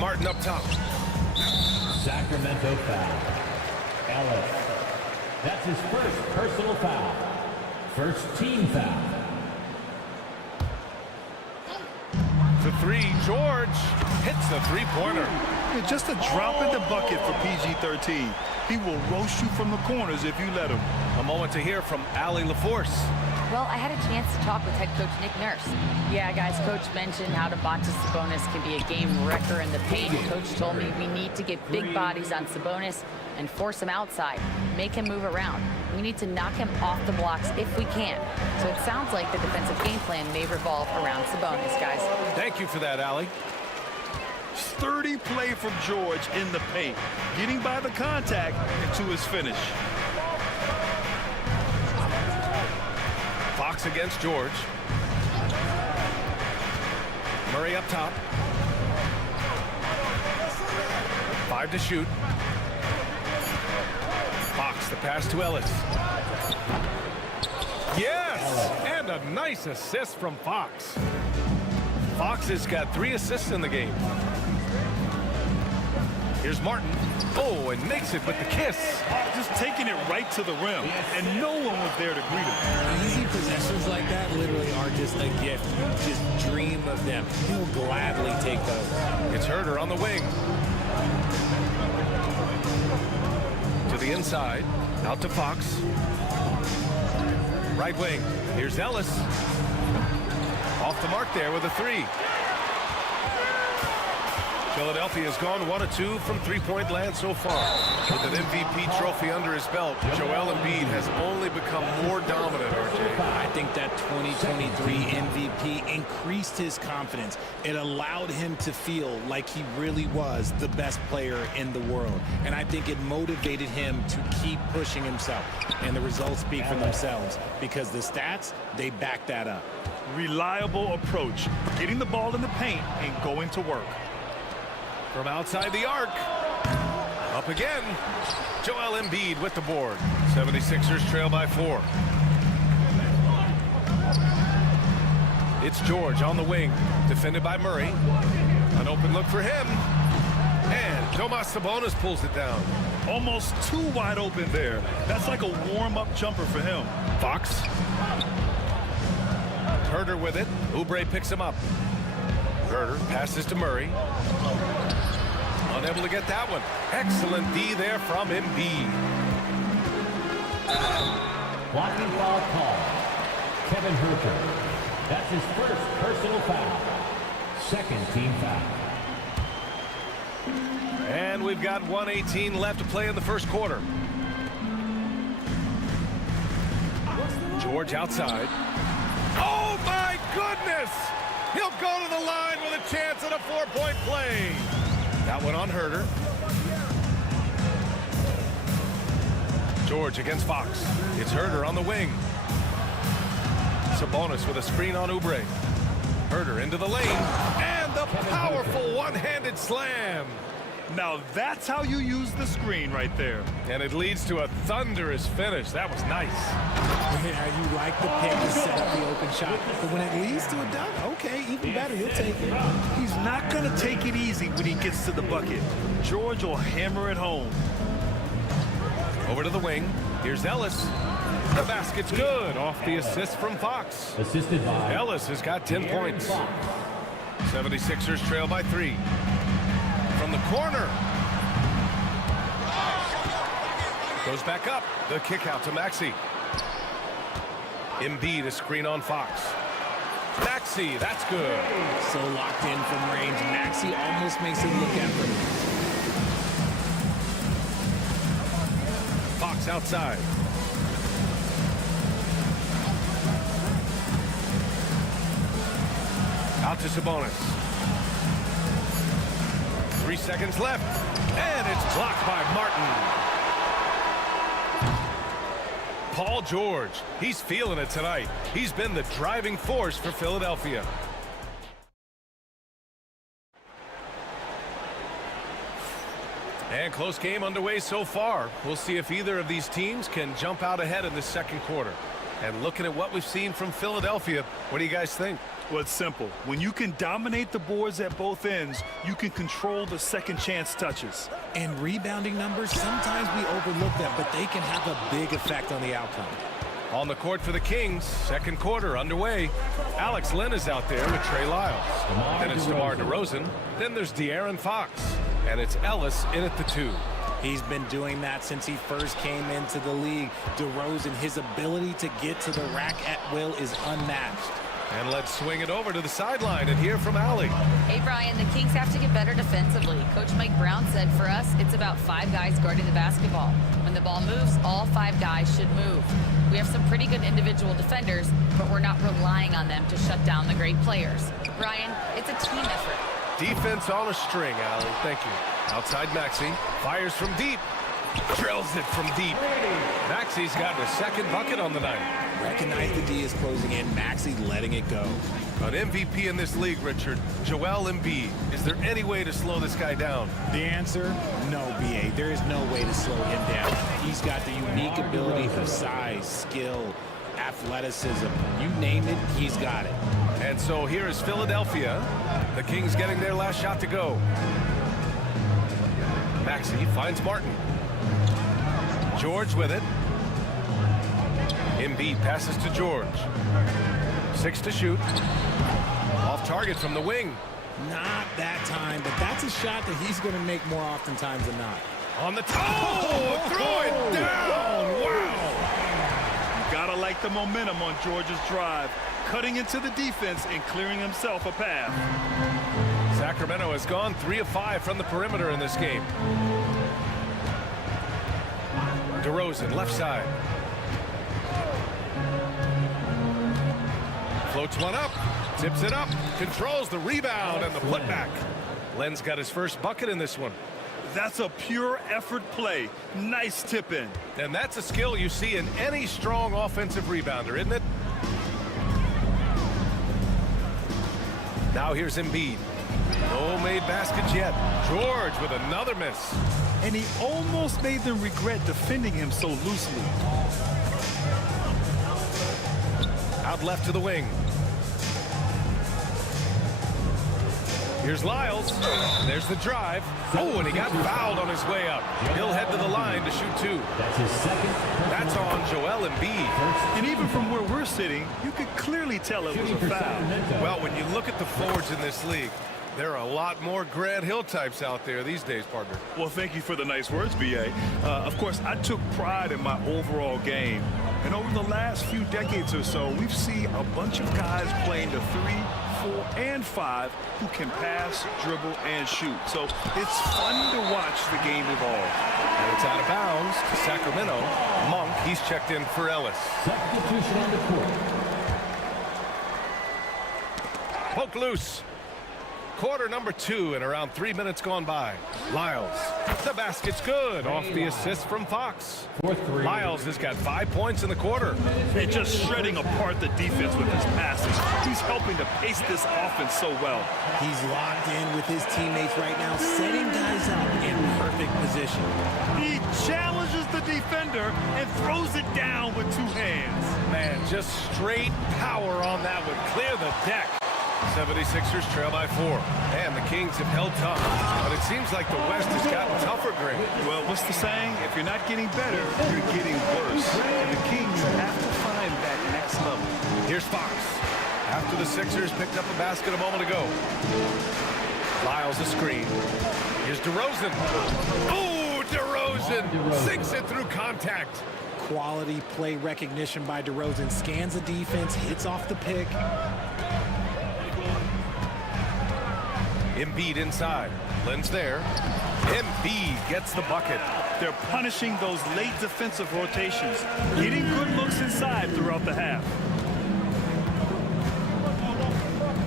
Martin up top. Sacramento foul. Ellis. That's his first personal foul. First team foul. The 3, George hits the 3-pointer. Yeah, just a drop in the bucket for PG-13. He will roast you from the corners if you let him. A moment to hear from Allie LaForce. Well, I had a chance to talk with head coach Nick Nurse. Yeah, guys, coach mentioned how Domantas Sabonis can be a game wrecker in the paint. Coach told me we need to get big bodies on Sabonis and force him outside, make him move around. We need to knock him off the blocks if we can. So it sounds like the defensive game plan may revolve around Sabonis, guys. Thank you for that, Allie. Sturdy play from George in the paint, getting by the contact and to his finish. Fox against George. Murray up top. 5 to shoot. Fox, the pass to Ellis. Yes! And a nice assist from Fox. Fox has got 3 assists in the game. Here's Martin. Oh, and makes it with the kiss. Just taking it right to the rim, and no one was there to greet him. Easy possessions like that literally are just a gift. You just dream of them. He'll gladly take those. It's Huerter on the wing. To the inside. Out to Fox. Right wing. Here's Ellis. Off the mark there with a 3. Philadelphia has gone 1 of 2 from three-point land so far. With an MVP trophy under his belt, Joel Embiid has only become more dominant, RJ. I think that 2023 MVP increased his confidence. It allowed him to feel like he really was the best player in the world. And I think it motivated him to keep pushing himself. And the results speak for themselves because the stats, they back that up. Reliable approach, getting the ball in the paint and going to work. From outside the arc. Up again. Joel Embiid with the board. 76ers trail by 4. It's George on the wing. Defended by Murray. An open look for him. And Domantas Sabonis pulls it down. Almost too wide open there. That's like a warm-up jumper for him. Fox. Huerter with it. Oubre picks him up. Huerter passes to Murray. Unable to get that one. Excellent D there from Embiid. Blocking foul call. Kevin Herter. That's his first personal foul. Second team foul. And we've got 1:18 left to play in the first quarter. George outside. Oh my goodness! He'll go to the line with a chance at a 4-point play. That one on Herter. George against Fox. It's Herter on the wing. Sabonis with a screen on Oubre. Herter into the lane. And the powerful one-handed slam. Now that's how you use the screen right there. And it leads to a thunderous finish. That was nice. Yeah, you like the pick to set up the open shot. But when it leads to a dunk, okay, even better, he'll take it. He's not going to take it easy when he gets to the bucket. George will hammer it home. Over to the wing. Here's Ellis. The basket's good off the assist from Fox. Assisted by Ellis has got 10 points. 76ers trail by 3. From the corner. Goes back up. The kick out to Maxey. Embiid, a screen on Fox. Maxey, that's good. So locked in from range. Maxey almost makes it look effortless. Fox outside. Out to Sabonis. 3 seconds left. And it's blocked by Martin. Paul George, he's feeling it tonight. He's been the driving force for Philadelphia. And close game underway so far. We'll see if either of these teams can jump out ahead in the second quarter. And looking at what we've seen from Philadelphia, what do you guys think? Well, it's simple. When you can dominate the boards at both ends, you can control the second chance touches. And rebounding numbers, sometimes we overlook them, but they can have a big effect on the outcome. On the court for the Kings, second quarter underway. Alex Len is out there with Trey Lyles. Then it's DeMar DeRozan. Then there's De'Aaron Fox. And it's Ellis in at the 2. He's been doing that since he first came into the league. DeRozan, his ability to get to the rack at will is unmatched. And let's swing it over to the sideline and hear from Allie. Hey, Brian, the Kings have to get better defensively. Coach Mike Brown said for us, it's about 5 guys guarding the basketball. When the ball moves, all 5 guys should move. We have some pretty good individual defenders, but we're not relying on them to shut down the great players. Brian, it's a team effort. Defense on a string, Allie. Thank you. Outside Maxey. Fires from deep. Drills it from deep. Maxey's got a second bucket on the night. Recognize the D is closing in. Maxey letting it go. An MVP in this league, Richard. Joel Embiid. Is there any way to slow this guy down? The answer, no, B.A. There is no way to slow him down. He's got the unique ability of size, skill, athleticism. You name it, he's got it. And so here is Philadelphia. The Kings getting their last shot to go. Maxey finds Martin. George with it. Embiid passes to George. 6 to shoot. Off target from the wing. Not that time, but that's a shot that he's going to make more oftentimes than not. On the toe! Throw it down! Wow! You gotta like the momentum on George's drive. Cutting into the defense and clearing himself a path. Sacramento has gone 3 of 5 from the perimeter in this game. DeRozan, left side. Floats one up, tips it up, controls the rebound and the putback. Len's got his first bucket in this one. That's a pure effort play. Nice tip in. And that's a skill you see in any strong offensive rebounder, isn't it? Now here's Embiid. No made baskets yet. George with another miss. And he almost made them regret defending him so loosely. Out left to the wing. Here's Lyles. There's the drive. Oh, and he got fouled on his way up. He'll head to the line to shoot 2. That's his second. That's on Joel Embiid. And even from where we're sitting, you could clearly tell it was a foul. Well, when you look at the forwards in this league, There are a lot more Grant Hill types out there these days, partner. Well, thank you for the nice words, B.A. Of course, I took pride in my overall game. And over the last few decades or so, we've seen a bunch of guys playing the 3, 4, and 5 who can pass, dribble, and shoot. So it's fun to watch the game evolve. And it's out of bounds to Sacramento. Monk, he's checked in for Ellis. Substitution on the court. Poke loose. Quarter number 2 and around 3 minutes gone by. Lyles, the basket's good off the assist from Fox. Lyles has got 5 points in the quarter. And just shredding apart the defense with his passes. He's helping to pace this offense so well. He's locked in with his teammates right now, setting guys up in perfect position. He challenges the defender and throws it down with 2 hands. Man, just straight power on that one. Clear the deck. 76ers trail by 4. And the Kings have held tough. But it seems like the West has gotten tougher, Greg. Well, what's the saying? If you're not getting better, you're getting worse. And the Kings have to find that next level. Here's Fox. After the Sixers picked up a basket a moment ago. Lyles a screen. Here's DeRozan. Oh, DeRozan sinks it through contact. Quality play recognition by DeRozan. Scans the defense, hits off the pick. Embiid inside. Len's there. Embiid gets the bucket. They're punishing those late defensive rotations, getting good looks inside throughout the half.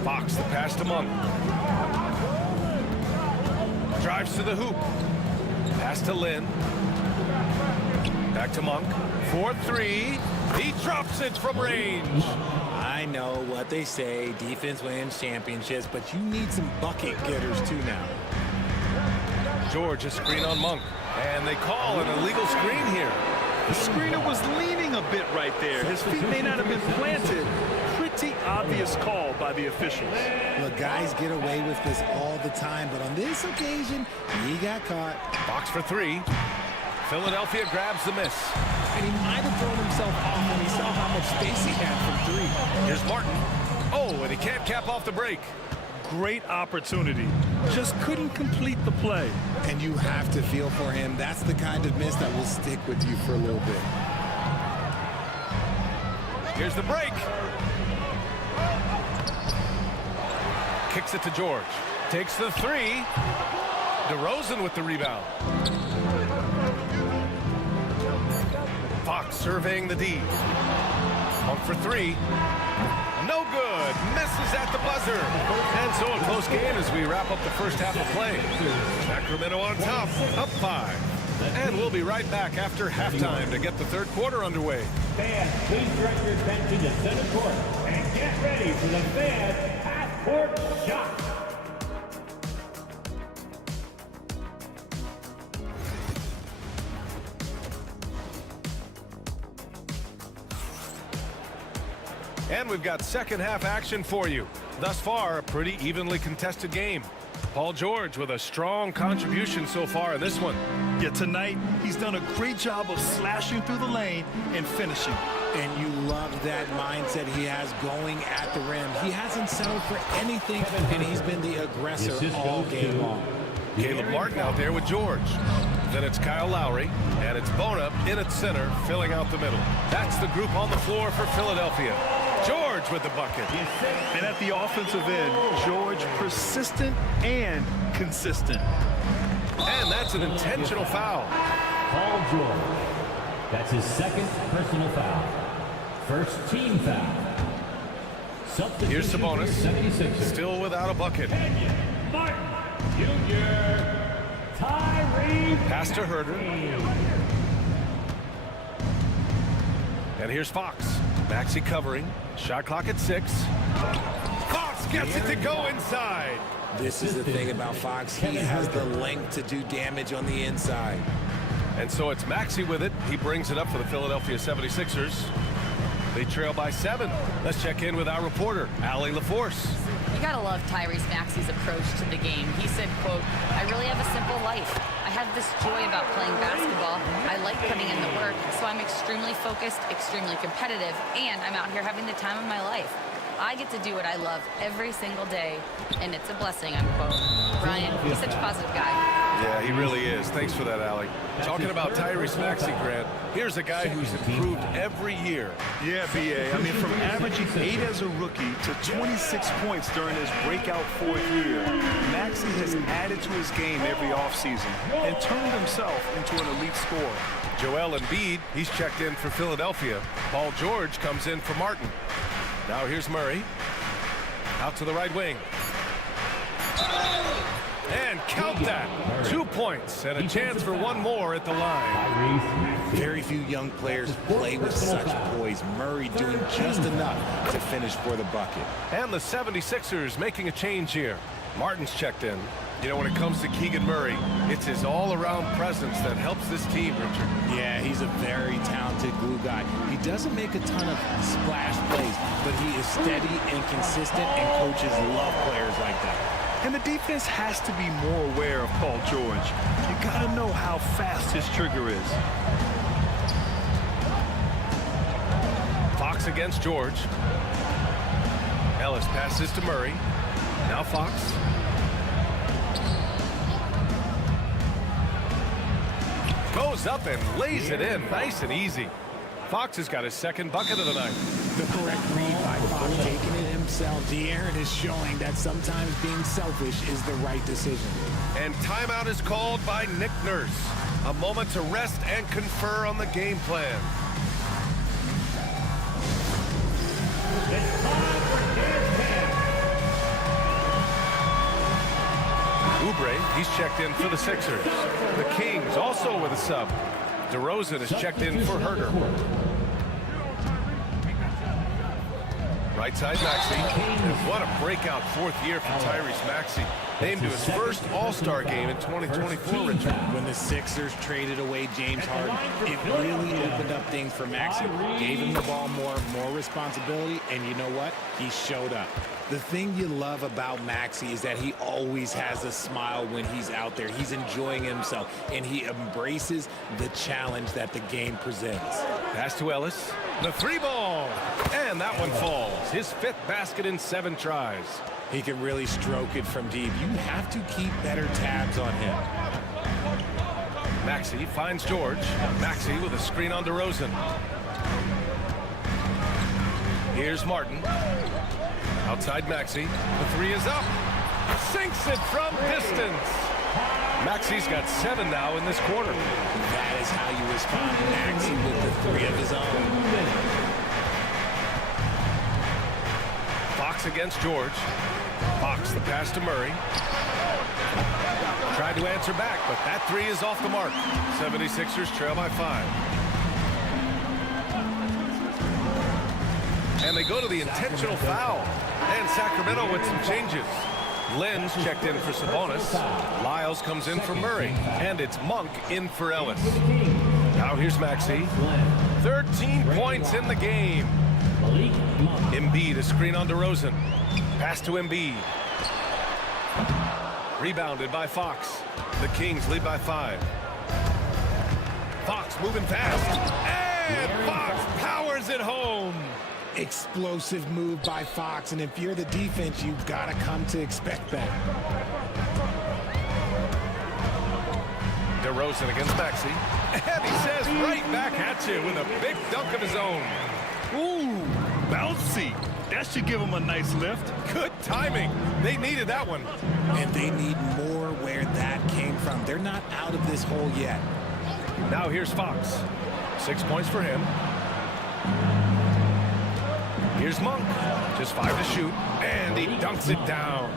Fox the pass to Monk. Drives to the hoop. Pass to Lin. Back to Monk. 4-3. He drops it from range. I know what they say, defense wins championships, but you need some bucket getters too now. George a screen on Monk. And they call an illegal screen here. The screener was leaning a bit right there. His feet may not have been planted. Pretty obvious call by the officials. Look, guys get away with this all the time, but on this occasion, he got caught. Box for 3. Philadelphia grabs the miss. And he might have thrown himself off when he saw how much space he had from 3. Here's Martin. Oh, and he can't cap off the break. Great opportunity. Just couldn't complete the play. And you have to feel for him. That's the kind of miss that will stick with you for a little bit. Here's the break. Kicks it to George. Takes the 3. DeRozan with the rebound. Fox surveying the D. Monk for 3. No good. Misses at the buzzer. And so a close game as we wrap up the first half of play. Sacramento on top, up 5. And we'll be right back after halftime to get the third quarter underway. Fans, please direct your attention to center court and get ready for the fans half-court shot. And we've got second half action for you. Thus far, a pretty evenly contested game. Paul George with a strong contribution so far in this one. Yeah, tonight, he's done a great job of slashing through the lane and finishing. And you love that mindset he has going at the rim. He hasn't settled for anything, and he's been the aggressor all game long. Caleb Martin out there with George. Then it's Kyle Lowry, and it's Bona in at center, filling out the middle. That's the group on the floor for Philadelphia. George with the bucket. And at the offensive end, George persistent and consistent. And that's an intentional foul. Paul George. That's his second personal foul. First team foul. Here's Sabonis, still without a bucket. Martin Jr. Tyree. Pass to Herder. And here's Fox. Maxey covering. Shot clock at 6. Fox gets it to go inside. This is the thing about Fox. He has the length to do damage on the inside. And so it's Maxey with it. He brings it up for the Philadelphia 76ers. They trail by 7. Let's check in with our reporter, Allie LaForce. You gotta love Tyrese Maxey's approach to the game. He said, quote, "I really have a simple life. I have this joy about playing basketball. I like putting in the work, so I'm extremely focused, extremely competitive, and I'm out here having the time of my life." I get to do what I love every single day, and it's a blessing, unquote. Brian, he's such a positive guy. Yeah, he really is. Thanks for that, Allie. Talking about Tyrese Maxey, Grant, here's a guy who's improved every year. Yeah, B.A. I mean, from averaging 8 as a rookie to 26 points during his breakout 4th year, Maxey has added to his game every offseason and turned himself into an elite scorer. Joel Embiid, he's checked in for Philadelphia. Paul George comes in for Martin. Now here's Murray. Out to the right wing. And count that. 2 points and a chance for one more at the line. Very few young players play with such poise. Murray doing just enough to finish for the bucket. And the 76ers making a change here. Martin's checked in. You know, when it comes to Keegan Murray, it's his all-around presence that helps this team, Richard. Yeah, he's a very talented glue guy. He doesn't make a ton of splash plays, but he is steady and consistent, and coaches love players like that. And the defense has to be more aware of Paul George. You gotta know how fast his trigger is. Fox against George. Ellis passes to Murray. Now Fox. Goes up and lays it in nice and easy. Fox has got his second bucket of the night. The correct read by Fox, taking it himself. De'Aaron is showing that sometimes being selfish is the right decision. And timeout is called by Nick Nurse. A moment to rest and confer on the game plan. It's time for game 10. Oubre, he's checked in for the Sixers. The Kings also with a sub. DeRozan is checked in for Herter. Right side Maxey. And what a breakout 4th year for Tyrese Maxey. Named to his first All-Star game in 2024, Richard. When the Sixers traded away James Harden, it really opened up things for Maxey. Gave him the ball more responsibility, and you know what? He showed up. The thing you love about Maxey is that he always has a smile when he's out there. He's enjoying himself, and he embraces the challenge that the game presents. Pass to Ellis. The 3 ball. And that one falls. His 5th basket in 7 tries. He can really stroke it from deep. You have to keep better tabs on him. Maxey finds George. Maxey with a screen on DeRozan. Here's Martin. Outside Maxey. The 3 is up. Sinks it from distance. Maxey's got 7 now in this quarter. That is how you respond to Maxey with the 3 of his own. Fox against George. Fox, the pass to Murray. Tried to answer back, but that 3 is off the mark. 76ers trail by 5. And they go to the intentional foul. And Sacramento with some changes. Lynn's checked in for Sabonis. Lyles comes in for Murray. And it's Monk in for Ellis. Now here's Maxey. 13 points in the game. Embiid, a screen on DeRozan. Pass to Embiid. Rebounded by Fox. The Kings lead by 5. Fox moving fast. And Fox powers it home. Explosive move by Fox, and if you're the defense, you've got to come to expect that. DeRozan against Maxey. And he says right back at you with a big dunk of his own. Ooh, bouncy. That should give him a nice lift. Good timing. They needed that one. And they need more where that came from. They're not out of this hole yet. Now here's Fox. 6 points for him. Here's Monk. Just 5 to shoot. And he dunks it down.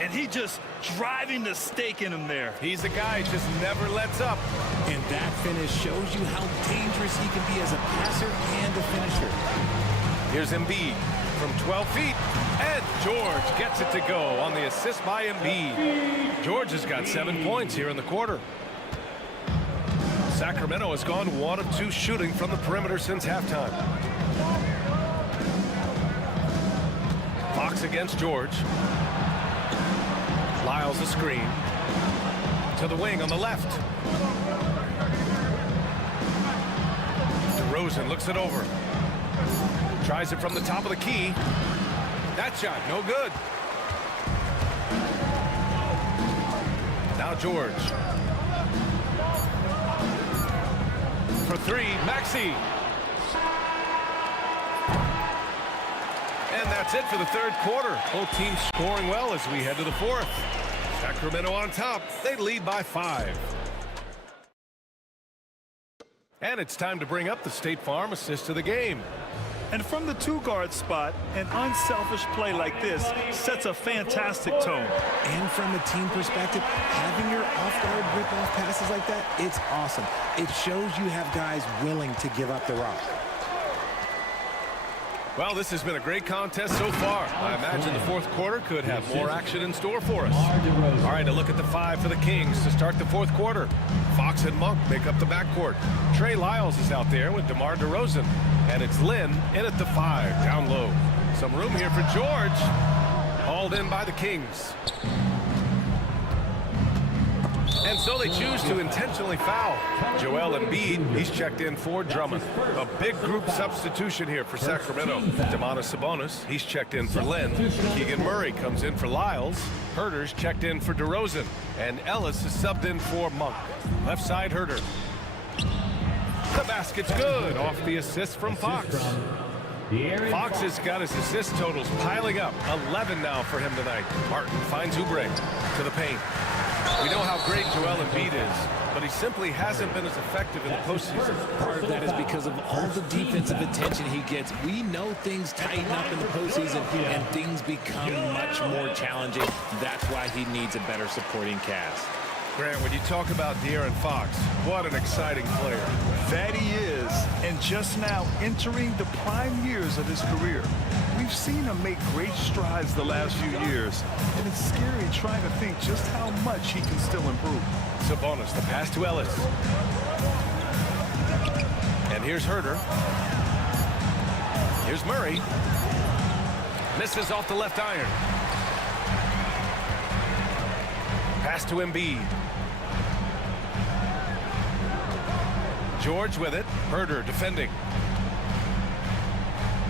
And he just driving the stake in him there. He's a guy just never lets up. And that finish shows you how dangerous he can be as a passer and a finisher. Here's Embiid from 12 feet. And George gets it to go on the assist by Embiid. George has got 7 points here in the quarter. Sacramento has gone 1 of 2 shooting from the perimeter since halftime. Fox against George. Lyles a screen. To the wing on the left. DeRozan looks it over. Tries it from the top of the key. That shot, no good. Now George. For three, Maxey. And that's it for the third quarter. Both teams scoring well as we head to the fourth. Sacramento on top. They lead by 5. And it's time to bring up the State Farm assist of the game. And from the two-guard spot, an unselfish play like this sets a fantastic tone. And from a team perspective, having your off-guard rip-off passes like that, it's awesome. It shows you have guys willing to give up the rock. Well, this has been a great contest so far. I imagine the fourth quarter could have more action in store for us. All right, a look at the 5 for the Kings to start the fourth quarter. Fox and Monk make up the backcourt. Trey Lyles is out there with DeMar DeRozan. And it's Lynn in at the 5, down low. Some room here for George. Hauled in by the Kings. And so they choose to intentionally foul Joel Embiid. He's checked in for Drummond. A big group substitution here for Sacramento. Domantas Sabonis, he's checked in for Lynn. Keegan Murray comes in for Lyles. Herter's checked in for DeRozan. And Ellis is subbed in for Monk. Left side Herter. The basket's good off the assist from Fox. Fox has got his assist totals piling up. 11 now for him tonight. Martin finds Oubre to the paint. We know how great Joel Embiid is, but he simply hasn't been as effective in the postseason. Part of that is because of all the defensive attention he gets. We know things tighten up in the postseason and things become much more challenging. That's why he needs a better supporting cast. Grant, when you talk about De'Aaron Fox, what an exciting player. That he is, and just now entering the prime years of his career. We've seen him make great strides the last few years, and it's scary trying to think just how much he can still improve. Sabonis, the pass to Ellis. And here's Herter. Here's Murray. Misses off the left iron. Pass to Embiid. George with it. Herter defending.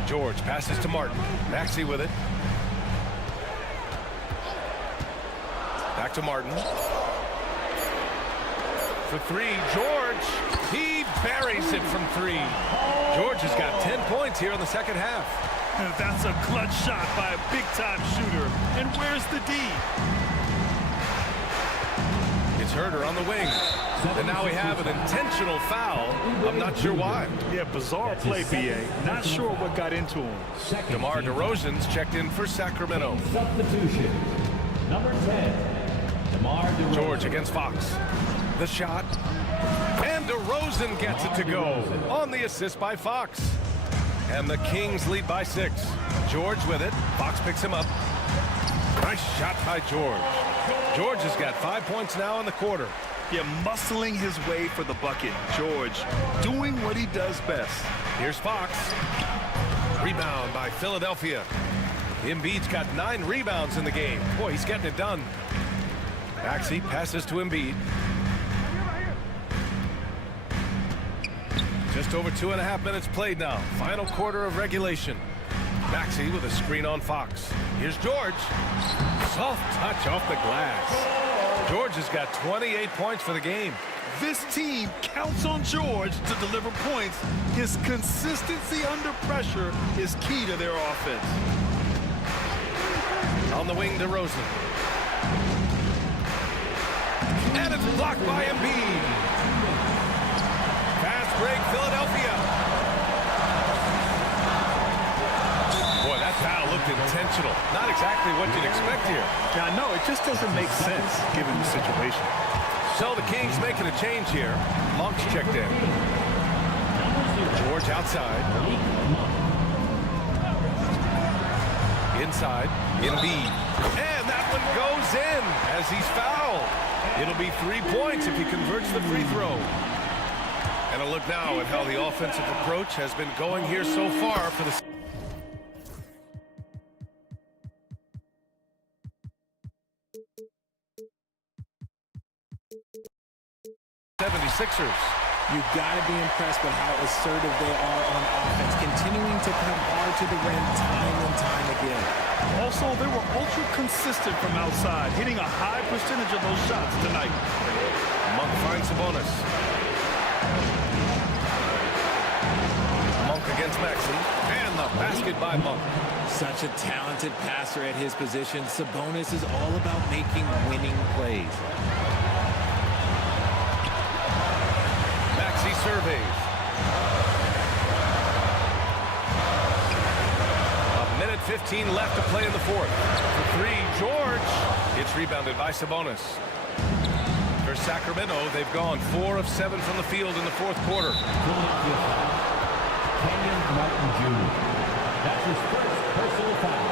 George passes to Martin. Maxey with it. Back to Martin. For three, George. He buries it from 3. George has got 10 points here in the second half. That's a clutch shot by a big-time shooter. And where's the D? It's Herter on the wing. And now we have an intentional foul. I'm not sure why. Yeah, bizarre play, BA. Not sure what got into him. DeMar DeRozan's checked in for Sacramento. Substitution. Number 10, DeMar DeRozan. George against Fox. The shot. And DeRozan gets it to go on the assist by Fox. And the Kings lead by 6. George with it. Fox picks him up. Nice shot by George. George has got 5 points now in the quarter. Yeah, muscling his way for the bucket. George doing what he does best. Here's Fox. Rebound by Philadelphia. Embiid's got 9 rebounds in the game. Boy, he's getting it done. Maxey passes to Embiid. Just over 2.5 minutes played now. Final quarter of regulation. Maxey with a screen on Fox. Here's George. Soft touch off the glass. George has got 28 points for the game. This team counts on George to deliver points. His consistency under pressure is key to their offense. On the wing, DeRozan. And it's blocked by Embiid. Fast break, Philadelphia. Boy, that foul looked intentional. Not exactly what you'd expect here. Now, no, it just doesn't make sense given the situation. So the Kings making a change here. Monk's checked in. George outside. Inside, Embiid. And that one goes in as he's fouled. It'll be 3 points if he converts the free throw. And a look now at how the offensive approach has been going here so far for the 76ers. You got to be impressed with how assertive they are on offense, continuing to come hard to the rim time and time again. Also, they were ultra consistent from outside, hitting a high percentage of those shots tonight. Monk finds Sabonis. Monk against Maxey, and the basket by Monk. Such a talented passer at his position. Sabonis is all about making winning plays. Maxey surveys. A minute 15 left to play in the fourth. For three, George. It's rebounded by Sabonis. For Sacramento, they've gone 4 of 7 from the field in the fourth quarter. Kenyon Martin Jr. That's his first personal foul.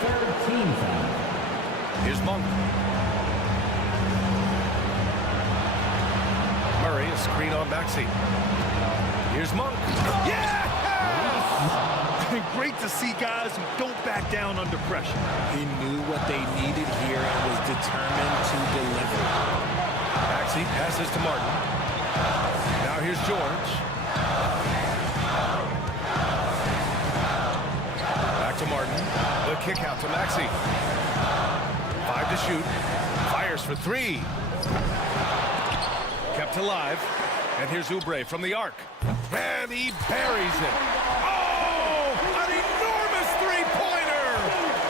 Third team foul. Here's Monk. Murray, a screen on Maxey. Here's Monk. Yeah! Great to see guys who don't back down under pressure. He knew what they needed here and was determined to deliver. Maxey passes to Martin. Now here's George. Back to Martin. The kick out to Maxey. 5 to shoot. Fires for 3. Kept alive. And here's Oubre from the arc. And he buries it. Oh! An enormous three-pointer!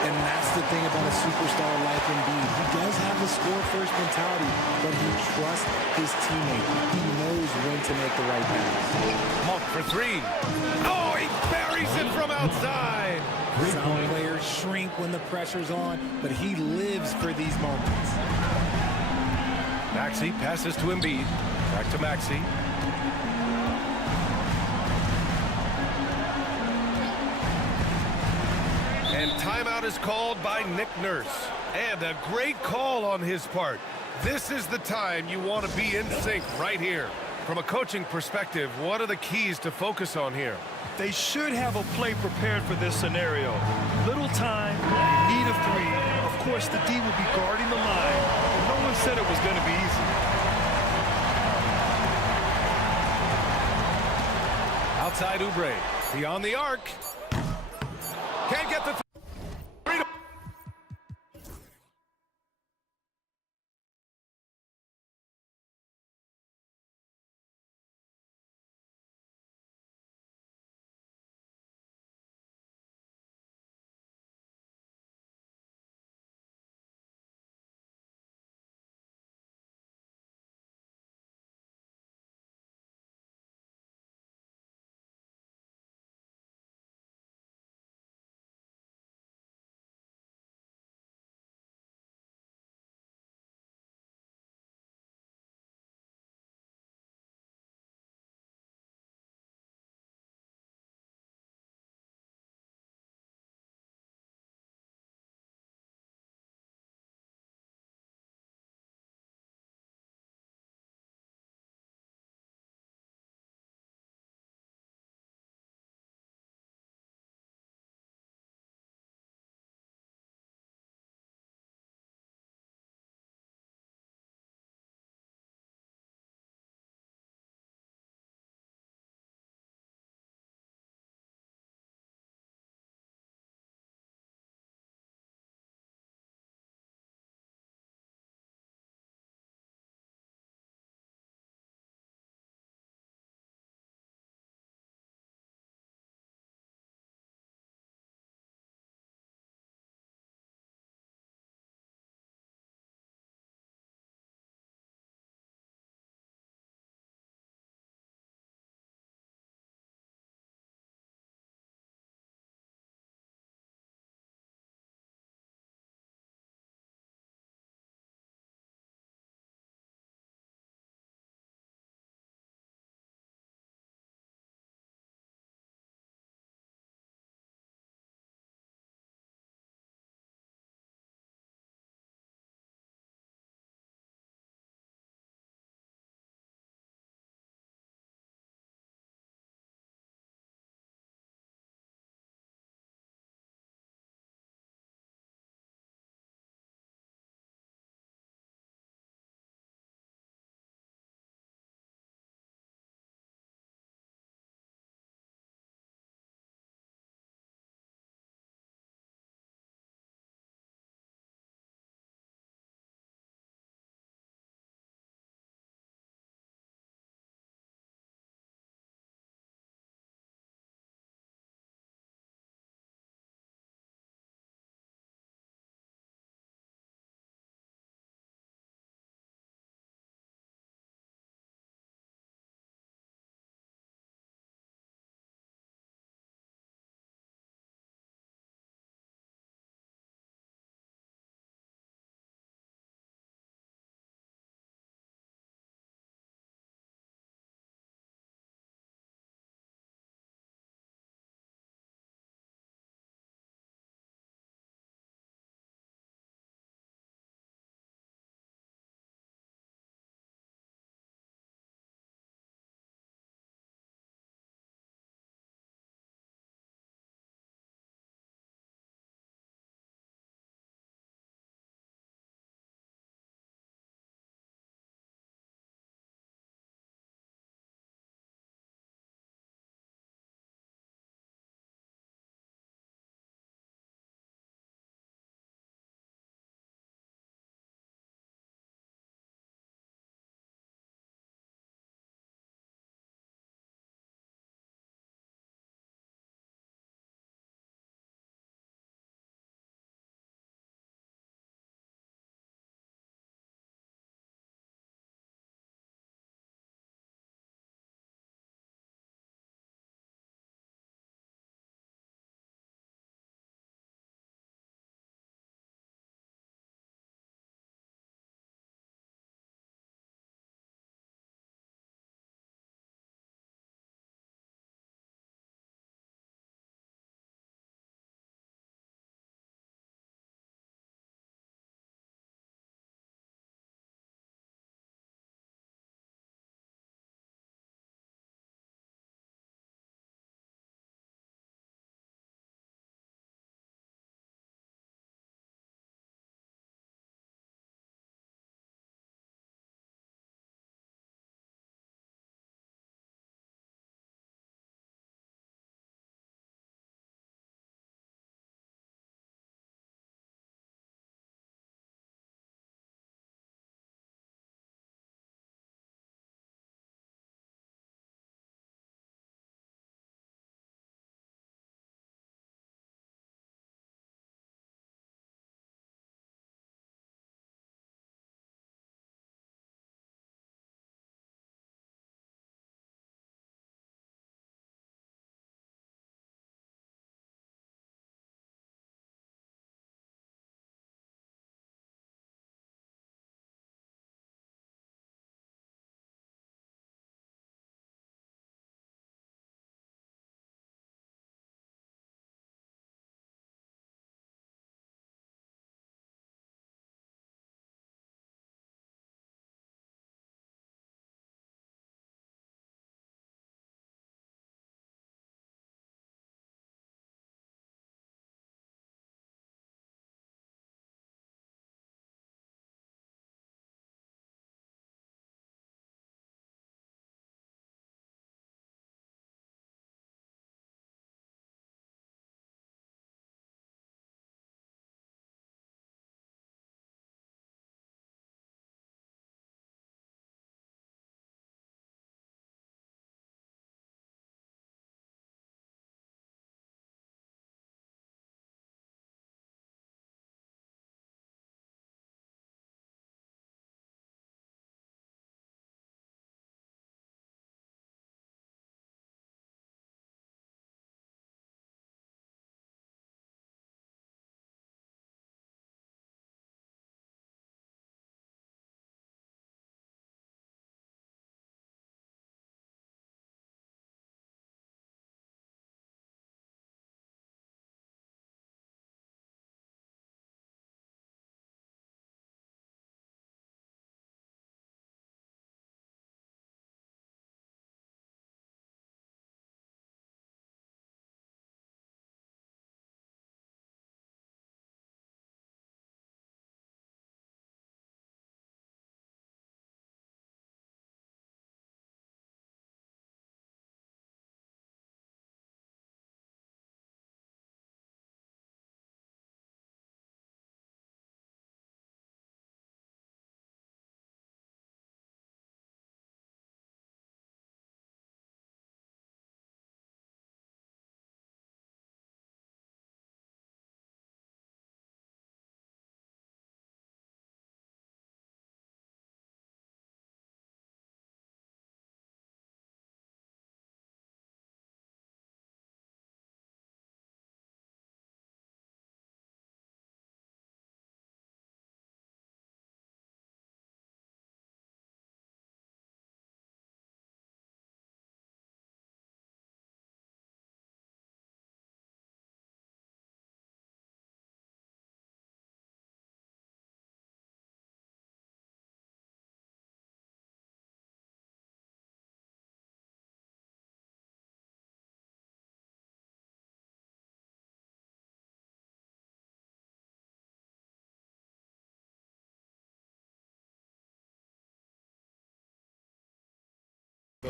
And that's the thing about a superstar like Embiid. He does have the score-first mentality, but he trusts his teammate. He knows when to make the right pass. Monk for 3. Oh, he buries it from outside! Some players shrink when the pressure's on, but he lives for these moments. Maxey passes to Embiid. Back to Maxey. And timeout is called by Nick Nurse. And a great call on his part. This is the time you want to be in sync right here. From a coaching perspective, what are the keys to focus on here? They should have a play prepared for this scenario. Little time, need a 3. Of course, the D will be guarding the line. No one said it was going to be easy. Outside Oubre. Beyond the arc. Can't get the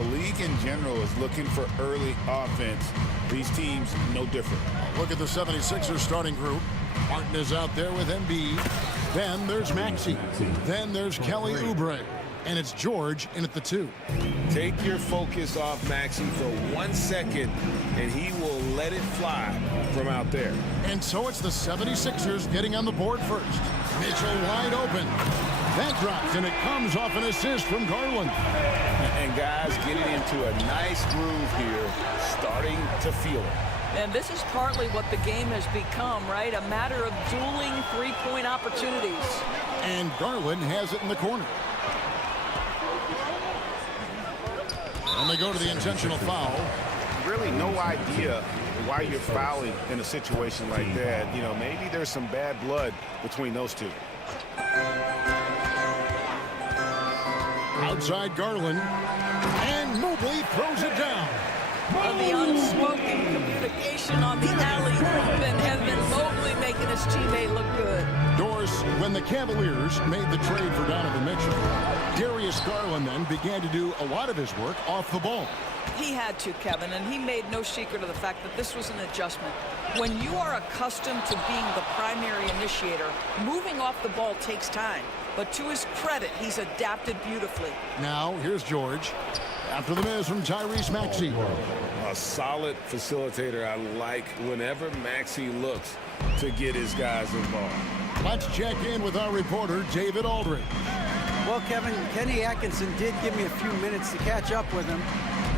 The league in general is looking for early offense. These teams, no different. Look at the 76ers starting group. Martin is out there with Embiid. Then there's Maxey. Then there's Kelly Oubre. And it's George in at the 2. Take your focus off Maxey for 1 second, and he will let it fly from out there. And so it's the 76ers getting on the board first. Mitchell wide open. That drops, and it comes off an assist from Garland. And guys getting into a nice groove here, starting to feel it. And this is partly what the game has become, right? A matter of dueling three-point opportunities. And Garland has it in the corner. And they go to the intentional foul. Really no idea why you're fouling in a situation like that. You know, maybe there's some bad blood between those two. Outside Garland. And Mobley throws it down. The unspoken communication on the alley-oop, and Evan Mobley making his teammate look good. Doris, when the Cavaliers made the trade for Donovan Mitchell, Darius Garland then began to do a lot of his work off the ball. He had to, Kevin, and he made no secret of the fact that this was an adjustment. When you are accustomed to being the primary initiator, moving off the ball takes time. But to his credit, he's adapted beautifully. Now, here's George. After the miss from Tyrese Maxey. A solid facilitator. I like whenever Maxey looks to get his guys involved. Let's check in with our reporter, David Aldridge. Well, Kevin, Kenny Atkinson did give me a few minutes to catch up with him.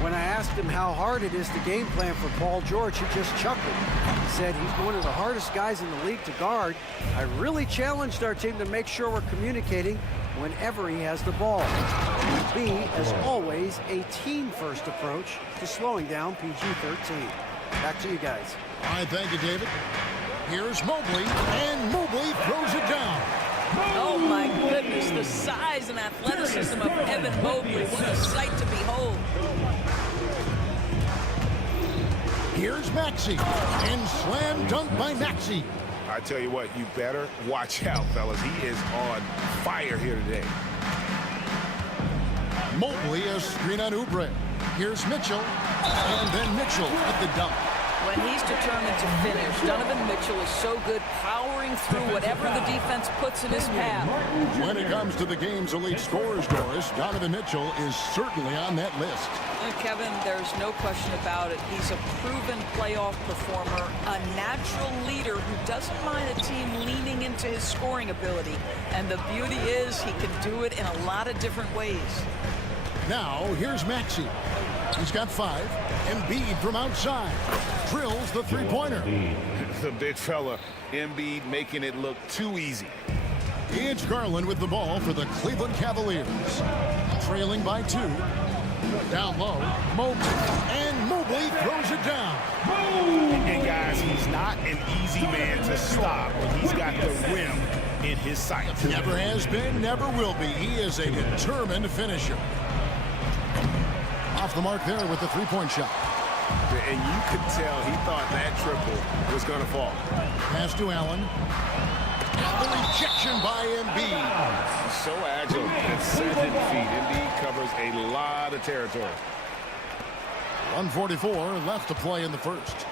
When I asked him how hard it is to game plan for Paul George, he just chuckled. He said he's one of the hardest guys in the league to guard. I really challenged our team to make sure we're communicating whenever he has the ball. It would be, as always, a team-first approach to slowing down PG-13. Back to you guys. All right, thank you, David. Here's Mobley, and Mobley throws it down. Oh, my goodness, the size and athleticism of Evan Mobley. What a sight to behold. Here's Maxey, and slam dunk by Maxey. I tell you what, you better watch out, fellas. He is on fire here today. Mobley a screen on Oubre. Here's Mitchell, and then Mitchell at the dunk. When he's determined to finish, Donovan Mitchell is so good powering through whatever the defense puts in his path. When it comes to the game's elite scorers, Doris, Donovan Mitchell is certainly on that list. Kevin, there's no question about it. He's a proven playoff performer, a natural leader who doesn't mind a team leaning into his scoring ability. And the beauty is he can do it in a lot of different ways. Now, here's Maxey. He's got 5. Embiid from outside. Drills the three-pointer. The big fella, Embiid, making it look too easy. It's Garland with the ball for the Cleveland Cavaliers. Trailing by 2. Down low, Mobley, and Mobley throws it down. And guys, he's not an easy man to stop when he's got the rim in his sights. Never has been, never will be. He is a determined finisher. Off the mark there with the three-point shot. And you could tell he thought that triple was going to fall. Pass to Allen. And the rejection by Embiid. So agile at 7 feet. Embiid covers a lot of territory. 1:44 left to play in the first.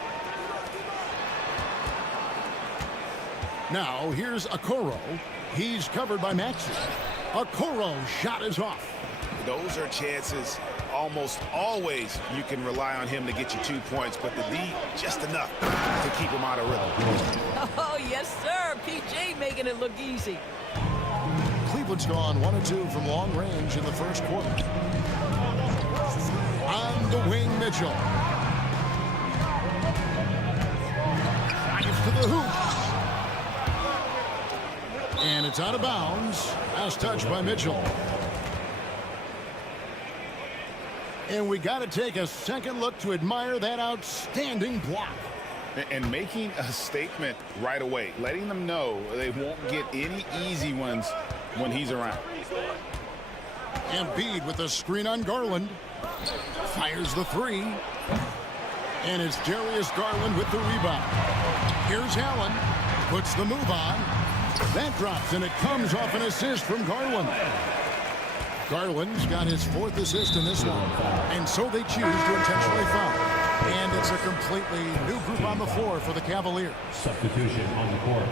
Now here's Okoro. He's covered by Maxey. Okoro's shot is off. Those are chances almost always you can rely on him to get you 2 points, but the D just enough to keep him out of rhythm. Oh, yes, sir. PJ making it look easy. Cleveland's gone 1 of 2 from long range in the first quarter. On the wing, Mitchell. Drives to the hoop. And it's out of bounds. Last touch by Mitchell. And we got to take a second look to admire that outstanding block. And making a statement right away, letting them know they won't get any easy ones when he's around. Embiid with the screen on Garland. Fires the 3. And it's Darius Garland with the rebound. Here's Allen. Puts the move on. That drops, and it comes off an assist from Garland. Garland's got his 4th assist in this one. And so they choose to intentionally foul. And it's a completely new group on the floor for the Cavaliers. Substitution on the court.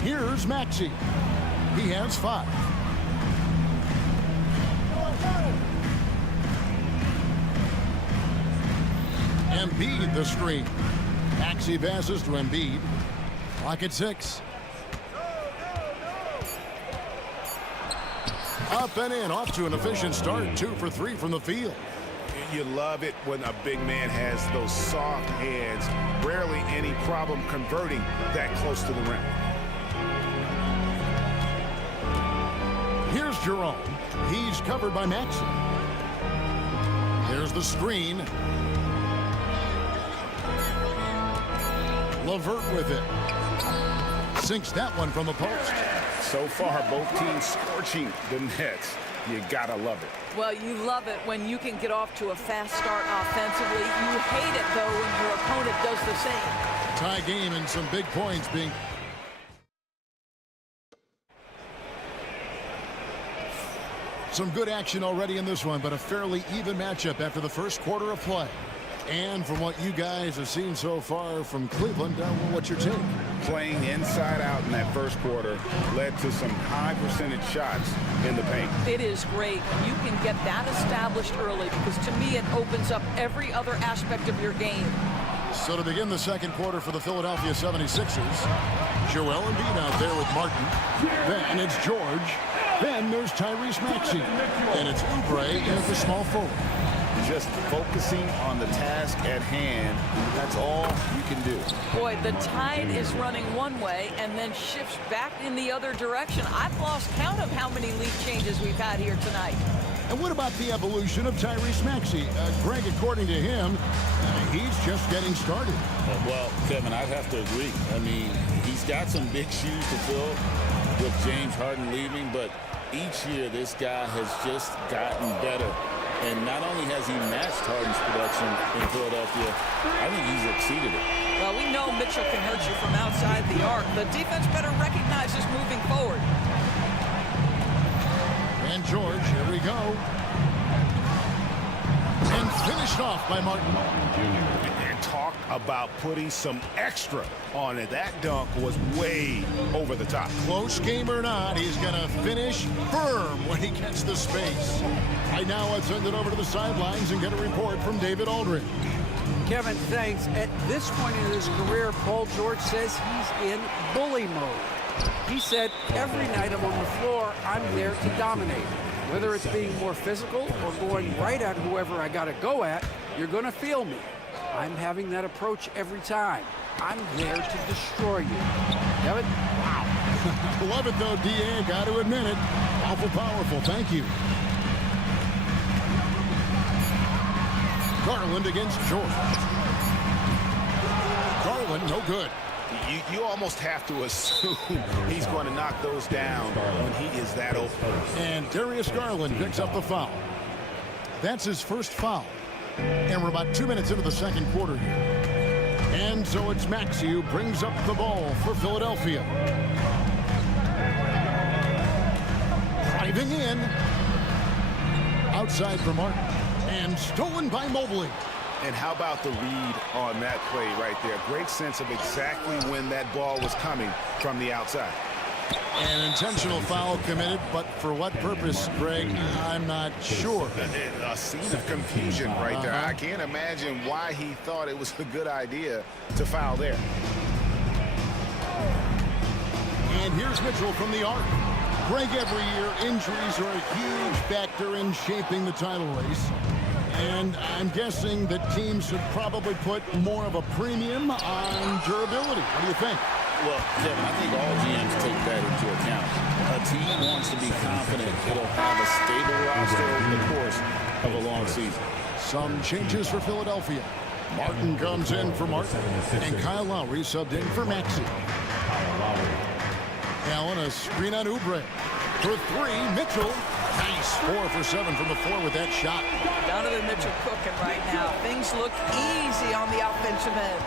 Here's Maxey. He has 5. Embiid the screen. Maxey passes to Embiid. Clock at 6. Up and in, off to an efficient start. 2 for 3 from the field. You love it when a big man has those soft hands. Rarely any problem converting that close to the rim. Here's Jerome. He's covered by Maxey. There's the screen. LeVert with it. Sinks that one from the post. So far, both teams scorching the nets. You gotta love it. Well, you love it when you can get off to a fast start offensively. You hate it, though, when your opponent does the same. Tie game and some big points being... Some good action already in this one, but a fairly even matchup after the first quarter of play. And from what you guys have seen so far from Cleveland, what's your take? Playing inside out in that first quarter led to some high percentage shots in the paint. It is great when you can get that established early, because to me it opens up every other aspect of your game. So to begin the second quarter for the Philadelphia 76ers, Joel Embiid out there with Martin. Then it's George. Then there's Tyrese Maxey. And it's Oubre in the small forward. Just focusing on the task at hand, that's all you can do. Boy, the tide is running one way and then shifts back in the other direction. I've lost count of how many lead changes we've had here tonight. And what about the evolution of Tyrese Maxey? Greg, according to him, he's just getting started. Well, Kevin, I'd have to agree. I mean, he's got some big shoes to fill with James Harden leaving, but each year this guy has just gotten better. And not only has he matched Harden's production in Philadelphia, I think he's exceeded it. Well, we know Mitchell can hurt you from outside the arc. The defense better recognize this moving forward. And George, here we go. And finished off by Martin. And talk about putting some extra on it. That dunk was way over the top. Close game or not, he's going to finish firm when he gets the space. Right now, let's send it over to the sidelines and get a report from David Aldridge. Kevin, thanks. At this point in his career, Paul George says he's in bully mode. He said, every night I'm on the floor, I'm there to dominate. Whether it's being more physical or going right at whoever I got to go at, you're going to feel me. I'm having that approach every time. I'm there to destroy you. Kevin? Wow. Love it, though, D.A. Got to admit it. Awful powerful. Thank you. Garland against George. Garland, no good. You almost have to assume he's going to knock those down when he is that open. And Darius Garland picks up the foul. That's his first foul. And we're about 2 minutes into the second quarter here. And so it's Maxey who brings up the ball for Philadelphia. Driving in. Outside for Martin. And stolen by Mobley. And how about the read on that play right there? Great sense of exactly when that ball was coming from the outside. An intentional foul committed, but for what purpose, Greg, I'm not sure. A scene of confusion right there. I can't imagine why he thought it was a good idea to foul there. And here's Mitchell from the arc. Greg, every year, injuries are a huge factor in shaping the title race. And I'm guessing that teams should probably put more of a premium on durability. What do you think? Well, Kevin, I think all GMs take that into account. A team wants to be confident it'll have a stable roster over the course of a long season. Some changes for Philadelphia. Martin comes in for Martin, and Kyle Lowry subbed in for Maxey. Allen, a screen on Oubre. For three, Mitchell. Nice, 4 for 7 from the floor with that shot. Donovan Mitchell cooking right now. Things look easy on the offensive end.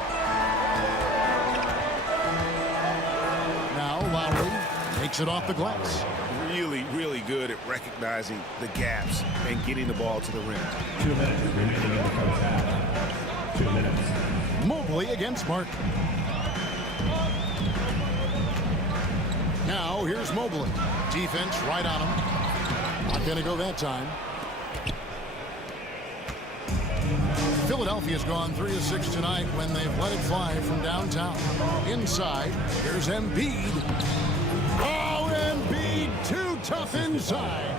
Kicks it off the glass. Really, really good at recognizing the gaps and getting the ball to the rim. 2 minutes remaining in the first half. 2 minutes. Mobley against Martin. Now here's Mobley. Defense right on him. Not going to go that time. Philadelphia's gone 3 of 6 tonight when they've let it fly from downtown. Inside, here's Embiid. Oh, Embiid, too tough inside.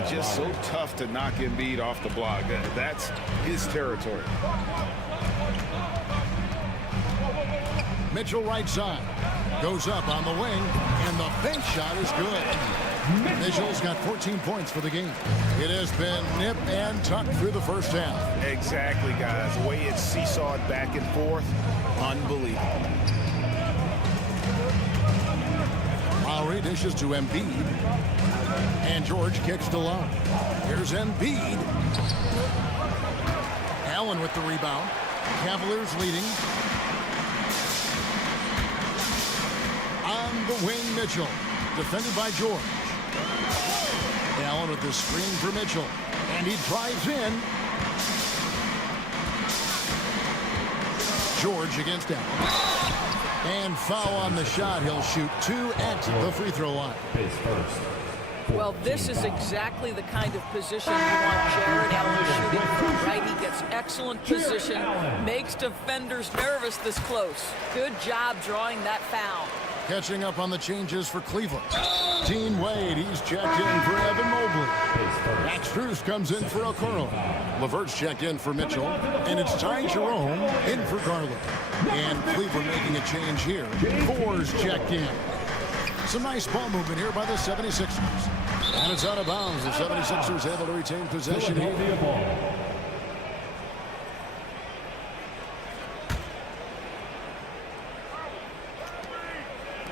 It's just so tough to knock Embiid off the block. That's his territory. Mitchell right side. Goes up on the wing, and the bank shot is good. Mitchell's got 14 points for the game. It has been nip and tuck through the first half. Exactly, guys. The way it's seesawed back and forth, unbelievable. Lowry dishes to Embiid. And George kicks to Low. Here's Embiid. Allen with the rebound. Cavaliers leading. On the wing, Mitchell. Defended by George. Allen with the screen for Mitchell. And he drives in. George against Allen. And foul on the shot. He'll shoot 2 at the free throw line. Well, this is exactly the kind of position you want Jared Allen shooting from, right? He gets excellent position, makes defenders nervous this close. Good job drawing that foul. Catching up on the changes for Cleveland. Dean Wade, he's checked in for Evan Mobley. Max Strus comes in for Okoro. LeVert's checked in for Mitchell. And it's Ty Jerome in for Garland. And Cleveland making a change here. Four's checked in. Some nice ball movement here by the 76ers. And it's out of bounds. The 76ers able to retain possession here.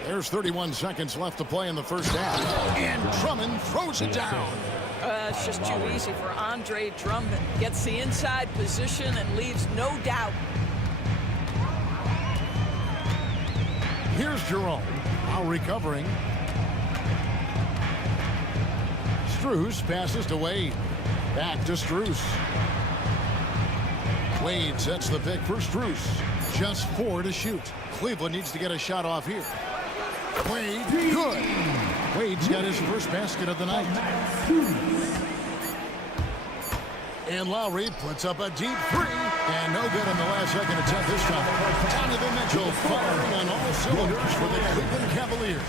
There's 31 seconds left to play in the first half. And Drummond throws it down. It's just too easy for Andre Drummond. Gets the inside position and leaves no doubt. Here's Jerome. Now recovering. Strus passes to Wade. Back to Strus. Wade sets the pick for Strus. Just 4 to shoot. Cleveland needs to get a shot off here. Wade, good. Wade's got his first basket of the night. And Lowry puts up a deep 3. And no good in the last second attempt this time. Donovan Mitchell firing on all cylinders for the Cleveland Cavaliers.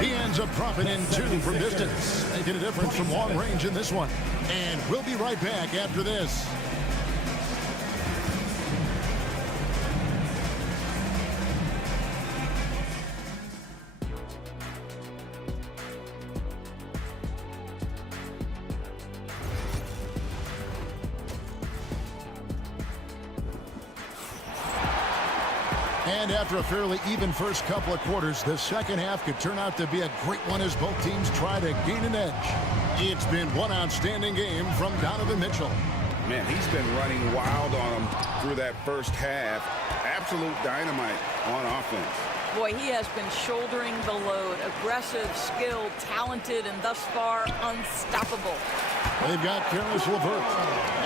He ends up dropping in 2 from distance, making a difference from long range in this one. And we'll be right back after this. And after a fairly even first couple of quarters, the second half could turn out to be a great one as both teams try to gain an edge. It's been one outstanding game from Donovan Mitchell. Man, he's been running wild on him through that first half. Absolute dynamite on offense. Boy, he has been shouldering the load. Aggressive, skilled, talented, and thus far unstoppable. They've got Caris LeVert.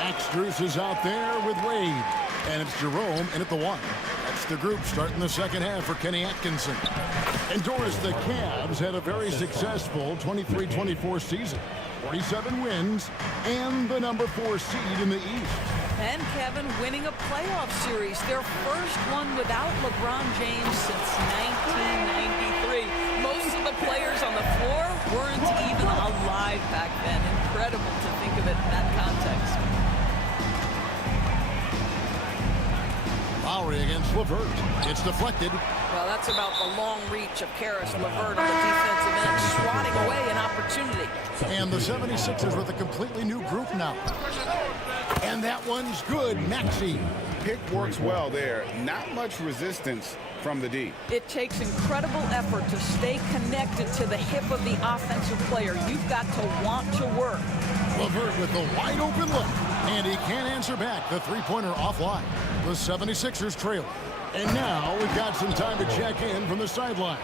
Max Strus is out there with Wade. And it's Jerome in at the 1. That's the group starting the second half for Kenny Atkinson. And Doris, the Cavs had a very successful 23-24 season. 47 wins and the number 4 seed in the East. And Kevin winning a playoff series, their first one without LeBron James since 1993. Most of the players on the floor weren't even alive back then. Incredible to think of it in that context. Lowry against LeVert. It's deflected. Well, that's about the long reach of Caris LeVert on the defensive end, swatting away an opportunity. And the 76ers with a completely new group now. And that one's good. Maxey. Pick works well there. Not much resistance from the D. It takes incredible effort to stay connected to the hip of the offensive player. You've got to want to work. LeVert with the wide open look. And he can't answer back. The three-pointer offline. The 76ers trail. And now we've got some time to check in from the sidelines.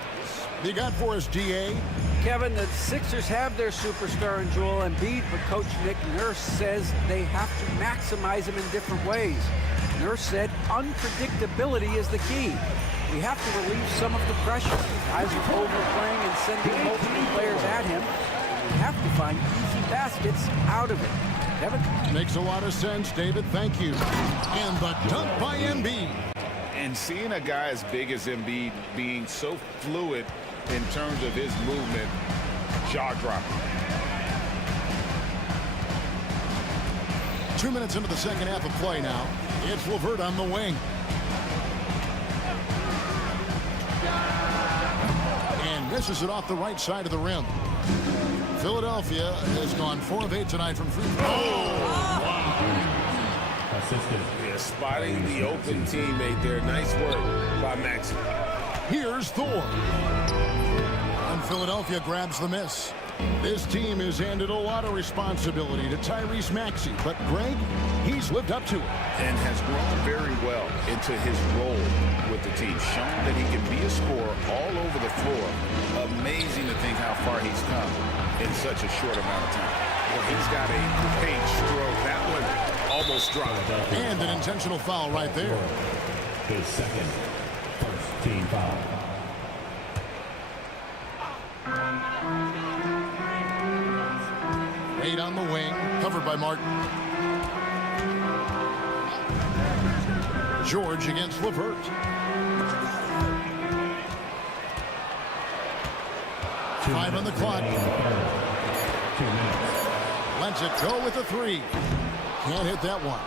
They got for us, DA, Kevin, the Sixers have their superstar in Joel Embiid, but Coach Nick Nurse says they have to maximize him in different ways. Nurse said unpredictability is the key. We have to relieve some of the pressure. Guys are overplaying and sending multiple players at him. We have to find easy baskets out of it. Kevin? Makes a lot of sense, David. Thank you. And the dunk by Embiid. And seeing a guy as big as Embiid being so fluid in terms of his movement, jaw-dropping. 2 minutes into the second half of play now. It's LeVert on the wing. And misses it off the right side of the rim. Philadelphia has gone 4 of 8 tonight from free throw. Oh, wow. Yeah, spotting the open teammate there. Nice work by Maxey. Here's Thor. And Philadelphia grabs the miss. This team has handed a lot of responsibility to Tyrese Maxey, but Greg, he's lived up to it. And has grown very well into his role with the team, showing that he can be a scorer all over the floor. Amazing to think how far he's come in such a short amount of time. Well, he's got a great stroke. That one almost dropped. And an intentional foul right there. His second first team foul. Wade on the wing, covered by Martin. George against LeVert. Five on the clock. 2 minutes. Lets it go with a three. Can't hit that one.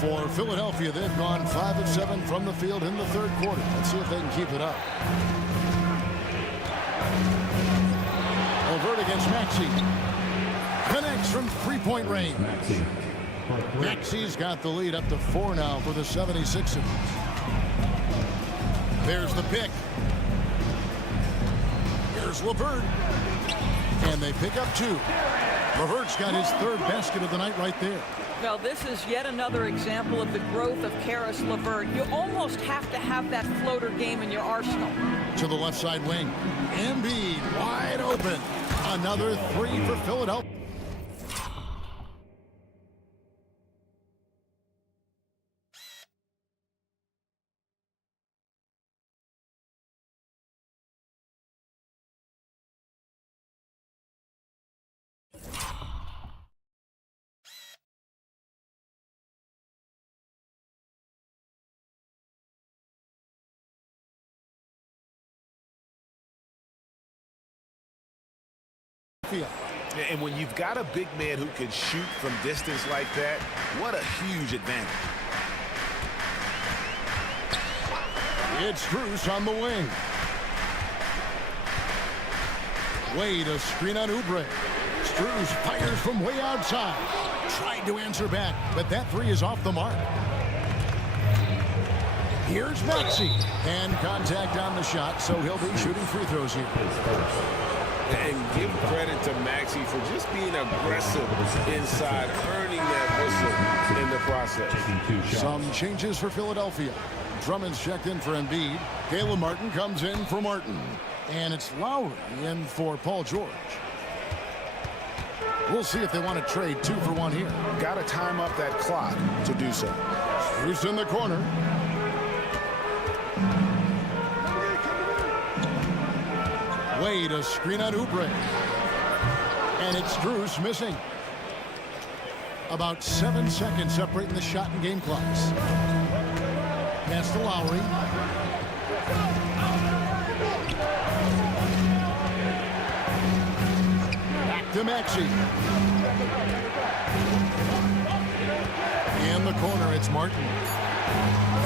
For Philadelphia, they've gone 5 of 7 from the field in the third quarter. Let's see if they can keep it up. LeVert against Maxey. Connects from three-point range. Maxey's got the lead up to 4 now for the 76ers. There's the pick. Here's LeVert. And they pick up 2. LeVert's got his third basket of the night right there. Well, this is yet another example of the growth of Caris LeVert. You almost have to have that floater game in your arsenal. To the left side wing. Embiid wide open. Another 3 for Philadelphia. And when you've got a big man who can shoot from distance like that, what a huge advantage. It's Strus on the wing. Wade, a screen on Oubre. Strus fires from way outside. Tried to answer back, but that 3 is off the mark. Here's Maxey. And contact on the shot, so he'll be shooting free throws here. And give credit to Maxey for just being aggressive inside, earning that whistle in the process. Some changes for Philadelphia. Drummond's checked in for Embiid. Caleb Martin comes in for Martin. And it's Lowry in for Paul George. We'll see if they want to trade 2 for 1 here. Got to time up that clock to do so. Strus in the corner. Wade, a screen on Oubre. And it's Strus missing. About 7 seconds separating the shot and game clocks. Pass to Lowry. Back to Maxey. In the corner, it's Martin.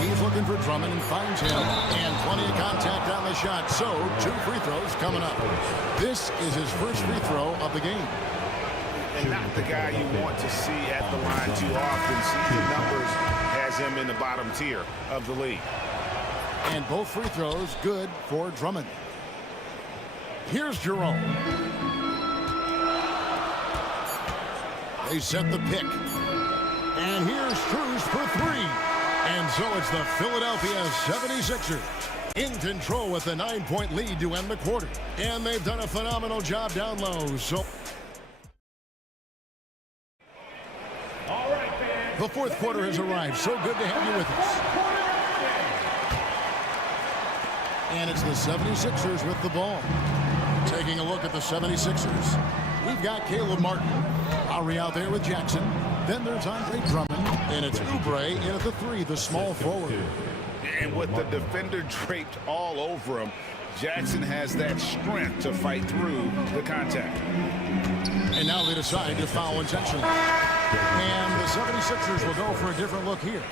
He's looking for Drummond and finds him. And plenty of contact on the shot. So, 2 free throws coming up. This is his first free throw of the game. And not the guy you want to see at the line too often. Season numbers has him in the bottom tier of the league. And both free throws good for Drummond. Here's Jerome. They set the pick. And here's Strus for 3. And so it's the Philadelphia 76ers in control with a 9-point lead to end the quarter. And they've done a phenomenal job down low. So the fourth quarter has arrived. So good to have you with us. And it's the 76ers with the ball. Taking a look at the 76ers. We've got Caleb Martin. Lowry out there with Jackson. Then there's Andre Drummond. And it's Oubre in at the 3, the small forward. And with the defender draped all over him, Jackson has that strength to fight through the contact. And now they decide to foul intentionally. And the 76ers will go for a different look here.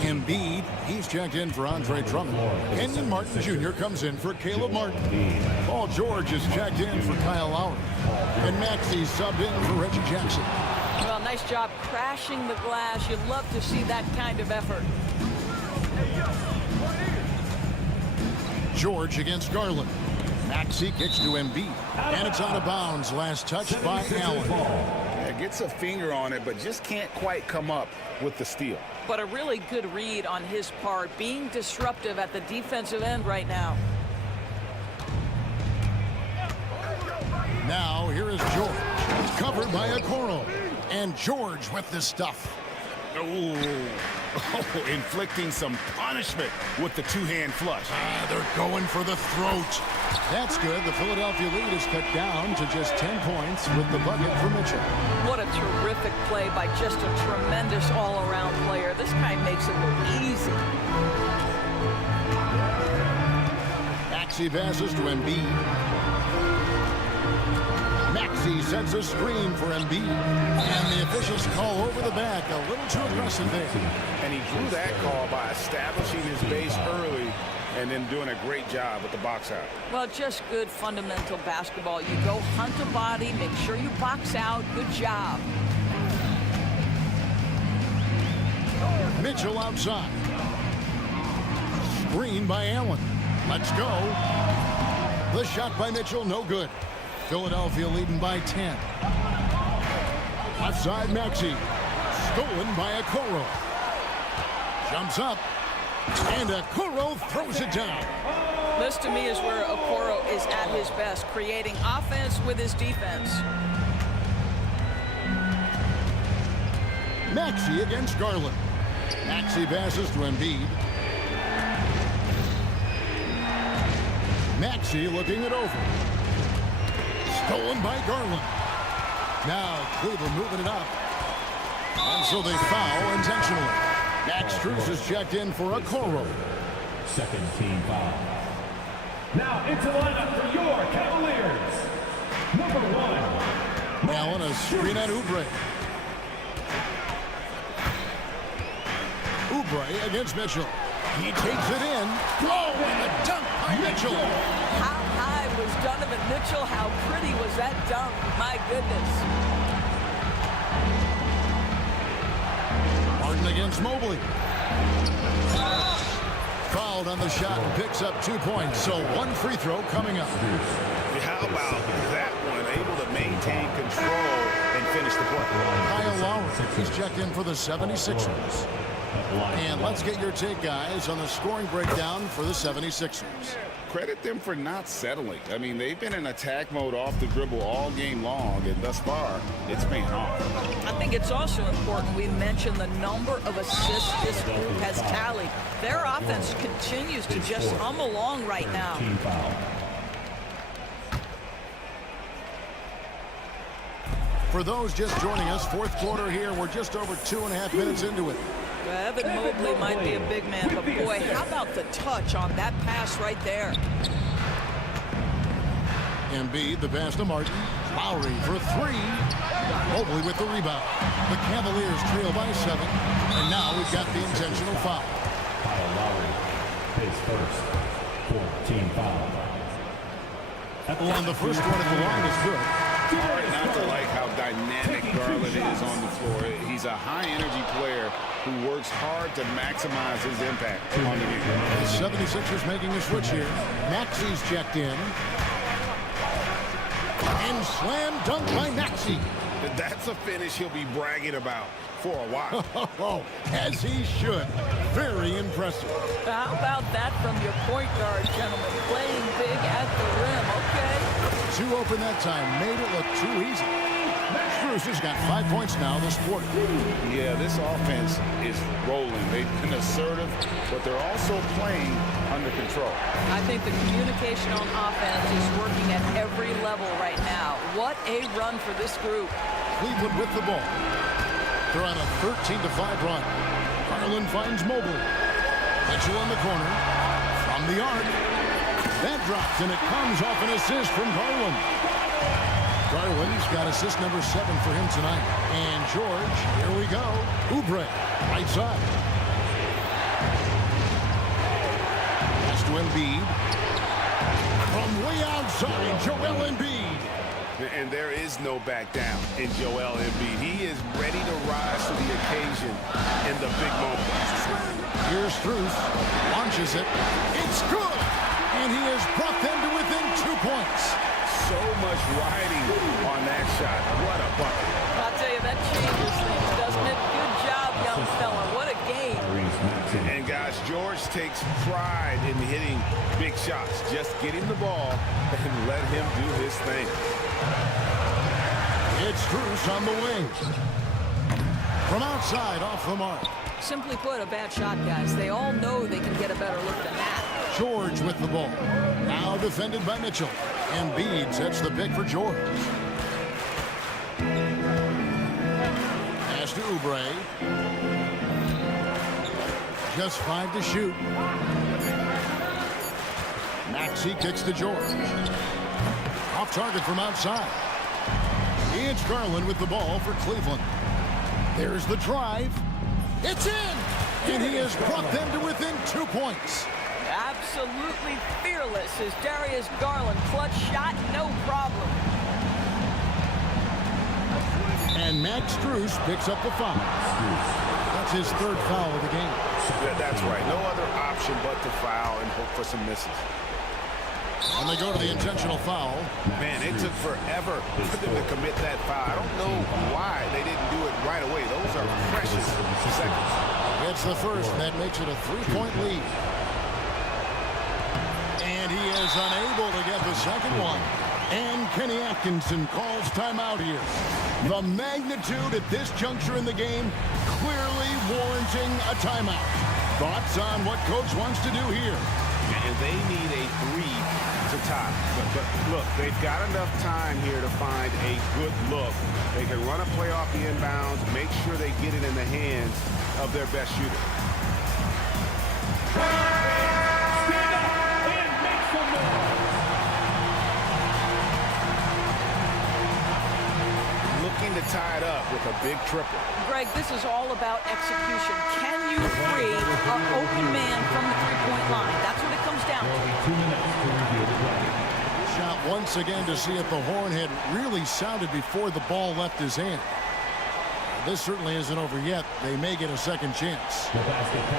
Embiid, he's checked in for Andre Drummond. Kenyon Martin Jr. comes in for Caleb Martin. Paul George is checked in for Kyle Lowry. And Maxey's subbed in for Reggie Jackson. Well, nice job crashing the glass. You love to see that kind of effort. George against Garland. Maxey kicks to Embiid. And it's out of bounds. Last touch by Allen. Yeah, gets a finger on it, but just can't quite come up with the steal. But a really good read on his part, being disruptive at the defensive end right now. Now, here is George. Covered by Okoro. And George with the stuff. Ooh. Oh, inflicting some punishment with the two-hand flush. They're going for the throat. That's good. The Philadelphia lead is cut down to just 10 points with the bucket for Mitchell. What a terrific play by just a tremendous all-around player. This guy makes it look easy. Maxey passes to Embiid. Maxey sets a screen for Embiid. And the officials call over the back. A little too aggressive there. And he drew that call by establishing his base early and then doing a great job with the box out. Well, just good fundamental basketball. You go hunt a body, make sure you box out. Good job. Mitchell outside. Screen by Allen. Let's go. The shot by Mitchell, no good. Philadelphia leading by 10. Left side, Maxey. Stolen by Okoro. Jumps up. And Okoro throws it down. This, to me, is where Okoro is at his best, creating offense with his defense. Maxey against Garland. Maxey passes to Embiid. Maxey looking it over. Stolen by Garland. Now Cleveland moving it up. And so they foul intentionally. Max Strus is checked in for Okoro. Second team foul. Now into the lineup for your Cavaliers. Number 1. Now on a screen at Oubre. Oubre against Mitchell. He takes it in. Oh, and a dunk by Mitchell. How high was Donovan Mitchell? How pretty was that dunk? My goodness. Martin against Mobley. Fouled on the shot and picks up 2 points. So one free throw coming up. How about that one? Able to maintain control and finish the play. Kyle Lowry is checked in for the 76ers. And let's get your take, guys, on the scoring breakdown for the 76ers. Credit them for not settling. I mean, they've been in attack mode off the dribble all game long, and thus far, it's paying off. I think it's also important we mention the number of assists this group has tallied. Their offense continues to just hum along right now. For those just joining us, fourth quarter here, we're just over 2.5 minutes into it. Evan Mobley might be a big man, but boy, how about the touch on that pass right there? Embiid, the pass to Martin. Lowry for 3. Mobley with the rebound. The Cavaliers trail by 7. And now we've got the intentional foul. Kyle Lowry, his first 14 foul. And the first one at the line is good. Hard not to like how dynamic Garland is on the floor. He's a high-energy player who works hard to maximize his impact on the game. The 76ers making a switch here. Maxey's checked in. And slam dunk by Maxey. That's a finish he'll be bragging about. for a while. As he should. Very impressive. How about that from your point guard, gentlemen? Playing big at the rim, okay? Too open that time. Made it look too easy. Cruz has got 5 points now this quarter. Yeah, this offense is rolling. They've been assertive, but they're also playing under control. I think the communication on offense is working at every level right now. What a run for this group. Cleveland with the ball. They're on a 13-5 run. Garland finds Mobley. Mitchell in the corner. From the arc. That drops, and it comes off an assist from Garland. Garland's got assist number 7 for him tonight. And George, here we go. Oubre, right side. Pass to Embiid. From way outside, Joel Embiid. And there is no back down in Joel Embiid. He is ready to rise to the occasion in the big moments. Here's Strus. Launches it. It's good. And he has brought them to within 2 points. So much riding on that shot. What a bucket. I'll tell you, that changes things, doesn't it? Good job, young fella. What a game. And guys, George takes pride in hitting big shots. Just get him the ball and let him do his thing. It's Strus on the wing. From outside, off the mark. Simply put, a bad shot, guys. They all know they can get a better look than that. George with the ball. Now defended by Mitchell. Embiid sets the pick for George. Pass to Oubre. Just 5 to shoot. Maxey kicks to George. Off target from outside. It's Garland with the ball for Cleveland. There's the drive. It's in! And he has brought them to within 2 points. Absolutely fearless is Darius Garland. Clutch shot, no problem. And Max Strus picks up the foul. That's his 3rd foul of the game. That's right. No other option but to foul and hope for some misses. And they go to the intentional foul. Man, it took forever for them to commit that foul. I don't know why they didn't do it right away. Those are precious seconds. It's the first, and that makes it a 3-point lead. And he is unable to get the second one. And Kenny Atkinson calls timeout here. The magnitude at this juncture in the game clearly warranting a timeout. Thoughts on what coach wants to do here? And they need a 3 to tie. But look, they've got enough time here to find a good look. They can run a play off the inbounds, make sure they get it in the hands of their best shooter. Stand up and make some noise. Looking to tie it up with a big triple. Greg, this is all about execution. Can you free an open man from the three-point line? That's what it comes down to. 2 minutes to review the play. Shot once again to see if the horn had really sounded before the ball left his hand. This certainly isn't over yet. They may get a second chance.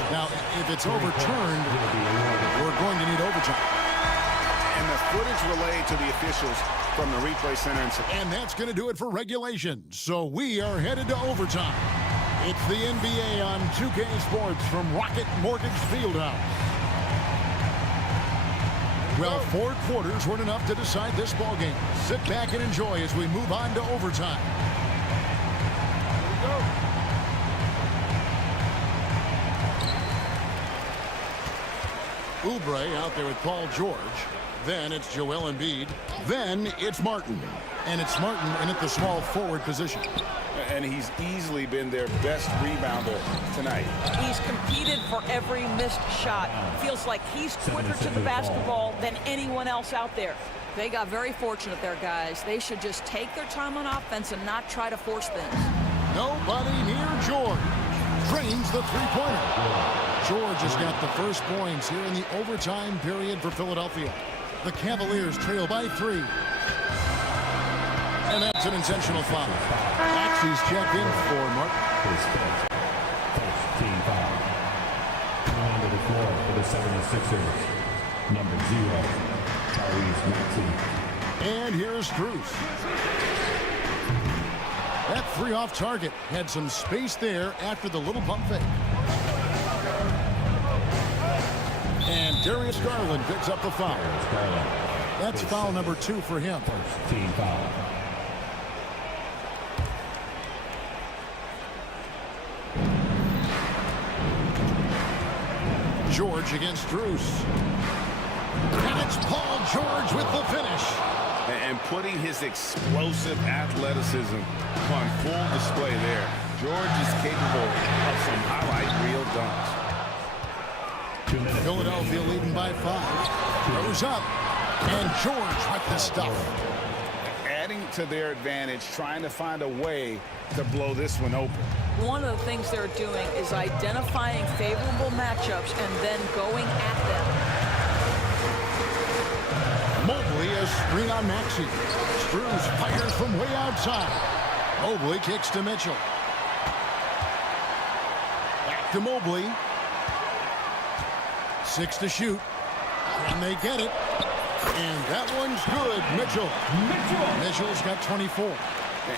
Now, if it's overturned, we're going to need overtime. And the footage relayed to the officials from the replay center. And that's going to do it for regulation. So we are headed to overtime. It's the NBA on 2K Sports from Rocket Mortgage Fieldhouse. Well, 4 quarters weren't enough to decide this ballgame. Sit back and enjoy as we move on to overtime. Oubre out there with Paul George. Then it's Joel Embiid. Then it's Martin. And it's Martin in at the small forward position. And he's easily been their best rebounder tonight. He's competed for every missed shot. Feels like he's quicker to the basketball than anyone else out there. They got very fortunate there, guys. They should just take their time on offense and not try to force things. Nobody near George. Drains the three-pointer. George has got the first points here in the overtime period for Philadelphia. The Cavaliers trail by 3. And that's an intentional foul. Maxey's checked in for Mark. Team foul. Onto the floor for the 76ers. Number 0, Tyrese Maxey. And here's Strus. That three off target had some space there after the little pump fake. And Darius Garland picks up the foul. That's foul number 2 for him. First team foul. George against Drews. And it's Paul George with the finish. And putting his explosive athleticism on full display there. George is capable of some highlight reel dunks. Philadelphia leading by 5. Goes up. And George with the stuff. Adding to their advantage, trying to find a way to blow this one open. One of the things they're doing is identifying favorable matchups and then going at them. Mobley has screen on Maxey. Struz fires from way outside. Mobley kicks to Mitchell. Back to Mobley. 6 to shoot. And they get it. And that one's good. Mitchell's got 24.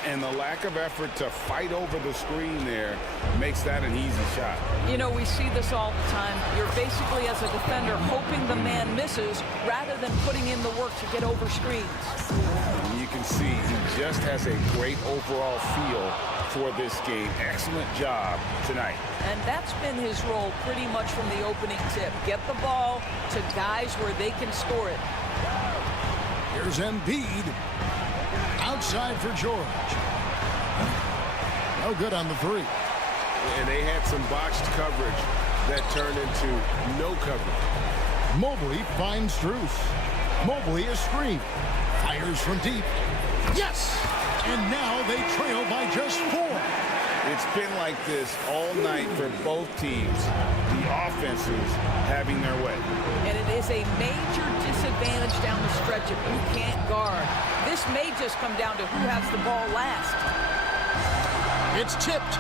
And the lack of effort to fight over the screen there makes that an easy shot. You know, we see this all the time. You're basically, as a defender, hoping the man misses rather than putting in the work to get over screens. And you can see he just has a great overall feel for this game. Excellent job tonight. And that's been his role pretty much from the opening tip. Get the ball to guys where they can score it. Here's Embiid. Outside for George. No good on the 3. And they had some botched coverage that turned into no coverage. Mobley finds Struz. Mobley is screened. Fires from deep. Yes! And now they trail by just 4. It's been like this all night for both teams. The offenses having their way. And it is a major disadvantage down the stretch if you can't guard. This may just come down to who has the ball last. It's tipped.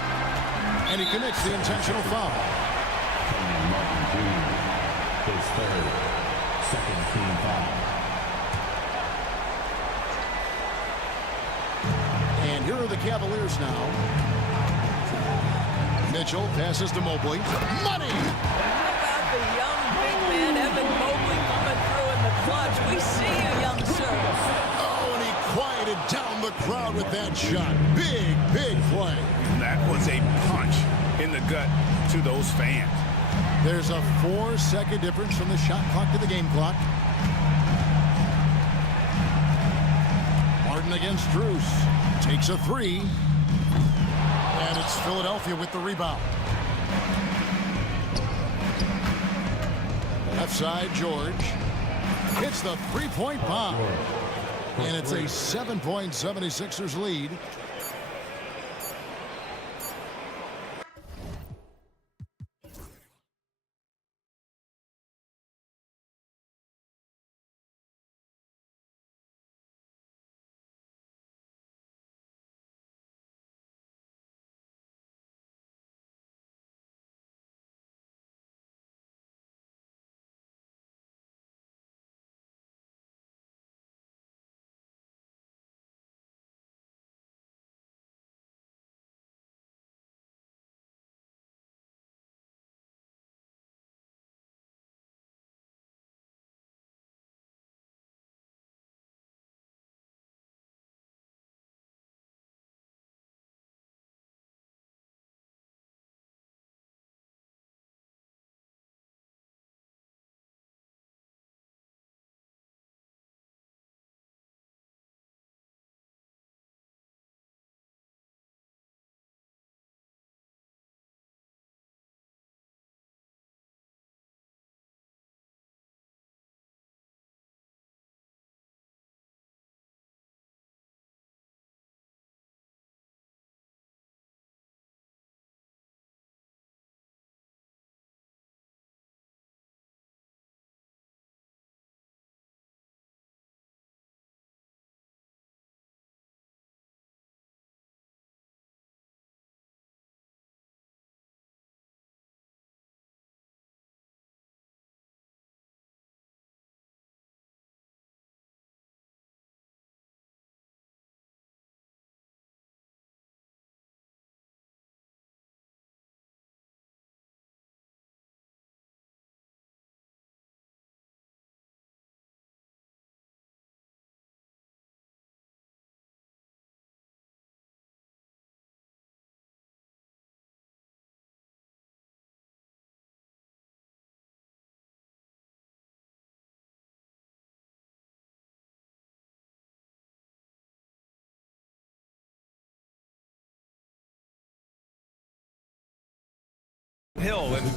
And he commits the intentional foul. Martin Jr. His third, second team foul. And here are the Cavaliers now. Mitchell passes to Mobley. Money! How about the young big man, Evan Mobley, coming through in the clutch? We see you, young sir. Oh, and he quieted down the crowd with that shot. Big, big play. That was a punch in the gut to those fans. There's a 4-second difference from the shot clock to the game clock. Martin against Drews. Takes a 3. And it's Philadelphia with the rebound. Left side, George. Hits the three-point bomb. And it's a 7-point 76ers lead. Hill and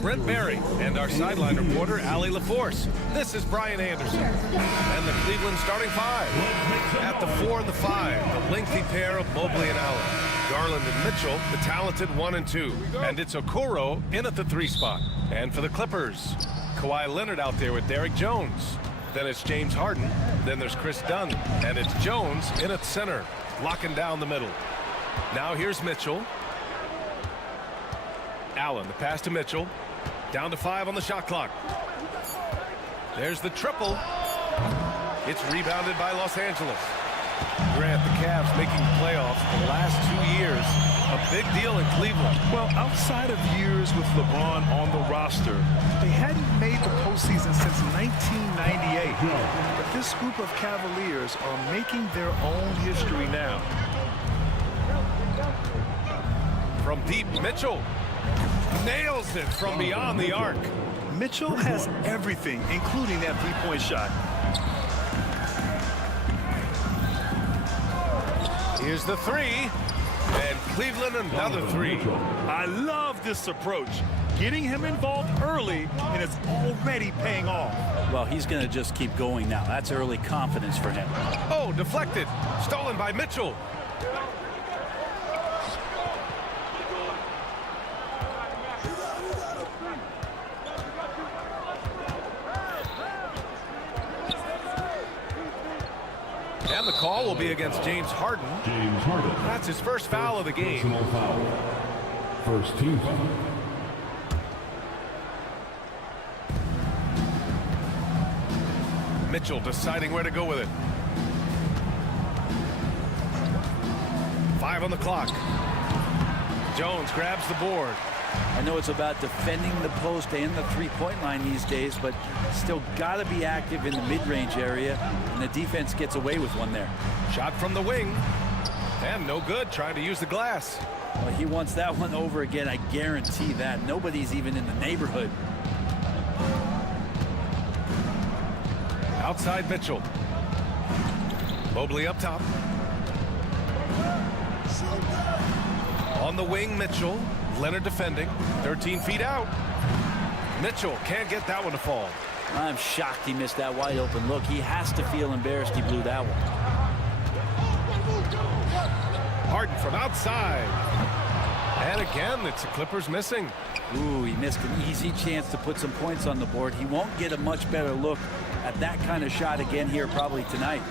Brent Berry and our sideline reporter, Allie LaForce. This is Brian Anderson. And the Cleveland starting five. At the 4 and the 5, the lengthy pair of Mobley and Allen. Garland and Mitchell, the talented 1 and 2. And it's Okoro in at the 3 spot. And for the Clippers, Kawhi Leonard out there with Derrick Jones. Then it's James Harden. Then there's Chris Dunn. And it's Jones in at center, locking down the middle. Now here's Mitchell. Allen, the pass to Mitchell. Down to 5 on the shot clock. There's the triple. It's rebounded by Los Angeles. Grant, the Cavs making the playoffs the last 2 years. A big deal in Cleveland. Well, outside of years with LeBron on the roster, they hadn't made the postseason since 1998. But this group of Cavaliers are making their own history now. From deep, Mitchell nails it from beyond the arc. Mitchell has everything, including that three-point shot. Here's the 3, and Cleveland another 3. I love this approach. Getting him involved early, and it's already paying off. Well, he's going to just keep going now. That's early confidence for him. Oh, deflected. Stolen by Mitchell. And the call will be against James Harden. James Harden. That's his first foul of the game. Personal foul. First team foul. Mitchell deciding where to go with it. 5 on the clock. Jones grabs the board. I know it's about defending the post and the three-point line these days, but still got to be active in the mid-range area, and the defense gets away with one there. Shot from the wing, and no good, trying to use the glass. Well, he wants that one over again, I guarantee that. Nobody's even in the neighborhood. Outside Mitchell. Mobley up top. On the wing, Mitchell. Leonard defending, 13 feet out. Mitchell can't get that one to fall. I'm shocked he missed that wide open look. He has to feel embarrassed he blew that one. Harden from outside. And again, it's the Clippers missing. Ooh, he missed an easy chance to put some points on the board. He won't get a much better look at that kind of shot again here probably tonight.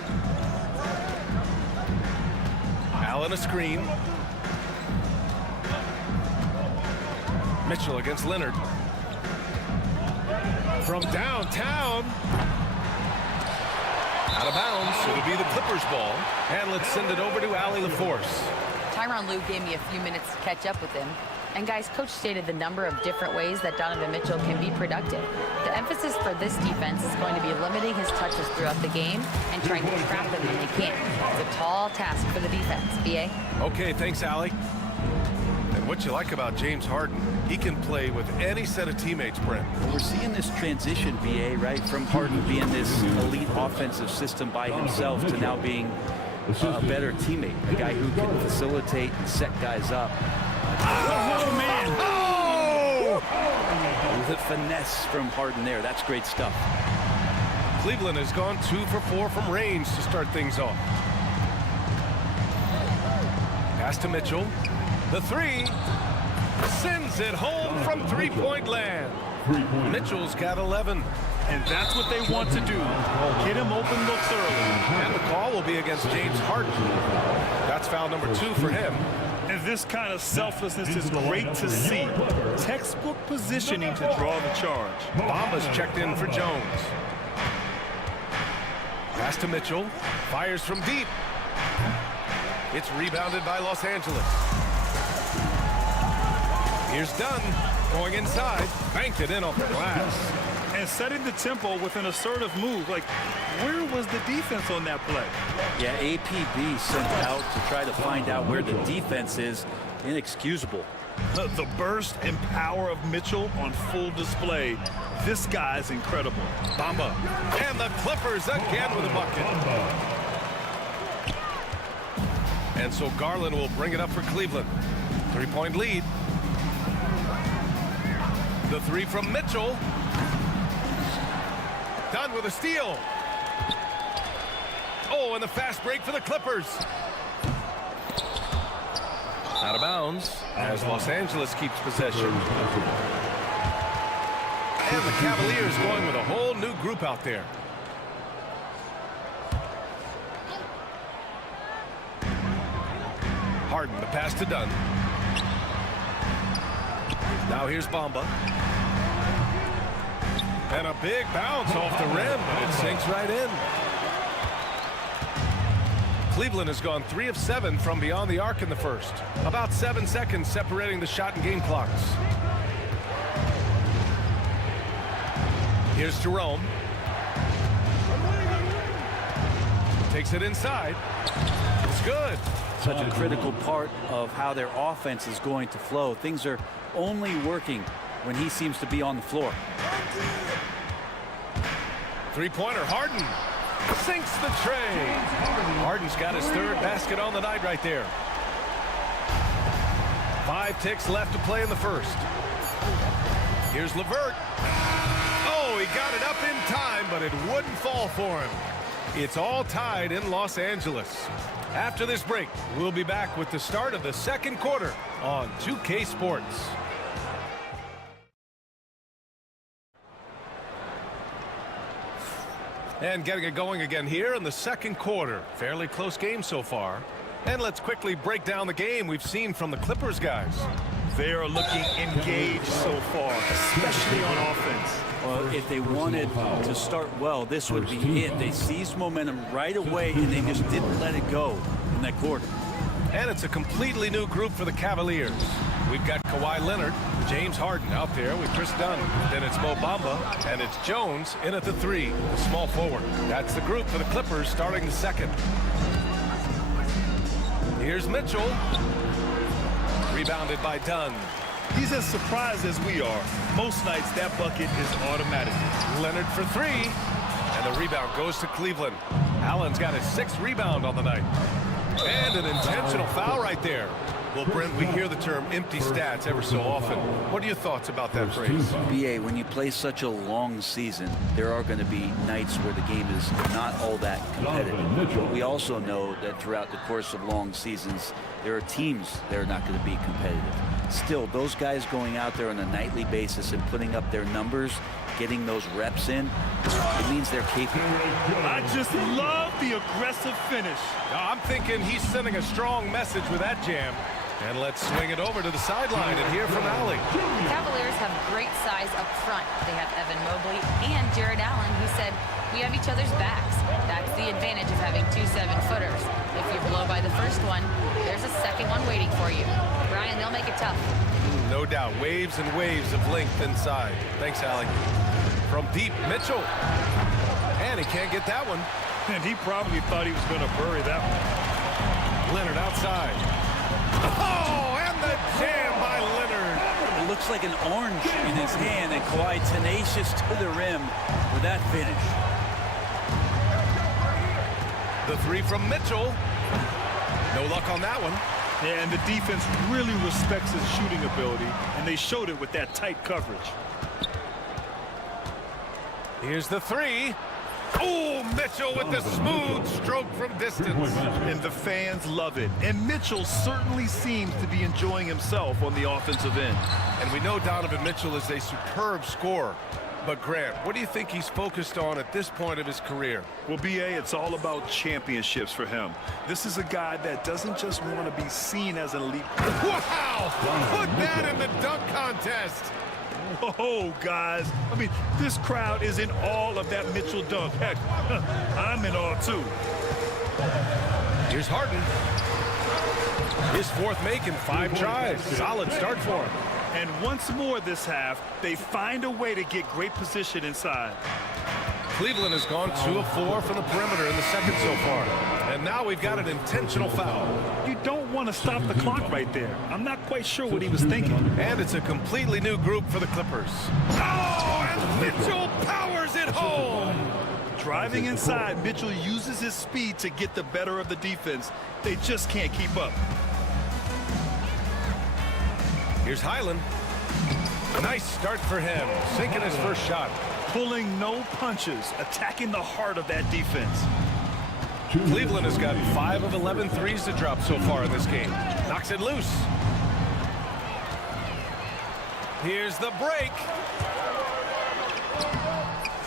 Allen a screen. Mitchell against Leonard. From downtown. Out of bounds. It'll be the Clippers ball. And let's send it over to Allie LaForce. Tyronn Lue gave me a few minutes to catch up with him. And guys, coach stated the number of different ways that Donovan Mitchell can be productive. The emphasis for this defense is going to be limiting his touches throughout the game and trying to trap him when they can. It's a tall task for the defense. BA? Okay, thanks, Allie. And what you like about James Harden, he can play with any set of teammates, Brent. We're seeing this transition, BA, right, from Harden being this elite offensive system by himself to now being a better teammate, a guy who can facilitate and set guys up. Oh, man! Oh! The finesse from Harden there. That's great stuff. Cleveland has gone 2 for 4 from range to start things off. Pass to Mitchell. The 3 sends it home from three-point land. Mitchell's got 11. And that's what they want to do. Get him open looks early. And the call will be against James Harden. That's foul number 2 for him. And this kind of selflessness is great to see. Textbook positioning to draw the charge. Bamba's checked in for Jones. Pass to Mitchell. Fires from deep. It's rebounded by Los Angeles. Here's Dunn. Going inside. Banked it in off the glass. And setting the tempo with an assertive move. Like, where was the defense on that play? Yeah, APB sent out to try to find out where the defense is. Inexcusable. The burst and power of Mitchell on full display. This guy's incredible. Bamba. And the Clippers again with a bucket. And so Garland will bring it up for Cleveland. 3-point lead. The three from Mitchell. Done with a steal. Oh, and the fast break for the Clippers. Out of bounds as Los Angeles keeps possession. And the Cavaliers going with a whole new group out there. Harden, the pass to Dunn. Now here's Bamba. And a big bounce off the rim, but it sinks right in. Cleveland has gone 3 of 7 from beyond the arc in the first. About 7 seconds separating the shot and game clocks. Here's Jerome. Takes it inside. It's good. Such a critical part of how their offense is going to flow. Things are only working when he seems to be on the floor. Three-pointer, Harden. Sinks the tray. Harden's got his third basket on the night right there. 5 ticks left to play in the first. Here's LeVert. Oh, he got it up in time, but it wouldn't fall for him. It's all tied in Los Angeles. After this break, we'll be back with the start of the second quarter on 2K Sports. And getting it going again here in the second quarter. Fairly close game so far. And let's quickly break down the game we've seen from the Clippers guys. They are looking engaged so far, especially on offense. Well, if they wanted to start well, this would be it. They seized momentum right away, and they just didn't let it go in that quarter. And it's a completely new group for the Cavaliers. We've got Kawhi Leonard, James Harden out there with Chris Dunn. Then it's Mo Bamba, and it's Jones in at the 3, the small forward. That's the group for the Clippers starting the second. Here's Mitchell. Rebounded by Dunn. He's as surprised as we are. Most nights that bucket is automatic. Leonard for 3. And the rebound goes to Cleveland. Allen's got his 6th rebound on the night. And an intentional foul right there. Well, Brent, we hear the term empty stats ever so often. What are your thoughts about that phrase? BA, when you play such a long season, there are going to be nights where the game is not all that competitive. But we also know that throughout the course of long seasons, there are teams that are not going to be competitive. Still, those guys going out there on a nightly basis and putting up their numbers, getting those reps in, it means they're capable. I just love the aggressive finish. I'm thinking he's sending a strong message with that jam. And let's swing it over to the sideline and hear from Allie. The Cavaliers have great size up front. They have Evan Mobley and Jared Allen, who said, we have each other's backs. That's the advantage of having 2 7-footers. If you blow by the first one, there's a second one waiting for you. Brian, they'll make it tough. No doubt. Waves and waves of length inside. Thanks, Allie. From deep, Mitchell. And he can't get that one. And he probably thought he was going to bury that one. Leonard outside. Oh, and the jam by Leonard. It looks like an orange in his hand, and Kawhi tenacious to the rim with that finish. The 3 from Mitchell. No luck on that one. Yeah, and the defense really respects his shooting ability, and they showed it with that tight coverage. Here's the 3. Oh, Mitchell with the smooth stroke from distance. And the fans love it. And Mitchell certainly seems to be enjoying himself on the offensive end. And we know Donovan Mitchell is a superb scorer. But Grant, what do you think he's focused on at this point of his career? Well, BA, it's all about championships for him. This is a guy that doesn't just want to be seen as an elite. Wow! Put that in the dunk contest. Oh, guys. I mean, this crowd is in awe of that Mitchell dunk. Heck, I'm in awe, too. Here's Harden. His fourth make in 5 tries. Solid start for him. And once more this half, they find a way to get great position inside. Cleveland has gone 2 of 4 from the perimeter in the second so far. And now we've got an intentional foul. You don't want to stop the clock right there. I'm not quite sure what he was thinking. And it's a completely new group for the Clippers. Oh, and Mitchell powers it home. Driving inside, Mitchell uses his speed to get the better of the defense. They just can't keep up. Here's Highland. Nice start for him, sinking his first shot. Pulling no punches, attacking the heart of that defense. Cleveland has got 5 of 11 threes to drop so far in this game. Knocks it loose. Here's the break.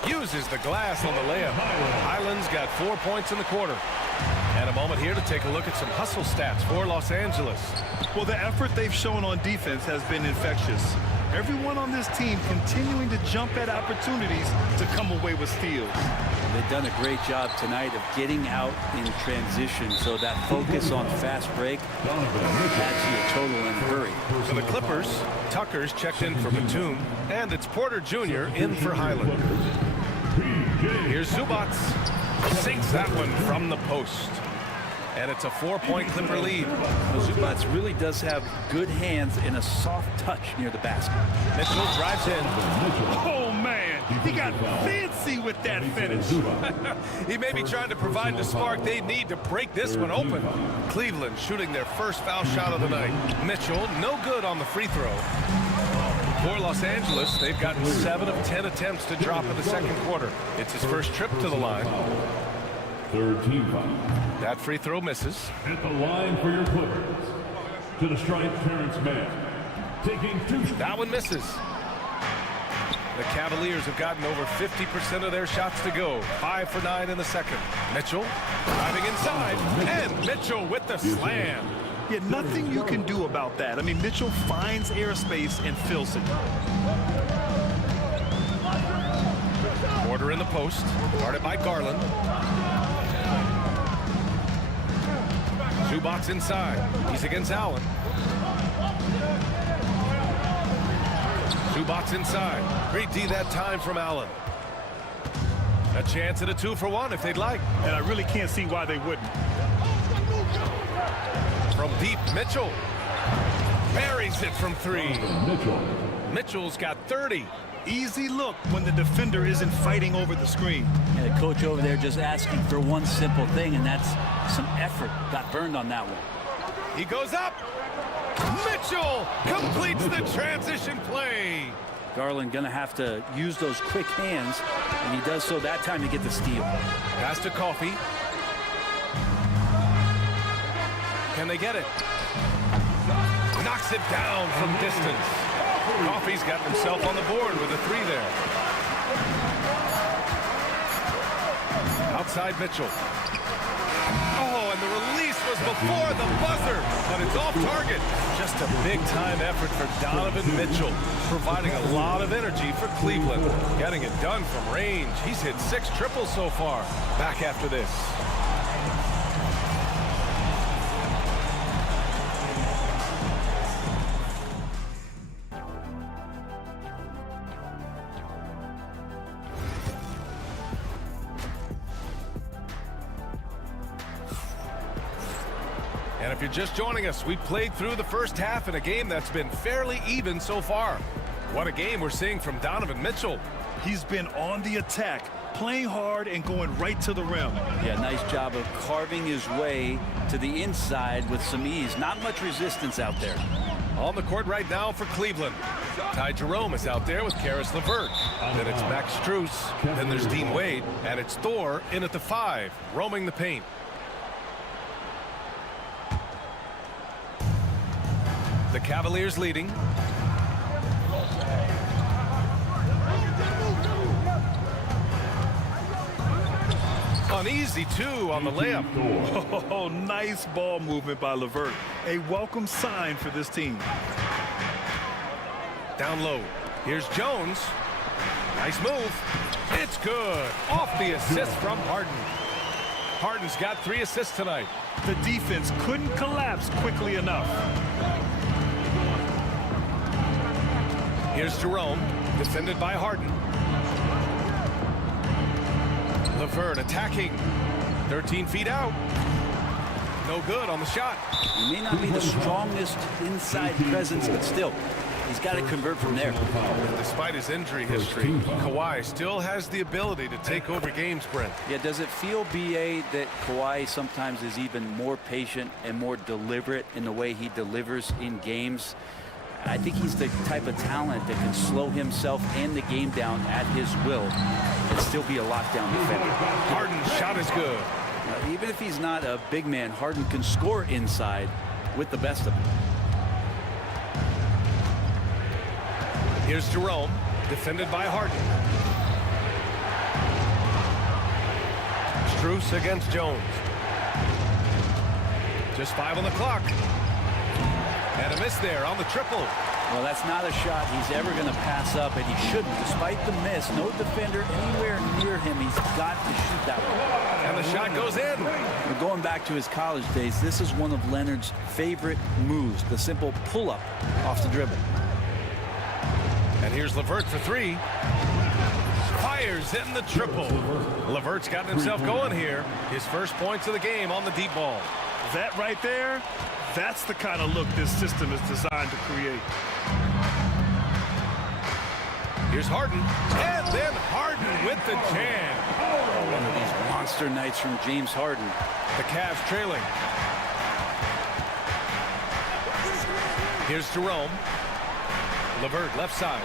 Uses the glass on the layup. Highland's got 4 points in the quarter. And a moment here to take a look at some hustle stats for Los Angeles. Well, the effort they've shown on defense has been infectious. Everyone on this team continuing to jump at opportunities to come away with steals. They've done a great job tonight of getting out in transition, so that focus on fast break adds you a total and hurry. For the Clippers, Tucker's checked in for Batum, and it's Porter Jr. in for Highland. Here's Zubac. Sinks that one from the post. And it's a 4-point Clipper lead. Zubac really does have good hands and a soft touch near the basket. Mitchell drives in. Oh, man. He got fancy with that finish. He may be trying to provide the spark they need to break this one open. Cleveland shooting their first foul shot of the night. Mitchell, no good on the free throw. For Los Angeles, they've gotten 7 of 10 attempts to drop in the second quarter. It's his first trip to the line. Third team foul. That free throw misses. At the line for your Clippers. To the stripe, Terrence Mann. Taking 2 shots. That one misses. The Cavaliers have gotten over 50% of their shots to go. 5 for 9 in the second. Mitchell driving inside. And Mitchell with the slam. Yeah, nothing you can do about that. I mean, Mitchell finds airspace and fills it. Porter in the post. Guarded by Garland. Zubac inside. He's against Allen. Zubac inside. Great D that time from Allen. A chance at a 2-for-1 if they'd like. And I really can't see why they wouldn't. From deep, Mitchell. Buries it from 3. Mitchell's got 30. Easy look when the defender isn't fighting over the screen. And the coach over there just asking for one simple thing, and that's some effort. Got burned on that one. He goes up. Mitchell completes the transition play. Garland gonna have to use those quick hands, and he does so that time to get the steal. Pass to Coffey. Can they get it? Knocks it down from distance. Coffey's got himself on the board with a 3 there. Outside Mitchell. Oh, and the release was before the buzzer, but it's off target. Just a big-time effort for Donovan Mitchell, providing a lot of energy for Cleveland. Getting it done from range. He's hit 6 triples so far. Back after this. And if you're just joining us, we played through the first half in a game that's been fairly even so far. What a game we're seeing from Donovan Mitchell. He's been on the attack, playing hard and going right to the rim. Yeah, nice job of carving his way to the inside with some ease. Not much resistance out there. On the court right now for Cleveland. Ty Jerome is out there with Karis LeVert. Then it's Max Strus. Then there's Dean Wade. And it's Thor in at the 5, roaming the paint. The Cavaliers leading. An easy 2 on the layup. Oh, nice ball movement by LeVert. A welcome sign for this team. Down low. Here's Jones. Nice move. It's good. Off the assist from Harden. Harden's got 3 assists tonight. The defense couldn't collapse quickly enough. Here's Jerome, defended by Harden. LeVert attacking. 13 feet out. No good on the shot. He may not be the strongest inside presence, but still, he's got to convert from there. Despite his injury history, Kawhi still has the ability to take over games, Brent. Yeah, does it feel, B.A., that Kawhi sometimes is even more patient and more deliberate in the way he delivers in games? I think he's the type of talent that can slow himself and the game down at his will and still be a lockdown defender. Harden's shot is good. Even if he's not a big man, Harden can score inside with the best of them. Here's Jerome, defended by Harden. Strus against Jones. Just 5 on the clock. And a miss there on the triple. Well, that's not a shot he's ever going to pass up, and he shouldn't. Despite the miss, no defender anywhere near him. He's got to shoot that one. And the shot goes in. But going back to his college days, this is one of Leonard's favorite moves, the simple pull-up off the dribble. And here's LeVert for 3. Fires in the triple. LeVert's gotten himself going here. His first points of the game on the deep ball. That right there, that's the kind of look this system is designed to create. Here's Harden. And then Harden with the jam. One of these monster nights from James Harden. The Cavs trailing. Here's Jerome. LeVert left side.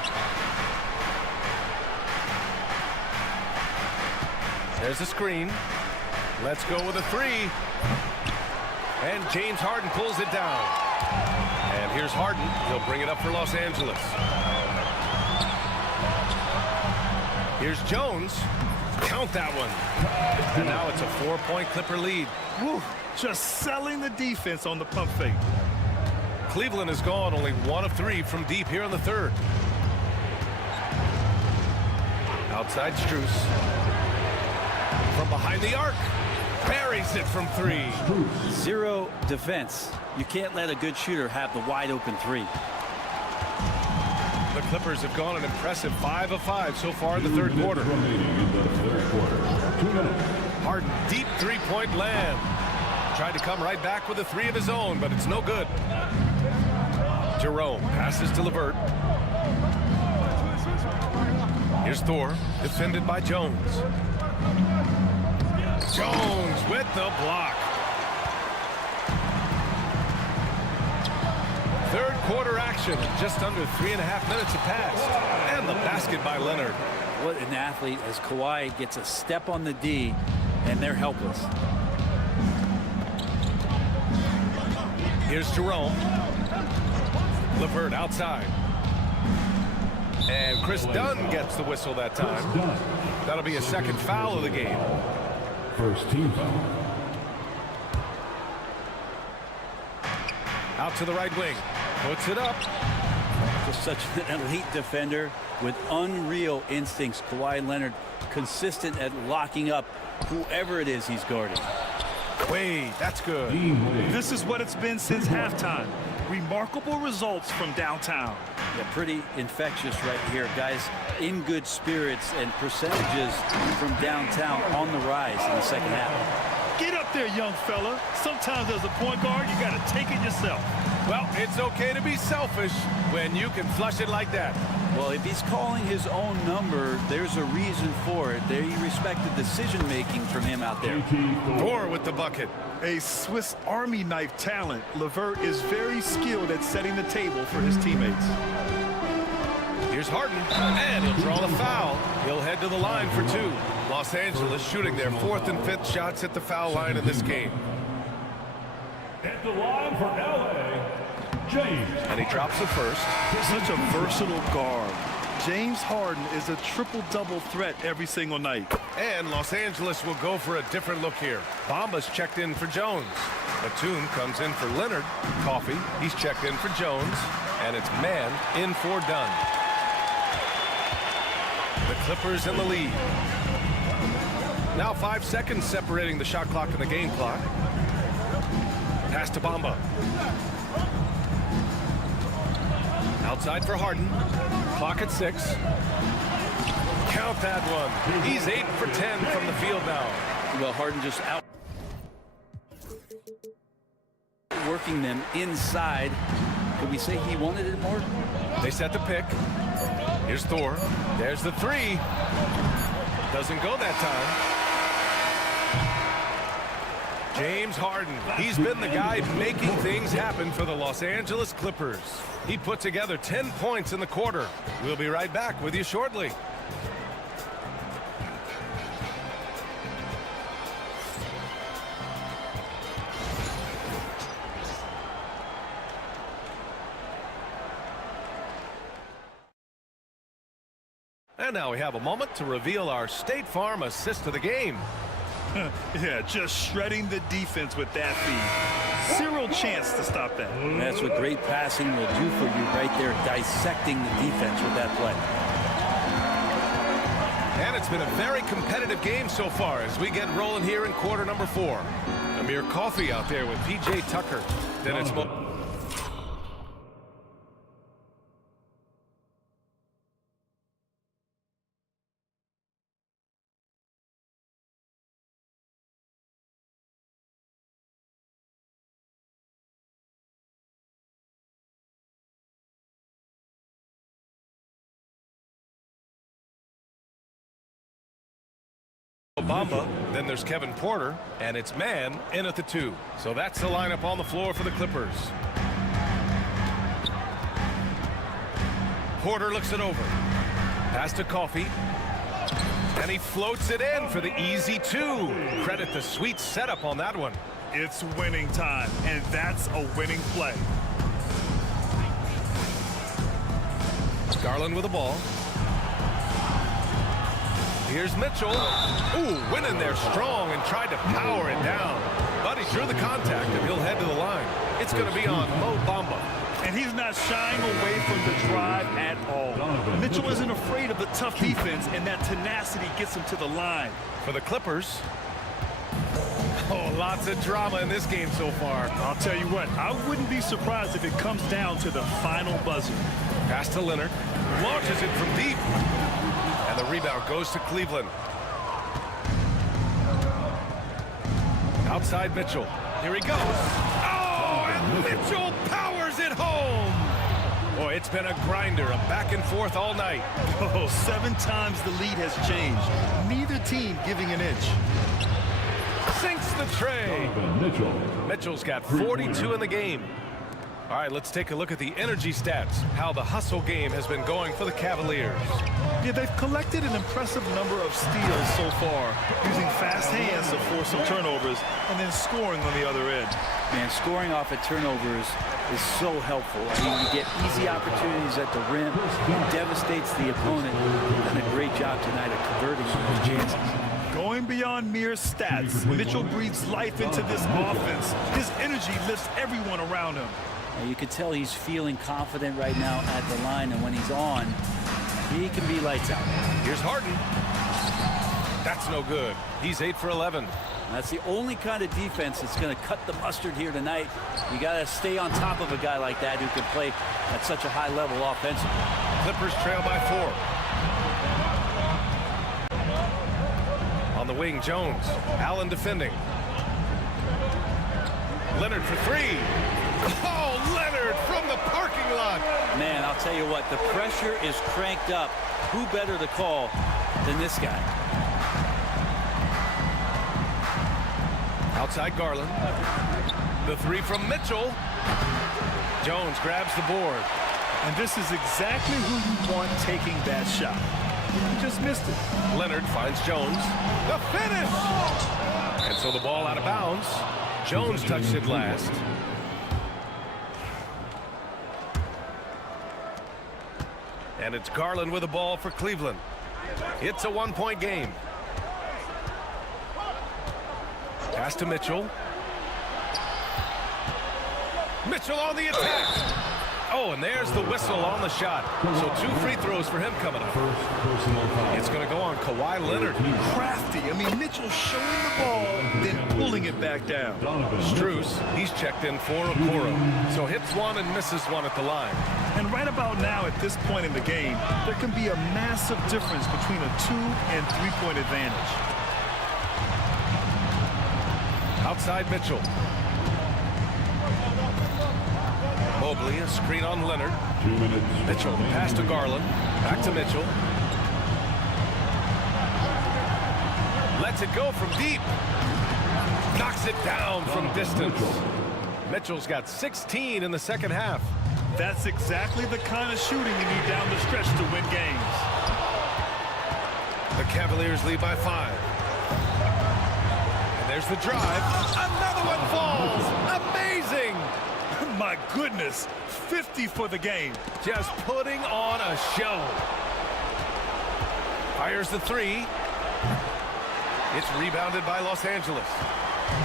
There's a screen. Let's go with a 3. And James Harden pulls it down. And here's Harden. He'll bring it up for Los Angeles. Here's Jones. Count that one. And now it's a 4-point Clipper lead. Whew, just selling the defense on the pump fake. Cleveland has gone only 1 of 3 from deep here in the third. Outside Strus. From behind the arc. Buries it from 3. Zero defense. You can't let a good shooter have the wide open 3. The Clippers have gone an impressive 5 of 5 so far in the third quarter. Harden, deep 3-point land. Tried to come right back with a 3 of his own, but it's no good. Jerome passes to LeVert. Here's Thor, defended by Jones. Jones with the block. Third quarter action. Just under 3.5 minutes have passed. And the basket by Leonard. What an athlete as Kawhi gets a step on the D, and they're helpless. Here's Jerome. LeVert outside. And Chris Dunn gets the whistle that time. That'll be a second foul of the game. First team foul. Out to the right wing. Puts it up. Just such an elite defender with unreal instincts. Kawhi Leonard consistent at locking up whoever it is he's guarding. Wait, that's good. This is what it's been since halftime. Remarkable results from downtown. Yeah, pretty infectious right here. Guys in good spirits and percentages from downtown on the rise in the second half. Get up there, young fella. Sometimes as a point guard, you got to take it yourself. Well, it's okay to be selfish when you can flush it like that. Well, if he's calling his own number, there's a reason for it. They respect the decision-making from him out there. Thor with the bucket. A Swiss Army knife talent, LeVert is very skilled at setting the table for his teammates. Here's Harden, and he'll draw the foul. He'll head to the line for 2. Los Angeles shooting their 4th and 5th shots at the foul line in this game. At the line for LA, James. And he drops the first. Such a versatile guard. James Harden is a triple-double threat every single night. And Los Angeles will go for a different look here. Bamba's checked in for Jones. Batum comes in for Leonard. Coffee, he's checked in for Jones. And it's man in for Dunn. Clippers in the lead. Now 5 seconds separating the shot clock and the game clock. Pass to Bamba. Outside for Harden. Clock at 6. Count that one. He's 8 for 10 from the field now. Well, Harden just out working them inside. Could we say he wanted it more? They set the pick. Here's Thor. There's the 3. Doesn't go that time. James Harden. He's been the guy making things happen for the Los Angeles Clippers. He put together 10 points in the quarter. We'll be right back with you shortly. And now we have a moment to reveal our State Farm assist of the game. Yeah, just shredding the defense with that feed. Zero chance to stop that. And that's what great passing will do for you right there, dissecting the defense with that play. And it's been a very competitive game so far as we get rolling here in quarter number 4. Amir Coffey out there with P.J. Tucker. Then it's Bamba, then there's Kevin Porter, and it's man in at the 2. So that's the lineup on the floor for the Clippers. Porter looks it over. Pass to Coffey. And he floats it in for the easy 2. Credit the sweet setup on that one. It's winning time, and that's a winning play. Garland with the ball. Here's Mitchell. Ooh, went in there strong and tried to power it down. But he drew the contact, and he'll head to the line. It's going to be on Mo Bamba. And he's not shying away from the drive at all. Mitchell isn't afraid of the tough defense, and that tenacity gets him to the line. For the Clippers. Oh, lots of drama in this game so far. I'll tell you what, I wouldn't be surprised if it comes down to the final buzzer. Pass to Leonard. Launches it from deep. And the rebound goes to Cleveland. Outside Mitchell. Here he goes. Oh, and Mitchell powers it home. Boy, it's been a grinder, a back and forth all night. Oh, 7 times the lead has changed. Neither team giving an inch. Sinks the tray. Mitchell's got 42 in the game. All right, let's take a look at the energy stats, how the hustle game has been going for the Cavaliers. Yeah, they've collected an impressive number of steals so far, using fast hands to force some turnovers and then scoring on the other end. Man, scoring off of turnovers is so helpful. I mean, you get easy opportunities at the rim. He devastates the opponent. Done a great job tonight of converting on those chances. Going beyond mere stats, Mitchell breathes life into this offense. His energy lifts everyone around him. And you can tell he's feeling confident right now at the line, and when he's on, he can be lights out. Here's Harden. That's no good. He's 8 for 11. That's the only kind of defense that's going to cut the mustard here tonight. You got to stay on top of a guy like that who can play at such a high level offensively. Clippers trail by 4. On the wing, Jones. Allen defending. Leonard for 3. Oh, Leonard from the parking lot. Man, I'll tell you what, the pressure is cranked up. Who better to call than this guy? Outside Garland. The 3 from Mitchell. Jones grabs the board. And this is exactly who you want taking that shot. He just missed it. Leonard finds Jones. The finish! And so the ball out of bounds. Jones touched it last. And it's Garland with the ball for Cleveland. It's a 1-point game. Pass to Mitchell. Mitchell on the attack. Oh, and there's the whistle on the shot. So 2 free throws for him coming up. It's going to go on Kawhi Leonard. Crafty. I mean, Mitchell showing the ball, then pulling it back down. Strus, he's checked in for Okoro. So hits 1 and misses 1 at the line. And right about now, at this point in the game, there can be a massive difference between a 2- and 3-point advantage. Outside Mitchell. Mobley, a screen on Leonard. 2 minutes. Mitchell, pass to Garland. Back to Mitchell. Lets it go from deep. Knocks it down from distance. Mitchell's got 16 in the second half. That's exactly the kind of shooting you need down the stretch to win games. The Cavaliers lead by 5. And there's the drive. Another one falls. Amazing. My goodness, 50 for the game. Just putting on a show. Fires the 3. It's rebounded by Los Angeles.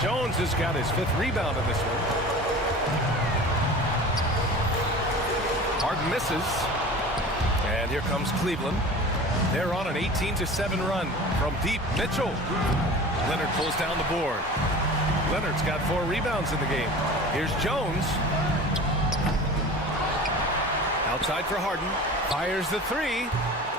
Jones has got his 5th rebound in this one. Harden misses. And here comes Cleveland. They're on an 18-7 run from deep. Mitchell. Leonard pulls down the board. Leonard's got 4 rebounds in the game. Here's Jones. Outside for Harden. Fires the 3.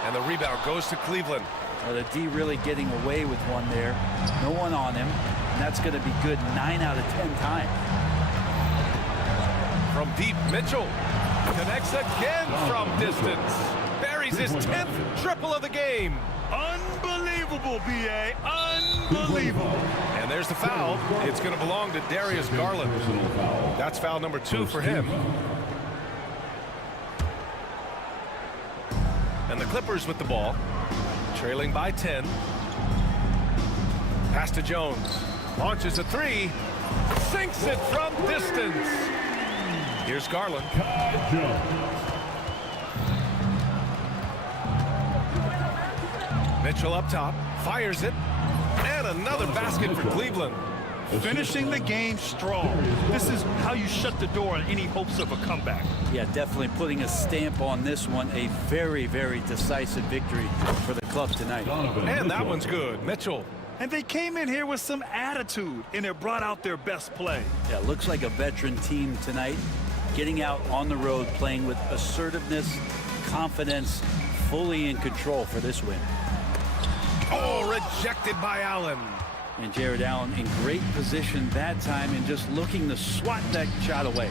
And the rebound goes to Cleveland. Well, the D really getting away with one there. No one on him. And that's going to be good 9 out of 10 times. From deep, Mitchell. Connects again from distance. Buries his 10th triple of the game. Unbelievable, B.A. Unbelievable. And there's the foul. It's going to belong to Darius Garland. That's foul number 2 for him. And the Clippers with the ball. Trailing by 10. Pass to Jones. Launches a 3. Sinks it from distance. Here's Garland. Mitchell up top. Fires it. And another basket for Cleveland. Finishing the game strong. This is how you shut the door on any hopes of a comeback. Yeah, definitely putting a stamp on this one. A very, very decisive victory for the club tonight. And that one's good. Mitchell. And they came in here with some attitude, and it brought out their best play. Yeah, looks like a veteran team tonight. Getting out on the road, playing with assertiveness, confidence, fully in control for this win. Oh, rejected by Allen. And Jared Allen in great position that time and just looking to swat that shot away.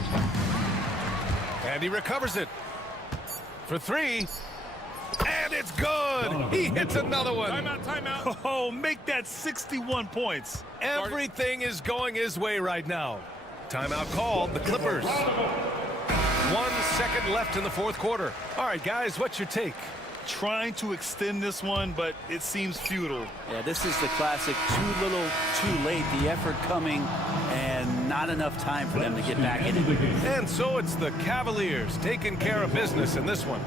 And he recovers it for 3. And it's good. He hits another one. Timeout. Oh, make that 61 points. Everything is going his way right now. Timeout called. The Clippers. 1 second left in the 4th quarter. All right, guys, what's your take? Trying to extend this one, but it seems futile. Yeah, this is the classic too little, too late. The effort coming and not enough time for them to get back in it. And so it's the Cavaliers taking care of business in this one.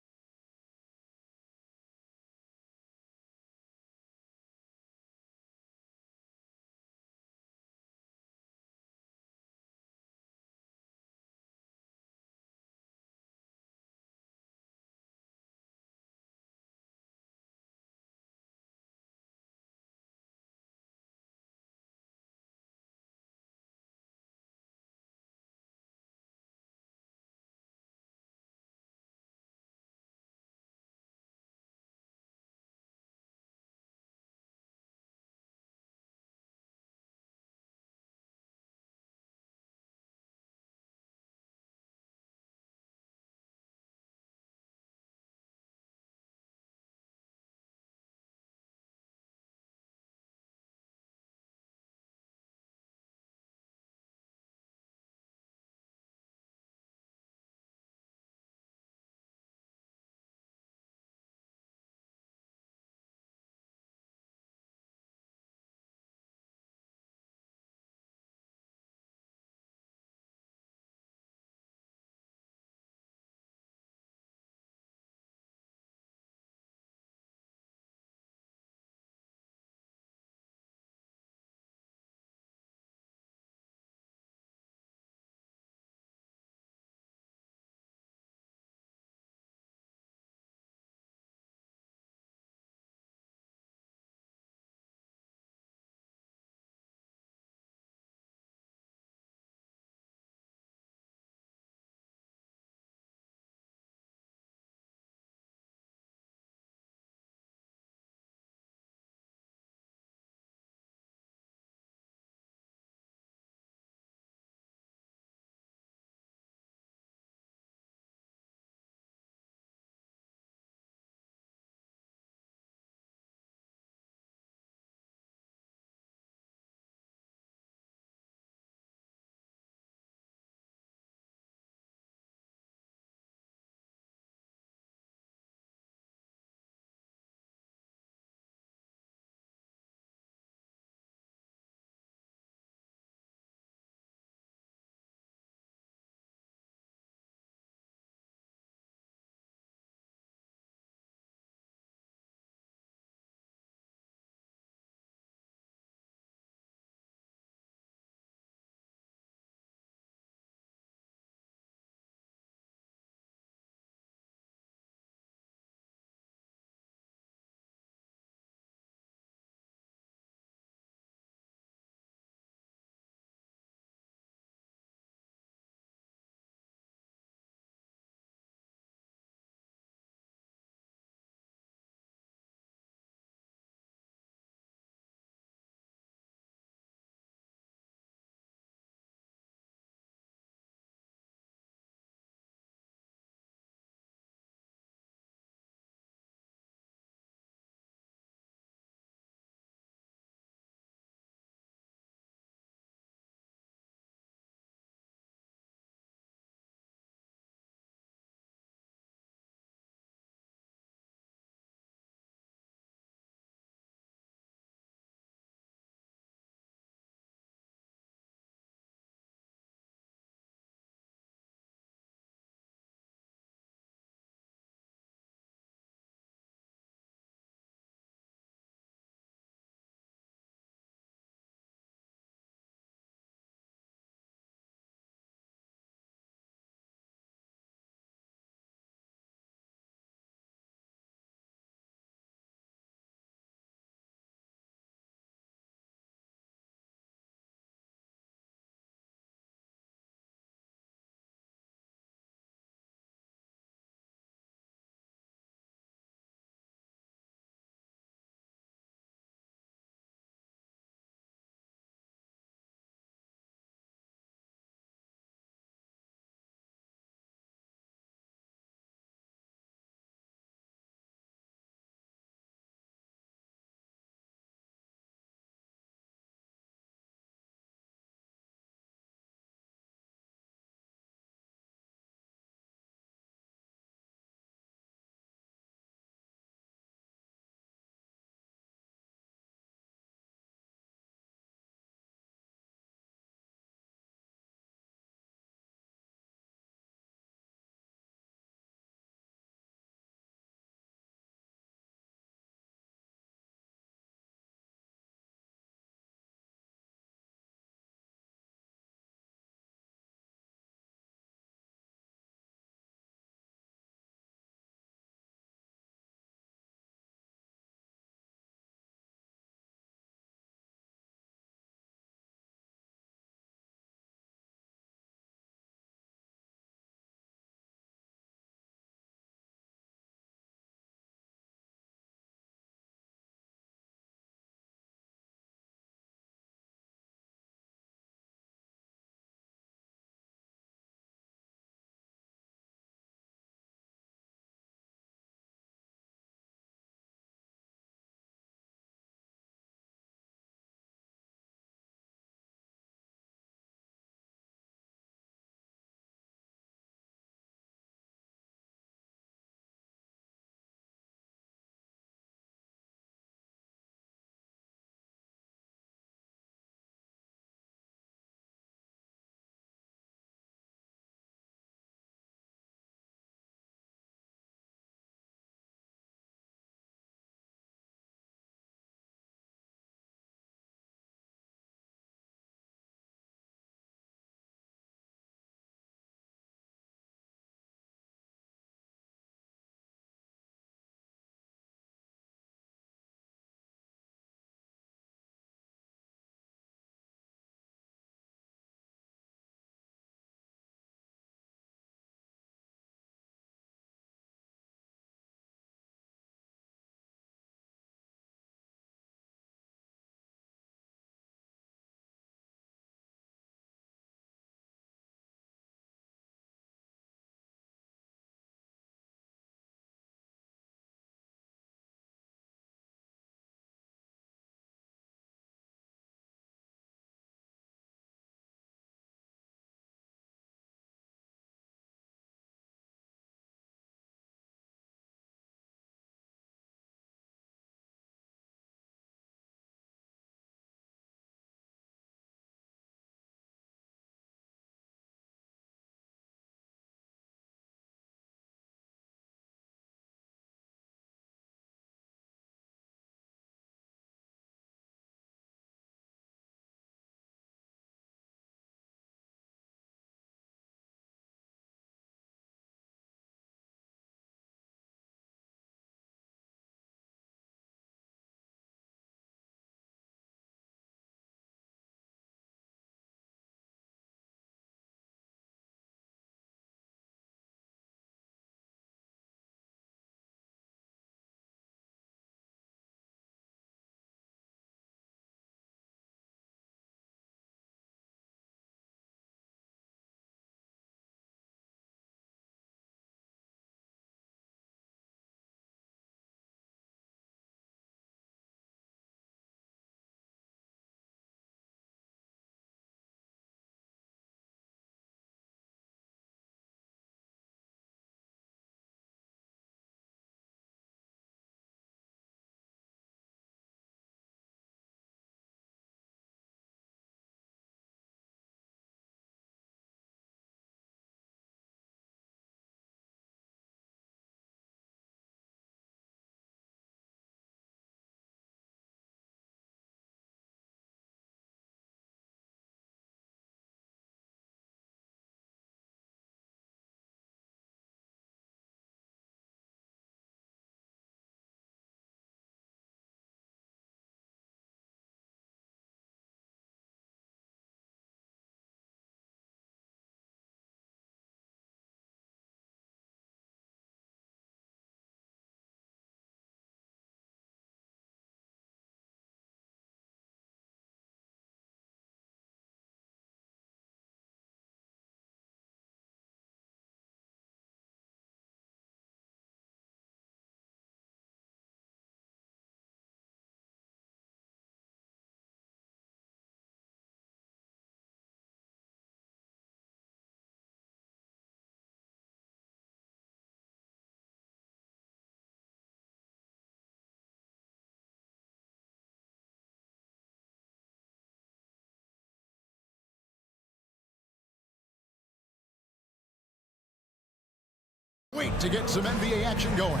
Wait to get some NBA action going.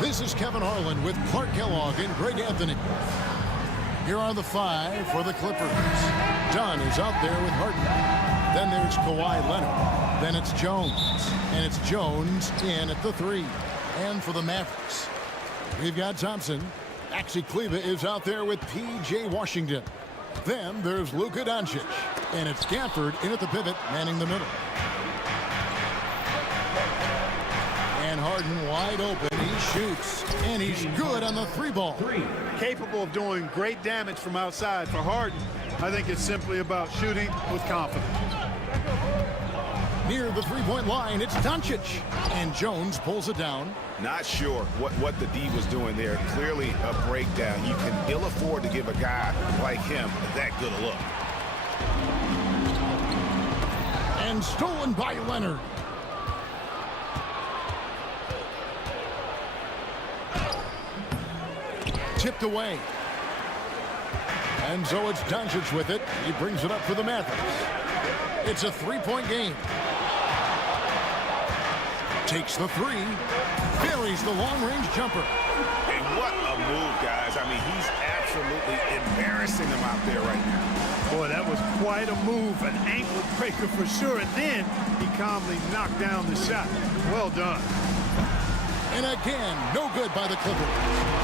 This is Kevin Harlan with Clark Kellogg and Greg Anthony. Here are the five for the Clippers. Dunn is out there with Harden. Then there's Kawhi Leonard. Then it's Jones. And it's Jones in at the three. And for the Mavericks, we've got Thompson. Maxi Kleber is out there with P.J. Washington. Then there's Luka Doncic. And it's Gafford in at the pivot, manning the middle. And Harden wide open. He shoots. And he's good on the three ball. Capable of doing great damage from outside. For Harden, I think it's simply about shooting with confidence. Near the three-point line, it's Doncic. And Jones pulls it down. Not sure what the D was doing there. Clearly a breakdown. You can ill afford to give a guy like him that good a look. And stolen by Leonard. Tipped away. And so it's Doncic with it. He brings it up for the Mavericks. It's a three-point game. Takes the three. Buries the long-range jumper. Hey, what a move, guys. I mean, he's absolutely embarrassing him out there right now. Boy, that was quite a move. An ankle breaker for sure. And then he calmly knocked down the shot. Well done. And again, no good by the Clippers.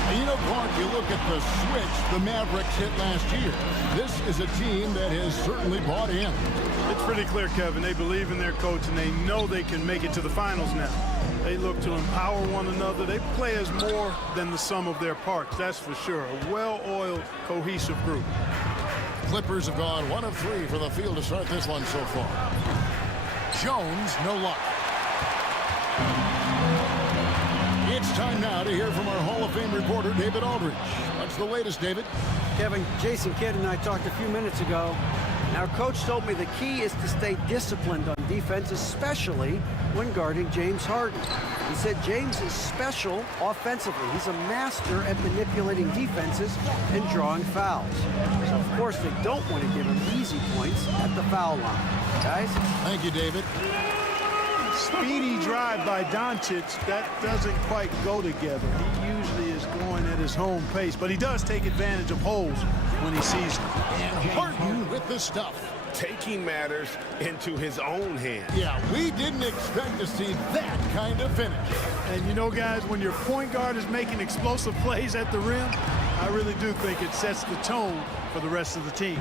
And you know, Clark, you look at the switch the Mavericks hit last year. This is a team that has certainly bought in. It's pretty clear, Kevin. They believe in their coach, and they know they can make it to the finals now. They look to empower one another. They play as more than the sum of their parts, that's for sure. A well-oiled, cohesive group. Clippers have gone 1 of 3 from the field to start this one so far. Jones, no luck. It's time now to hear from our Hall of Fame reporter, David Aldridge. What's the latest, David? Kevin, Jason Kidd and I talked a few minutes ago. And our coach told me the key is to stay disciplined on defense, especially when guarding James Harden. He said James is special offensively. He's a master at manipulating defenses and drawing fouls. So, of course, they don't want to give him easy points at the foul line. Guys? Thank you, David. Speedy drive by Doncic, that doesn't quite go together. He usually is going at his home pace, but he does take advantage of holes when he sees them. And Harden with the stuff. Taking matters into his own hands. Yeah, we didn't expect to see that kind of finish. And you know, guys, when your point guard is making explosive plays at the rim, I really do think it sets the tone for the rest of the team.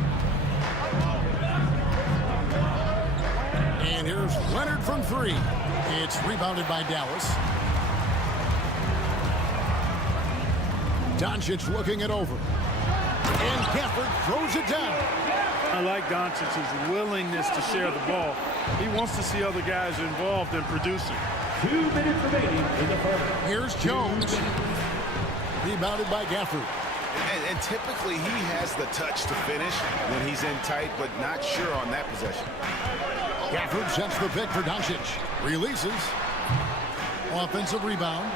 And here's Leonard from three. It's rebounded by Dallas. Doncic looking it over. And Gafford throws it down. I like Doncic's willingness to share the ball. He wants to see other guys involved in producing. 2 minutes remaining in the first. Here's Jones. Rebounded by Gafford. And typically he has the touch to finish when he's in tight, but not sure on that possession. Gafford sets the pick for Doncic. Releases. Offensive rebound.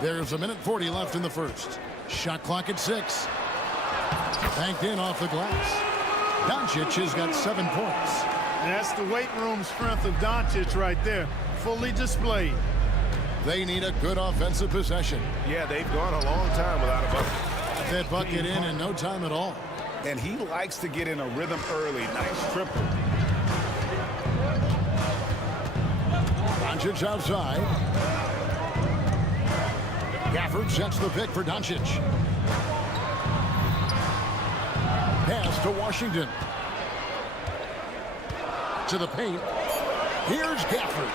There's 1:40 left in the first. Shot clock at 6. Banked in off the glass. Doncic has got 7 points. And that's the weight room strength of Doncic right there. Fully displayed. They need a good offensive possession. Yeah, they've gone a long time without a bucket. Got that bucket in no time at all. And he likes to get in a rhythm early. Nice triple. Doncic outside. Gafford sets the pick for Doncic. Pass to Washington. To the paint. Here's Gafford.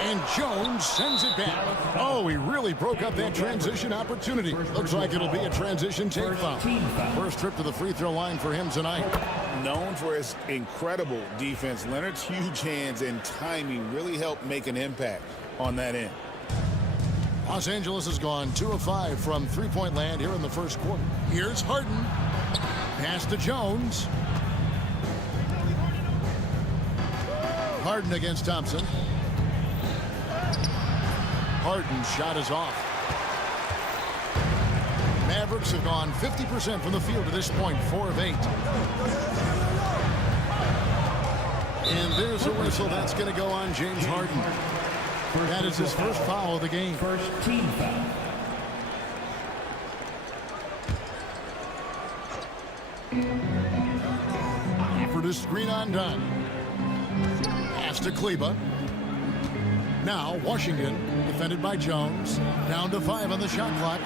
And Jones sends it back. Oh, he really broke up that transition opportunity. Looks like it'll be a transition take foul. First trip to the free throw line for him tonight. Known for his incredible defense, Leonard's huge hands and timing really helped make an impact on that end. Los Angeles has gone 2 of 5 from three-point land here in the first quarter. Here's Harden. Pass to Jones. Harden against Thompson. Harden's shot is off. Mavericks have gone 50% from the field to this point, 4 of 8. And there's There's a whistle. That's going to go on James Harden. That is his first foul of the game. First team foul. Offered a screen on Dunn. Pass to Kleba. Now Washington, defended by Jones. Down to 5 on the shot clock.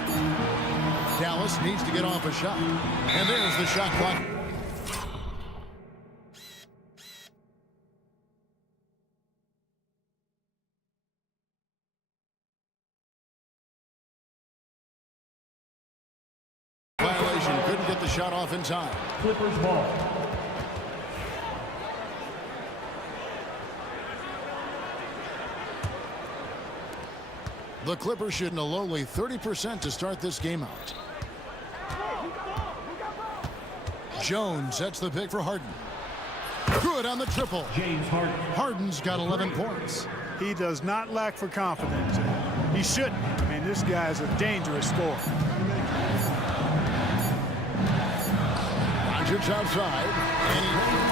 Dallas needs to get off a shot. And there's the shot clock. Violation, couldn't get the shot off in time. Clippers ball. The Clippers shooting a lowly 30% to start this game out. Jones sets the pick for Harden. Good on the triple. James Harden. Harden's got 11 points. He does not lack for confidence. He shouldn't. I mean, this guy is a dangerous scorer. Doncic outside. And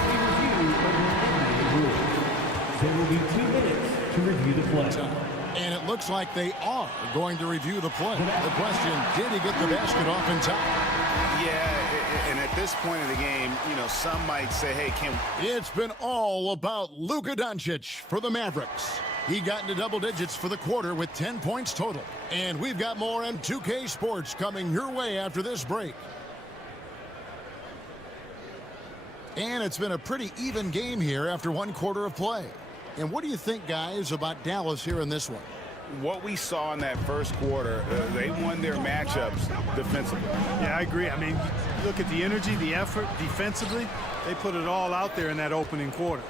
There will be 2 minutes to review the play. And it looks like they are going to review the play. The question, did he get the basket off in time? Yeah, and at this point in the game, you know, some might say, hey, can... It's been all about Luka Doncic for the Mavericks. He got into double digits for the quarter with 10 points total. And we've got more M2K Sports coming your way after this break. And it's been a pretty even game here after 1 quarter of play. And what do you think, guys, about Dallas here in this one? What we saw in that first quarter, they won their matchups defensively. Yeah, I agree. I mean, look at the energy, the effort defensively. They put it all out there in that opening quarter.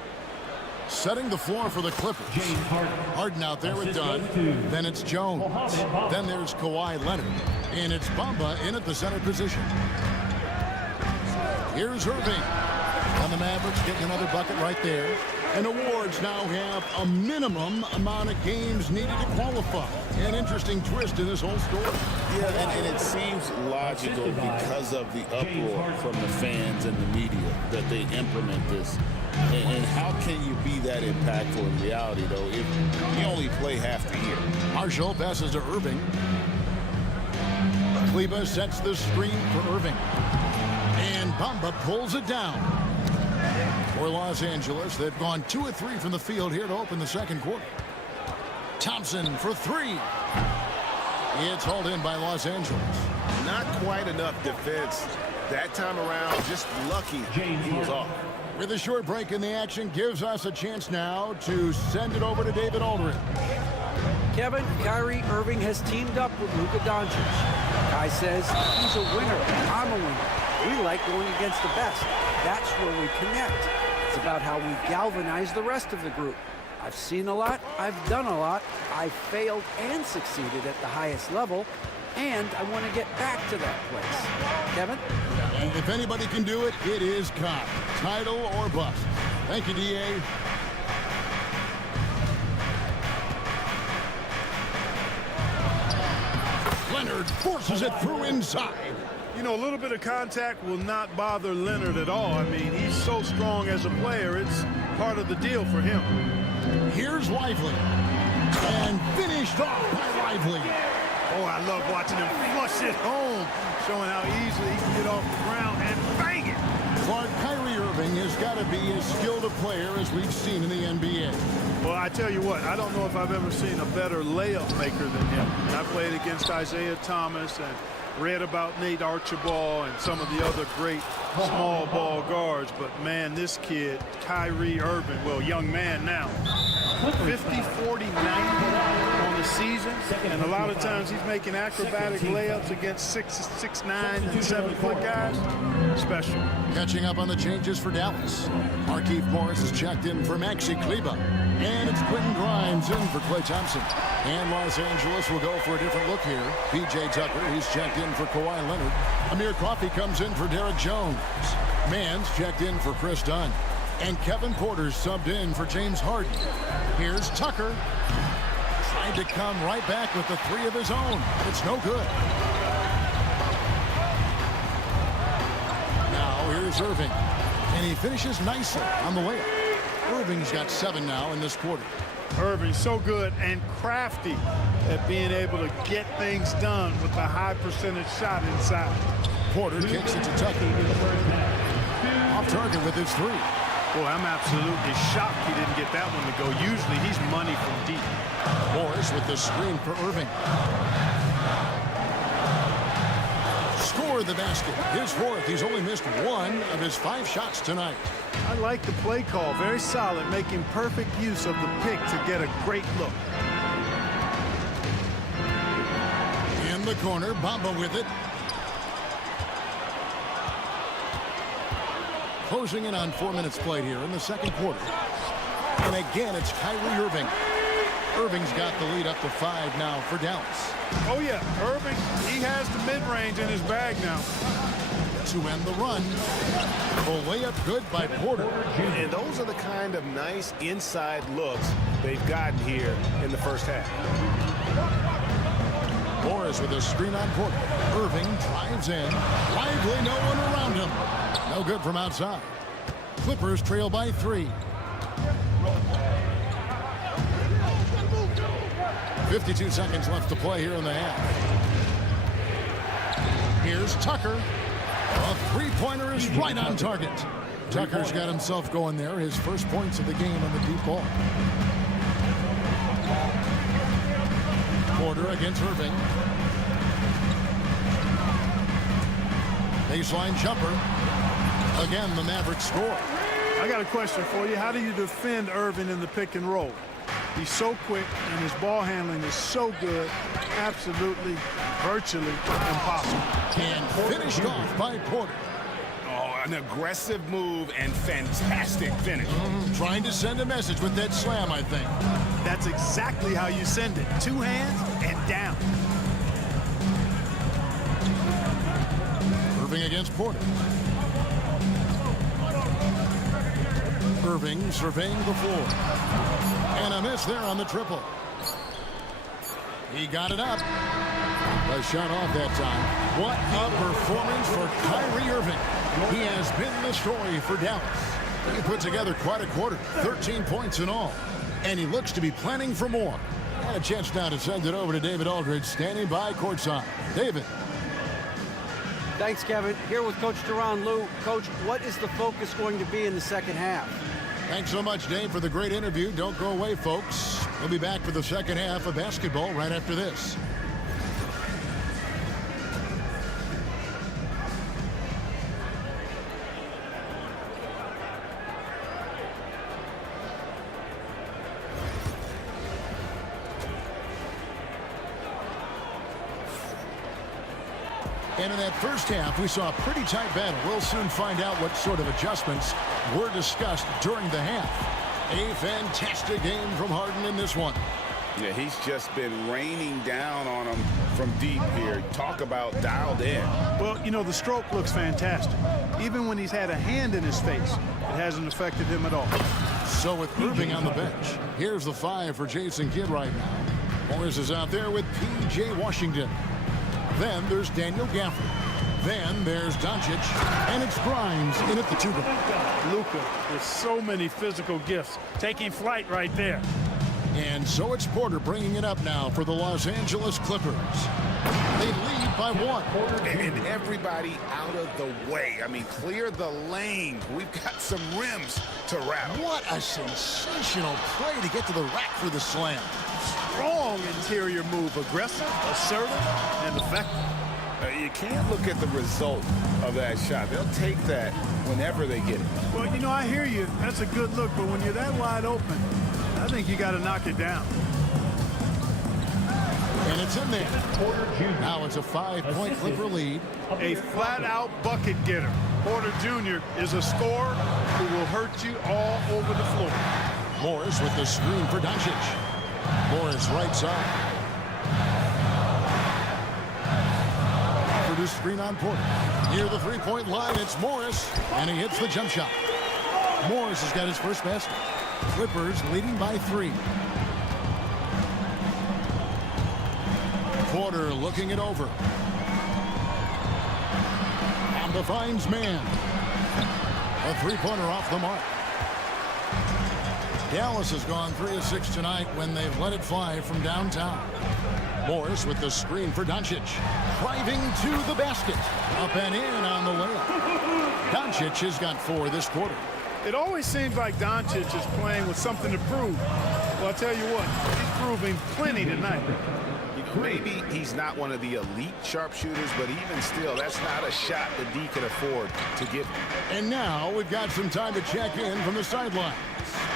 Setting the floor for the Clippers. James Harden. Harden out there with Dunn. Then it's Jones. Then there's Kawhi Leonard. And it's Bamba in at the center position. Here's Irving. And the Mavericks getting another bucket right there. And awards now have a minimum amount of games needed to qualify. An interesting twist in this whole story. Yeah, and it seems logical because of the uproar from the fans and the media that they implement this. And how can you be that impactful in reality, though, if you only play half the year? Marshall passes to Irving. Kleba sets the screen for Irving. And Bamba pulls it down. For Los Angeles, they've gone 2 of 3 from the field here to open the second quarter. Thompson for 3. It's hauled in by Los Angeles. Not quite enough defense that time around. Just lucky he was off. With a short break in the action, gives us a chance now to send it over to David Aldridge. Kevin, Kyrie Irving has teamed up with Luka Doncic. Kai says he's a winner. I'm a winner. We like going against the best. That's where we connect. It's about how we galvanize the rest of the group. I've seen a lot. I've done a lot. I've failed and succeeded at the highest level. And I want to get back to that place. Kevin? And if anybody can do it, it is Kai. Title or bust. Thank you, D.A. Leonard forces it through inside. You know, a little bit of contact will not bother Leonard at all. I mean, he's so strong as a player. It's part of the deal for him. Here's Lively. And finished off by Lively. Oh, I love watching him flush it home, showing how easily he can get off the ground and bang it. Clark, Kyrie Irving has got to be as skilled a player as we've seen in the NBA. Well, I tell you what, I don't know if I've ever seen a better layup maker than him. I played against Isaiah Thomas and read about Nate Archibald and some of the other great small ball guards, but man, this kid, Kyrie Irving, well, young man now, 50, 40, 90 on the season, and a lot of times he's making acrobatic layups against 6'9" and 7-foot guys. Special. Catching up on the changes for Dallas. Markieff Morris is checked in for Maxi Kleba. And it's Quentin Grimes in for Klay Thompson. And Los Angeles will go for a different look here. P.J. Tucker, he's checked in for Kawhi Leonard. Amir Coffey comes in for Derek Jones. Mann's checked in for Chris Dunn. And Kevin Porter's subbed in for James Harden. Here's Tucker. Trying to come right back with the 3 of his own. It's no good. Now here's Irving. And he finishes nicely on the layup. Irving's got 7 now in this quarter. Irving so good and crafty at being able to get things done with a high percentage shot inside. Porter kicks it to Tucker. Off target with his 3. Well, I'm absolutely shocked he didn't get that one to go. Usually he's money from deep. Morris with the screen for Irving. Score the basket. His 4th. He's only missed 1 of his 5 shots tonight. I like the play call. Very solid, making perfect use of the pick to get a great look. In the corner, Bamba with it. Closing in on 4 minutes played here in the second quarter. And again, it's Kyrie Irving. Irving's got the lead up to 5 now for Dallas. Oh, yeah, Irving, he has the mid-range in his bag now. To end the run, the layup good by Porter. And those are the kind of nice inside looks they've gotten here in the first half. Morris with a screen on Porter. Irving drives in. Lively, no one around him. No good from outside. Clippers trail by 3. 52 seconds left to play here in the half. Here's Tucker. A 3-pointer is right on target. Tucker's got himself going there. His first points of the game on the deep ball. Porter against Irving. Baseline jumper. Again, the Mavericks score. I got a question for you. How do you defend Irving in the pick and roll? He's so quick, and his ball handling is so good, absolutely, virtually impossible. And finished off by Porter. Oh, an aggressive move and fantastic finish. Trying to send a message with that slam, I think. That's exactly how you send it. 2 hands and down. Irving against Porter. Irving surveying the floor. And a miss there on the triple. He got it up. A shot off that time. What a performance for Kyrie Irving. He has been the story for Dallas. He put together quite a quarter. 13 points in all. And he looks to be planning for more. And a chance now to send it over to David Aldridge, standing by courtside. David. Thanks, Kevin. Here with Coach Duran. Lou, Coach, what is the focus going to be in the second half? Thanks so much, Dave, for the great interview. Don't go away, folks. We'll be back for the second half of basketball right after this. And in that first half, we saw a pretty tight battle. We'll soon find out what sort of adjustments were discussed during the half. A fantastic game from Harden in this one. Yeah, he's just been raining down on him from deep here. Talk about dialed in. Well, you know, the stroke looks fantastic. Even when he's had a hand in his face, it hasn't affected him at all. So with Irving on the bench, here's the 5 for Jason Kidd right now. Morris is out there with P.J. Washington. Then there's Daniel Gafford. Then there's Doncic. And it's Grimes in at the 2 guard. Luka with so many physical gifts. Taking flight right there. And so it's Porter bringing it up now for the Los Angeles Clippers. They lead by 1. And everybody out of the way. I mean, clear the lane. We've got some rims to rattle. What a sensational play to get to the rack for the slam. Strong interior move. Aggressive, assertive, and effective. You can't look at the result of that shot. They'll take that whenever they get it. Well, you know, I hear you. That's a good look. But when you're that wide open, I think you got to knock it down. And it's in there. Now it's a 5-point Clipper lead. A flat-out bucket getter. Porter Jr. is a scorer who will hurt you all over the floor. Morris with the screen for Doncic. Morris right side. For the screen on Porter. Near the 3-point line, it's Morris. And he hits the jump shot. Morris has got his first basket. Clippers leading by 3. Porter looking it over. And finds man. A 3-pointer off the mark. Dallas has gone 3 of 6 tonight when they've let it fly from downtown. Morris with the screen for Doncic. Driving to the basket. Up and in on the layup. Doncic has got 4 this quarter. It always seems like Doncic is playing with something to prove. Well, I'll tell you what, he's proving plenty tonight. Maybe he's not one of the elite sharpshooters, but even still, that's not a shot that D can afford to give him. And now we've got some time to check in from the sidelines.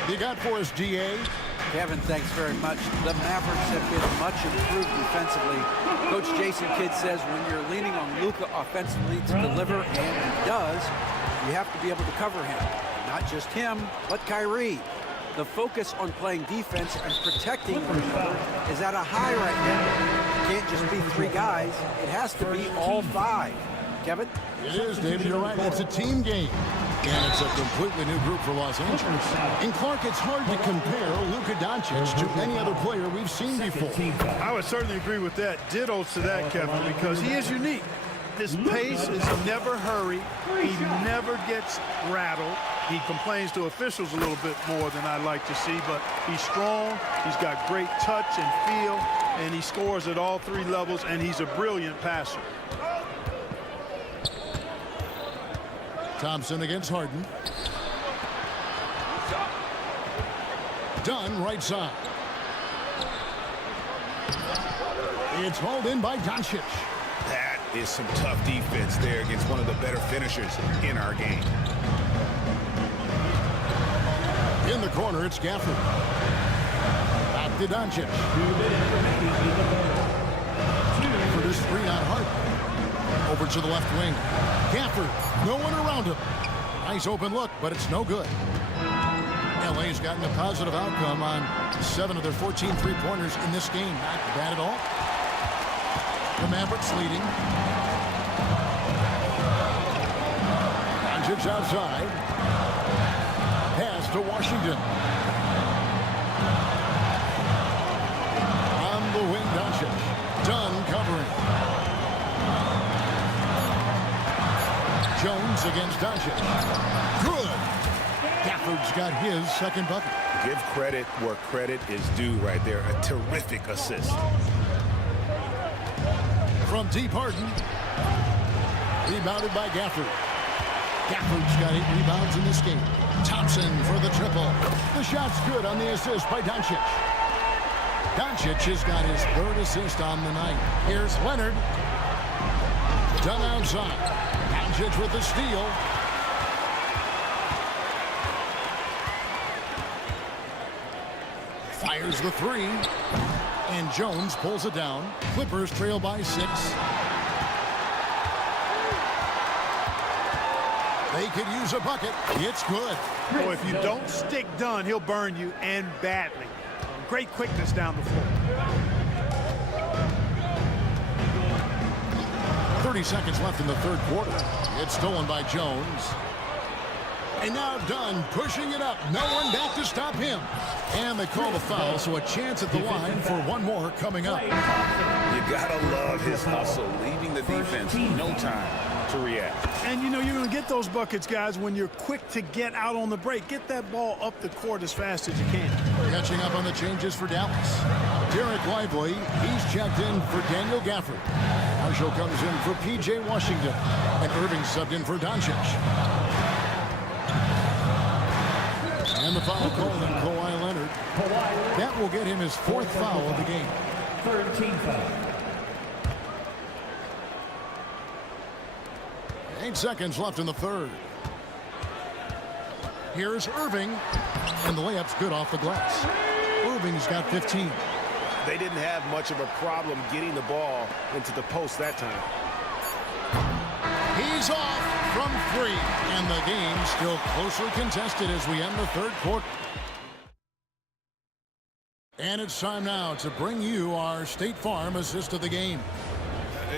You got for us, GA? Kevin, thanks very much. The Mavericks have been much improved defensively. Coach Jason Kidd says when you're leaning on Luka offensively to deliver, and he does, you have to be able to cover him. Not just him, but Kyrie. The focus on playing defense and protecting is at a high right now. It can't just be 3 guys. It has to be all 5. Kevin? It is, David. You're right. It's a team game. And it's a completely new group for Los Angeles. And Clark, it's hard to compare Luka Doncic to any other player we've seen before. I would certainly agree with that. Dittos to that, Kevin, because he is unique. His pace is never hurried. He never gets rattled. He complains to officials a little bit more than I'd like to see, but he's strong. He's got great touch and feel, and he scores at all 3 levels, and he's a brilliant passer. Thompson against Harden. Dunn right side. It's hauled in by Doncic. That is some tough defense there against one of the better finishers in our game. In the corner, it's Gafford. Back to Doncic. For the screen on Harden. Over to the left wing. Gafford, no one around him. Nice open look, but it's no good. LA's gotten a positive outcome on 7 of their 14 three-pointers in this game. Not bad at all. The Mavericks leading. Doncic outside. Pass to Washington. On the wing, Doncic. Dunn covering. Jones against Doncic. Good. Gafford's got his second bucket. Give credit where credit is due right there. A terrific assist. From deep, Harden. Rebounded by Gafford. Gafford's got 8 rebounds in this game. Thompson for the triple. The shot's good on the assist by Doncic. Doncic has got his 3rd assist on the night. Here's Leonard. Done outside. Doncic with the steal. Fires the 3. And Jones pulls it down. Clippers trail by 6. They could use a bucket. It's good. Boy, if you don't stick Dunn, he'll burn you, and badly. Great quickness down the floor. 30 seconds left in the 3rd quarter. It's stolen by Jones. And now Dunn pushing it up. No one back to stop him. And they call the foul, so a chance at the line for one more coming up. You gotta love his hustle, leaving the defense no time to react. And you know you're going to get those buckets, guys, when you're quick to get out on the break. Get that ball up the court as fast as you can. Catching up on the changes for Dallas. Derek Lively, he's checked in for Daniel Gafford. Marshall comes in for P.J. Washington. And Irving subbed in for Doncic. And the foul called on Kawhi Leonard. That will get him his 4th foul of the game. 13 foul. 8 seconds left in the 3rd. Here's Irving. And the layup's good off the glass. Irving's got 15. They didn't have much of a problem getting the ball into the post that time. He's off from 3. And the game still closely contested as we end the 3rd quarter. And it's time now to bring you our State Farm assist of the game.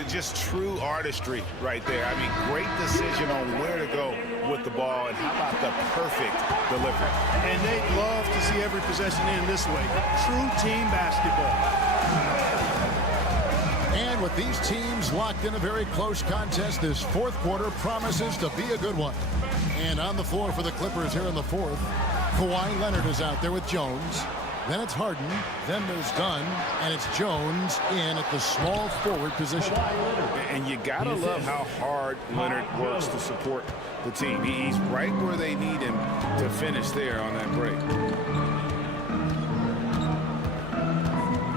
Just true artistry right there. I mean, great decision on where to go with the ball, and how about the perfect delivery. And they'd love to see every possession end this way. True team basketball. And with these teams locked in a very close contest, this 4th quarter promises to be a good one. And on the floor for the Clippers here in the fourth, Kawhi Leonard is out there with Jones. Then it's Harden, then there's Dunn, and it's Jones in at the small forward position. And you gotta love how hard Leonard works to support the team. He's right where they need him to finish there on that break.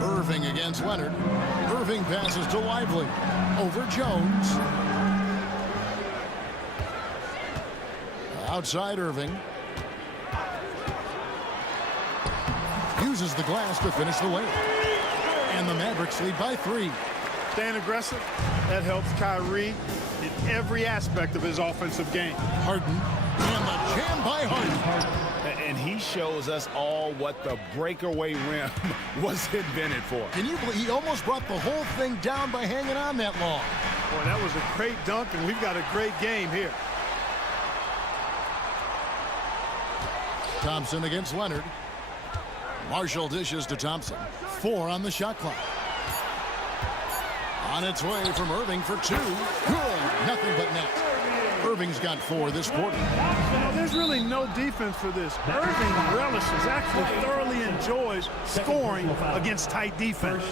Irving against Leonard. Irving passes to Lively. Over Jones. Outside Irving. Uses the glass to finish the layup. And the Mavericks lead by 3. Staying aggressive, that helps Kyrie in every aspect of his offensive game. Harden. And the jam by Harden. And he shows us all what the breakaway rim was invented for. Can you believe he almost brought the whole thing down by hanging on that long? Boy, that was a great dunk, and we've got a great game here. Thompson against Leonard. Marshall dishes to Thompson. 4 on the shot clock. On its way from Irving for 2. Good. Nothing but net. Irving's got 4 this quarter. There's really no defense for this. Irving relishes, actually thoroughly enjoys scoring against tight defense.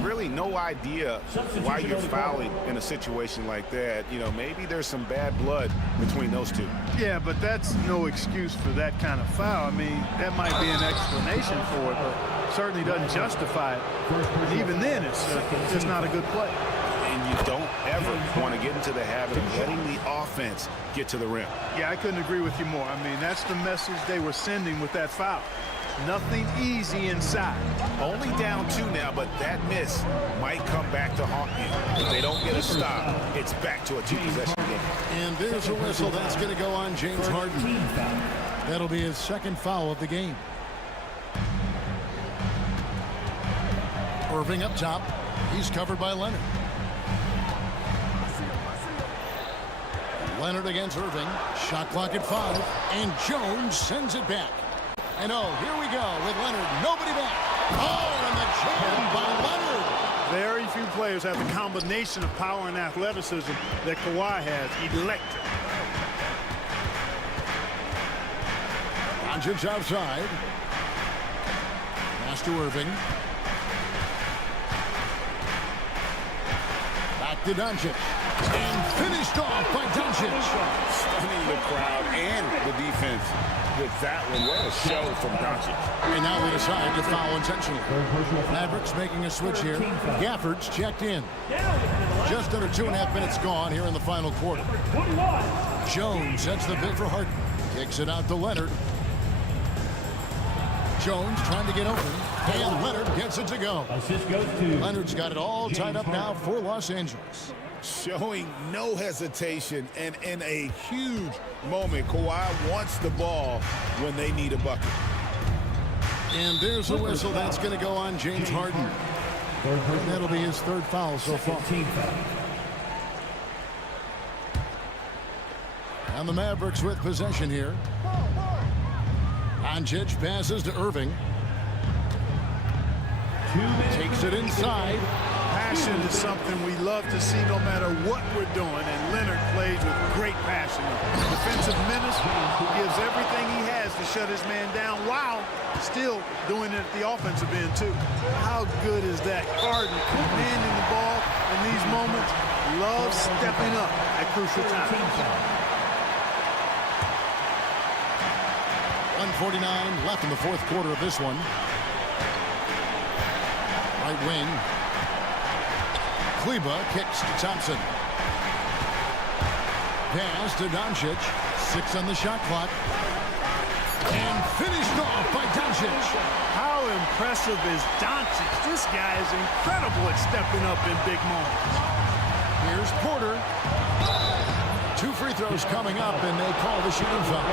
Really no idea why you're fouling in a situation like that. You know, maybe there's some bad blood between those two. Yeah, but that's no excuse for that kind of foul. I mean, that might be an explanation for it, but certainly doesn't justify it. And even then, it's just not a good play. And you don't ever want to get into the habit of letting the offense get to the rim. Yeah, I couldn't agree with you more. I mean, that's the message they were sending with that foul. Nothing easy inside. Only down 2 now, but that miss might come back to haunt you. If they don't get a stop, it's back to a 2-possession game. And there's a whistle. That's going to go on James Harden. That'll be his 2nd foul of the game. Irving up top. He's covered by Leonard. Leonard against Irving. Shot clock at 5. And Jones sends it back. And here we go with Leonard. Nobody back. And the jam by Leonard. Very few players have the combination of power and athleticism that Kawhi has. Electric. Doncic outside. Pass to Irving. Back to Doncic. And finished off by Doncic. Stunning the crowd and the defense with that one. What a show from Doncic. And now they decide to foul intentionally. Mavericks making a switch here. Gafford's checked in. Just under 2.5 minutes gone here in the final quarter. Jones sets the bid for Harden. Kicks it out to Leonard. Jones trying to get open. And Leonard gets it to go. Leonard's got it all tied up now for Los Angeles. Showing no hesitation, and in a huge moment, Kawhi wants the ball when they need a bucket. And there's a whistle. That's going to go on James Harden. And that'll be his 3rd foul so far. And the Mavericks with possession here. Doncic passes to Irving. Takes it inside. Passion is something we love to see no matter what we're doing, and Leonard plays with great passion. Defensive menace who gives everything he has to shut his man down while still doing it at the offensive end too. How good is that? Harden commanding the ball in these moments, loves stepping up at crucial times. 1:49 left in the 4th quarter of this one. Right wing. Kleba kicks to Thompson. Pass to Doncic. 6 on the shot clock. And finished off by Doncic. How impressive is Doncic? This guy is incredible at stepping up in big moments. Here's Porter. 2 free throws coming up, and they call the shooting foul.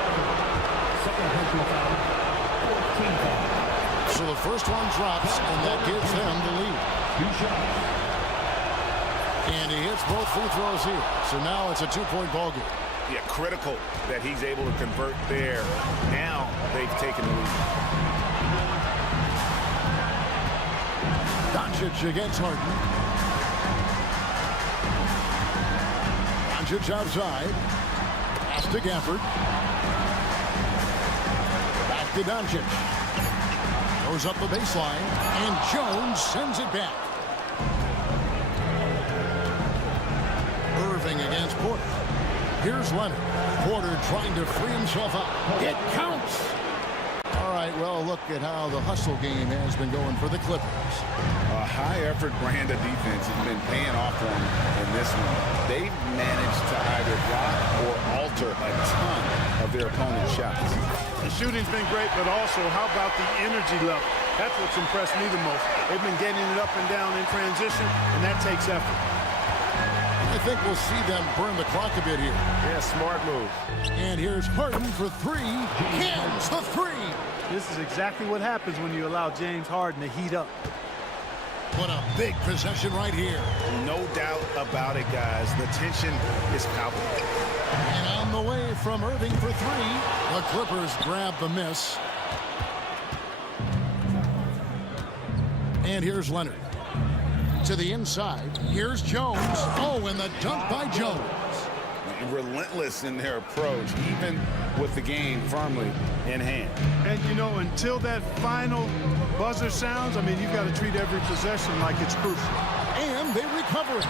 So the first one drops, and that gives them the lead. And he hits both free throws here. So now it's a 2-point ball game. Yeah, critical that he's able to convert there. Now they've taken the lead. Doncic against Harden. Doncic outside. Pass to to Gafford. Back to Doncic. Goes up the baseline, and Jones sends it back. Irving against Porter. Here's Leonard. Porter trying to free himself up. It counts. All right, well, look at how the hustle game has been going for the Clippers. A high-effort brand of defense has been paying off for them in this one. They've managed to either block or alter a ton of their opponent's shots. The shooting's been great, but also how about the energy level? That's what's impressed me the most. They've been getting it up and down in transition, and that takes effort. I think we'll see them burn the clock a bit here. Yeah, smart move. And here's Harden for three. Cans the three. This is exactly what happens when you allow James Harden to heat up. What a big possession right here. No doubt about it, guys. The tension is palpable. And on the way from Irving for three, the Clippers grab the miss. And here's Leonard. To the inside. Here's Jones. Oh, and the dunk by Jones. Relentless in their approach, even with the game firmly in hand. And, you know, until that final buzzer sounds, I mean, you've got to treat every possession like it's crucial. And they recover it.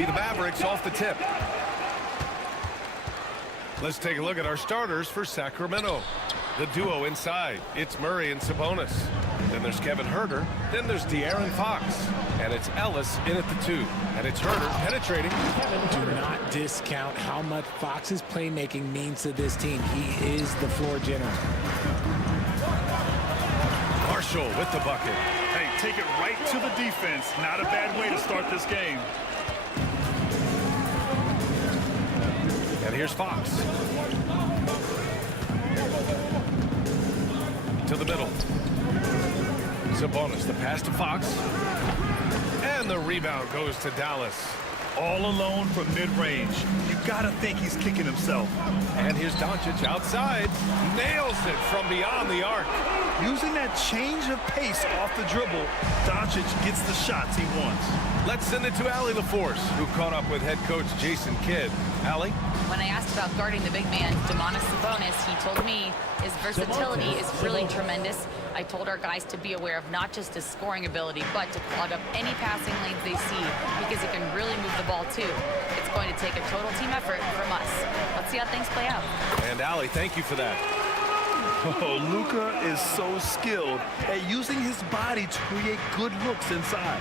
be the Mavericks off the tip. Let's take a look at our starters for Sacramento. The duo inside, it's Murray and Sabonis. Then there's Kevin Huerter. Then there's De'Aaron Fox. And it's Ellis in at the 2. And it's Huerter penetrating. Do not discount how much Fox's playmaking means to this team. He is the floor general. Marshall with the bucket. Hey, take it right to the defense. Not a bad way to start this game. And here's Fox. To the middle. Sabonis, the pass to Fox. And the rebound goes to Dallas. All alone from mid-range. You gotta think he's kicking himself. And here's Doncic outside. Nails it from beyond the arc. Using that change of pace off the dribble, Doncic gets the shots he wants. Let's send it to Allie LaForce, who caught up with head coach Jason Kidd. Allie? When I asked about guarding the big man, Domantas Sabonis, he told me his versatility is really tremendous. I told our guys to be aware of not just his scoring ability, but to clog up any passing lanes they see, because he can really move the ball too. It's going to take a total team effort from us. Let's see how things play out. And Allie, thank you for that. Oh, Luka is so skilled at using his body to create good looks inside.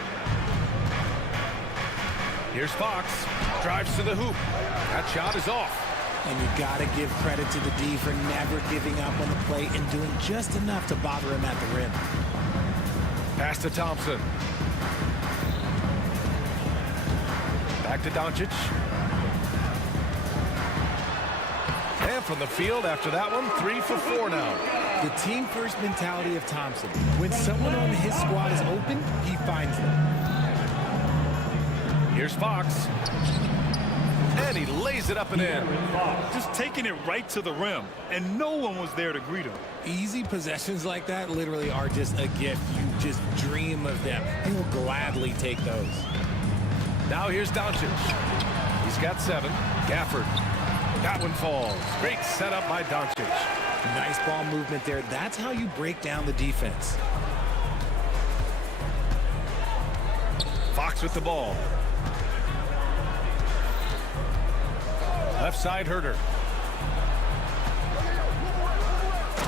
Here's Fox. Drives to the hoop. That shot is off. And you got to give credit to the D for never giving up on the play and doing just enough to bother him at the rim. Pass to Thompson. Back to Doncic. And from the field after that one, 3 for 4 now. The team-first mentality of Thompson. When someone on his squad is open, he finds them. Here's Fox. And he lays it up and in. Just taking it right to the rim, and no one was there to greet him. Easy possessions like that literally are just a gift. You just dream of them. He will gladly take those. Now here's Doncic. He's got 7. Gafford. That one falls. Great setup by Doncic. Nice ball movement there. That's how you break down the defense. Fox with the ball. Left side, Huerter.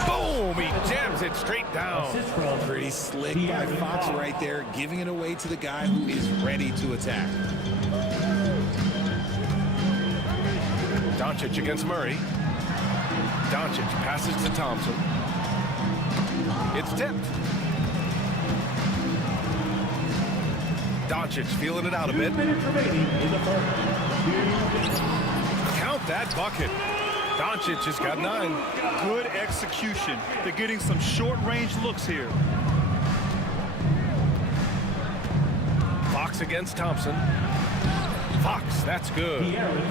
Boom! He jams it straight down. Pretty slick by Fox right there, giving it away to the guy who is ready to attack. Doncic against Murray. Doncic passes to Thompson. It's tipped. Doncic feeling it out a bit. Count that bucket. Doncic has got 9. Good execution. They're getting some short-range looks here. Fox against Thompson. Fox, that's good.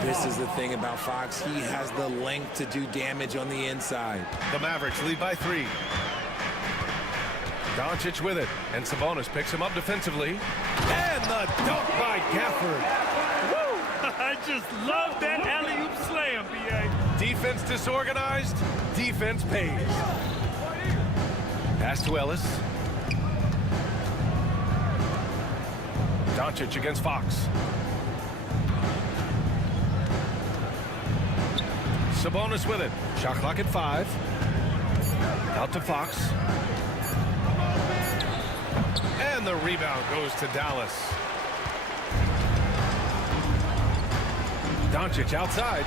This is the thing about Fox. He has the length to do damage on the inside. The Mavericks lead by 3. Doncic with it, and Sabonis picks him up defensively. And the dunk by Gafford. Woo! I just love that alley-oop slam, B.A. Defense disorganized, defense pays. Pass to Ellis. Doncic against Fox. Sabonis with it. Shot clock at 5. Out to Fox. And the rebound goes to Dallas. Doncic outside.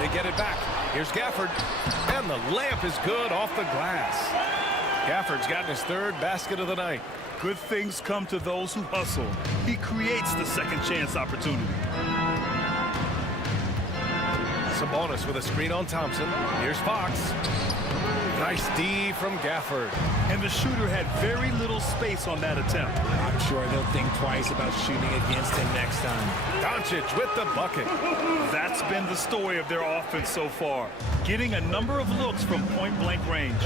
They get it back. Here's Gafford. And the layup is good off the glass. Gafford's gotten his 3rd basket of the night. Good things come to those who hustle. He creates the second chance opportunity. Sabonis with a screen on Thompson. Here's Fox. Nice D from Gafford. And the shooter had very little space on that attempt. I'm sure they'll think twice about shooting against him next time. Doncic with the bucket. That's been the story of their offense so far. Getting a number of looks from point-blank range.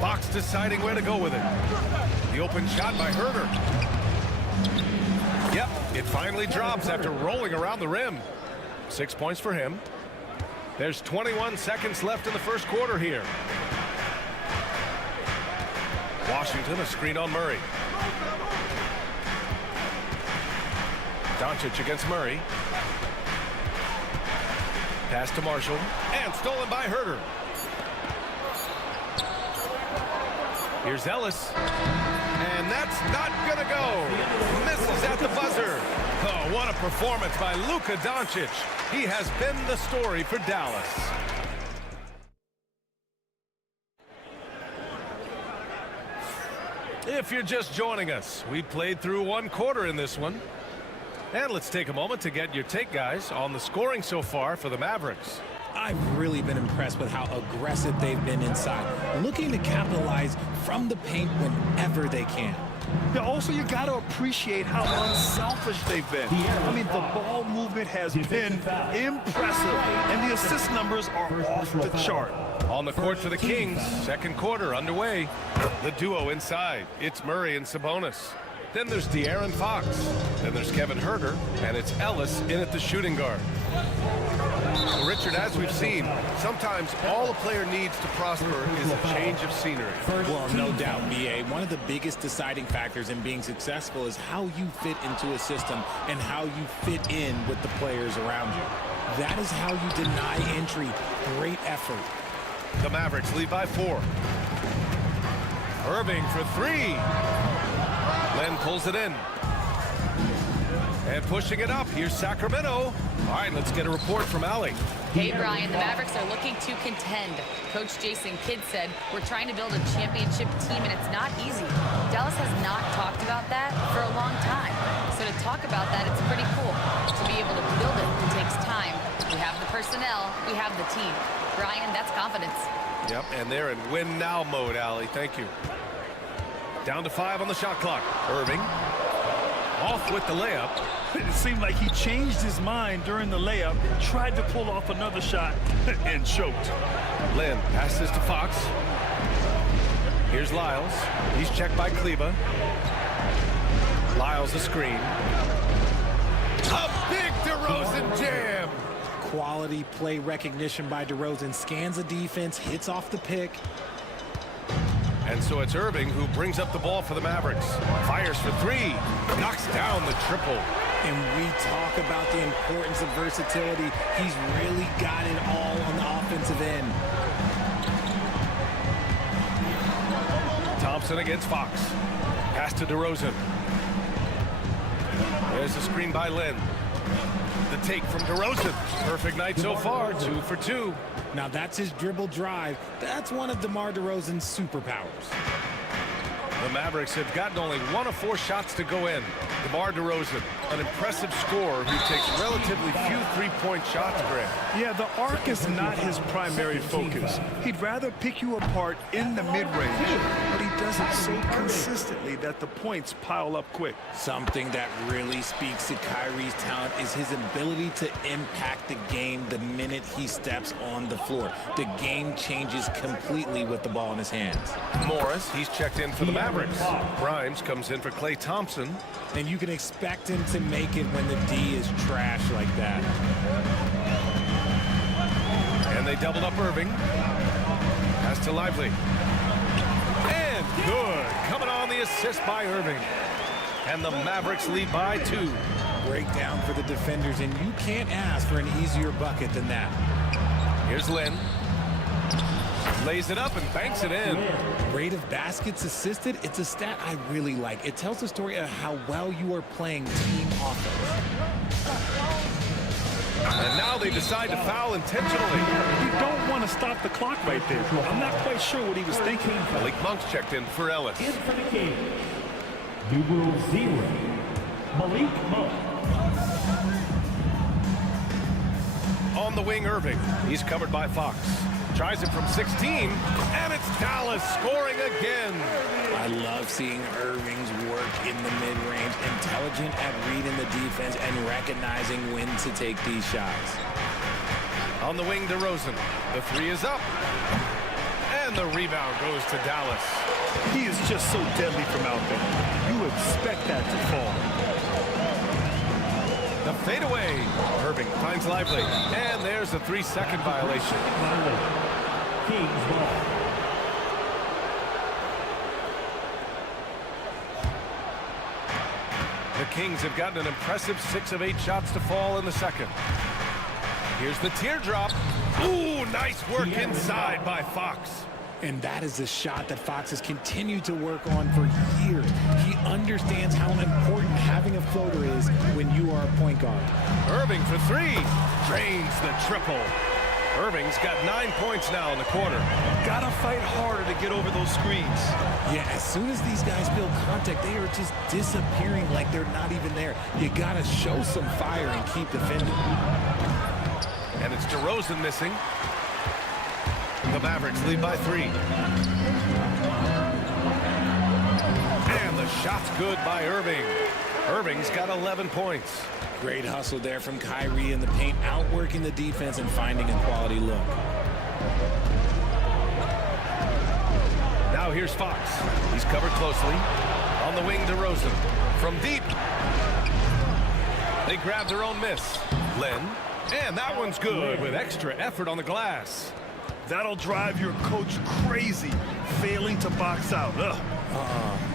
Fox deciding where to go with it. The open shot by Huerter. Yep, it finally drops after rolling around the rim. 6 points for him. There's 21 seconds left in the first quarter here. Washington, a screen on Murray. Doncic against Murray. Pass to Marshall. And stolen by Herter. Here's Ellis. And that's not going to go. Misses at the buzzer. Oh, what a performance by Luka Doncic. He has been the story for Dallas. If you're just joining us, we played through one quarter in this one. And let's take a moment to get your take, guys, on the scoring so far for the Mavericks. I've really been impressed with how aggressive they've been inside, looking to capitalize from the paint whenever they can. Yeah, also, you got to appreciate how unselfish they've been. I mean, the ball movement has been impressive, and the assist numbers are off the chart. On the court for the Kings, second quarter underway. The duo inside. It's Murray and Sabonis. Then there's De'Aaron Fox. Then there's Kevin Herter, and it's Ellis in at the shooting guard. Richard, as we've seen, sometimes all a player needs to prosper is a change of scenery. Well, no doubt, B.A. One of the biggest deciding factors in being successful is how you fit into a system and how you fit in with the players around you. That is how you deny entry. Great effort. The Mavericks lead by 4. Irving for 3. Len pulls it in. And pushing it up, here's Sacramento. All right, let's get a report from Allie. Hey, Brian, the Mavericks are looking to contend. Coach Jason Kidd said, we're trying to build a championship team, and it's not easy. Dallas has not talked about that for a long time. So to talk about that, it's pretty cool. To be able to build it, it takes time. We have the personnel, we have the team. Brian, that's confidence. Yep, and they're in win-now mode, Allie. Thank you. Down to 5 on the shot clock. Irving off with the layup. It seemed like he changed his mind during the layup, tried to pull off another shot, and choked. Lynn passes to Fox. Here's Lyles. He's checked by Kleba. Lyles a screen. A big DeRozan jam. Quality play recognition by DeRozan. Scans the defense, hits off the pick. And so it's Irving who brings up the ball for the Mavericks. Fires for 3. Knocks down the triple. And we talk about the importance of versatility. He's really got it all on the offensive end. Thompson against Fox. Pass to DeRozan. There's a screen by Lynn. The take from DeRozan. Perfect night so far, 2 for 2. Now that's his dribble drive. That's one of DeMar DeRozan's superpowers. The Mavericks have gotten only 1 of 4 shots to go in. DeMar DeRozan, an impressive scorer who takes relatively few three-point shots, Grant. Yeah, the arc is not his primary focus. He'd rather pick you apart in the mid-range, but he does it so consistently that the points pile up quick. Something that really speaks to Kyrie's talent is his ability to impact the game the minute he steps on the floor. The game changes completely with the ball in his hands. Morris, he's checked in for the Mavericks. Grimes comes in for Klay Thompson. And you can expect him to make it when the D is trash like that. And they doubled up Irving. Pass to Lively. And good. Coming on the assist by Irving. And the Mavericks lead by 2. Breakdown for the defenders, and you can't ask for an easier bucket than that. Here's Lynn. Lays it up and banks it in. Rate of baskets assisted, it's a stat I really like. It tells the story of how well you are playing team offense. And now they decide to foul intentionally. You don't want to stop the clock right there. I'm not quite sure what he was thinking. Malik Monk's checked in for Ellis. In for the game, numero 0, Malik Monk. On the wing, Irving. He's covered by Fox. Tries it from 16, and it's Dallas scoring again. I love seeing Irving's work in the mid-range, intelligent at reading the defense and recognizing when to take these shots. On the wing, DeRozan. The 3 is up. And the rebound goes to Dallas. He is just so deadly from out there. You expect that to fall. The fadeaway. Irving finds Lively. And there's a 3-second violation. Kings ball. The Kings have gotten an impressive 6 of 8 shots to fall in the second. Here's the teardrop. Ooh, nice work inside by Fox. And that is a shot that Fox has continued to work on for years. He understands how important having a floater is when you are a point guard. Irving for 3. Drains the triple. Irving's got 9 points now in the quarter. Gotta fight harder to get over those screens. Yeah, as soon as these guys feel contact, they are just disappearing like they're not even there. You gotta show some fire and keep defending. And it's DeRozan missing. The Mavericks lead by 3. And the shot's good by Irving. Irving's got 11 points. Great hustle there from Kyrie in the paint, outworking the defense and finding a quality look. Now here's Fox. He's covered closely. On the wing, DeRozan. From deep. They grab their own miss. Len. And that one's good with extra effort on the glass. That'll drive your coach crazy, failing to box out.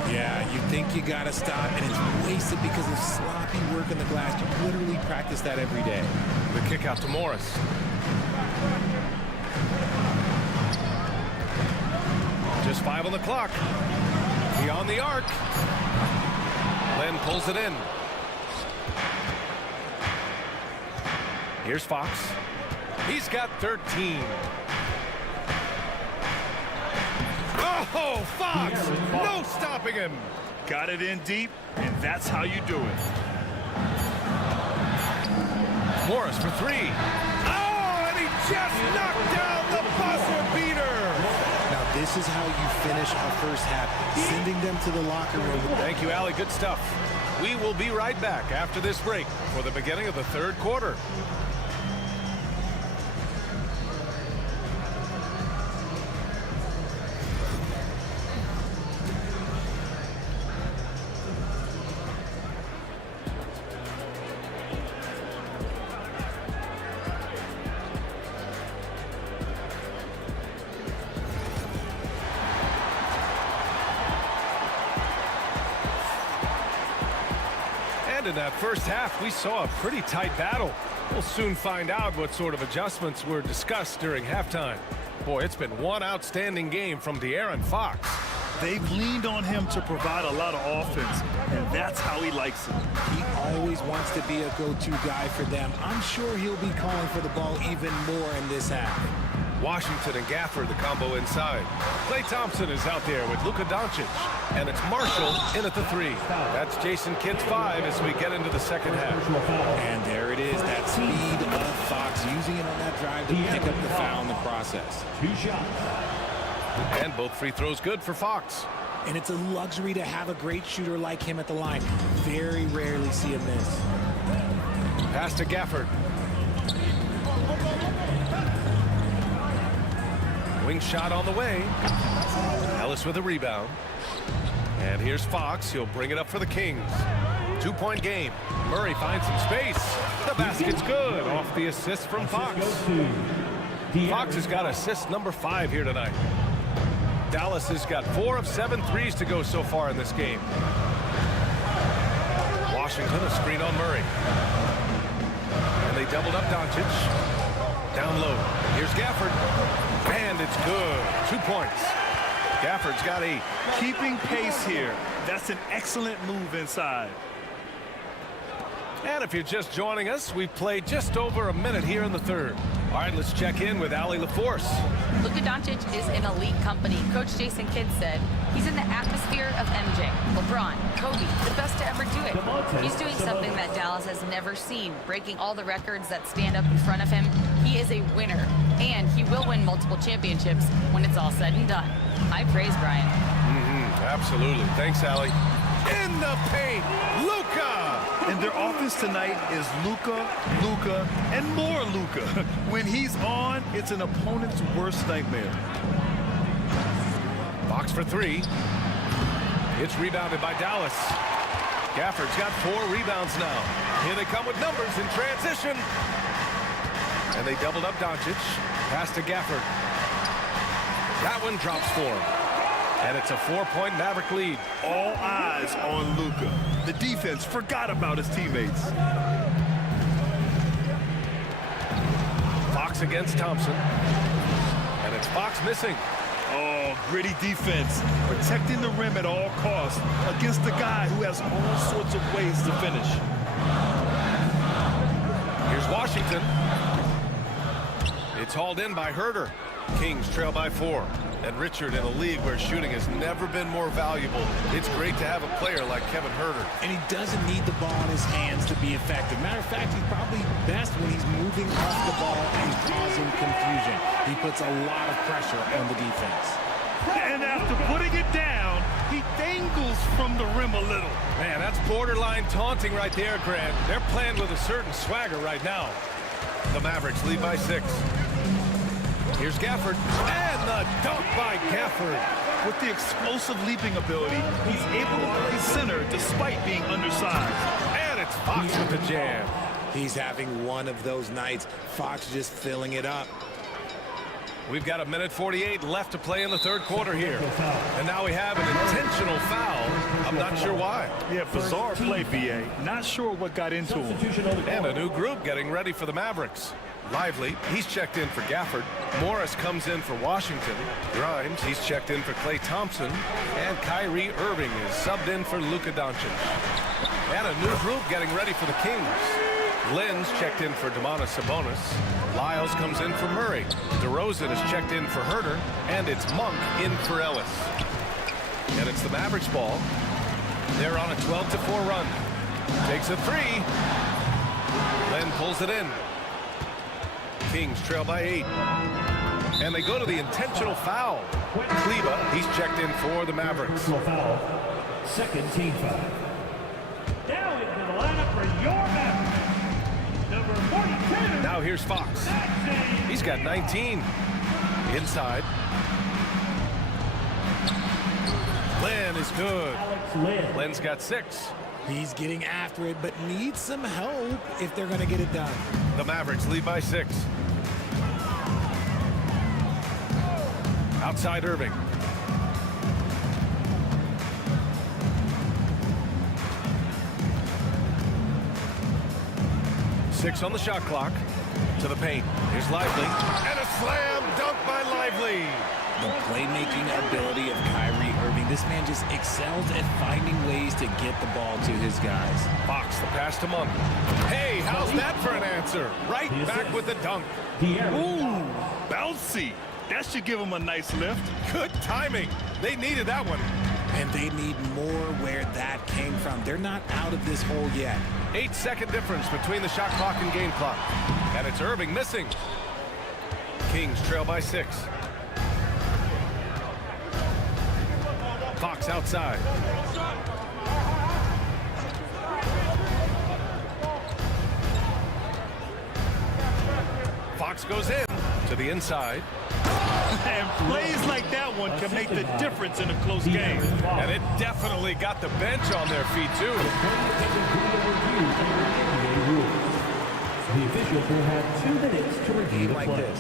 Yeah, you think you gotta stop, and it's wasted because of sloppy work on the glass. You literally practice that every day. The kick out to Morris. Just 5 on the clock. Beyond the arc. Len pulls it in. Here's Fox. He's got 13. Oh, Fox! No stopping him! Got it in deep, and that's how you do it. Morris for 3. Oh, and he just knocked down the buzzer beater! Now, this is how you finish a first half, sending them to the locker room. Thank you, Allie. Good stuff. We will be right back after this break for the beginning of the third quarter. In that first half, we saw a pretty tight battle. We'll soon find out what sort of adjustments were discussed during halftime. Boy, it's been one outstanding game from De'Aaron Fox. They've leaned on him to provide a lot of offense, and that's how he likes it. He always wants to be a go-to guy for them. I'm sure he'll be calling for the ball even more in this half. Washington and Gafford, the combo inside. Klay Thompson is out there with Luka Doncic. And it's Marshall in at the 3. That's Jason Kidd's 5 as we get into the second half. And there it is, that speed of Fox, using it on that drive to pick up the foul in the process. 2 shots. And both free throws good for Fox. And it's a luxury to have a great shooter like him at the line. Very rarely see him miss. Pass to Gafford. Wing shot on the way. Ellis with a rebound. And here's Fox. He'll bring it up for the Kings. 2-point game. Murray finds some space. The basket's good off the assist from Fox. Fox has got assist number 5 here tonight. Dallas has got 4 of 7 threes to go so far in this game. Washington, a screen on Murray. And they doubled up Doncic. Down low. Here's Gafford. And it's good. 2 points. Gafford's got 8. Keeping pace here. That's an excellent move inside. And if you're just joining us, we've played just over a minute here in the third. All right, let's check in with Allie LaForce. Luka Doncic is in elite company. Coach Jason Kidd said he's in the atmosphere of MJ, LeBron, Kobe, the best to ever do it. He's doing something that Dallas has never seen, breaking all the records that stand up in front of him. He is a winner, and he will win multiple championships when it's all said and done. High praise, Brian. Absolutely. Thanks, Allie. In the paint, Luka! And their offense tonight is Luka, Luka, and more Luka. When he's on, it's an opponent's worst nightmare. Fox for 3. It's rebounded by Dallas. Gafford's got 4 rebounds now. Here they come with numbers in transition. And they doubled up Doncic. Pass to Gafford. That one drops for him. And it's a 4-point Maverick lead. All eyes on Luka. The defense forgot about his teammates. Fox against Thompson. And it's Fox missing. Oh, gritty defense. Protecting the rim at all costs against a guy who has all sorts of ways to finish. Here's Washington. It's hauled in by Herter. Kings trail by 4. And Richard, in a league where shooting has never been more valuable, it's great to have a player like Kevin Herter. And he doesn't need the ball in his hands to be effective. Matter of fact, he's probably best when he's moving off the ball and causing confusion. He puts a lot of pressure on the defense. And after putting it down, he dangles from the rim a little. Man, that's borderline taunting right there, Grant. They're playing with a certain swagger right now. The Mavericks lead by 6. Here's Gafford, and the dunk by Gafford. With the explosive leaping ability, he's able to play center despite being undersized. And it's Fox with the jam. He's having one of those nights. Fox just filling it up. We've got 1:48 left to play in the third quarter here. And now we have an intentional foul. I'm not sure why. Yeah, bizarre play, BA. Not sure what got into him. And a new group getting ready for the Mavericks. Lively, he's checked in for Gafford. Morris comes in for Washington. Grimes, he's checked in for Klay Thompson. And Kyrie Irving is subbed in for Luka Doncic. And a new group getting ready for the Kings. Lynn's checked in for Domantas Sabonis. Lyles comes in for Murray. DeRozan is checked in for Herter. And it's Monk in for Ellis. And it's the Mavericks ball. They're on a 12-4 run. Takes a 3. Lynn pulls it in. Kings trail by 8. And they go to the intentional foul. Kleba, he's checked in for the Mavericks. Foul. Second team foul. Now into the lineup for your Mavericks. Number 42. Now here's Fox. He's got 19. Inside. Lynn is good. Lynn's got 6. He's getting after it, but needs some help if they're going to get it done. The Mavericks lead by 6. Outside Irving. Six on the shot clock. To the paint. Here's Lively. And a slam dunk by Lively. The playmaking ability of Kyrie Irving. This man just excels at finding ways to get the ball to his guys. Fox, the pass to Monk. Hey, how's that for an answer? Right back with the dunk. Ooh, bouncy. That should give him a nice lift. Good timing. They needed that one. And they need more where that came from. They're not out of this hole yet. 8-second difference between the shot clock and game clock. And it's Irving missing. Kings trail by 6. Fox outside. Fox goes in to the inside. And plays like that one can make the difference in a close game. And it definitely got the bench on their feet, too. The officials will have 2 minutes to review the play.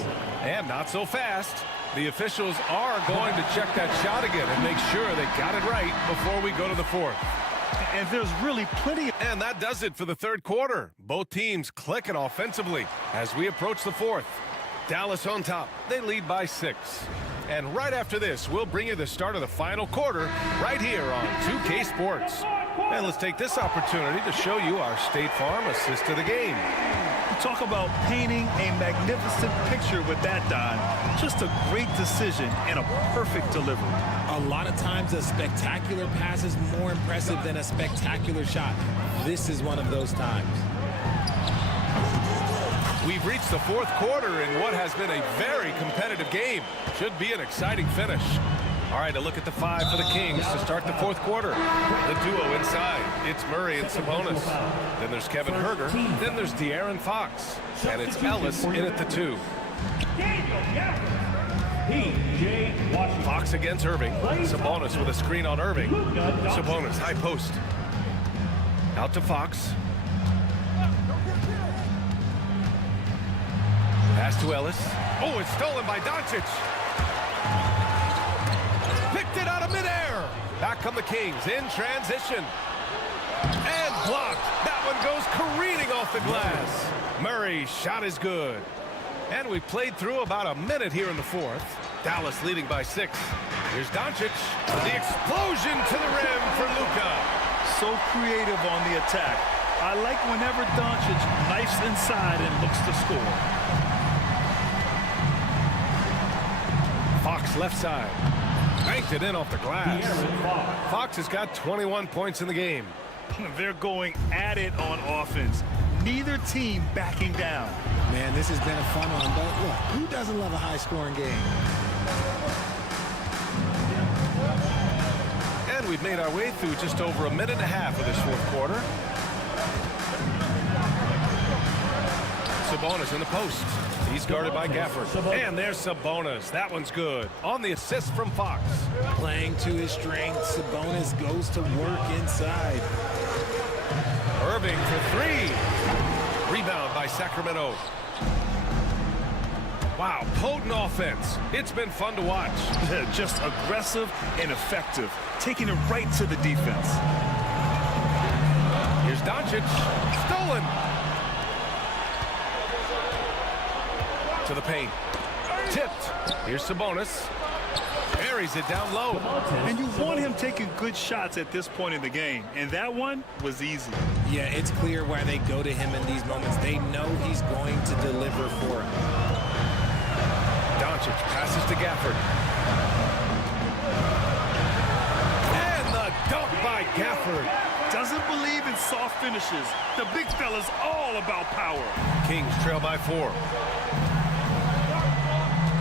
And not so fast. The officials are going to check that shot again and make sure they got it right before we go to the fourth. And there's really plenty. And that does it for the third quarter. Both teams clicking offensively as we approach the fourth. Dallas on top. They lead by 6. And right after this, we'll bring you the start of the final quarter right here on 2K Sports. And let's take this opportunity to show you our State Farm assist of the game. Talk about painting a magnificent picture with that dive. Just a great decision and a perfect delivery. A lot of times a spectacular pass is more impressive than a spectacular shot. This is one of those times. We've reached the fourth quarter in what has been a very competitive game. Should be an exciting finish. All right, a look at the 5 for the Kings to start the fourth quarter. The duo inside. It's Murray and Sabonis. Then there's Kevin Herter. Then there's De'Aaron Fox. And it's Ellis in at the 2. Fox against Irving. Sabonis with a screen on Irving. Sabonis, high post. Out to Fox. Pass to Ellis. Oh, it's stolen by Doncic. Picked Knocked it out of midair. Back come the Kings in transition. And blocked. That one goes careening off the glass. Murray's shot is good. And we played through about a minute here in the fourth. Dallas leading by 6. Here's Doncic. The explosion to the rim for Luka. So creative on the attack. I like whenever Doncic knifes inside and looks to score. Fox left side. Banked it in off the glass. Fox has got 21 points in the game. They're going at it on offense. Neither team backing down. Man, this has been a fun one, but look, who doesn't love a high-scoring game? And we've made our way through just over a minute and a half of this fourth quarter. Sabonis in the post. He's guarded by Gafford. And there's Sabonis. That one's good. On the assist from Fox. Playing to his strength, Sabonis goes to work inside. Irving for 3. Rebound by Sacramento. Wow, potent offense. It's been fun to watch. Just aggressive and effective, taking it right to the defense. Here's Doncic. Stolen. To the paint. Tipped. Here's Sabonis. Buries it down low. And you want him taking good shots at this point in the game. And that one was easy. Yeah, it's clear why they go to him in these moments. They know he's going to deliver for him. Doncic passes to Gafford. And the dunk by Gafford. Doesn't believe in soft finishes. The big fella's all about power. Kings trail by 4.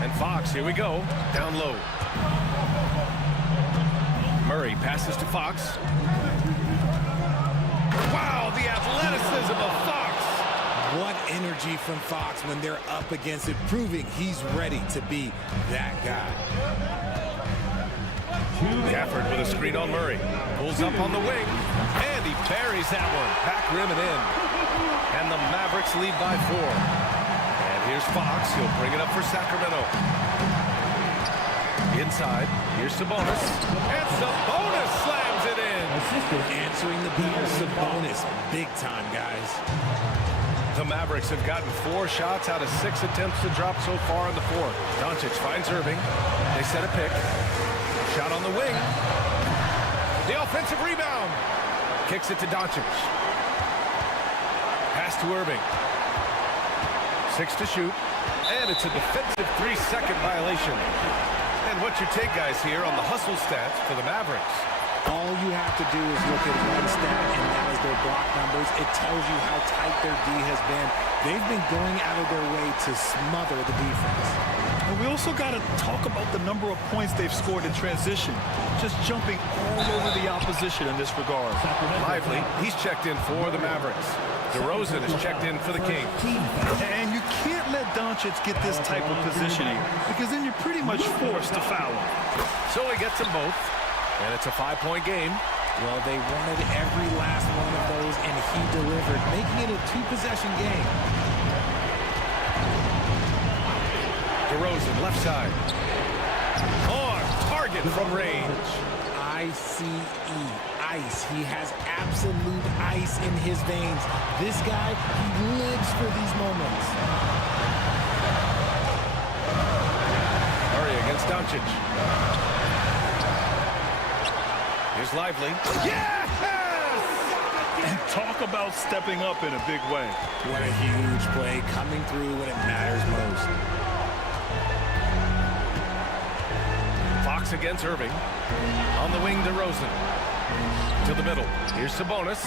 And Fox, here we go, down low. Murray passes to Fox. Wow, the athleticism of Fox. What energy from Fox when they're up against it, proving he's ready to be that guy. Gafford with a screen on Murray. Pulls up on the wing, and he buries that one. Back rim and in. And the Mavericks lead by 4. And here's Fox. He'll bring it up for Sacramento. Inside, here's Sabonis. And Sabonis slams it in. Answering the bell, Sabonis. Big time, guys. The Mavericks have gotten 4 shots out of 6 attempts to drop so far in the fourth. Doncic finds Irving. They set a pick. Shot on the wing. The offensive rebound. Kicks it to Doncic. Pass to Irving. 6 to shoot. And it's a defensive 3-second violation. And what's your take, guys, here on the hustle stats for the Mavericks? All you have to do is look at one stat, and that is their block numbers. It tells you how tight their D has been. They've been going out of their way to smother the defense. And we also got to talk about the number of points they've scored in transition. Just jumping all over the opposition in this regard. Lively, he's checked in for the Mavericks. DeRozan is checked in for the Kings. And you can't let Doncic get this type of positioning, because then you're pretty much forced to foul him. So he gets them both. And it's a 5-point game. Well, they wanted every last one of those, and he delivered, making it a 2-possession game. DeRozan, left side. On target from range. I-C-E, ice. He has absolute ice in his veins. This guy, he lives for these moments. Murray against Doncic. Here's Lively. Yes! And talk about stepping up in a big way. What a huge play, coming through when it matters most. Fox against Irving. On the wing, DeRozan. To the middle. Here's Sabonis.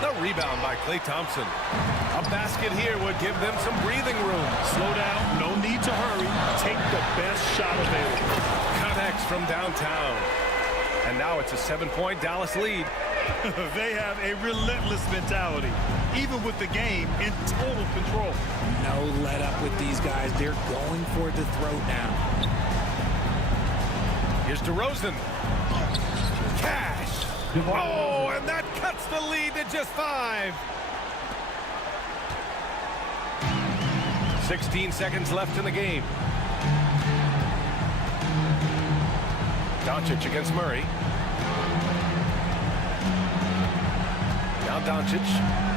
The rebound by Klay Thompson. A basket here would give them some breathing room. Slow down, no need to hurry. Take the best shot available. Connects from downtown. And now it's a 7-point Dallas lead. They have a relentless mentality, even with the game in total control. No let up with these guys. They're going for the throat now. Here's DeRozan. Cash. Oh, and that cuts the lead to just 5. 16 seconds left in the game. Doncic against Murray. Now Doncic.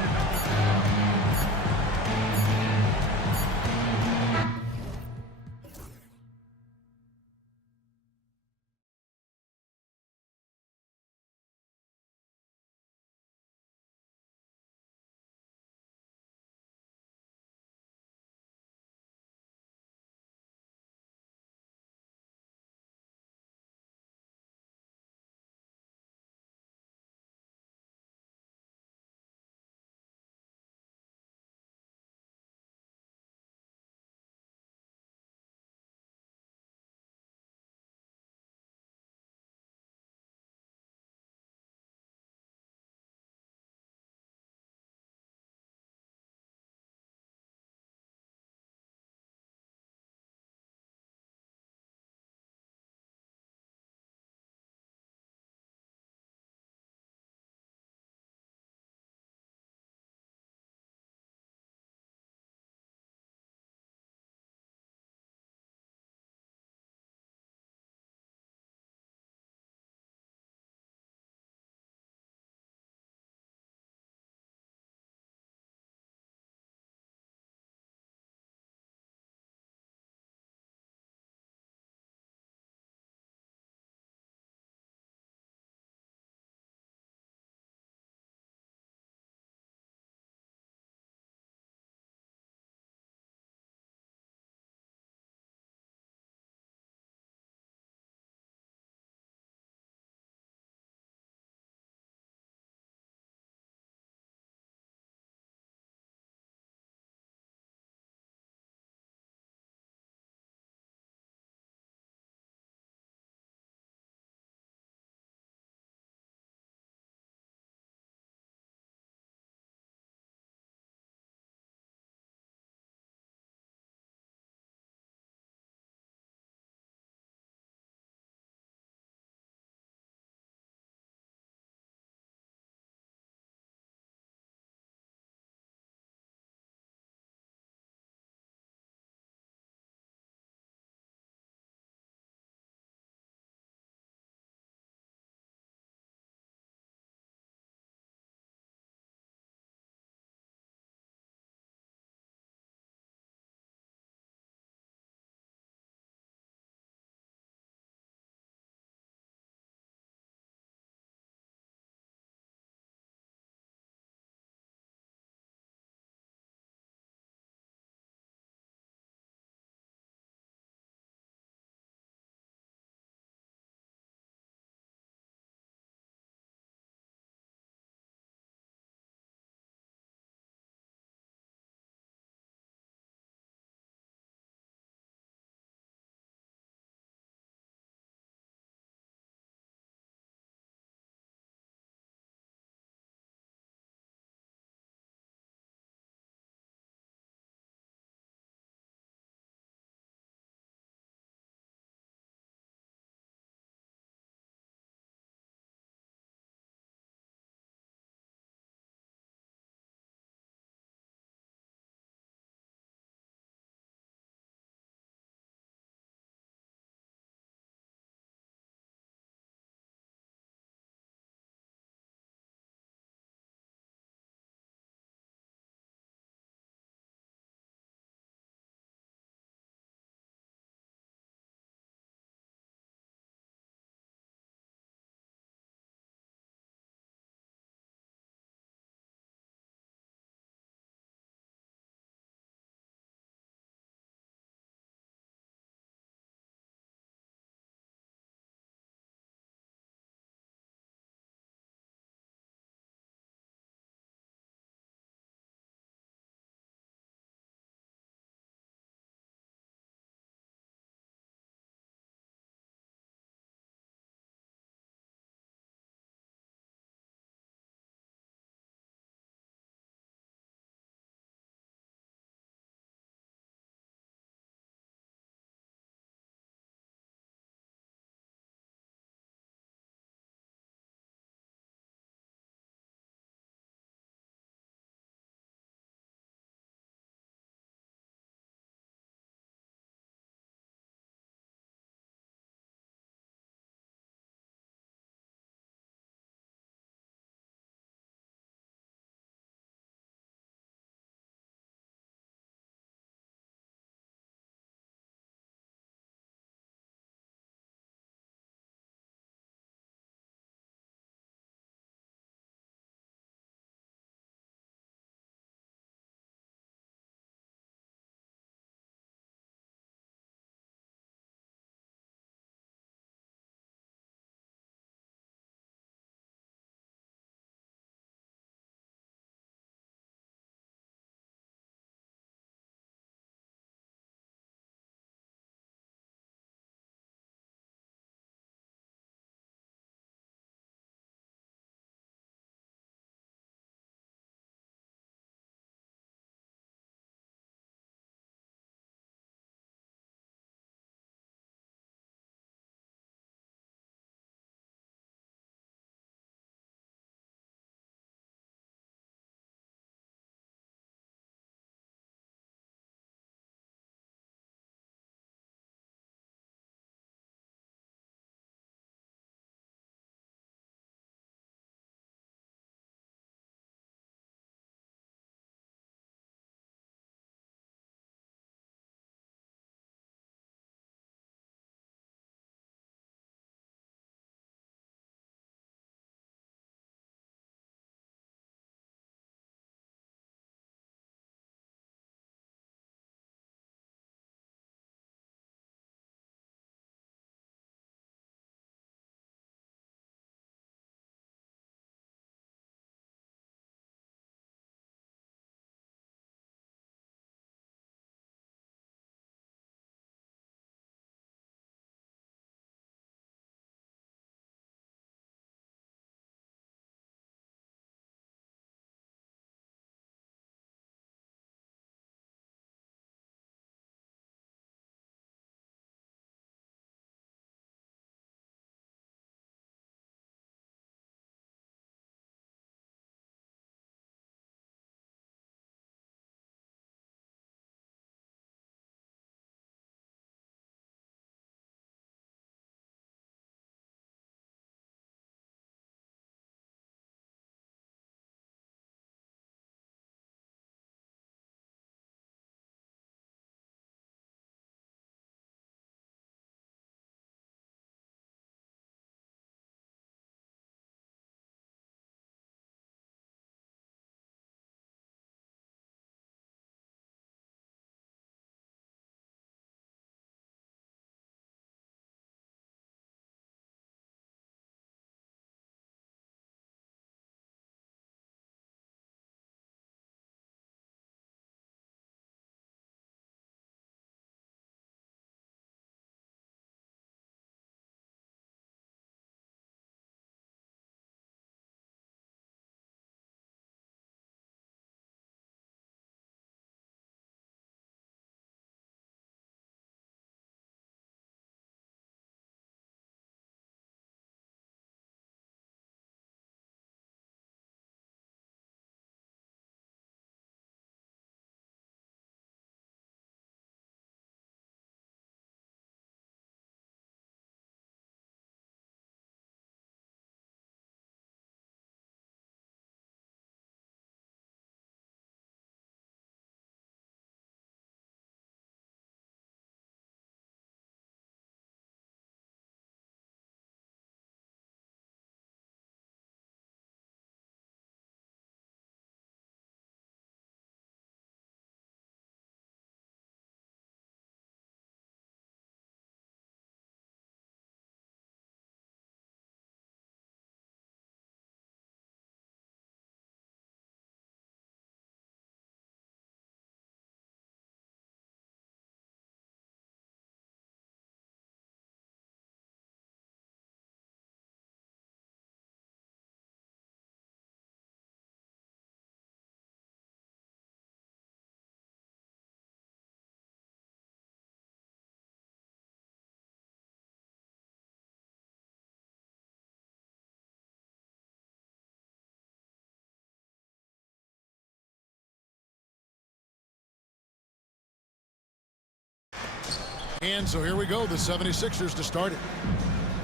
And so here we go, the 76ers to start it.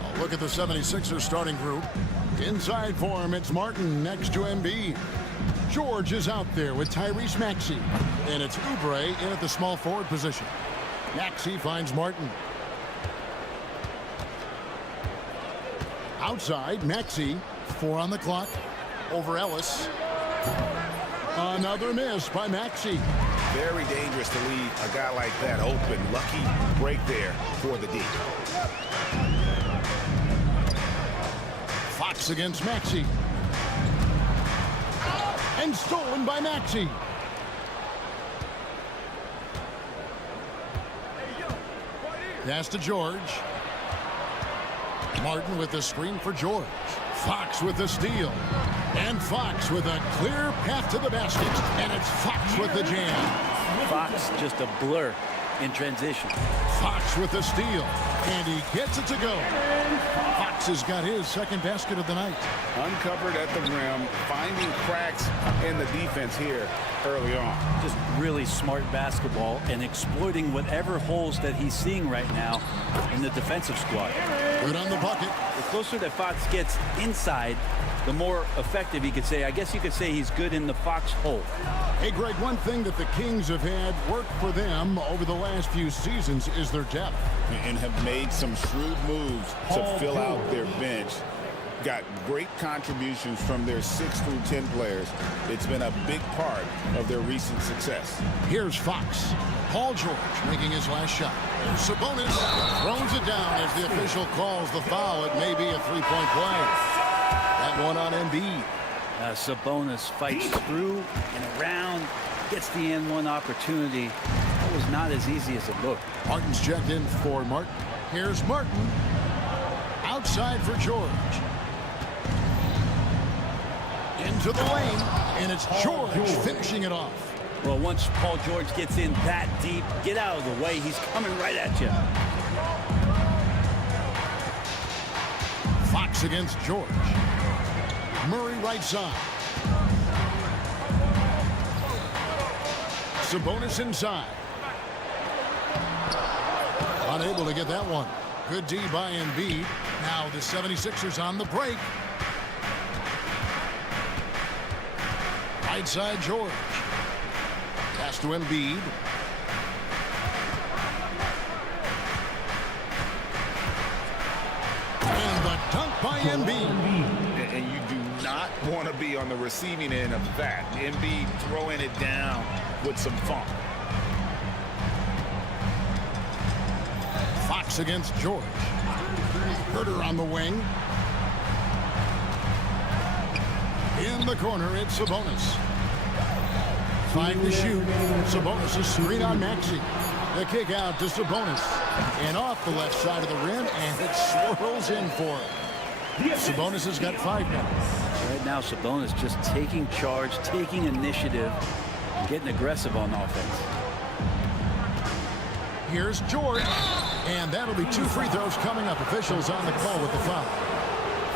I'll look at the 76ers starting group. Inside for him, it's Martin next to Embiid. George is out there with Tyrese Maxey. And it's Oubre in at the small forward position. Maxey finds Martin. Outside, Maxey, 4 on the clock. Over Ellis. Another miss by Maxey. Very dangerous to leave a guy like that open. Lucky break there for the D. Fox against Maxey. And stolen by Maxey. Pass to George. Martin with the screen for George. Fox with the steal. And Fox with a clear path to the basket. And it's Fox with the jam. Fox just a blur in transition. Fox with the steal. And he gets it to go. Fox has got his second basket of the night. Uncovered at the rim, finding cracks in the defense here early on. Just really smart basketball and exploiting whatever holes that he's seeing right now in the defensive squad. Good on the bucket. The closer that Fox gets inside, the more effective he could say. I guess you could say he's good in the Fox hole. Hey, Greg, one thing that the Kings have had work for them over the last few seasons is their depth. And have made some shrewd moves to fill out their bench. Got great contributions from their 6 through 10 players. It's been a big part of their recent success. Here's Fox. Paul George making his last shot. Sabonis throws it down as the official calls the foul. It may be a three-point play. That one on Embiid. Sabonis fights through and around, gets the N1 opportunity. That was not as easy as it looked. Martin's checked in for Martin. Here's Martin. Outside for George. Into the lane, and it's George finishing it off. Well, once Paul George gets in that deep, get out of the way. He's coming right at you. Fox against George. Murray right side. Sabonis inside. Unable to get that one. Good D by Embiid. Now the 76ers on the break. Right side George. Pass to Embiid. And the dunk by Embiid. And you do not want to be on the receiving end of that. Embiid throwing it down with some funk. Fox against George. Herter on the wing. In the corner, it's Sabonis. Find the shoot. Sabonis' screen on Maxey. The kick out to Sabonis. And off the left side of the rim, and it swirls in for him. Sabonis has got 5 now. Right now, Sabonis just taking charge, taking initiative, and getting aggressive on offense. Here's George. And that'll be 2 free throws coming up. Officials on the call with the foul.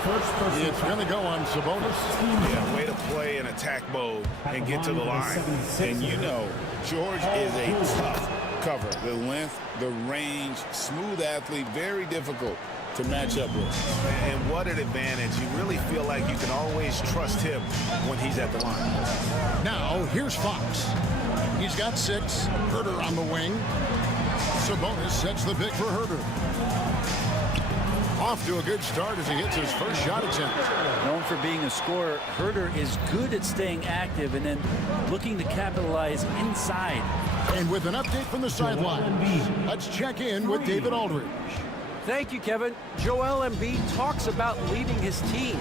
It's going to go on Sabonis. Yeah, way to play in attack mode and get to the line. And you know, George is a tough cover. The length, the range, smooth athlete, very difficult to match up with. And what an advantage. You really feel like you can always trust him when he's at the line. Now, here's Fox. He's got 6. Herter on the wing. Sabonis sets the pick for Herter. Off to a good start as he hits his first shot attempt. Known for being a scorer, Herter is good at staying active and then looking to capitalize inside. And with an update from the sidelines, let's check in with David Aldridge. Thank you, Kevin. Joel Embiid talks about leading his team.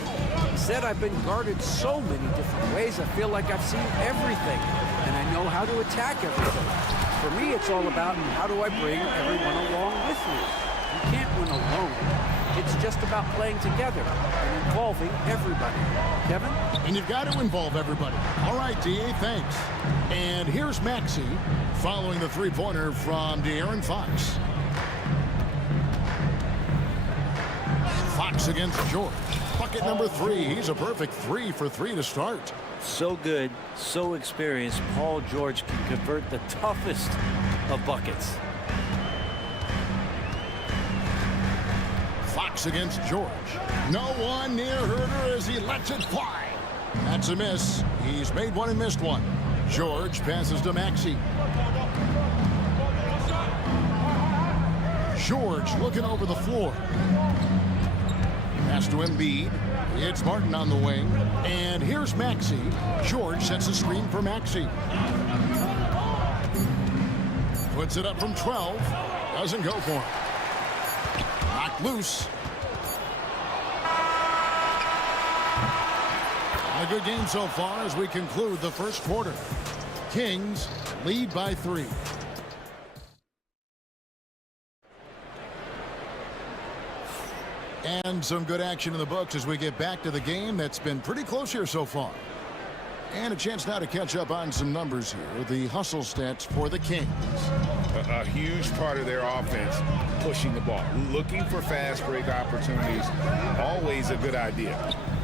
He said, I've been guarded so many different ways. I feel like I've seen everything, and I know how to attack everything. For me, it's all about how do I bring everyone along with me. You can't win alone. It's just about playing together and involving everybody. Kevin? And you've got to involve everybody. All right, D.A., thanks. And here's Maxey following the three-pointer from De'Aaron Fox. Fox against George. Bucket number 3. He's a perfect 3 for 3 to start. So good, so experienced. Paul George can convert the toughest of buckets. Fox against George. No one near Herder as he lets it fly. That's a miss. He's made one and missed one. George passes to Maxey. George looking over the floor. Pass to Embiid. It's Martin on the wing. And here's Maxey. George sets a screen for Maxey. Puts it up from 12. Doesn't go for it. Knocked loose. A good game so far as we conclude the first quarter. Kings lead by 3. And some good action in the books as we get back to the game that's been pretty close here so far. And a chance now to catch up on some numbers here. The hustle stats for the Kings. A huge part of their offense, pushing the ball, looking for fast break opportunities. Always a good idea.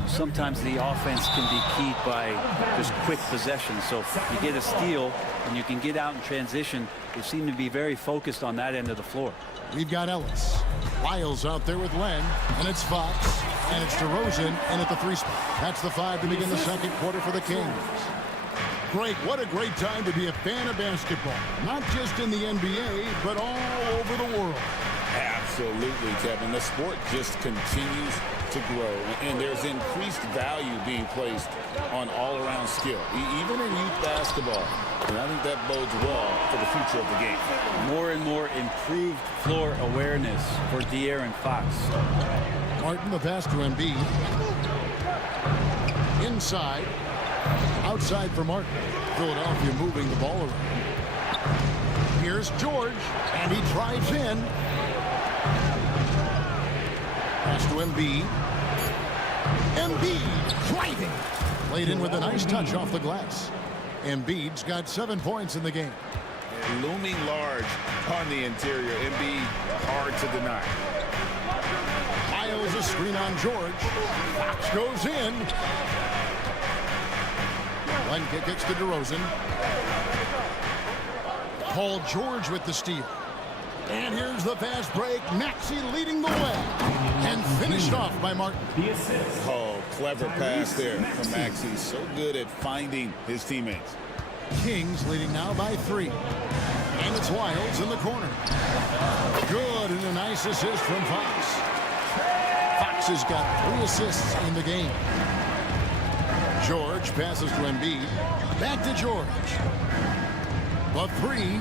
Sometimes the offense can be keyed by just quick possession. So you get a steal and you can get out in transition. They seem to be very focused on that end of the floor. We've got Ellis. Lyles out there with Len. And it's Fox. And it's DeRozan in at the 3 spot. That's the 5 to begin the second quarter for the Kings. Greg, what a great time to be a fan of basketball. Not just in the NBA, but all over the world. Absolutely, Kevin. The sport just continues to grow, and there's increased value being placed on all-around skill, even in youth basketball. And I think that bodes well for the future of the game. More and more improved floor awareness for De'Aaron Fox. Martin, the pass to Embiid. Inside. Outside for Martin. Philadelphia moving the ball around. Here's George, and he drives in. Pass to Embiid. Embiid driving. Played in with a nice touch off the glass. Embiid's got 7 points in the game. Looming large on the interior. Embiid hard to deny. Miles a screen on George. Fox goes in. One kick gets to DeRozan. Paul George with the steal. And here's the fast break. Maxey leading the way. And finished off by Martin. Oh, clever pass there from Maxey. So good at finding his teammates. Kings leading now by 3. And it's Lyles in the corner. Good, and a nice assist from Fox. Fox has got 3 assists in the game. George passes to Embiid. Back to George. The 3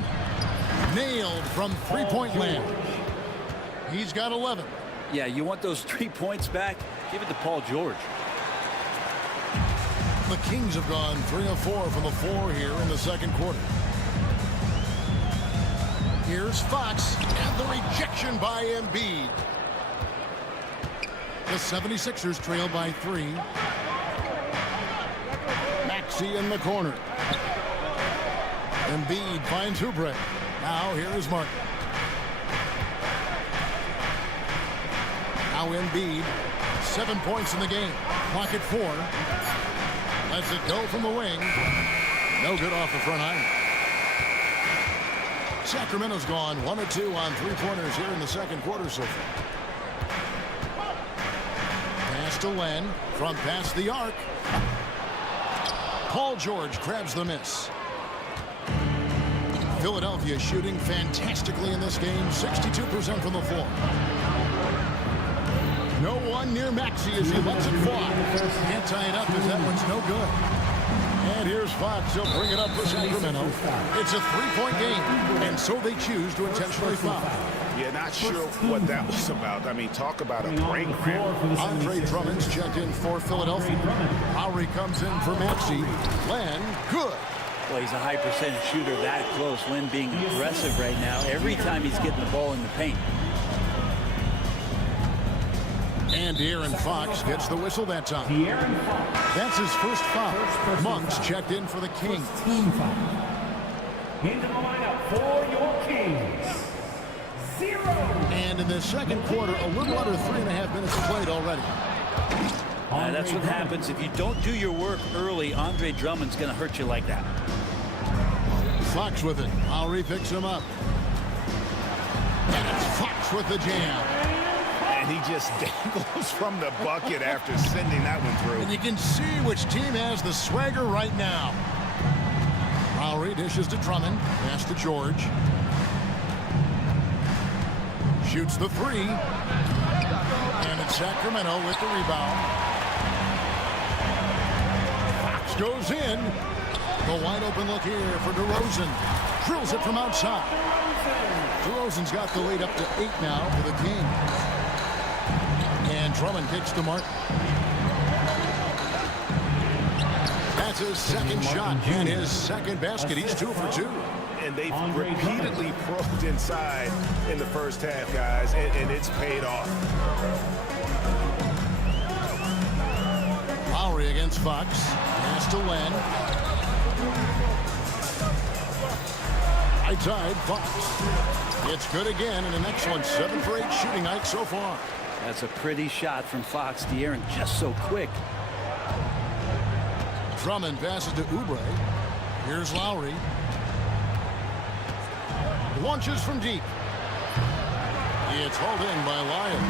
nailed from three-point land. He's got 11. Yeah, you want those 3 points back? Give it to Paul George. The Kings have gone 3 of 4 from the floor here in the second quarter. Here's Fox, and the rejection by Embiid. The 76ers trail by 3. Maxey in the corner. Embiid finds Oubre. Now here is Martin. Now Embiid, 7 points in the game. Clock at 4. Lets it go from the wing. No good off the front iron. Sacramento's gone 1 of 2 on 3-pointers here in the second quarter so far. Pass to Len from past the arc. Paul George grabs the miss. Philadelphia shooting fantastically in this game, 62% from the floor. No one near Maxey as he lets it fly. Can't tie it up as that one's no good. And here's Fox. He'll bring it up for Sacramento. It's a 3-point game, and so they choose to intentionally foul. Yeah, not sure what that was about. I mean, talk about a break. Andre Drummond's checked in for Philadelphia. Lowry comes in for Maxey. Len, good. Well, he's a high percentage shooter that close. Len being aggressive right now every time he's getting the ball in the paint. And De'Aaron Fox gets the whistle that time. That's his first foul. Monks checked in for the Kings. Team foul. Into the lineup for your Kings. 0. And in the second quarter, a little under 3.5 minutes played already. That's what happens if you don't do your work early. Andre Drummond's going to hurt you like that. Fox with it. Lowry picks him up. And it's Fox with the jam. And he just dangles from the bucket after sending that one through. And you can see which team has the swagger right now. Lowry dishes to Drummond. Pass to George. Shoots the three. And it's Sacramento with the rebound. Fox goes in. The wide open look here for DeRozan. Drills it from outside. DeRozan's got the lead up to 8 now for the Kings. And Drummond kicks to Martin. That's his second shot and his second basket. He's 2 for 2. And they've repeatedly probed inside in the first half, guys, and it's paid off. Lowry against Fox. Pass to Len. Right side, Fox. It's good again, and an excellent 7 for 8 shooting night so far. That's a pretty shot from Fox. De'Aaron just so quick. Drummond passes to Oubre. Here's Lowry. Launches from deep. It's hauled in by Lyon.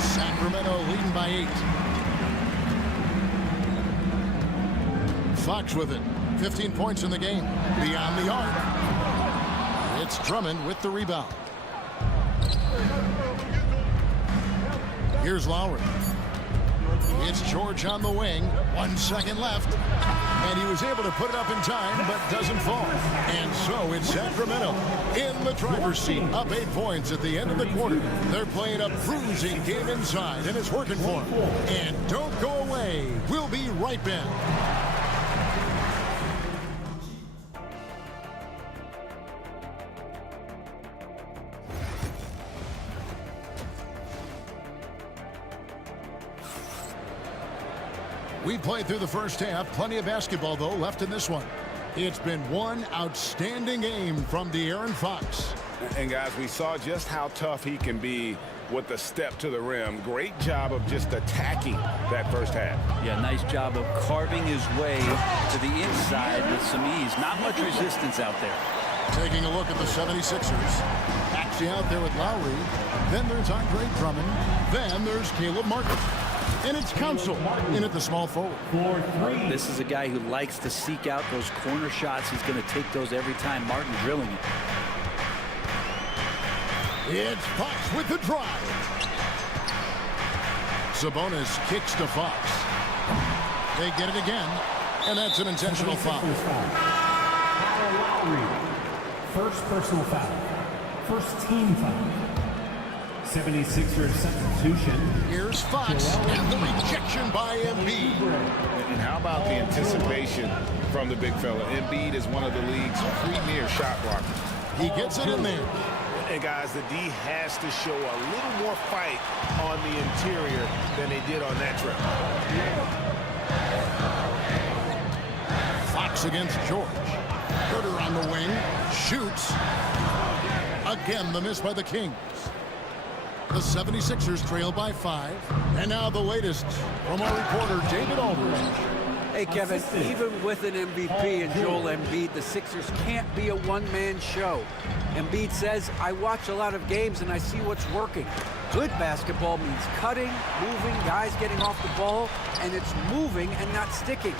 Sacramento leading by 8. Fox with it. 15 points in the game. Beyond the arc. It's Drummond with the rebound. Here's Lowry. It's George on the wing. 1 second left. And he was able to put it up in time, but doesn't fall. And so it's Sacramento in the driver's seat, up 8 points at the end of the quarter. They're playing a bruising game inside, and it's working for them. And don't go away. We'll be right back. We played through the first half. Plenty of basketball, though, left in this one. It's been one outstanding game from De'Aaron Fox. And, guys, we saw just how tough he can be with the step to the rim. Great job of just attacking that first half. Yeah, nice job of carving his way to the inside with some ease. Not much resistance out there. Taking a look at the 76ers. Actually out there with Lowry. Then there's Andre Drummond. Then there's Caleb Martin. And it's Council in at the small forward. This is a guy who likes to seek out those corner shots. He's going to take those every time. Martin drilling it. It's Fox with the drive. Sabonis kicks to Fox. They get it again, and that's an intentional foul. First personal foul. First team foul. 76ers substitution. Here's Fox and the rejection by Embiid. And how about the anticipation from the big fella? Embiid is one of the league's premier shot blockers. He gets it in there. And guys, the D has to show a little more fight on the interior than they did on that trip. Fox against George. Herter on the wing. Shoots. Again, the miss by the Kings. The 76ers trail by 5. And now the latest from our reporter, David Aldridge. Hey, Kevin, even with an MVP and Joel Embiid, the Sixers can't be a one-man show. Embiid says, I watch a lot of games and I see what's working. Good basketball means cutting, moving, guys getting off the ball, and it's moving and not sticking.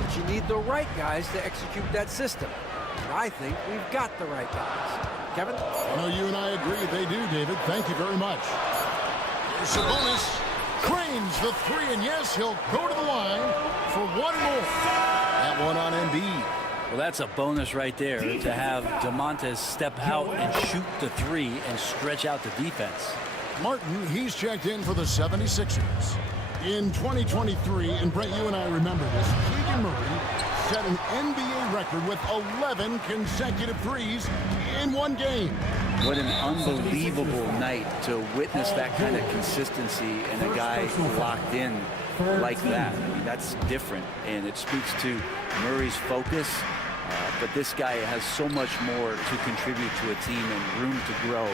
But you need the right guys to execute that system. And I think we've got the right guys. Kevin? I know you and I agree they do, David. Thank you very much. Here's Sabonis. Cranes the 3, and yes, he'll go to the line for one more. That one on Embiid. Well, that's a bonus right there to have DeMontis step out and shoot the 3 and stretch out the defense. Martin, he's checked in for the 76ers. In 2023, and Brett, you and I remember this, Keegan Murray set an NBA record with 11 consecutive threes in one game. What an unbelievable night to witness that kind of consistency and a guy locked in like that. I mean, that's different, and it speaks to Murray's focus. But this guy has so much more to contribute to a team and room to grow.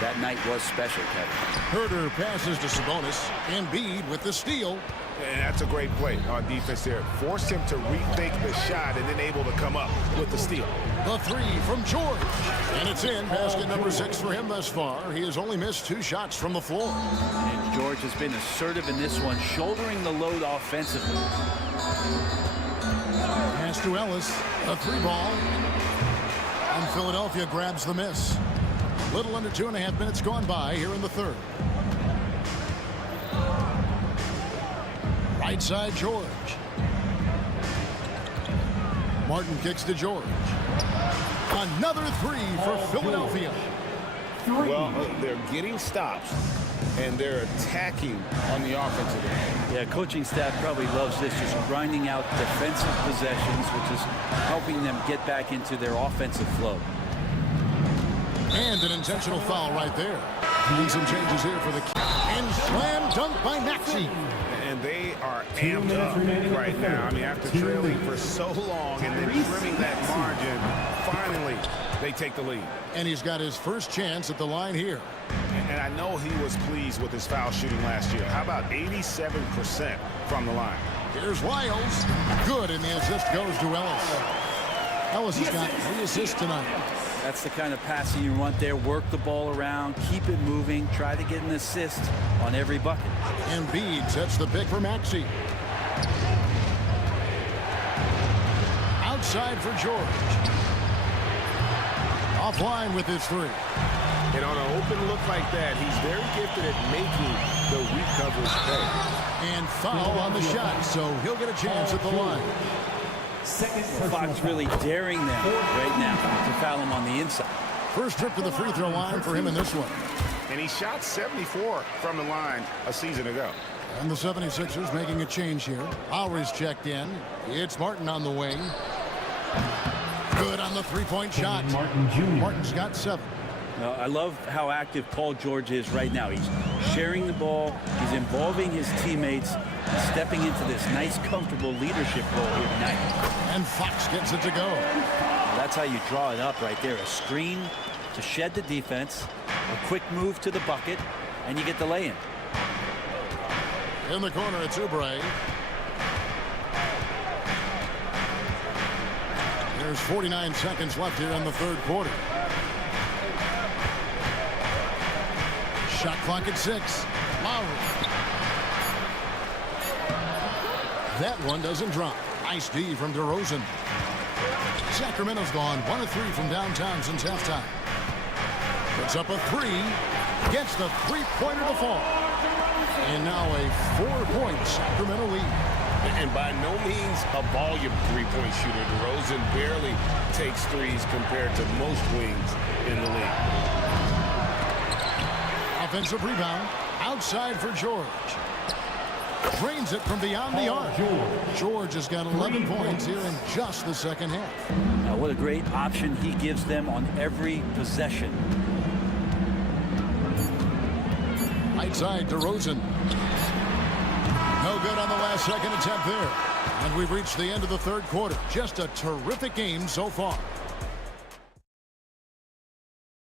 That night was special, Kevin. Herter passes to Sabonis. Embiid with the steal. And that's a great play on defense there. Forced him to rethink the shot and then able to come up with the steal. The three from George. And it's in. Basket number 6 for him thus far. He has only missed 2 shots from the floor. And George has been assertive in this one, shouldering the load offensively. Pass to Ellis. A 3 ball. And Philadelphia grabs the miss. Little under 2.5 minutes gone by here in the third. Right side, George. Martin kicks to George. Another 3 for Philadelphia. Well, they're getting stops, and they're attacking on the offensive end. Yeah, coaching staff probably loves this, just grinding out defensive possessions, which is helping them get back into their offensive flow. And an intentional foul right there. And some changes here for the... And slam dunk by Maxey. And they are amped up right now. I mean, after trailing for so long and then trimming that margin, finally they take the lead. And he's got his first chance at the line here. And I know he was pleased with his foul shooting last year. How about 87% from the line? Here's Wiles. Good, and the assist goes to Ellis. Ellis has got 3 assists tonight. That's the kind of passing you want there. Work the ball around, keep it moving, try to get an assist on every bucket. And Embiid sets the pick for Maxey. Outside for George. Offline with his 3. And on an open look like that, he's very gifted at making the weak coverage pay. And foul on the shot, so he'll get a chance at the line. Fox really daring them right now to foul him on the inside. First trip to the free throw line for him in this one. And he shot 74 from the line a season ago. And the 76ers making a change here. Lowry's checked in. It's Martin on the wing. Good on the 3-point shot. Martin's got 7. I love how active Paul George is right now. He's sharing the ball. He's involving his teammates. He's stepping into this nice, comfortable leadership role here tonight. And Fox gets it to go. That's how you draw it up right there. A screen to shed the defense, a quick move to the bucket, and you get the lay-in. In the corner, it's Oubre. There's 49 seconds left here in the third quarter. Shot clock at 6. Lowry. That one doesn't drop. Nice D from DeRozan. Sacramento's gone 1 of 3 from downtown since halftime. Puts up a 3. Gets the 3-pointer to fall. And now a 4-point Sacramento lead. And by no means a volume 3-point shooter. DeRozan barely takes threes compared to most wings in the league. Offensive rebound. Outside for George. Drains it from beyond the arc. George has got 11 points here in just the second half. Now, what a great option he gives them on every possession. Right side, DeRozan. No good on the last second attempt there. And we've reached the end of the third quarter. Just a terrific game so far.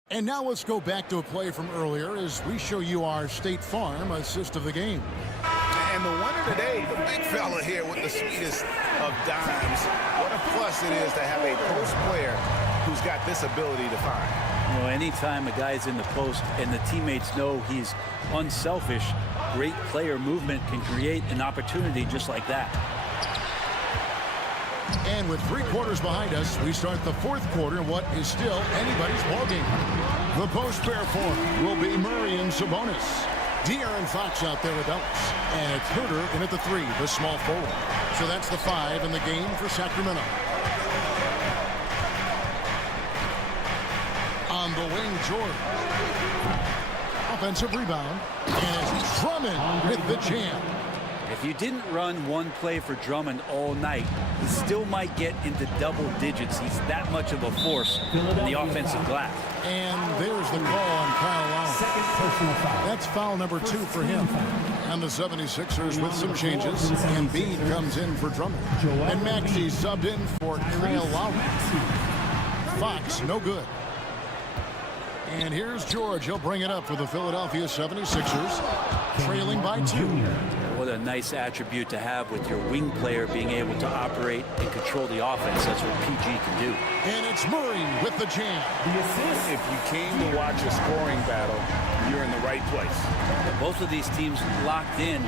And now let's go back to a play from earlier as we show you our State Farm assist of the game. And the winner today, the big fella here with the sweetest of dimes. What a plus it is to have a post player who's got this ability to find. You know, anytime a guy's in the post and the teammates know he's unselfish, great player movement can create an opportunity just like that. And with 3 quarters behind us, we start the fourth quarter in what is still anybody's ballgame. The post pair form will be Murray and Sabonis. De'Aaron Fox out there with Ellis. And it's Herter in at the 3, the small forward. So that's the 5 in the game for Sacramento. On the wing, George. Offensive rebound. And Drummond with the jam. If you didn't run one play for Drummond all night, he still might get into double digits. He's that much of a force in the offensive glass. And there's the call on Kyle Lowry. That's foul number 2 for him. And the 76ers with some changes. Embiid comes in for Drummond. And Maxey subbed in for Kyle Lowry. Fox, no good. And here's George. He'll bring it up for the Philadelphia 76ers. Trailing by 2. What a nice attribute to have with your wing player being able to operate and control the offense. That's what PG can do. And it's Murray with the jam. If you came to watch a scoring battle, you're in the right place. Both of these teams locked in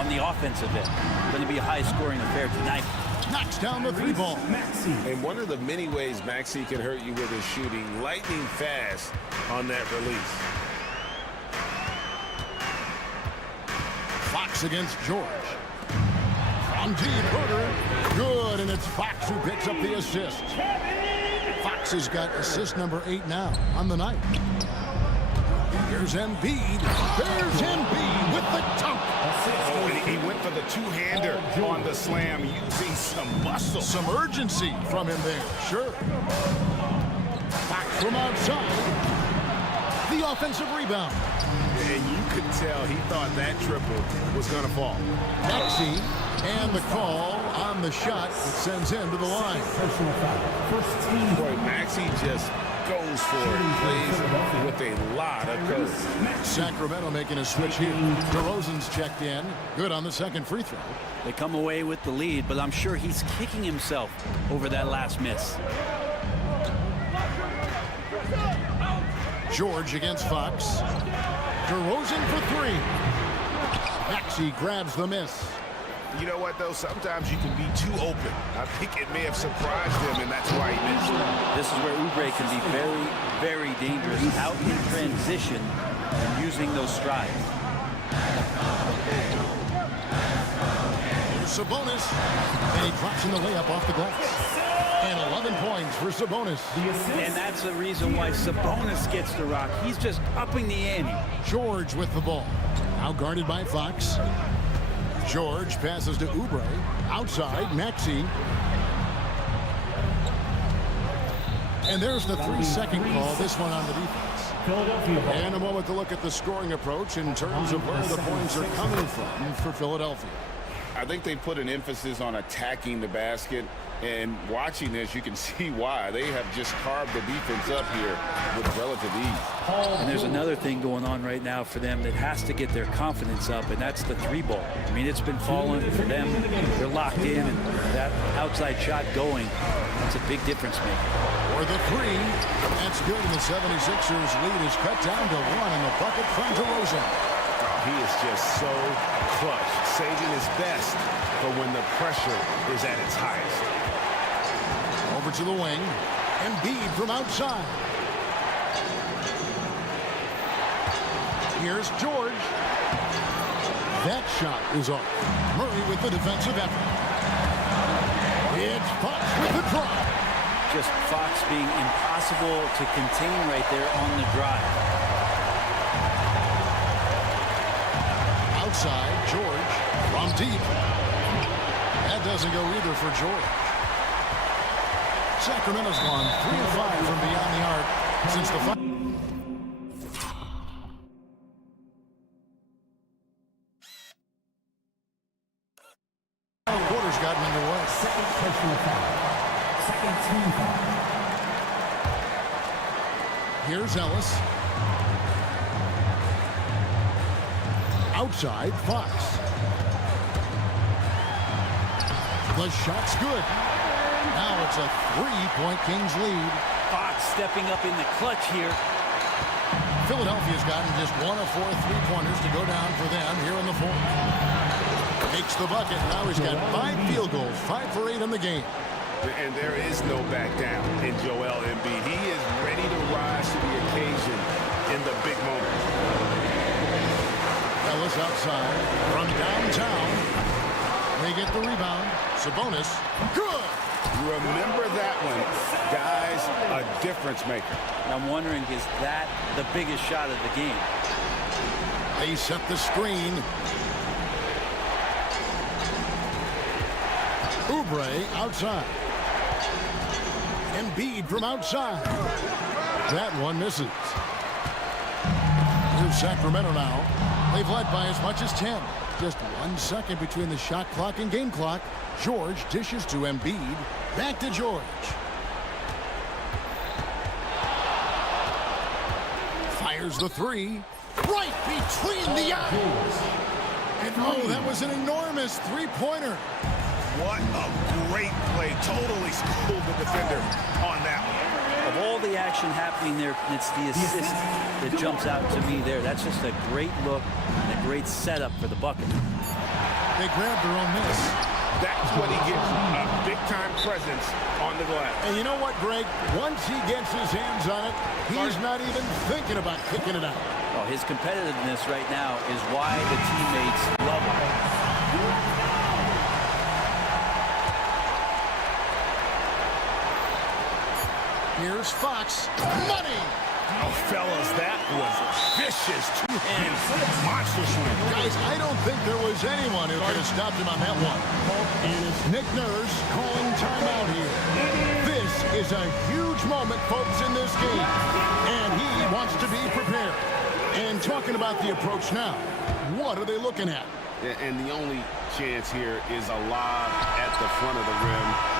on the offensive end. Going to be a high-scoring affair tonight. Knocks down the three ball. And one of the many ways Maxey can hurt you with his shooting, lightning fast on that release. Fox against George. From deep, Herder. Good, and it's Fox who picks up the assist. Fox has got assist number 8 now on the night. Here's Embiid. There's Embiid with the dunk. Oh, and he went for the two-hander on the slam, using some muscle. Some urgency from him there, sure. Fox from outside. The offensive rebound. And you could tell he thought that triple was going to fall. Maxey, and the call on the shot that sends him to the line. Personal foul. First team. Boy, Maxey just goes for it, plays with a lot of courage. Sacramento making a switch here. DeRozan's checked in. Good on the second free throw. They come away with the lead, but I'm sure he's kicking himself over that last miss. George against Fox. DeRozan for 3. Maxey grabs the miss. You know what, though? Sometimes you can be too open. I think it may have surprised him, and that's why he missed it. This is where Oubre can be very, very dangerous out in transition and using those strides. Sabonis, and he drops in the layup off the glass. And 11 points for Sabonis. And that's the reason why Sabonis gets the rock. He's just upping the ante. George with the ball. Now guarded by Fox. George passes to Oubre. Outside, Maxey. And there's the 3-second call, this one on the defense. And a moment to look at the scoring approach in terms of where the points are coming from for Philadelphia. I think they put an emphasis on attacking the basket, and watching this, you can see why. They have just carved the defense up here with relative ease. And there's another thing going on right now for them that has to get their confidence up, and that's the 3-ball. I mean, it's been falling for them. They're locked in, and that outside shot going, that's a big difference maker. For the 3, that's good, and the 76ers lead is cut down to 1 in the bucket from DeRozan. He is just so clutch, saving his best for when the pressure is at its highest. Over to the wing. Embiid from outside. Here's George. That shot is off. Murray with the defensive effort. It's Fox with the drive. Just Fox being impossible to contain right there on the drive. Outside, George from deep. That doesn't go either for George. Sacramento's gone 3 of 5 from beyond the arc since the quarter's gotten underway. Second personal foul. Second team foul. Here's Ellis. Outside, Fox. The shot's good. Now it's a 3-point Kings lead. Fox stepping up in the clutch here. Philadelphia's gotten just 1 of 4 3-pointers to go down for them here in the 4th. Makes the bucket. Now he's got 5 field goals, 5 for 8 in the game. And there is no back down in Joel Embiid. He is ready to rise to the occasion in the big moment. Ellis outside from downtown. They get the rebound. Sabonis. Good. Remember that one. Guys, a difference maker. I'm wondering, is that the biggest shot of the game? They set the screen. Oubre outside. Embiid from outside. That one misses. Here's Sacramento now. They've led by as much as 10. Just 1 second between the shot clock and game clock. George dishes to Embiid. Back to George. Fires the 3. Right between the eyes. And oh, that was an enormous three-pointer. What a great play. Totally schooled the defender on that one. Of all the action happening there, it's the assist that jumps out to me there. That's just a great look and a great setup for the bucket. They grabbed their own miss. That's what he gets, a big-time presence on the glass. And you know what, Greg? Once he gets his hands on it, he's not even thinking about kicking it out. Oh, his competitiveness right now is why the teammates love him. Here's Fox. Money! Oh, fellas, that was vicious. Two-hand monster swing. Guys, I don't think there was anyone who could have stopped him on that one. And it's Nick Nurse calling timeout here. This is a huge moment, folks, in this game. And he wants to be prepared. And talking about the approach now, what are they looking at? And the only chance here is a lob at the front of the rim.